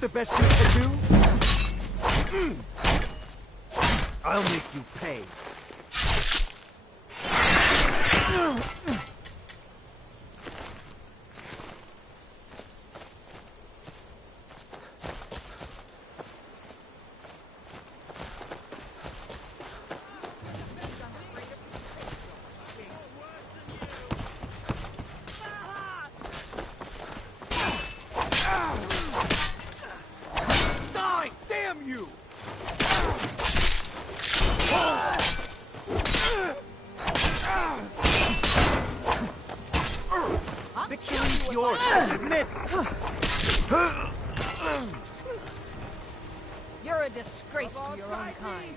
that the best you can do? I'll make you pay. Die! Damn you! Victory's yours! Submit! You're a disgrace to your own kind.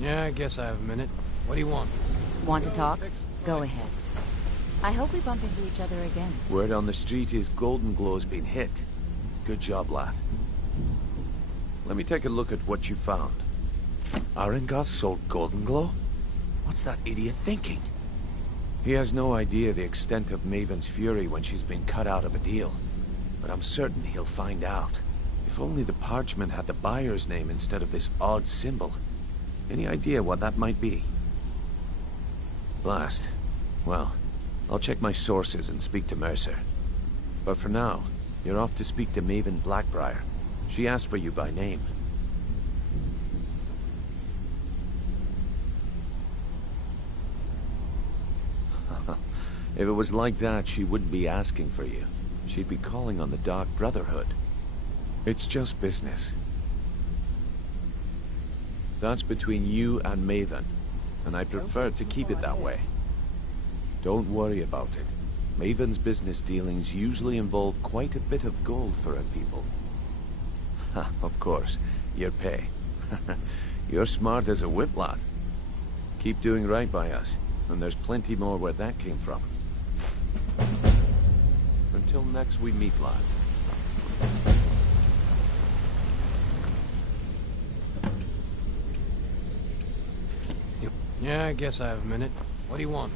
Yeah, I guess I have a minute. What do you want? Want to talk? Go ahead. I hope we bump into each other again. Word on the street is Golden Glow's been hit. Good job, lad. Let me take a look at what you found. Arengoth sold Golden Glow? What's that idiot thinking? He has no idea the extent of Maven's fury when she's been cut out of a deal. But I'm certain he'll find out. If only the parchment had the buyer's name instead of this odd symbol. Any idea what that might be? Last. Well, I'll check my sources and speak to Mercer. But for now, you're off to speak to Maven Blackbriar. She asked for you by name. If it was like that, she wouldn't be asking for you. She'd be calling on the Dark Brotherhood. It's just business. That's between you and Maven, and I prefer to keep it that way. Don't worry about it. Maven's business dealings usually involve quite a bit of gold for her people. Of course, your pay. You're smart as a whip, lad. Keep doing right by us, and there's plenty more where that came from. Until next we meet, lad. Yeah, I guess I have a minute. What do you want?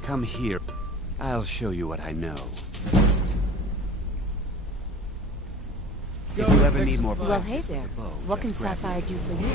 Come here. I'll show you what I know. If you ever need more Well, parts hey for there. the bow, What can just grab Sapphire me. do for you?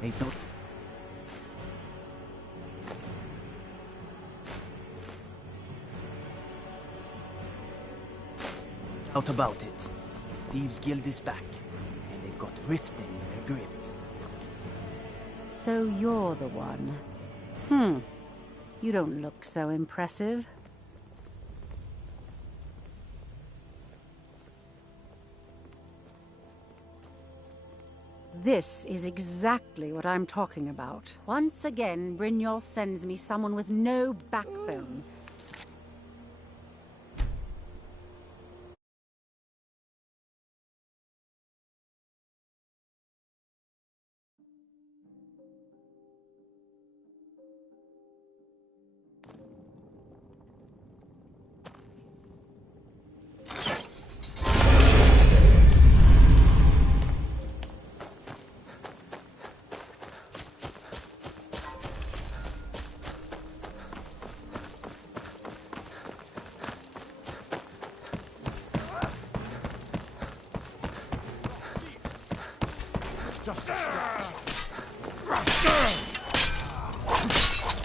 Ain't no doubt about it. Thieves' Guild is back, and they've got Riften in their grip. So you're the one. You don't look so impressive. This is exactly what I'm talking about. Once again, Brynjolf sends me someone with no backbone.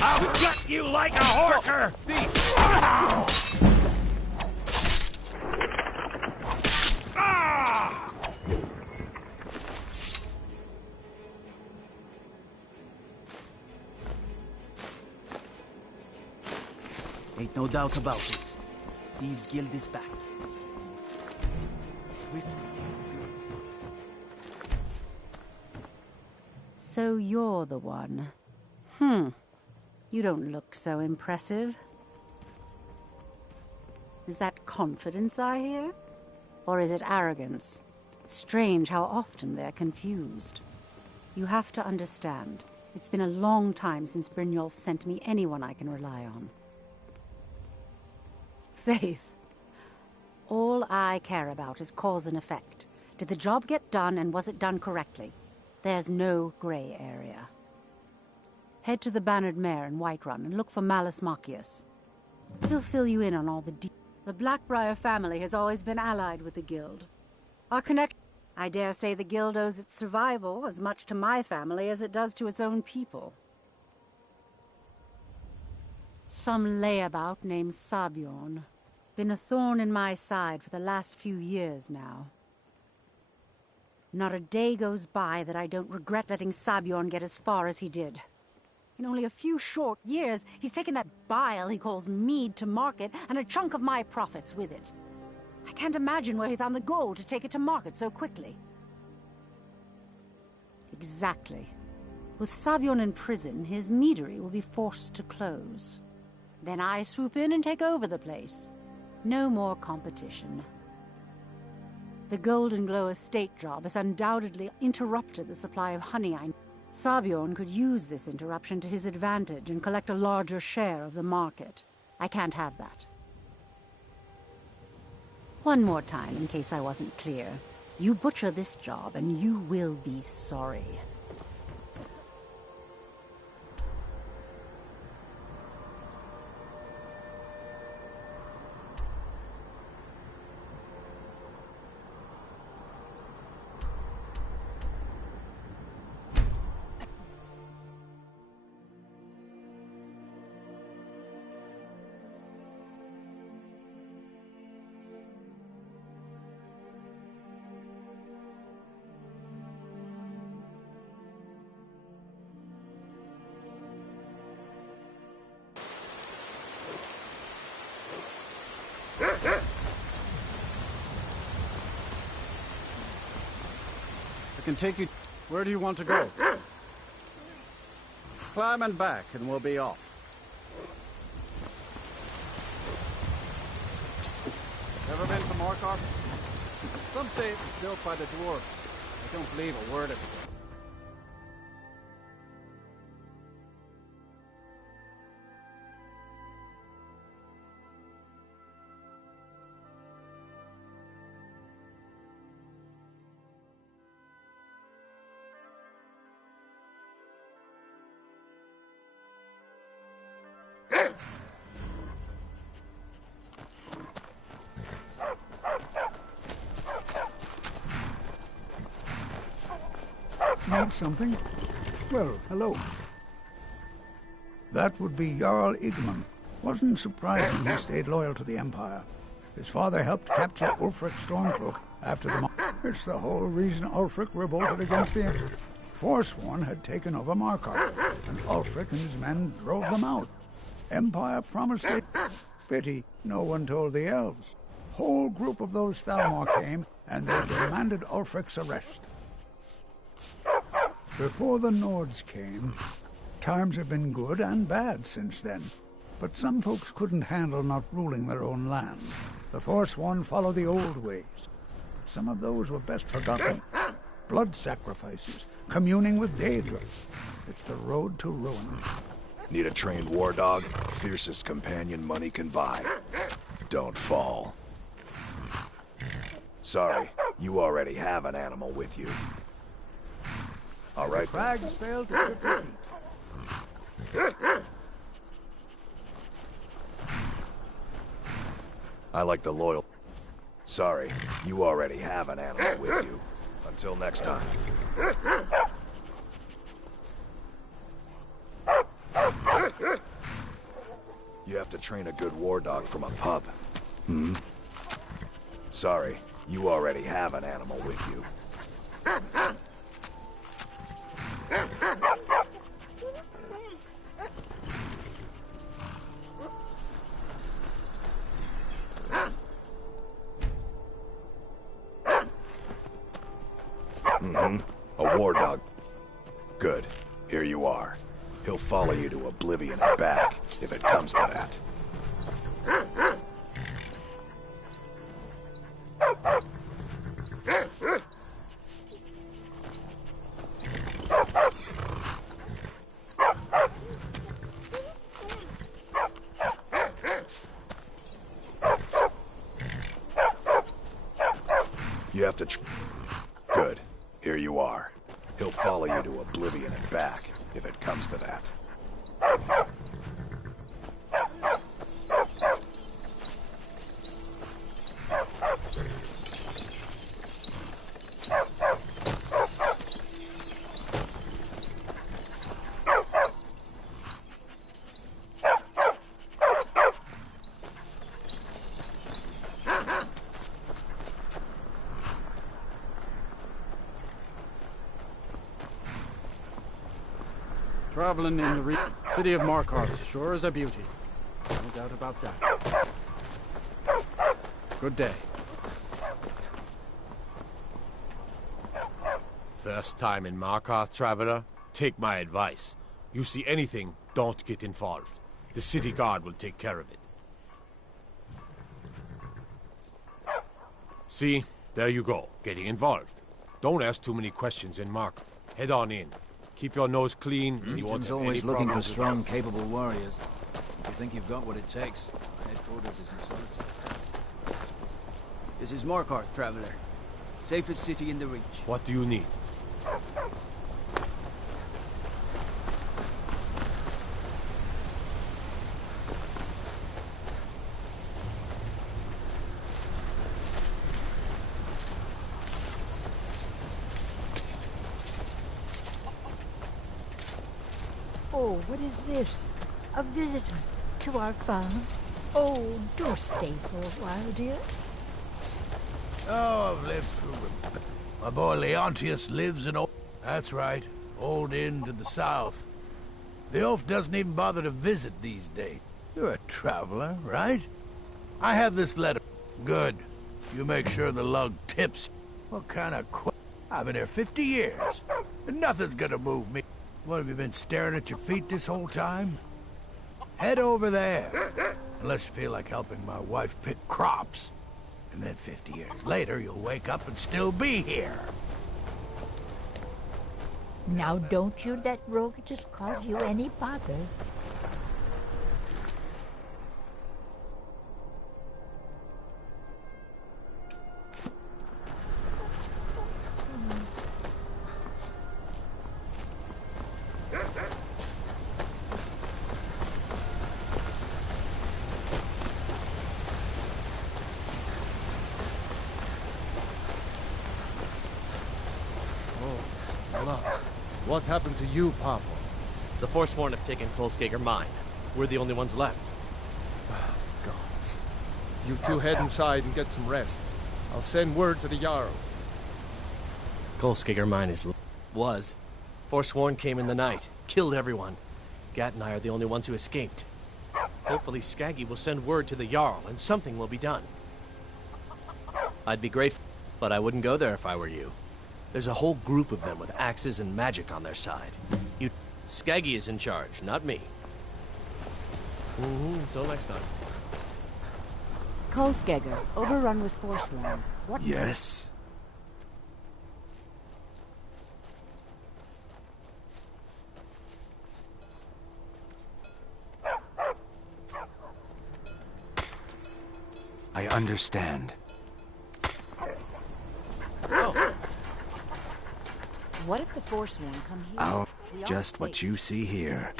I'll gut you like a horker! Ain't no doubt about it. Thieves' Guild is back. So you're the one. You don't look so impressive. Is that confidence I hear? Or is it arrogance? Strange how often they're confused. You have to understand, it's been a long time since Brynjolf sent me anyone I can rely on. Faith. All I care about is cause and effect. Did the job get done, and was it done correctly? There's no gray area. Head to the Bannered Mare in Whiterun and look for Malus Macius. He'll fill you in on all the The Blackbriar family has always been allied with the Guild. Our I dare say the Guild owes its survival as much to my family as it does to its own people. Some layabout named Sabjorn. Been a thorn in my side for the last few years now. Not a day goes by that I don't regret letting Sabjorn get as far as he did. In only a few short years, he's taken that bile he calls mead to market, and a chunk of my profits with it. I can't imagine where he found the gold to take it to market so quickly. Exactly. With Sabjorn in prison, his meadery will be forced to close. Then I swoop in and take over the place. No more competition. The Golden Glow estate job has undoubtedly interrupted the supply of honey I... Sabjorn could use this interruption to his advantage and collect a larger share of the market. I can't have that. One more time, in case I wasn't clear. You butcher this job, and you will be sorry. I can take you... Where do you want to go? Climb and back, and we'll be off. Ever been to Markarth? Some say it was built by the dwarves. I don't believe a word of it. Need something? Well, hello. That would be Jarl Igman. Wasn't surprising he stayed loyal to the Empire. His father helped capture Ulfric Stormcloak after the... It's the whole reason Ulfric revolted against the Empire. Forsworn had taken over Markarth, and Ulfric and his men drove them out. Empire promised it. Pity no one told the elves. Whole group of those Thalmor came, and they demanded Ulfric's arrest. Before the Nords came, times have been good and bad since then. But some folks couldn't handle not ruling their own land. The Forsworn followed the old ways. Some of those were best forgotten. Blood sacrifices, communing with Daedra. It's the road to ruin. Need a trained war dog? Fiercest companion money can buy. Don't fall. Sorry, you already have an animal with you. All right. Crags failed to trip your feet. I like the loyal. Sorry, you already have an animal with you. Until next time. You have to train a good war dog from a pup. Hmm? Sorry, you already have an animal with you. Mm-hmm. A war dog. Good. Here you are. He'll follow you to oblivion and back, if it comes to that. You have to Good. Here you are. He'll follow you to oblivion and back, if it comes to that. Traveling in the city of Markarth sure is a beauty. No doubt about that. Good day. First time in Markarth, traveler? Take my advice. You see anything, don't get involved. The city guard will take care of it. See? There you go, getting involved. Don't ask too many questions in Markarth. Head on in. Keep your nose clean, and you won't have always any looking for problems with strong, us. capable warriors. If you think you've got what it takes, our headquarters is in Solitude. This is Markarth, traveler. Safest city in the Reach. What do you need? Oh, what is this? A visitor to our farm? Oh, do stay for a while, dear. Oh, I've lived through it. My boy Leontius lives in That's right, Old Inn to the south. The elf doesn't even bother to visit these days. You're a traveler, right? I have this letter. Good. You make sure the lug tips. What kind of I've been here 50 years, and nothing's gonna move me. What, have you been staring at your feet this whole time? Head over there. Unless you feel like helping my wife pick crops. And then 50 years later, you'll wake up and still be here. Now don't you let Rogatus cause you any bother. Oh, blood. What happened to you, Pavo? The Forsworn have taken Kolskager mine. We're the only ones left. Gods. You two head inside and get some rest. I'll send word to the Jarl. Kolskager mine was. Forsworn came in the night, killed everyone. Gat and I are the only ones who escaped. Hopefully Skaggy will send word to the Jarl and something will be done. I'd be grateful, but I wouldn't go there if I were you. There's a whole group of them with axes and magic on their side. Skaggy is in charge, not me. Until next time. Kolskager, overrun with Forsworn. What? Yes? I understand. What if the Forsworn come here? Oh, just what you see here.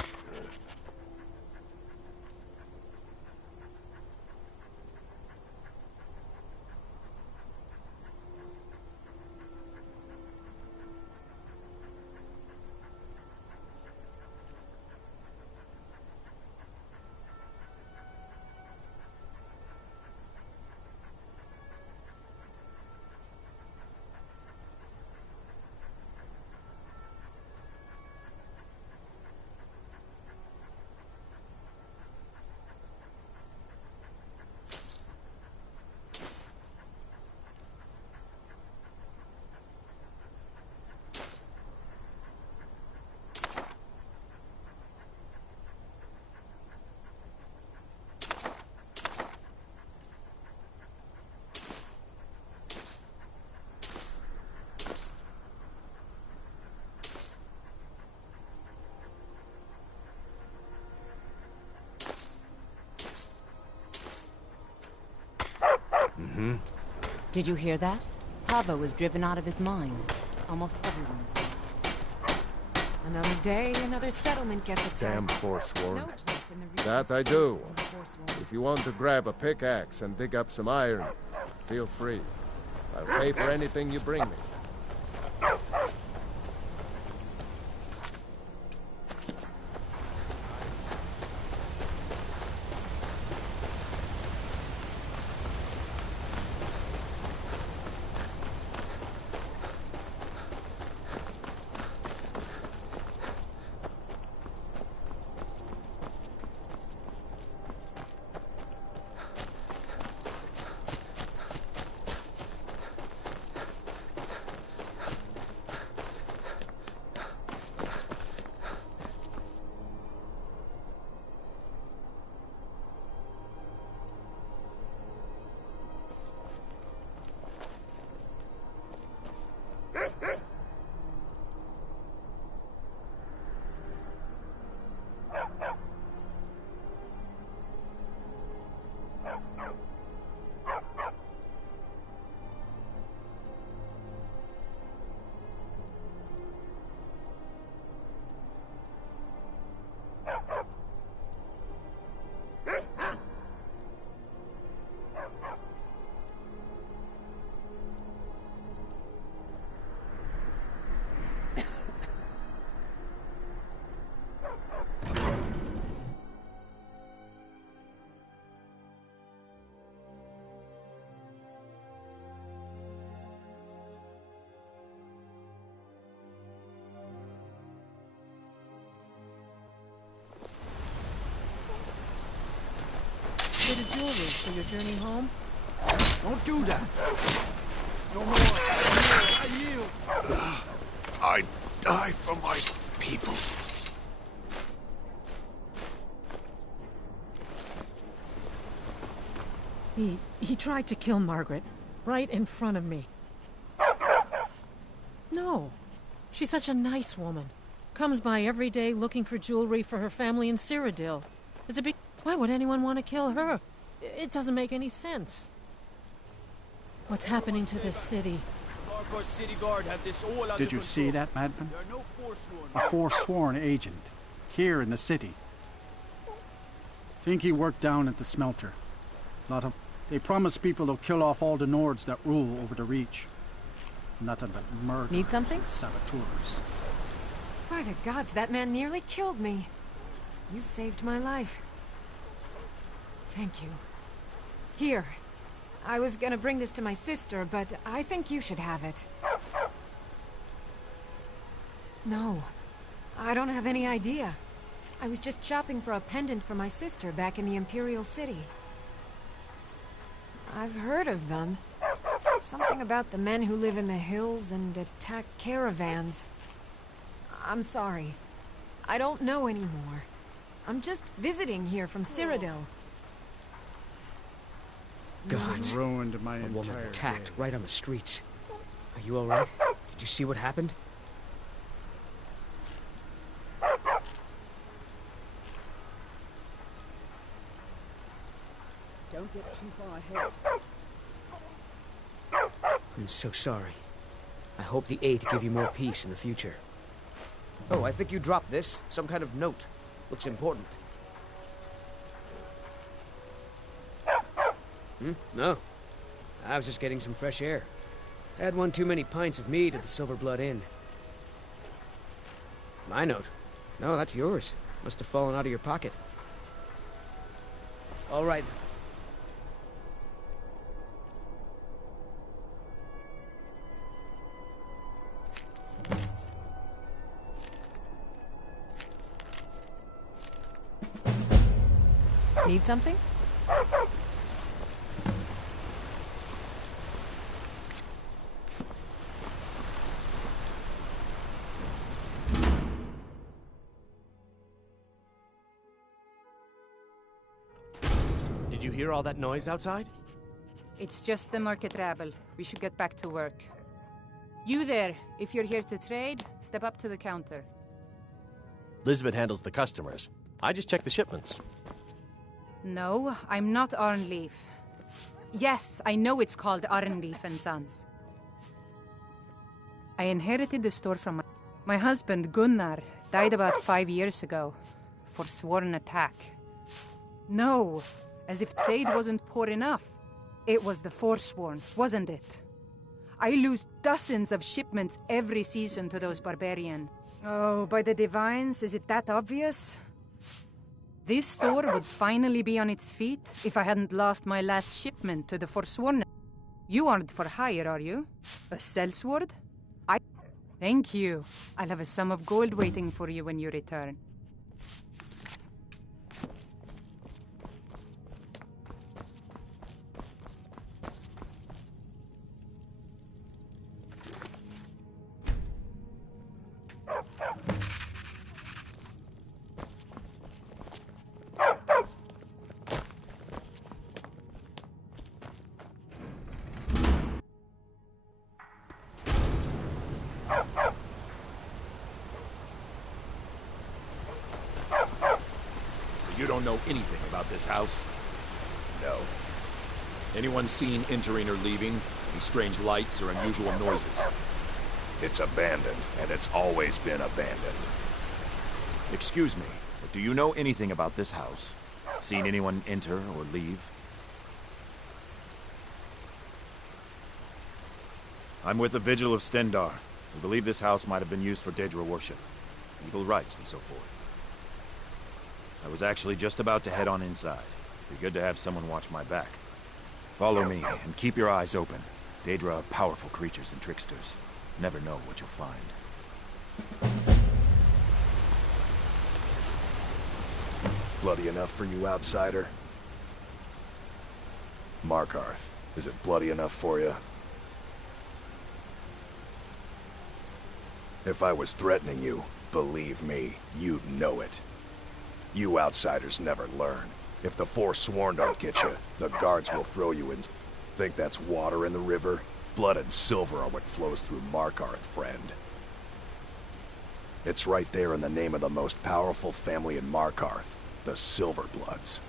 Did you hear that? Pavo was driven out of his mind. Almost everyone is dead. Another day, another settlement gets attacked. Damn Forsworn. No place in the region That I safe do. from the Forsworn. If you want to grab a pickaxe and dig up some iron, feel free. I'll pay for anything you bring me. Bit of jewelry for your journey home? Don't do that. No more. I yield. I die for my people. He tried to kill Margaret, right in front of me. No. She's such a nice woman. Comes by every day looking for jewelry for her family in Cyrodiil. It's a big... Why would anyone want to kill her? It doesn't make any sense. What's happening to this city? Did you see that, madman? A Forsworn agent, here in the city. Think he worked down at the smelter. They promise people they'll kill off all the Nords that rule over the Reach. Nothing but murder. Need something? Saboteurs. By the gods, that man nearly killed me. You saved my life. Thank you. Here. I was gonna bring this to my sister, but I think you should have it. No. I don't have any idea. I was just shopping for a pendant for my sister back in the Imperial City. I've heard of them. Something about the men who live in the hills and attack caravans. I'm sorry. I don't know anymore. I'm just visiting here from Cyrodiil. This ruined my A woman entire attacked day. right on the streets. Are you all right? Did you see what happened? Don't get too far ahead. I'm so sorry. I hope the Eight give you more peace in the future. Oh, I think you dropped this. Some kind of note. Looks important. No. I was just getting some fresh air. Had one too many pints of mead at the Silver Blood Inn. My note? No, that's yours. Must have fallen out of your pocket. All right. Need something? Did you hear all that noise outside? It's just the market rabble. We should get back to work. You there, if you're here to trade, step up to the counter. Lisbeth handles the customers. I just check the shipments. No, I'm not Arnleaf. Yes, I know it's called Arnleaf and Sons. I inherited the store from my husband, Gunnar, died about 5 years ago. Forsworn attack. No, as if trade wasn't poor enough. It was the Forsworn, wasn't it? I lose dozens of shipments every season to those barbarians. Oh, by the divines, is it that obvious? This store would finally be on its feet if I hadn't lost my last shipment to the Forsworn. You aren't for hire, are you? A sellsword? Thank you. I'll have a sum of gold waiting for you when you return. You don't know anything about this house? No. Anyone seen entering or leaving? Any strange lights or unusual noises? It's abandoned, and it's always been abandoned. Excuse me, but do you know anything about this house? Seen anyone enter or leave? I'm with the Vigil of Stendar. We believe this house might have been used for Daedra worship, evil rites and so forth. I was actually just about to head on inside. It'd be good to have someone watch my back. Follow me, and keep your eyes open. Daedra are powerful creatures and tricksters. Never know what you'll find. Bloody enough for you, outsider? Markarth, is it bloody enough for you? If I was threatening you, believe me, you'd know it. You outsiders never learn. If the Forsworn don't get you, the guards will throw you in. Think that's water in the river? Blood and silver are what flows through Markarth, friend. It's right there in the name of the most powerful family in Markarth, the Silverbloods.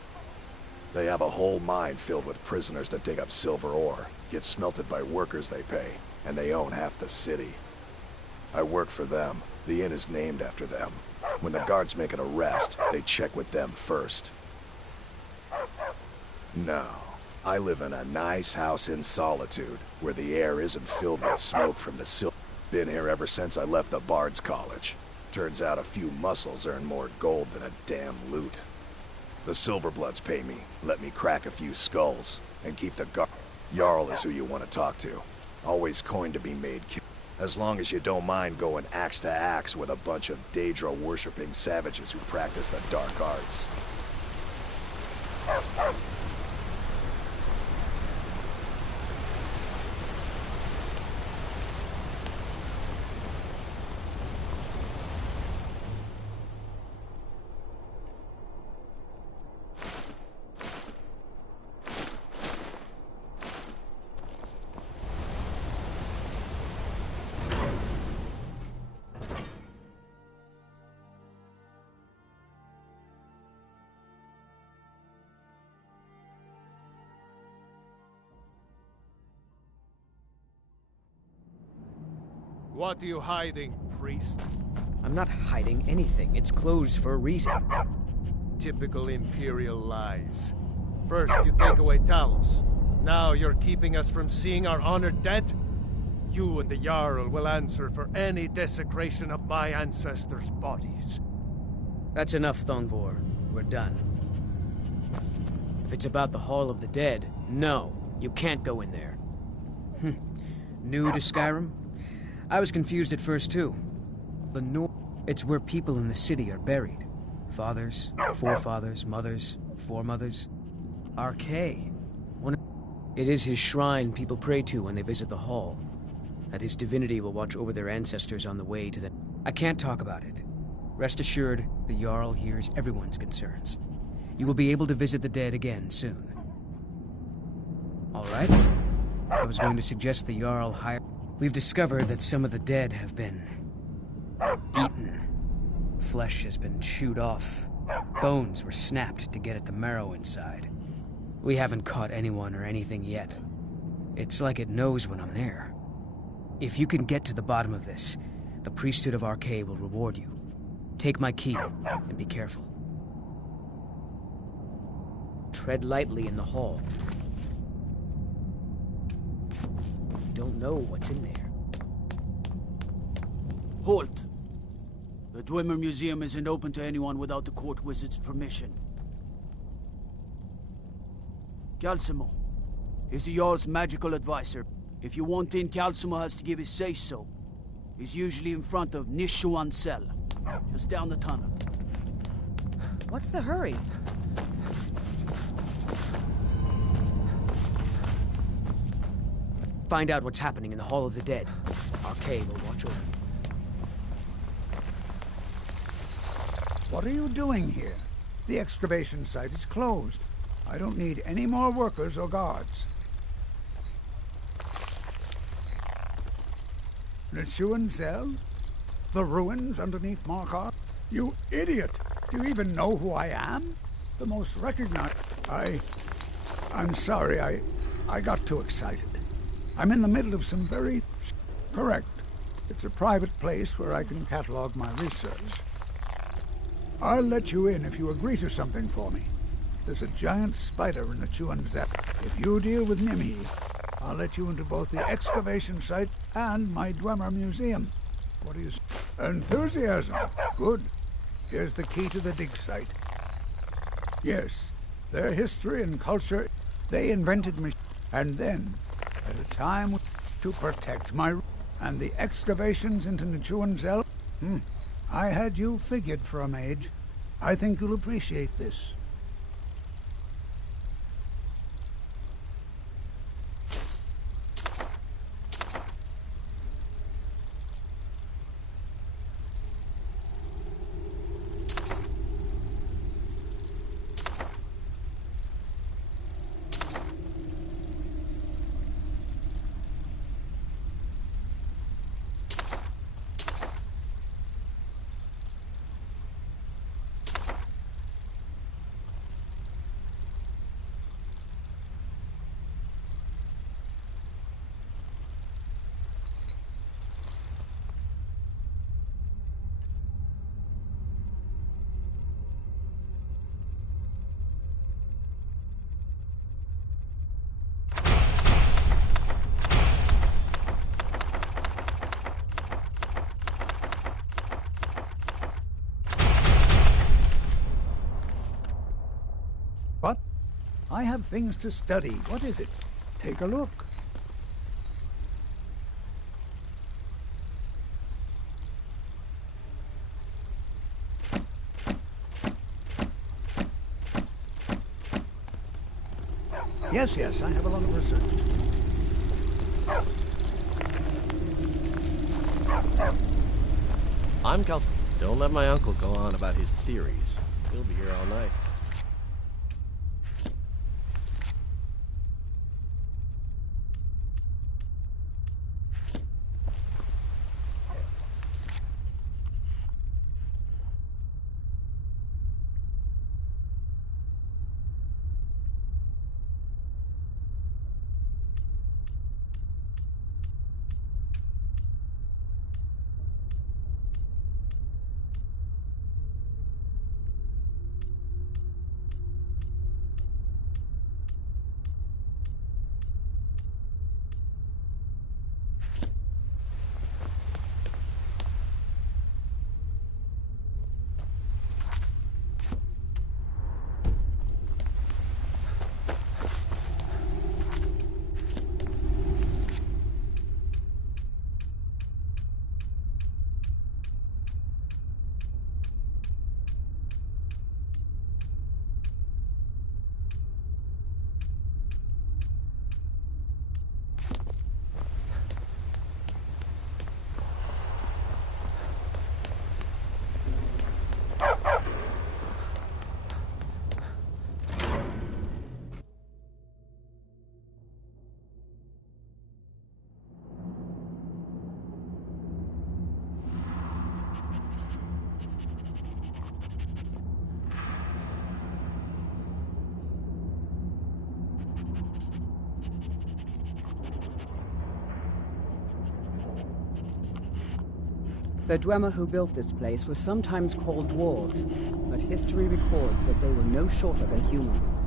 They have a whole mine filled with prisoners that dig up silver ore, get smelted by workers they pay, and they own half the city. I work for them. The inn is named after them. When the guards make an arrest, they check with them first. No. I live in a nice house in solitude, where the air isn't filled with smoke from the silver. Been here ever since I left the Bard's College. Turns out a few muscles earn more gold than a damn loot. The Silverbloods pay me, let me crack a few skulls, and keep the guard. Jarl is who you want to talk to. Always coin to be made. As long as you don't mind going axe to axe with a bunch of Daedra-worshipping savages who practice the dark arts. What are you hiding, priest? I'm not hiding anything. It's closed for a reason. Typical Imperial lies. First you take away Talos. Now you're keeping us from seeing our honored dead? You and the Jarl will answer for any desecration of my ancestors' bodies. That's enough, Thongvor. We're done. If it's about the Hall of the Dead, no, you can't go in there. New to Skyrim? I was confused at first, too. The North... It's where people in the city are buried. Fathers, forefathers, mothers, foremothers. Arkay. It is his shrine people pray to when they visit the hall. That his divinity will watch over their ancestors on the way to the... I can't talk about it. Rest assured, the Jarl hears everyone's concerns. You will be able to visit the dead again soon. All right? I was going to suggest the Jarl hire... We've discovered that some of the dead have been... eaten. Flesh has been chewed off. Bones were snapped to get at the marrow inside. We haven't caught anyone or anything yet. It's like it knows when I'm there. If you can get to the bottom of this, the priesthood of Arkay will reward you. Take my key, and be careful. Tread lightly in the hall. You don't know what's in there. Halt! The Dwemer Museum isn't open to anyone without the court wizard's permission. Calcimo. He's the Jarl's magical advisor. If you want in, Calcimo has to give his say-so. He's usually in front of Nishuan's cell, just down the tunnel. What's the hurry? Find out what's happening in the Hall of the Dead. Arkay will watch over you. What are you doing here? The excavation site is closed. I don't need any more workers or guards. Nishuan cell? The ruins underneath Markarth? You idiot! Do you even know who I am? The most recognized... I'm sorry, I got too excited. I'm in the middle of some very... Correct. It's a private place where I can catalog my research. I'll let you in if you agree to something for me. There's a giant spider in the Chuan Zep. If you deal with Nimhi, I'll let you into both the excavation site and my Dwemer Museum. What is... Enthusiasm. Good. Here's the key to the dig site. Yes, their history and culture, they invented me. And then, at a time to protect my... And the excavations into Nichuan Zell? I had you figured for a mage. I think you'll appreciate this. I have things to study. What is it? Take a look. Yes, yes, I have a lot of research. I'm Kelsey. Don't let my uncle go on about his theories. He'll be here all night. The Dwemer who built this place were sometimes called dwarves, but history records that they were no shorter than humans.